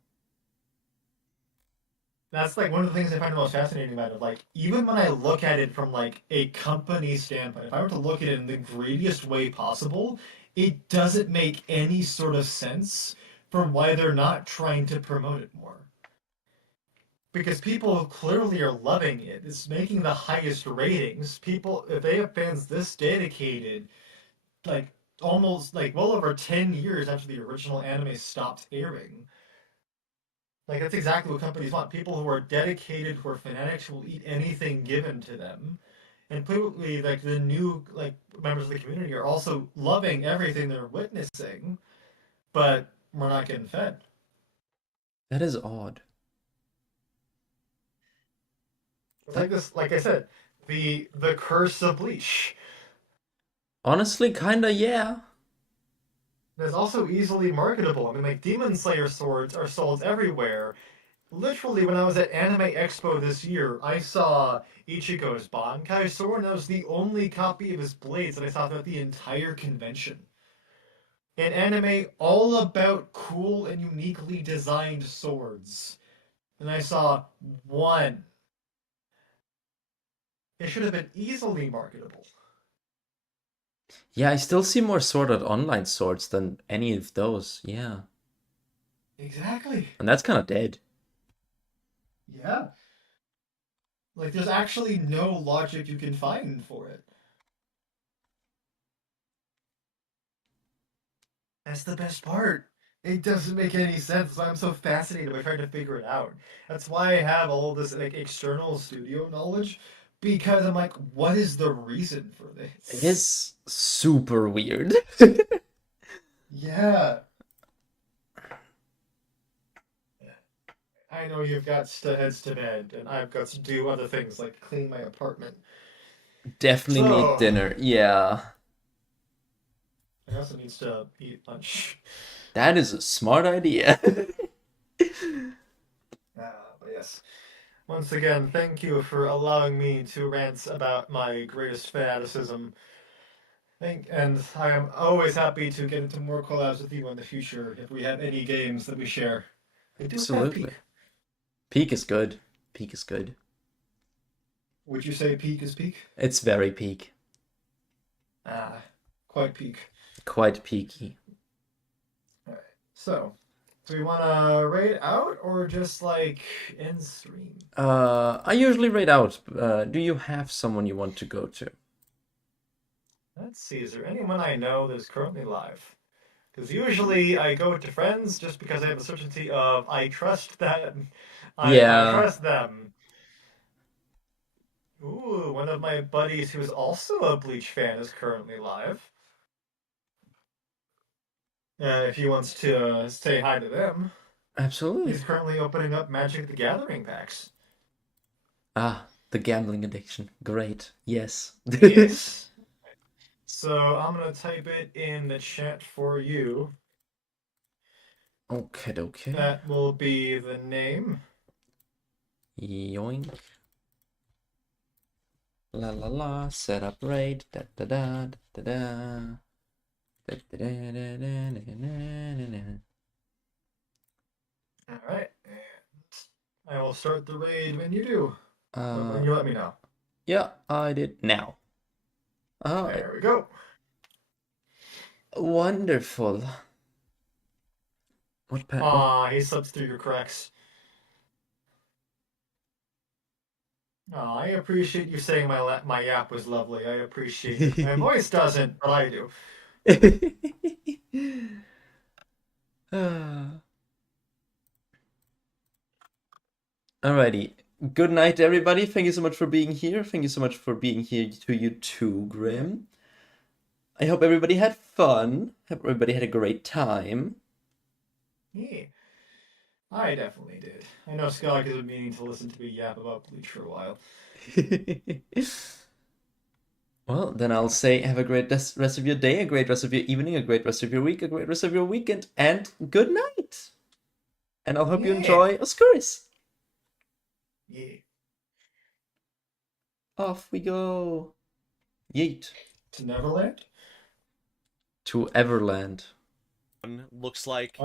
That's like one of the things I find the most fascinating about it. Like, even when I look at it from like a company standpoint, if I were to look at it in the greediest way possible, it doesn't make any sort of sense from why they're not trying to promote it more. Because people clearly are loving it. It's making the highest ratings. People, if they have fans this dedicated, like almost like well over 10 years after the original anime stopped airing, like that's exactly what companies want. People who are dedicated, who are fanatics, who will eat anything given to them. And clearly, like the new like members of the community are also loving everything they're witnessing, but we're not getting fed. That is odd. It's like That this, like I said, the curse of Bleach. honestly kinda yeah. It's also easily marketable. I mean, like Demon Slayer swords are sold everywhere. Literally, when I was at Anime Expo this year, I saw Ichigo's Bankai sword, and that was the only copy of his blades that I saw throughout the entire convention. An anime all about cool and uniquely designed swords. And I saw one. It should have been easily marketable. Yeah, I still see more Sword Art Online swords than any of those. Yeah. Exactly. And that's kind of dead. Yeah. Like, there's actually no logic you can find for it. That's the best part. It doesn't make any sense. I'm so fascinated by trying to figure it out. That's why I have all this like external studio knowledge, because I'm like, what is the reason for It this? is super weird. Yeah. I know you've got to heads to bed, and I've got to do other things like clean my apartment. Definitely need So, dinner. Yeah. I also needs to eat lunch. That is a smart idea. But yes. Once again, thank you for allowing me to rant about my greatest fanaticism. And I am always happy to get into more collabs with you in the future if we have any games that we share. I do have Absolutely. Peak. Peak is good. Peak is good. Would you say Peak is Peak? It's very peak. Quite Peak. Quite peaky. Alright. So, do we want to raid out or just like end stream? I usually raid out. Do you have someone you want to go to? Let's see, is there anyone I know that is currently live? Because usually I go to friends just because I have the certainty of I trust that I Yeah, trust them. Ooh, one of my buddies who is also a Bleach fan is currently live. If he wants to say hi to them, absolutely. he's currently opening up Magic the Gathering packs. Ah, the gambling addiction. Great. Yes. Yes. So I'm gonna type it in the chat for you. Okay, okay. That will be the name. Yoink. La la la. Set up raid. Da da da da da. Da, da, da, da, da, da, da, da, da. All right. And I will start the raid when you do. When Uh, you let me know. yeah, I did now. All right. There we go. Wonderful. What pet? Aw, he slips through your cracks. Aw, I appreciate you saying my yap was lovely. I appreciate it. My voice doesn't, but I do. Alrighty. Good night, everybody. Thank you so much for being here. Thank you so much for being here to you too, Grim. I hope everybody had fun. Hope everybody had a great time. Yeah, I definitely did. I know Skylark has been meaning to listen to me yap about Bleach for a while. Well, then I'll say have a great rest of your day, a great rest of your evening, a great rest of your week, a great rest of your weekend, and good night. And I'll hope you Yeah. enjoy Oscuris. Yeah. Off we go. Yeet. To Neverland? To Everland. Looks like